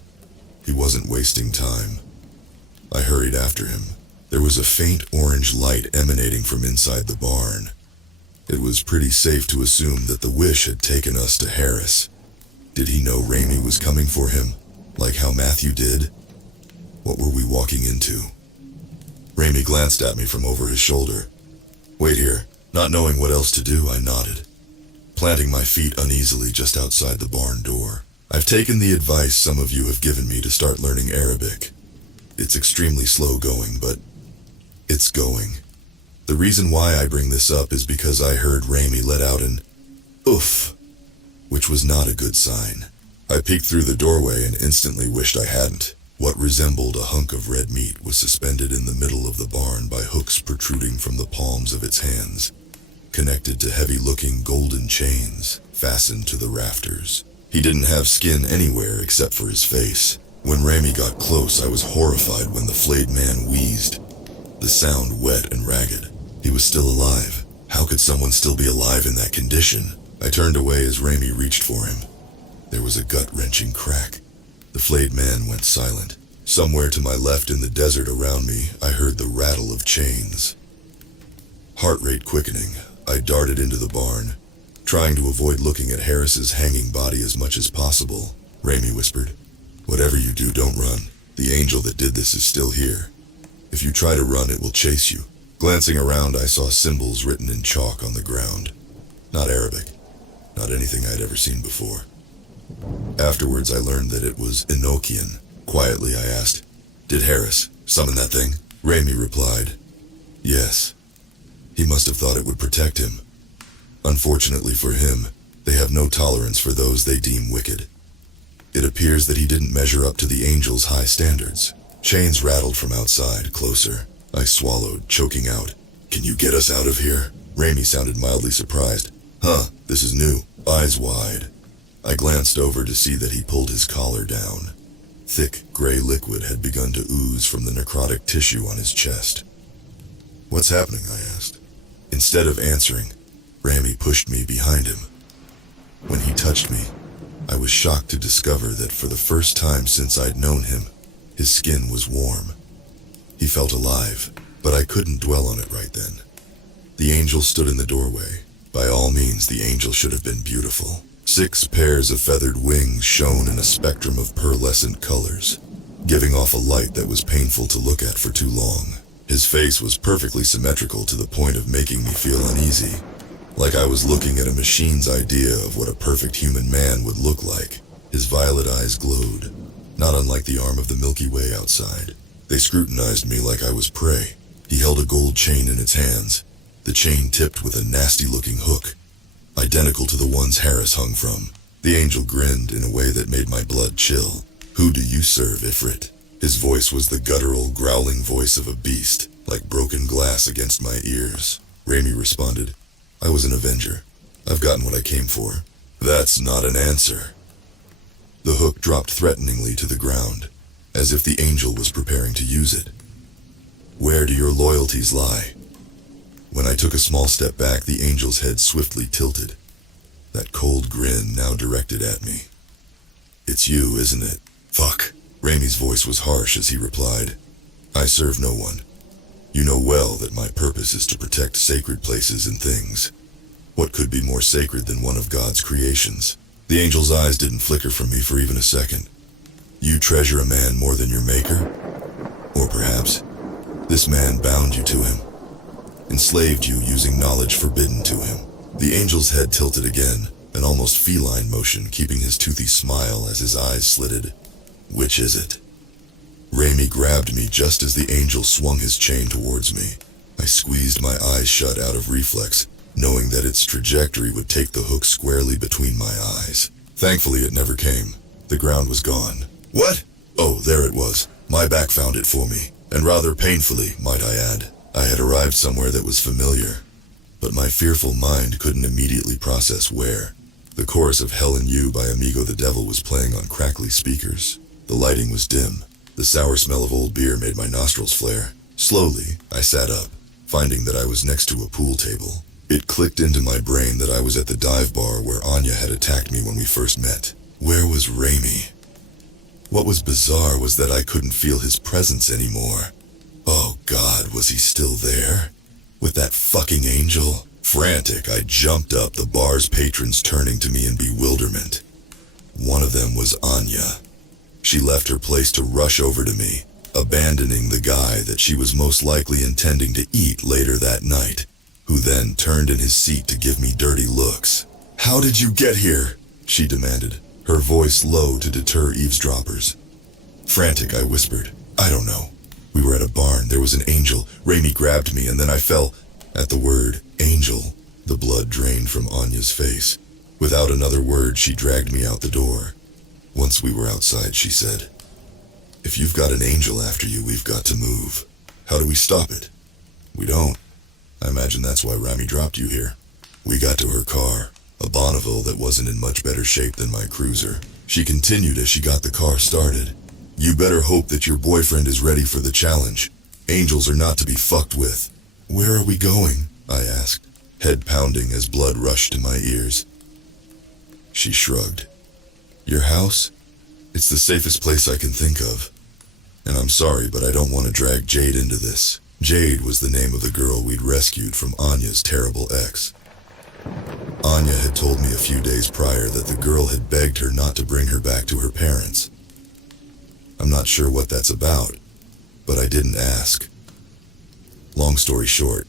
He wasn't wasting time. I hurried after him. There was a faint orange light emanating from inside the barn. It was pretty safe to assume that the wish had taken us to Harris. Did he know Raimi was coming for him, like how Matthew did? What were we walking into? Raimi glanced at me from over his shoulder. Wait here. Not knowing what else to do, I nodded, planting my feet uneasily just outside the barn door. I've taken the advice some of you have given me to start learning Arabic. It's extremely slow going, but it's going. The reason why I bring this up is because I heard Raimi let out an oof, which was not a good sign. I peeked through the doorway and instantly wished I hadn't. What resembled a hunk of red meat was suspended in the middle of the barn by hooks protruding from the palms of its hands, connected to heavy-looking golden chains fastened to the rafters. He didn't have skin anywhere except for his face. When Raimi got close, I was horrified when the flayed man wheezed, the sound wet and ragged. He was still alive. How could someone still be alive in that condition? I turned away as Raimi reached for him. There was a gut-wrenching crack. The flayed man went silent. Somewhere to my left in the desert around me, I heard the rattle of chains. Heart rate quickening, I darted into the barn, trying to avoid looking at Harris's hanging body as much as possible. Raimi whispered, "Whatever you do, don't run. The angel that did this is still here. If you try to run, it will chase you." Glancing around, I saw symbols written in chalk on the ground. Not Arabic. Not anything I'd ever seen before. Afterwards, I learned that it was Enochian. Quietly, I asked, "Did Harris summon that thing?" Raimi replied, "Yes. He must have thought it would protect him. Unfortunately for him, they have no tolerance for those they deem wicked. It appears that he didn't measure up to the angel's high standards." Chains rattled from outside, closer. I swallowed, choking out, "Can you get us out of here?" Raimi sounded mildly surprised. "Huh, this is new." Eyes wide, I glanced over to see that he pulled his collar down. Thick, gray liquid had begun to ooze from the necrotic tissue on his chest. "What's happening?" I asked. Instead of answering, Raimi pushed me behind him. When he touched me, I was shocked to discover that for the first time since I'd known him, his skin was warm. He felt alive, but I couldn't dwell on it right then. The angel stood in the doorway. By all means, the angel should have been beautiful. 6 pairs of feathered wings shone in a spectrum of pearlescent colors, giving off a light that was painful to look at for too long. His face was perfectly symmetrical to the point of making me feel uneasy, like I was looking at a machine's idea of what a perfect human man would look like. His violet eyes glowed, not unlike the arm of the Milky Way outside. They scrutinized me like I was prey. He held a gold chain in its hands, the chain tipped with a nasty-looking hook, identical to the ones Harris hung from. The angel grinned in a way that made my blood chill. "Who do you serve, Ifrit?" His voice was the guttural, growling voice of a beast, like broken glass against my ears. Raimi responded, "I was an avenger. I've gotten what I came for." "That's not an answer." The hook dropped threateningly to the ground, as if the angel was preparing to use it. "Where do your loyalties lie?" When I took a small step back, the angel's head swiftly tilted, that cold grin now directed at me. "It's you, isn't it?" "Fuck." Raimi's voice was harsh as he replied, "I serve no one. You know well that my purpose is to protect sacred places and things. What could be more sacred than one of God's creations?" The angel's eyes didn't flicker from me for even a second. "You treasure a man more than your maker? Or perhaps, this man bound you to him, enslaved you using knowledge forbidden to him." The angel's head tilted again, an almost feline motion keeping his toothy smile as his eyes slitted. "Which is it?" Raimi grabbed me just as the angel swung his chain towards me. I squeezed my eyes shut out of reflex, knowing that its trajectory would take the hook squarely between my eyes. Thankfully, it never came. The ground was gone. "What?" "Oh, there it was. My back found it for me, and rather painfully, might I add. I had arrived somewhere that was familiar, but my fearful mind couldn't immediately process where. The chorus of Hell and You by Amigo the Devil was playing on crackly speakers. The lighting was dim. The sour smell of old beer made my nostrils flare. Slowly, I sat up, finding that I was next to a pool table. It clicked into my brain that I was at the dive bar where Anya had attacked me when we first met. Where was Raimi? What was bizarre was that I couldn't feel his presence anymore. Oh God, was he still there? With that fucking angel? Frantic, I jumped up, the bar's patrons turning to me in bewilderment. One of them was Anya. She left her place to rush over to me, abandoning the guy that she was most likely intending to eat later that night, who then turned in his seat to give me dirty looks. "How did you get here?" she demanded, her voice low to deter eavesdroppers. Frantic, I whispered, "I don't know. We were at a barn, there was an angel, Raimi grabbed me, and then I fell." At the word, angel, the blood drained from Anya's face. Without another word, she dragged me out the door. Once we were outside, she said, "If you've got an angel after you, we've got to move. How do we stop it?" "We don't. I imagine that's why Rami dropped you here." We got to her car, a Bonneville that wasn't in much better shape than my cruiser. She continued as she got the car started. "You better hope that your boyfriend is ready for the challenge. Angels are not to be fucked with." "Where are we going?" I asked, head pounding as blood rushed to my ears. She shrugged. "Your house? It's the safest place I can think of. And I'm sorry, but I don't want to drag Jade into this." Jade was the name of the girl we'd rescued from Anya's terrible ex. Anya had told me a few days prior that the girl had begged her not to bring her back to her parents. I'm not sure what that's about, but I didn't ask. Long story short,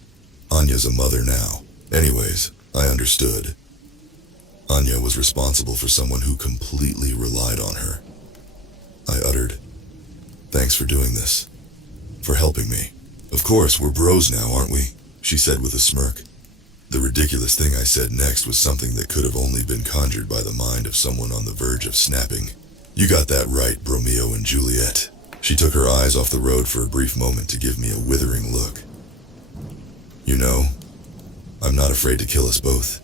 Anya's a mother now. Anyways, I understood. Anya was responsible for someone who completely relied on her. I uttered, "Thanks for doing this. For helping me." "Of course, we're bros now, aren't we?" she said with a smirk. The ridiculous thing I said next was something that could have only been conjured by the mind of someone on the verge of snapping. "You got that right, Romeo and Juliet." She took her eyes off the road for a brief moment to give me a withering look. "You know, I'm not afraid to kill us both.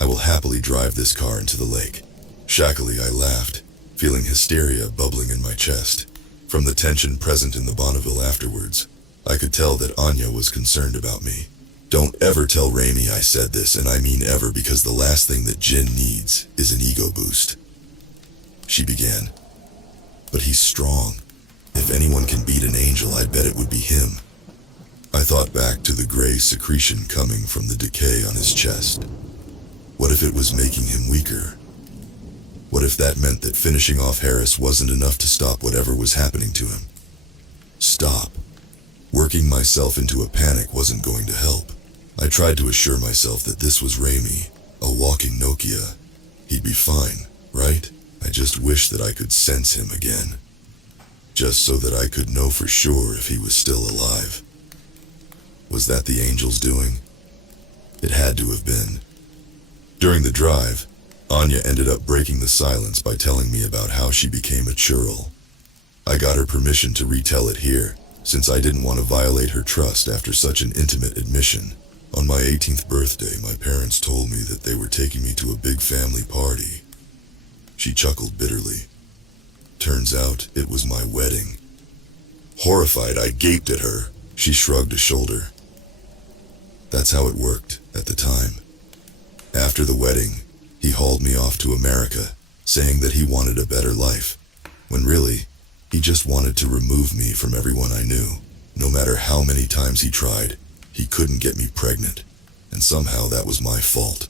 I will happily drive this car into the lake." Shackily, I laughed, feeling hysteria bubbling in my chest. From the tension present in the Bonneville afterwards, I could tell that Anya was concerned about me. "Don't ever tell Raimi I said this, and I mean ever, because the last thing that Jin needs is an ego boost," she began. "But he's strong. If anyone can beat an angel, I bet it would be him." I thought back to the gray secretion coming from the decay on his chest. What if it was making him weaker? What if that meant that finishing off Harris wasn't enough to stop whatever was happening to him? Stop. Working myself into a panic wasn't going to help. I tried to assure myself that this was Raimi, a walking Nokia. He'd be fine, right? I just wished that I could sense him again. Just so that I could know for sure if he was still alive. Was that the angel's doing? It had to have been. During the drive, Anya ended up breaking the silence by telling me about how she became a churl. I got her permission to retell it here, since I didn't want to violate her trust after such an intimate admission. On my 18th birthday, my parents told me that they were taking me to a big family party. She chuckled bitterly. Turns out it was my wedding. Horrified, I gaped at her. She shrugged a shoulder. That's how it worked at the time. After the wedding, he hauled me off to America, saying that he wanted a better life, when really, he just wanted to remove me from everyone I knew. No matter how many times he tried, he couldn't get me pregnant, and somehow that was my fault.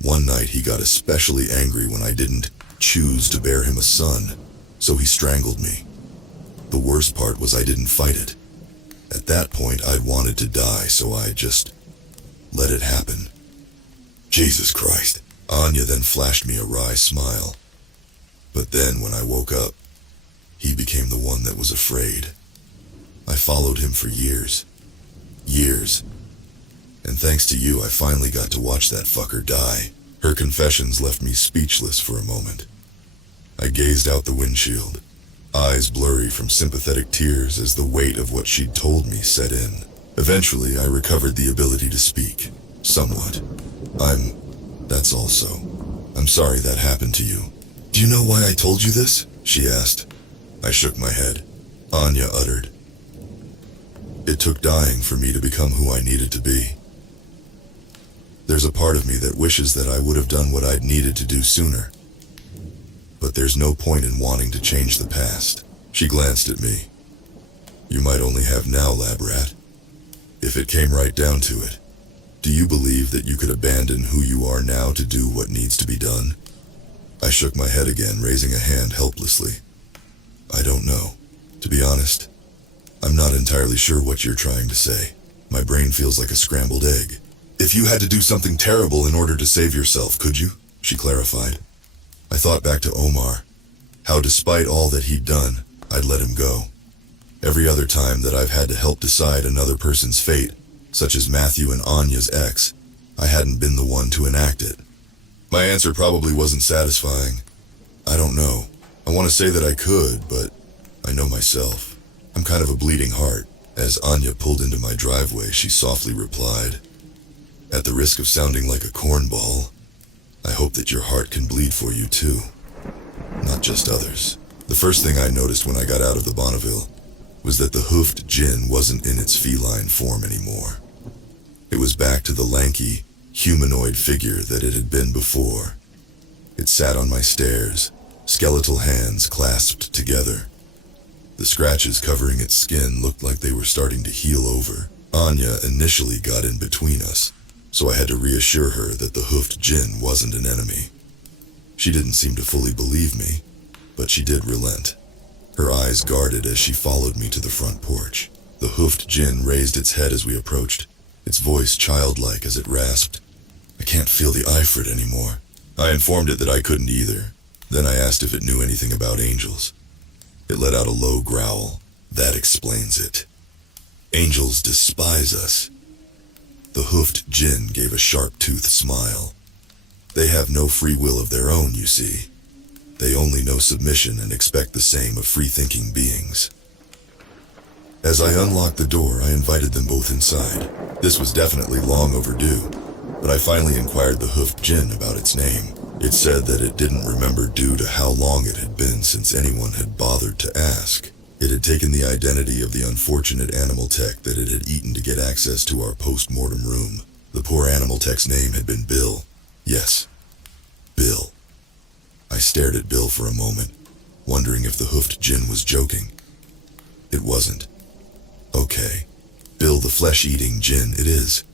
One night he got especially angry when I didn't choose to bear him a son, so he strangled me. The worst part was I didn't fight it. At that point, I'd wanted to die, so I just let it happen. Jesus Christ. Anya then flashed me a wry smile. But then, when I woke up, he became the one that was afraid. I followed him for years. Years. And thanks to you, I finally got to watch that fucker die. Her confessions left me speechless for a moment. I gazed out the windshield, eyes blurry from sympathetic tears as the weight of what she'd told me set in. Eventually, I recovered the ability to speak. Somewhat. That's all so. I'm sorry that happened to you. Do you know why I told you this? She asked. I shook my head. Anya uttered. It took dying for me to become who I needed to be. There's a part of me that wishes that I would have done what I'd needed to do sooner. But there's no point in wanting to change the past. She glanced at me. You might only have now, lab rat. If it came right down to it, do you believe that you could abandon who you are now to do what needs to be done? I shook my head again, raising a hand helplessly. I don't know. To be honest, I'm not entirely sure what you're trying to say. My brain feels like a scrambled egg. If you had to do something terrible in order to save yourself, could you? She clarified. I thought back to Omar, how despite all that he'd done, I'd let him go. Every other time that I've had to help decide another person's fate, such as Matthew and Anya's ex, I hadn't been the one to enact it. My answer probably wasn't satisfying. I don't know. I want to say that I could, but I know myself. I'm kind of a bleeding heart. As Anya pulled into my driveway, she softly replied, at the risk of sounding like a cornball, I hope that your heart can bleed for you too. Not just others. The first thing I noticed when I got out of the Bonneville was that the hoofed djinn wasn't in its feline form anymore. It was back to the lanky, humanoid figure that it had been before. It sat on my stairs, skeletal hands clasped together. The scratches covering its skin looked like they were starting to heal over. Anya initially got in between us, so I had to reassure her that the hoofed djinn wasn't an enemy. She didn't seem to fully believe me, but she did relent. Her eyes guarded as she followed me to the front porch. The hoofed djinn raised its head as we approached, its voice childlike as it rasped, I can't feel the Ifrit anymore. I informed it that I couldn't either. Then I asked if it knew anything about angels. It let out a low growl. That explains it. Angels despise us. The hoofed djinn gave a sharp-toothed smile. They have no free will of their own, you see. They only know submission and expect the same of free-thinking beings. As I unlocked the door, I invited them both inside. This was definitely long overdue, but I finally inquired the hoofed djinn about its name. It said that it didn't remember due to how long it had been since anyone had bothered to ask. It had taken the identity of the unfortunate animal tech that it had eaten to get access to our post-mortem room. The poor animal tech's name had been Bill. Yes, Bill. I stared at Bill for a moment, wondering if the hoofed djinn was joking. It wasn't. Okay, Bill the flesh-eating djinn it is.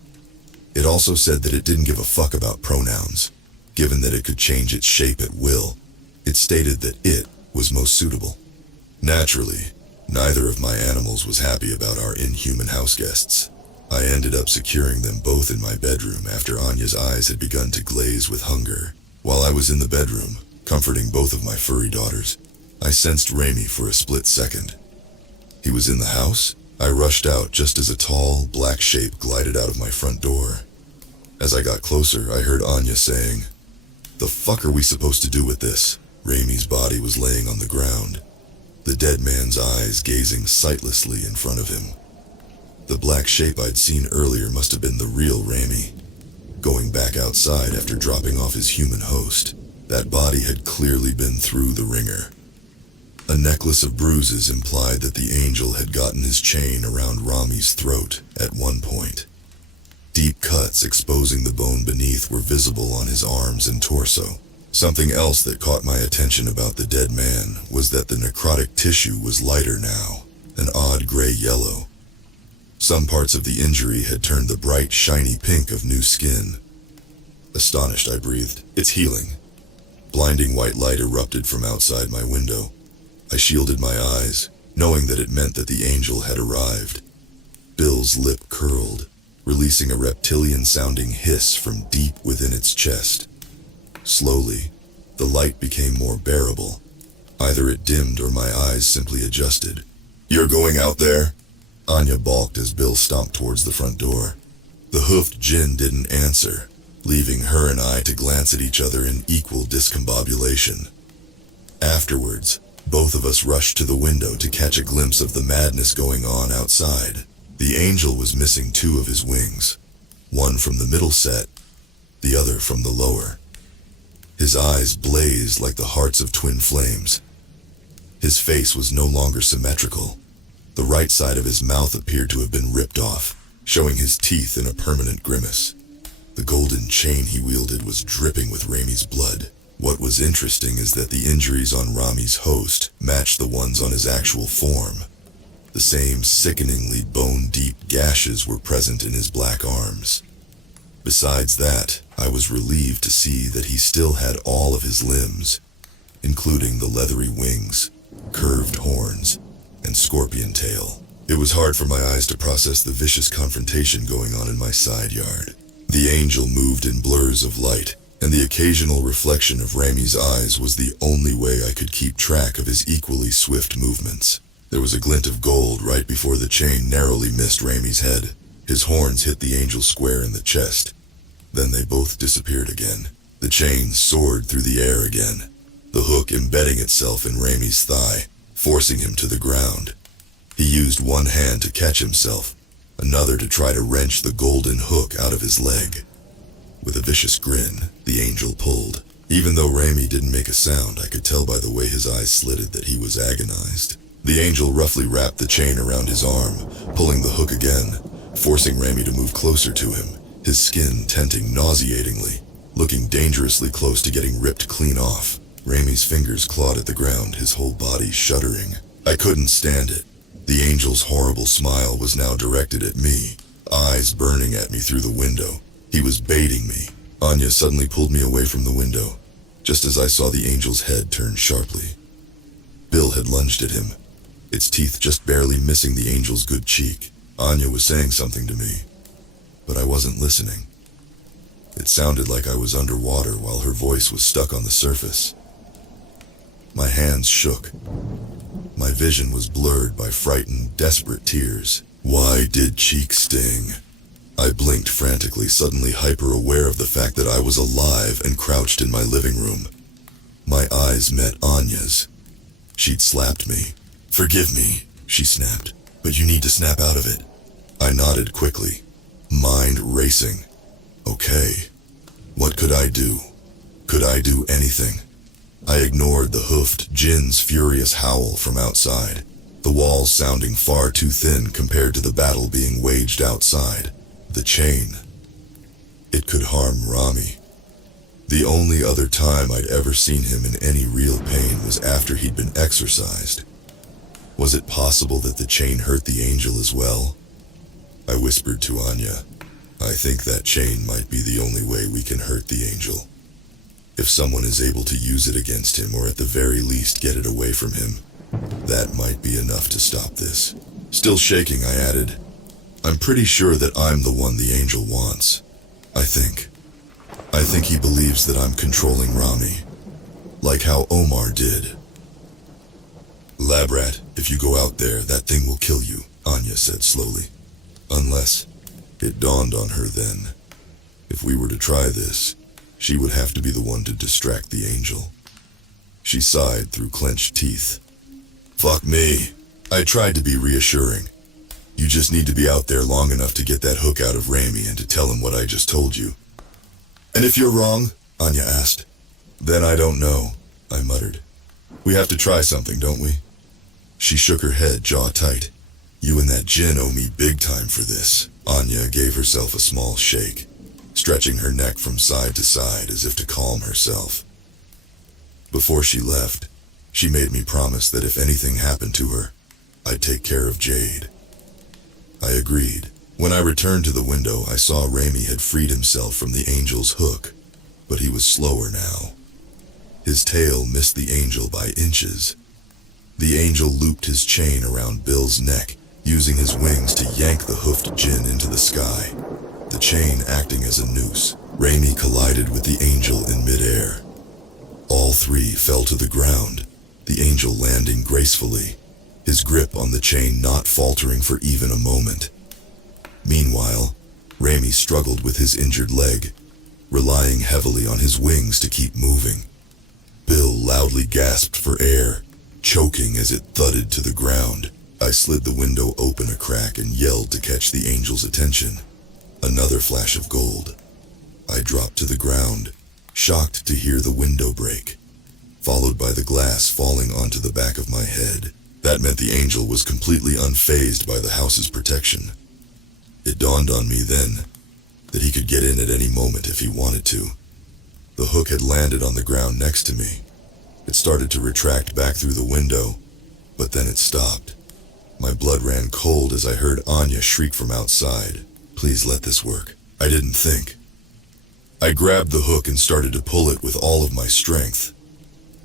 It also said that it didn't give a fuck about pronouns, given that it could change its shape at will. It stated that it was most suitable. Naturally, neither of my animals was happy about our inhuman house guests. I ended up securing them both in my bedroom after Anya's eyes had begun to glaze with hunger. While I was in the bedroom, comforting both of my furry daughters, I sensed Raimi for a split second. He was in the house? I rushed out just as a tall, black shape glided out of my front door. As I got closer, I heard Anya saying, "The fuck are we supposed to do with this?" Raimi's body was laying on the ground, the dead man's eyes gazing sightlessly in front of him. The black shape I'd seen earlier must have been the real Raimi, going back outside after dropping off his human host. That body had clearly been through the ringer. A necklace of bruises implied that the angel had gotten his chain around Rami's throat at one point. Deep cuts exposing the bone beneath were visible on his arms and torso. Something else that caught my attention about the dead man was that the necrotic tissue was lighter now, an odd gray-yellow. Some parts of the injury had turned the bright, shiny pink of new skin. Astonished, I breathed, "It's healing." Blinding white light erupted from outside my window. I shielded my eyes, knowing that it meant that the angel had arrived. Bill's lip curled, releasing a reptilian-sounding hiss from deep within its chest. Slowly, the light became more bearable. Either it dimmed or my eyes simply adjusted. "You're going out there?" Anya balked as Bill stomped towards the front door. The hoofed djinn didn't answer, leaving her and I to glance at each other in equal discombobulation. Afterwards, both of us rushed to the window to catch a glimpse of the madness going on outside. The angel was missing two of his wings, one from the middle set, the other from the lower. His eyes blazed like the hearts of twin flames. His face was no longer symmetrical. The right side of his mouth appeared to have been ripped off, showing his teeth in a permanent grimace. The golden chain he wielded was dripping with Raimi's blood. What was interesting is that the injuries on Rami's host matched the ones on his actual form. The same sickeningly bone-deep gashes were present in his black arms. Besides that, I was relieved to see that he still had all of his limbs, including the leathery wings, curved horns, and scorpion tail. It was hard for my eyes to process the vicious confrontation going on in my side yard. The angel moved in blurs of light, and the occasional reflection of Ramy's eyes was the only way I could keep track of his equally swift movements. There was a glint of gold right before the chain narrowly missed Ramy's head. His horns hit the angel square in the chest. Then they both disappeared again. The chain soared through the air again, the hook embedding itself in Ramy's thigh, forcing him to the ground. He used one hand to catch himself, another to try to wrench the golden hook out of his leg. With a vicious grin, the angel pulled. Even though Ramy didn't make a sound, I could tell by the way his eyes slitted that he was agonized. The angel roughly wrapped the chain around his arm, pulling the hook again, forcing Ramy to move closer to him, his skin tenting nauseatingly, looking dangerously close to getting ripped clean off. Ramy's fingers clawed at the ground, his whole body shuddering. I couldn't stand it. The angel's horrible smile was now directed at me, eyes burning at me through the window. He was baiting me. Anya suddenly pulled me away from the window, just as I saw the angel's head turn sharply. Bill had lunged at him, its teeth just barely missing the angel's good cheek. Anya was saying something to me, but I wasn't listening. It sounded like I was underwater while her voice was stuck on the surface. My hands shook. My vision was blurred by frightened, desperate tears. Why did Cheek sting? I blinked frantically, suddenly hyper-aware of the fact that I was alive and crouched in my living room. My eyes met Anya's. She'd slapped me. "Forgive me," she snapped, "but you need to snap out of it." I nodded quickly, mind racing. Okay. What could I do? Could I do anything? I ignored the hoofed Jin's furious howl from outside, the walls sounding far too thin compared to the battle being waged outside. The chain. It could harm Rami. The only other time I'd ever seen him in any real pain was after he'd been exorcised. Was it possible that the chain hurt the angel as well? I whispered to Anya, "I think that chain might be the only way we can hurt the angel. If someone is able to use it against him, or at the very least get it away from him, that might be enough to stop this." Still shaking, I added, "I'm pretty sure that I'm the one the angel wants. I think he believes that I'm controlling Rami, like how Omar did." "Lab rat, if you go out there, that thing will kill you," Anya said slowly. Unless, it dawned on her then, if we were to try this, she would have to be the one to distract the angel. She sighed through clenched teeth. "Fuck me." I tried to be reassuring. "You just need to be out there long enough to get that hook out of Ramy and to tell him what I just told you." "And if you're wrong?" Anya asked. "Then I don't know," I muttered. "We have to try something, don't we?" She shook her head, jaw tight. "You and that Jin owe me big time for this." Anya gave herself a small shake, stretching her neck from side to side as if to calm herself. Before she left, she made me promise that if anything happened to her, I'd take care of Jade. I agreed. When I returned to the window, I saw Ramy had freed himself from the angel's hook, but he was slower now. His tail missed the angel by inches. The angel looped his chain around Bill's neck, using his wings to yank the hoofed Jin into the sky, the chain acting as a noose. Ramy collided with the angel in midair. All three fell to the ground, the angel landing gracefully, his grip on the chain not faltering for even a moment. Meanwhile, Ramy struggled with his injured leg, relying heavily on his wings to keep moving. Bill loudly gasped for air, choking as it thudded to the ground. I slid the window open a crack and yelled to catch the angel's attention. Another flash of gold. I dropped to the ground, shocked to hear the window break, followed by the glass falling onto the back of my head. That meant the angel was completely unfazed by the house's protection. It dawned on me then that he could get in at any moment if he wanted to. The hook had landed on the ground next to me. It started to retract back through the window, but then it stopped. My blood ran cold as I heard Anya shriek from outside, "Please let this work." I didn't think. I grabbed the hook and started to pull it with all of my strength.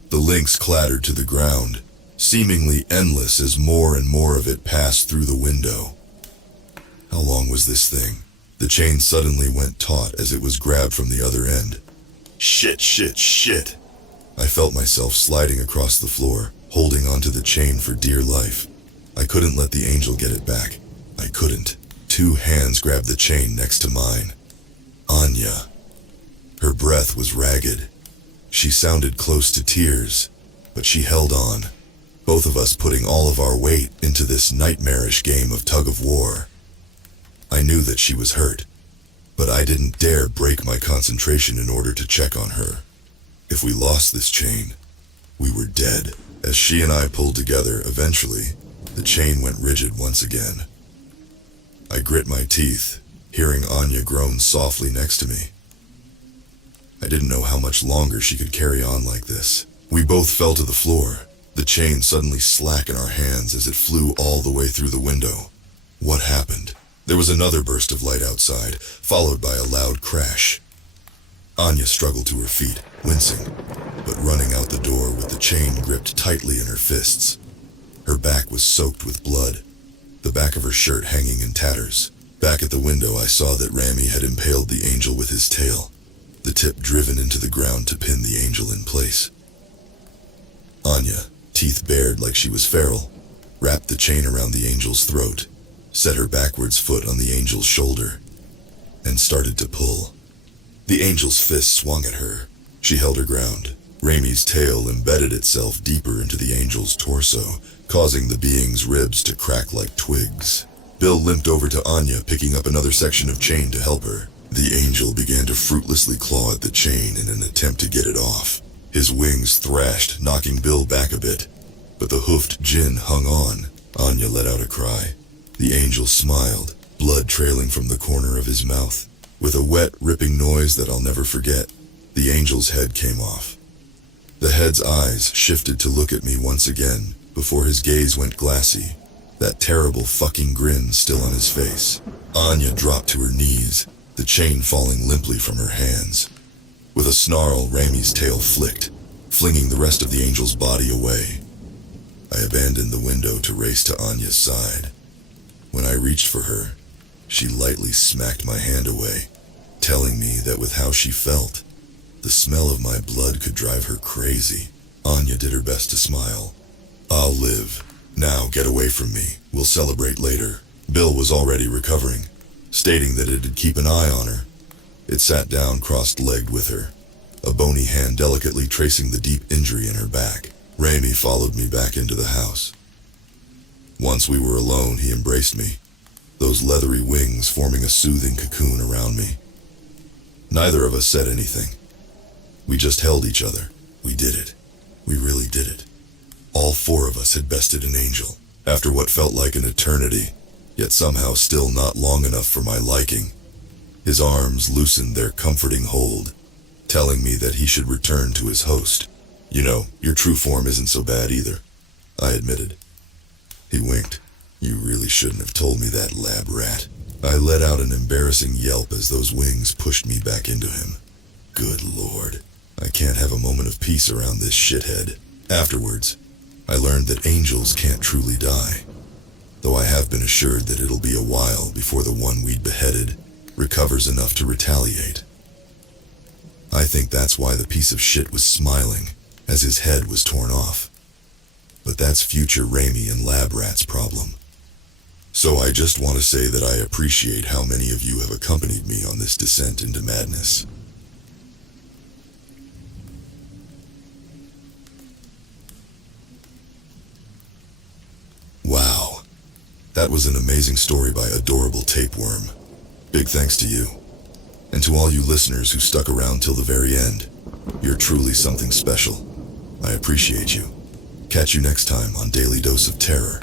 The links clattered to the ground, seemingly endless as more and more of it passed through the window. How long was this thing? The chain suddenly went taut as it was grabbed from the other end. Shit. I felt myself sliding across the floor, holding onto the chain for dear life. I couldn't let the angel get it back. I couldn't. 2 hands grabbed the chain next to mine. Anya. Her breath was ragged. She sounded close to tears, but she held on. Both of us putting all of our weight into this nightmarish game of tug-of-war. I knew that she was hurt, but I didn't dare break my concentration in order to check on her. If we lost this chain, we were dead. As she and I pulled together, eventually, the chain went rigid once again. I grit my teeth, hearing Anya groan softly next to me. I didn't know how much longer she could carry on like this. We both fell to the floor, the chain suddenly slack in our hands as it flew all the way through the window. What happened? There was another burst of light outside, followed by a loud crash. Anya struggled to her feet, wincing, but running out the door with the chain gripped tightly in her fists. Her back was soaked with blood, the back of her shirt hanging in tatters. Back at the window, I saw that Rami had impaled the angel with his tail, the tip driven into the ground to pin the angel in place. Anya, teeth bared like she was feral, wrapped the chain around the angel's throat, set her backwards foot on the angel's shoulder, and started to pull. The angel's fist swung at her. She held her ground. Rami's tail embedded itself deeper into the angel's torso, causing the being's ribs to crack like twigs. Bill limped over to Anya, picking up another section of chain to help her. The angel began to fruitlessly claw at the chain in an attempt to get it off. His wings thrashed, knocking Bill back a bit, but the hoofed djinn hung on. Anya let out a cry. The angel smiled, blood trailing from the corner of his mouth. With a wet, ripping noise that I'll never forget, the angel's head came off. The head's eyes shifted to look at me once again, before his gaze went glassy, that terrible fucking grin still on his face. Anya dropped to her knees, the chain falling limply from her hands. With a snarl, Rami's tail flicked, flinging the rest of the angel's body away. I abandoned the window to race to Anya's side. When I reached for her, she lightly smacked my hand away, telling me that with how she felt, the smell of my blood could drive her crazy. Anya did her best to smile. "I'll live. Now get away from me. We'll celebrate later." Bill was already recovering, stating that it'd keep an eye on her. It sat down crossed-legged with her, a bony hand delicately tracing the deep injury in her back. Rami followed me back into the house. Once we were alone, he embraced me, those leathery wings forming a soothing cocoon around me. Neither of us said anything. We just held each other. We did it. We really did it. All 4 of us had bested an angel, after what felt like an eternity, yet somehow still not long enough for my liking. His arms loosened their comforting hold, telling me that he should return to his host. "You know, your true form isn't so bad either," I admitted. He winked. "You really shouldn't have told me that, lab rat." I let out an embarrassing yelp as those wings pushed me back into him. Good Lord, I can't have a moment of peace around this shithead. Afterwards, I learned that angels can't truly die, though I have been assured that it'll be a while before the one we'd beheaded recovers enough to retaliate. I think that's why the piece of shit was smiling as his head was torn off. But that's future Rami and Lab Rat's problem. So I just want to say that I appreciate how many of you have accompanied me on this descent into madness. Wow. That was an amazing story by Adorable Tapeworm. Big thanks to you. And to all you listeners who stuck around till the very end. You're truly something special. I appreciate you. Catch you next time on Daily Dose of Terror.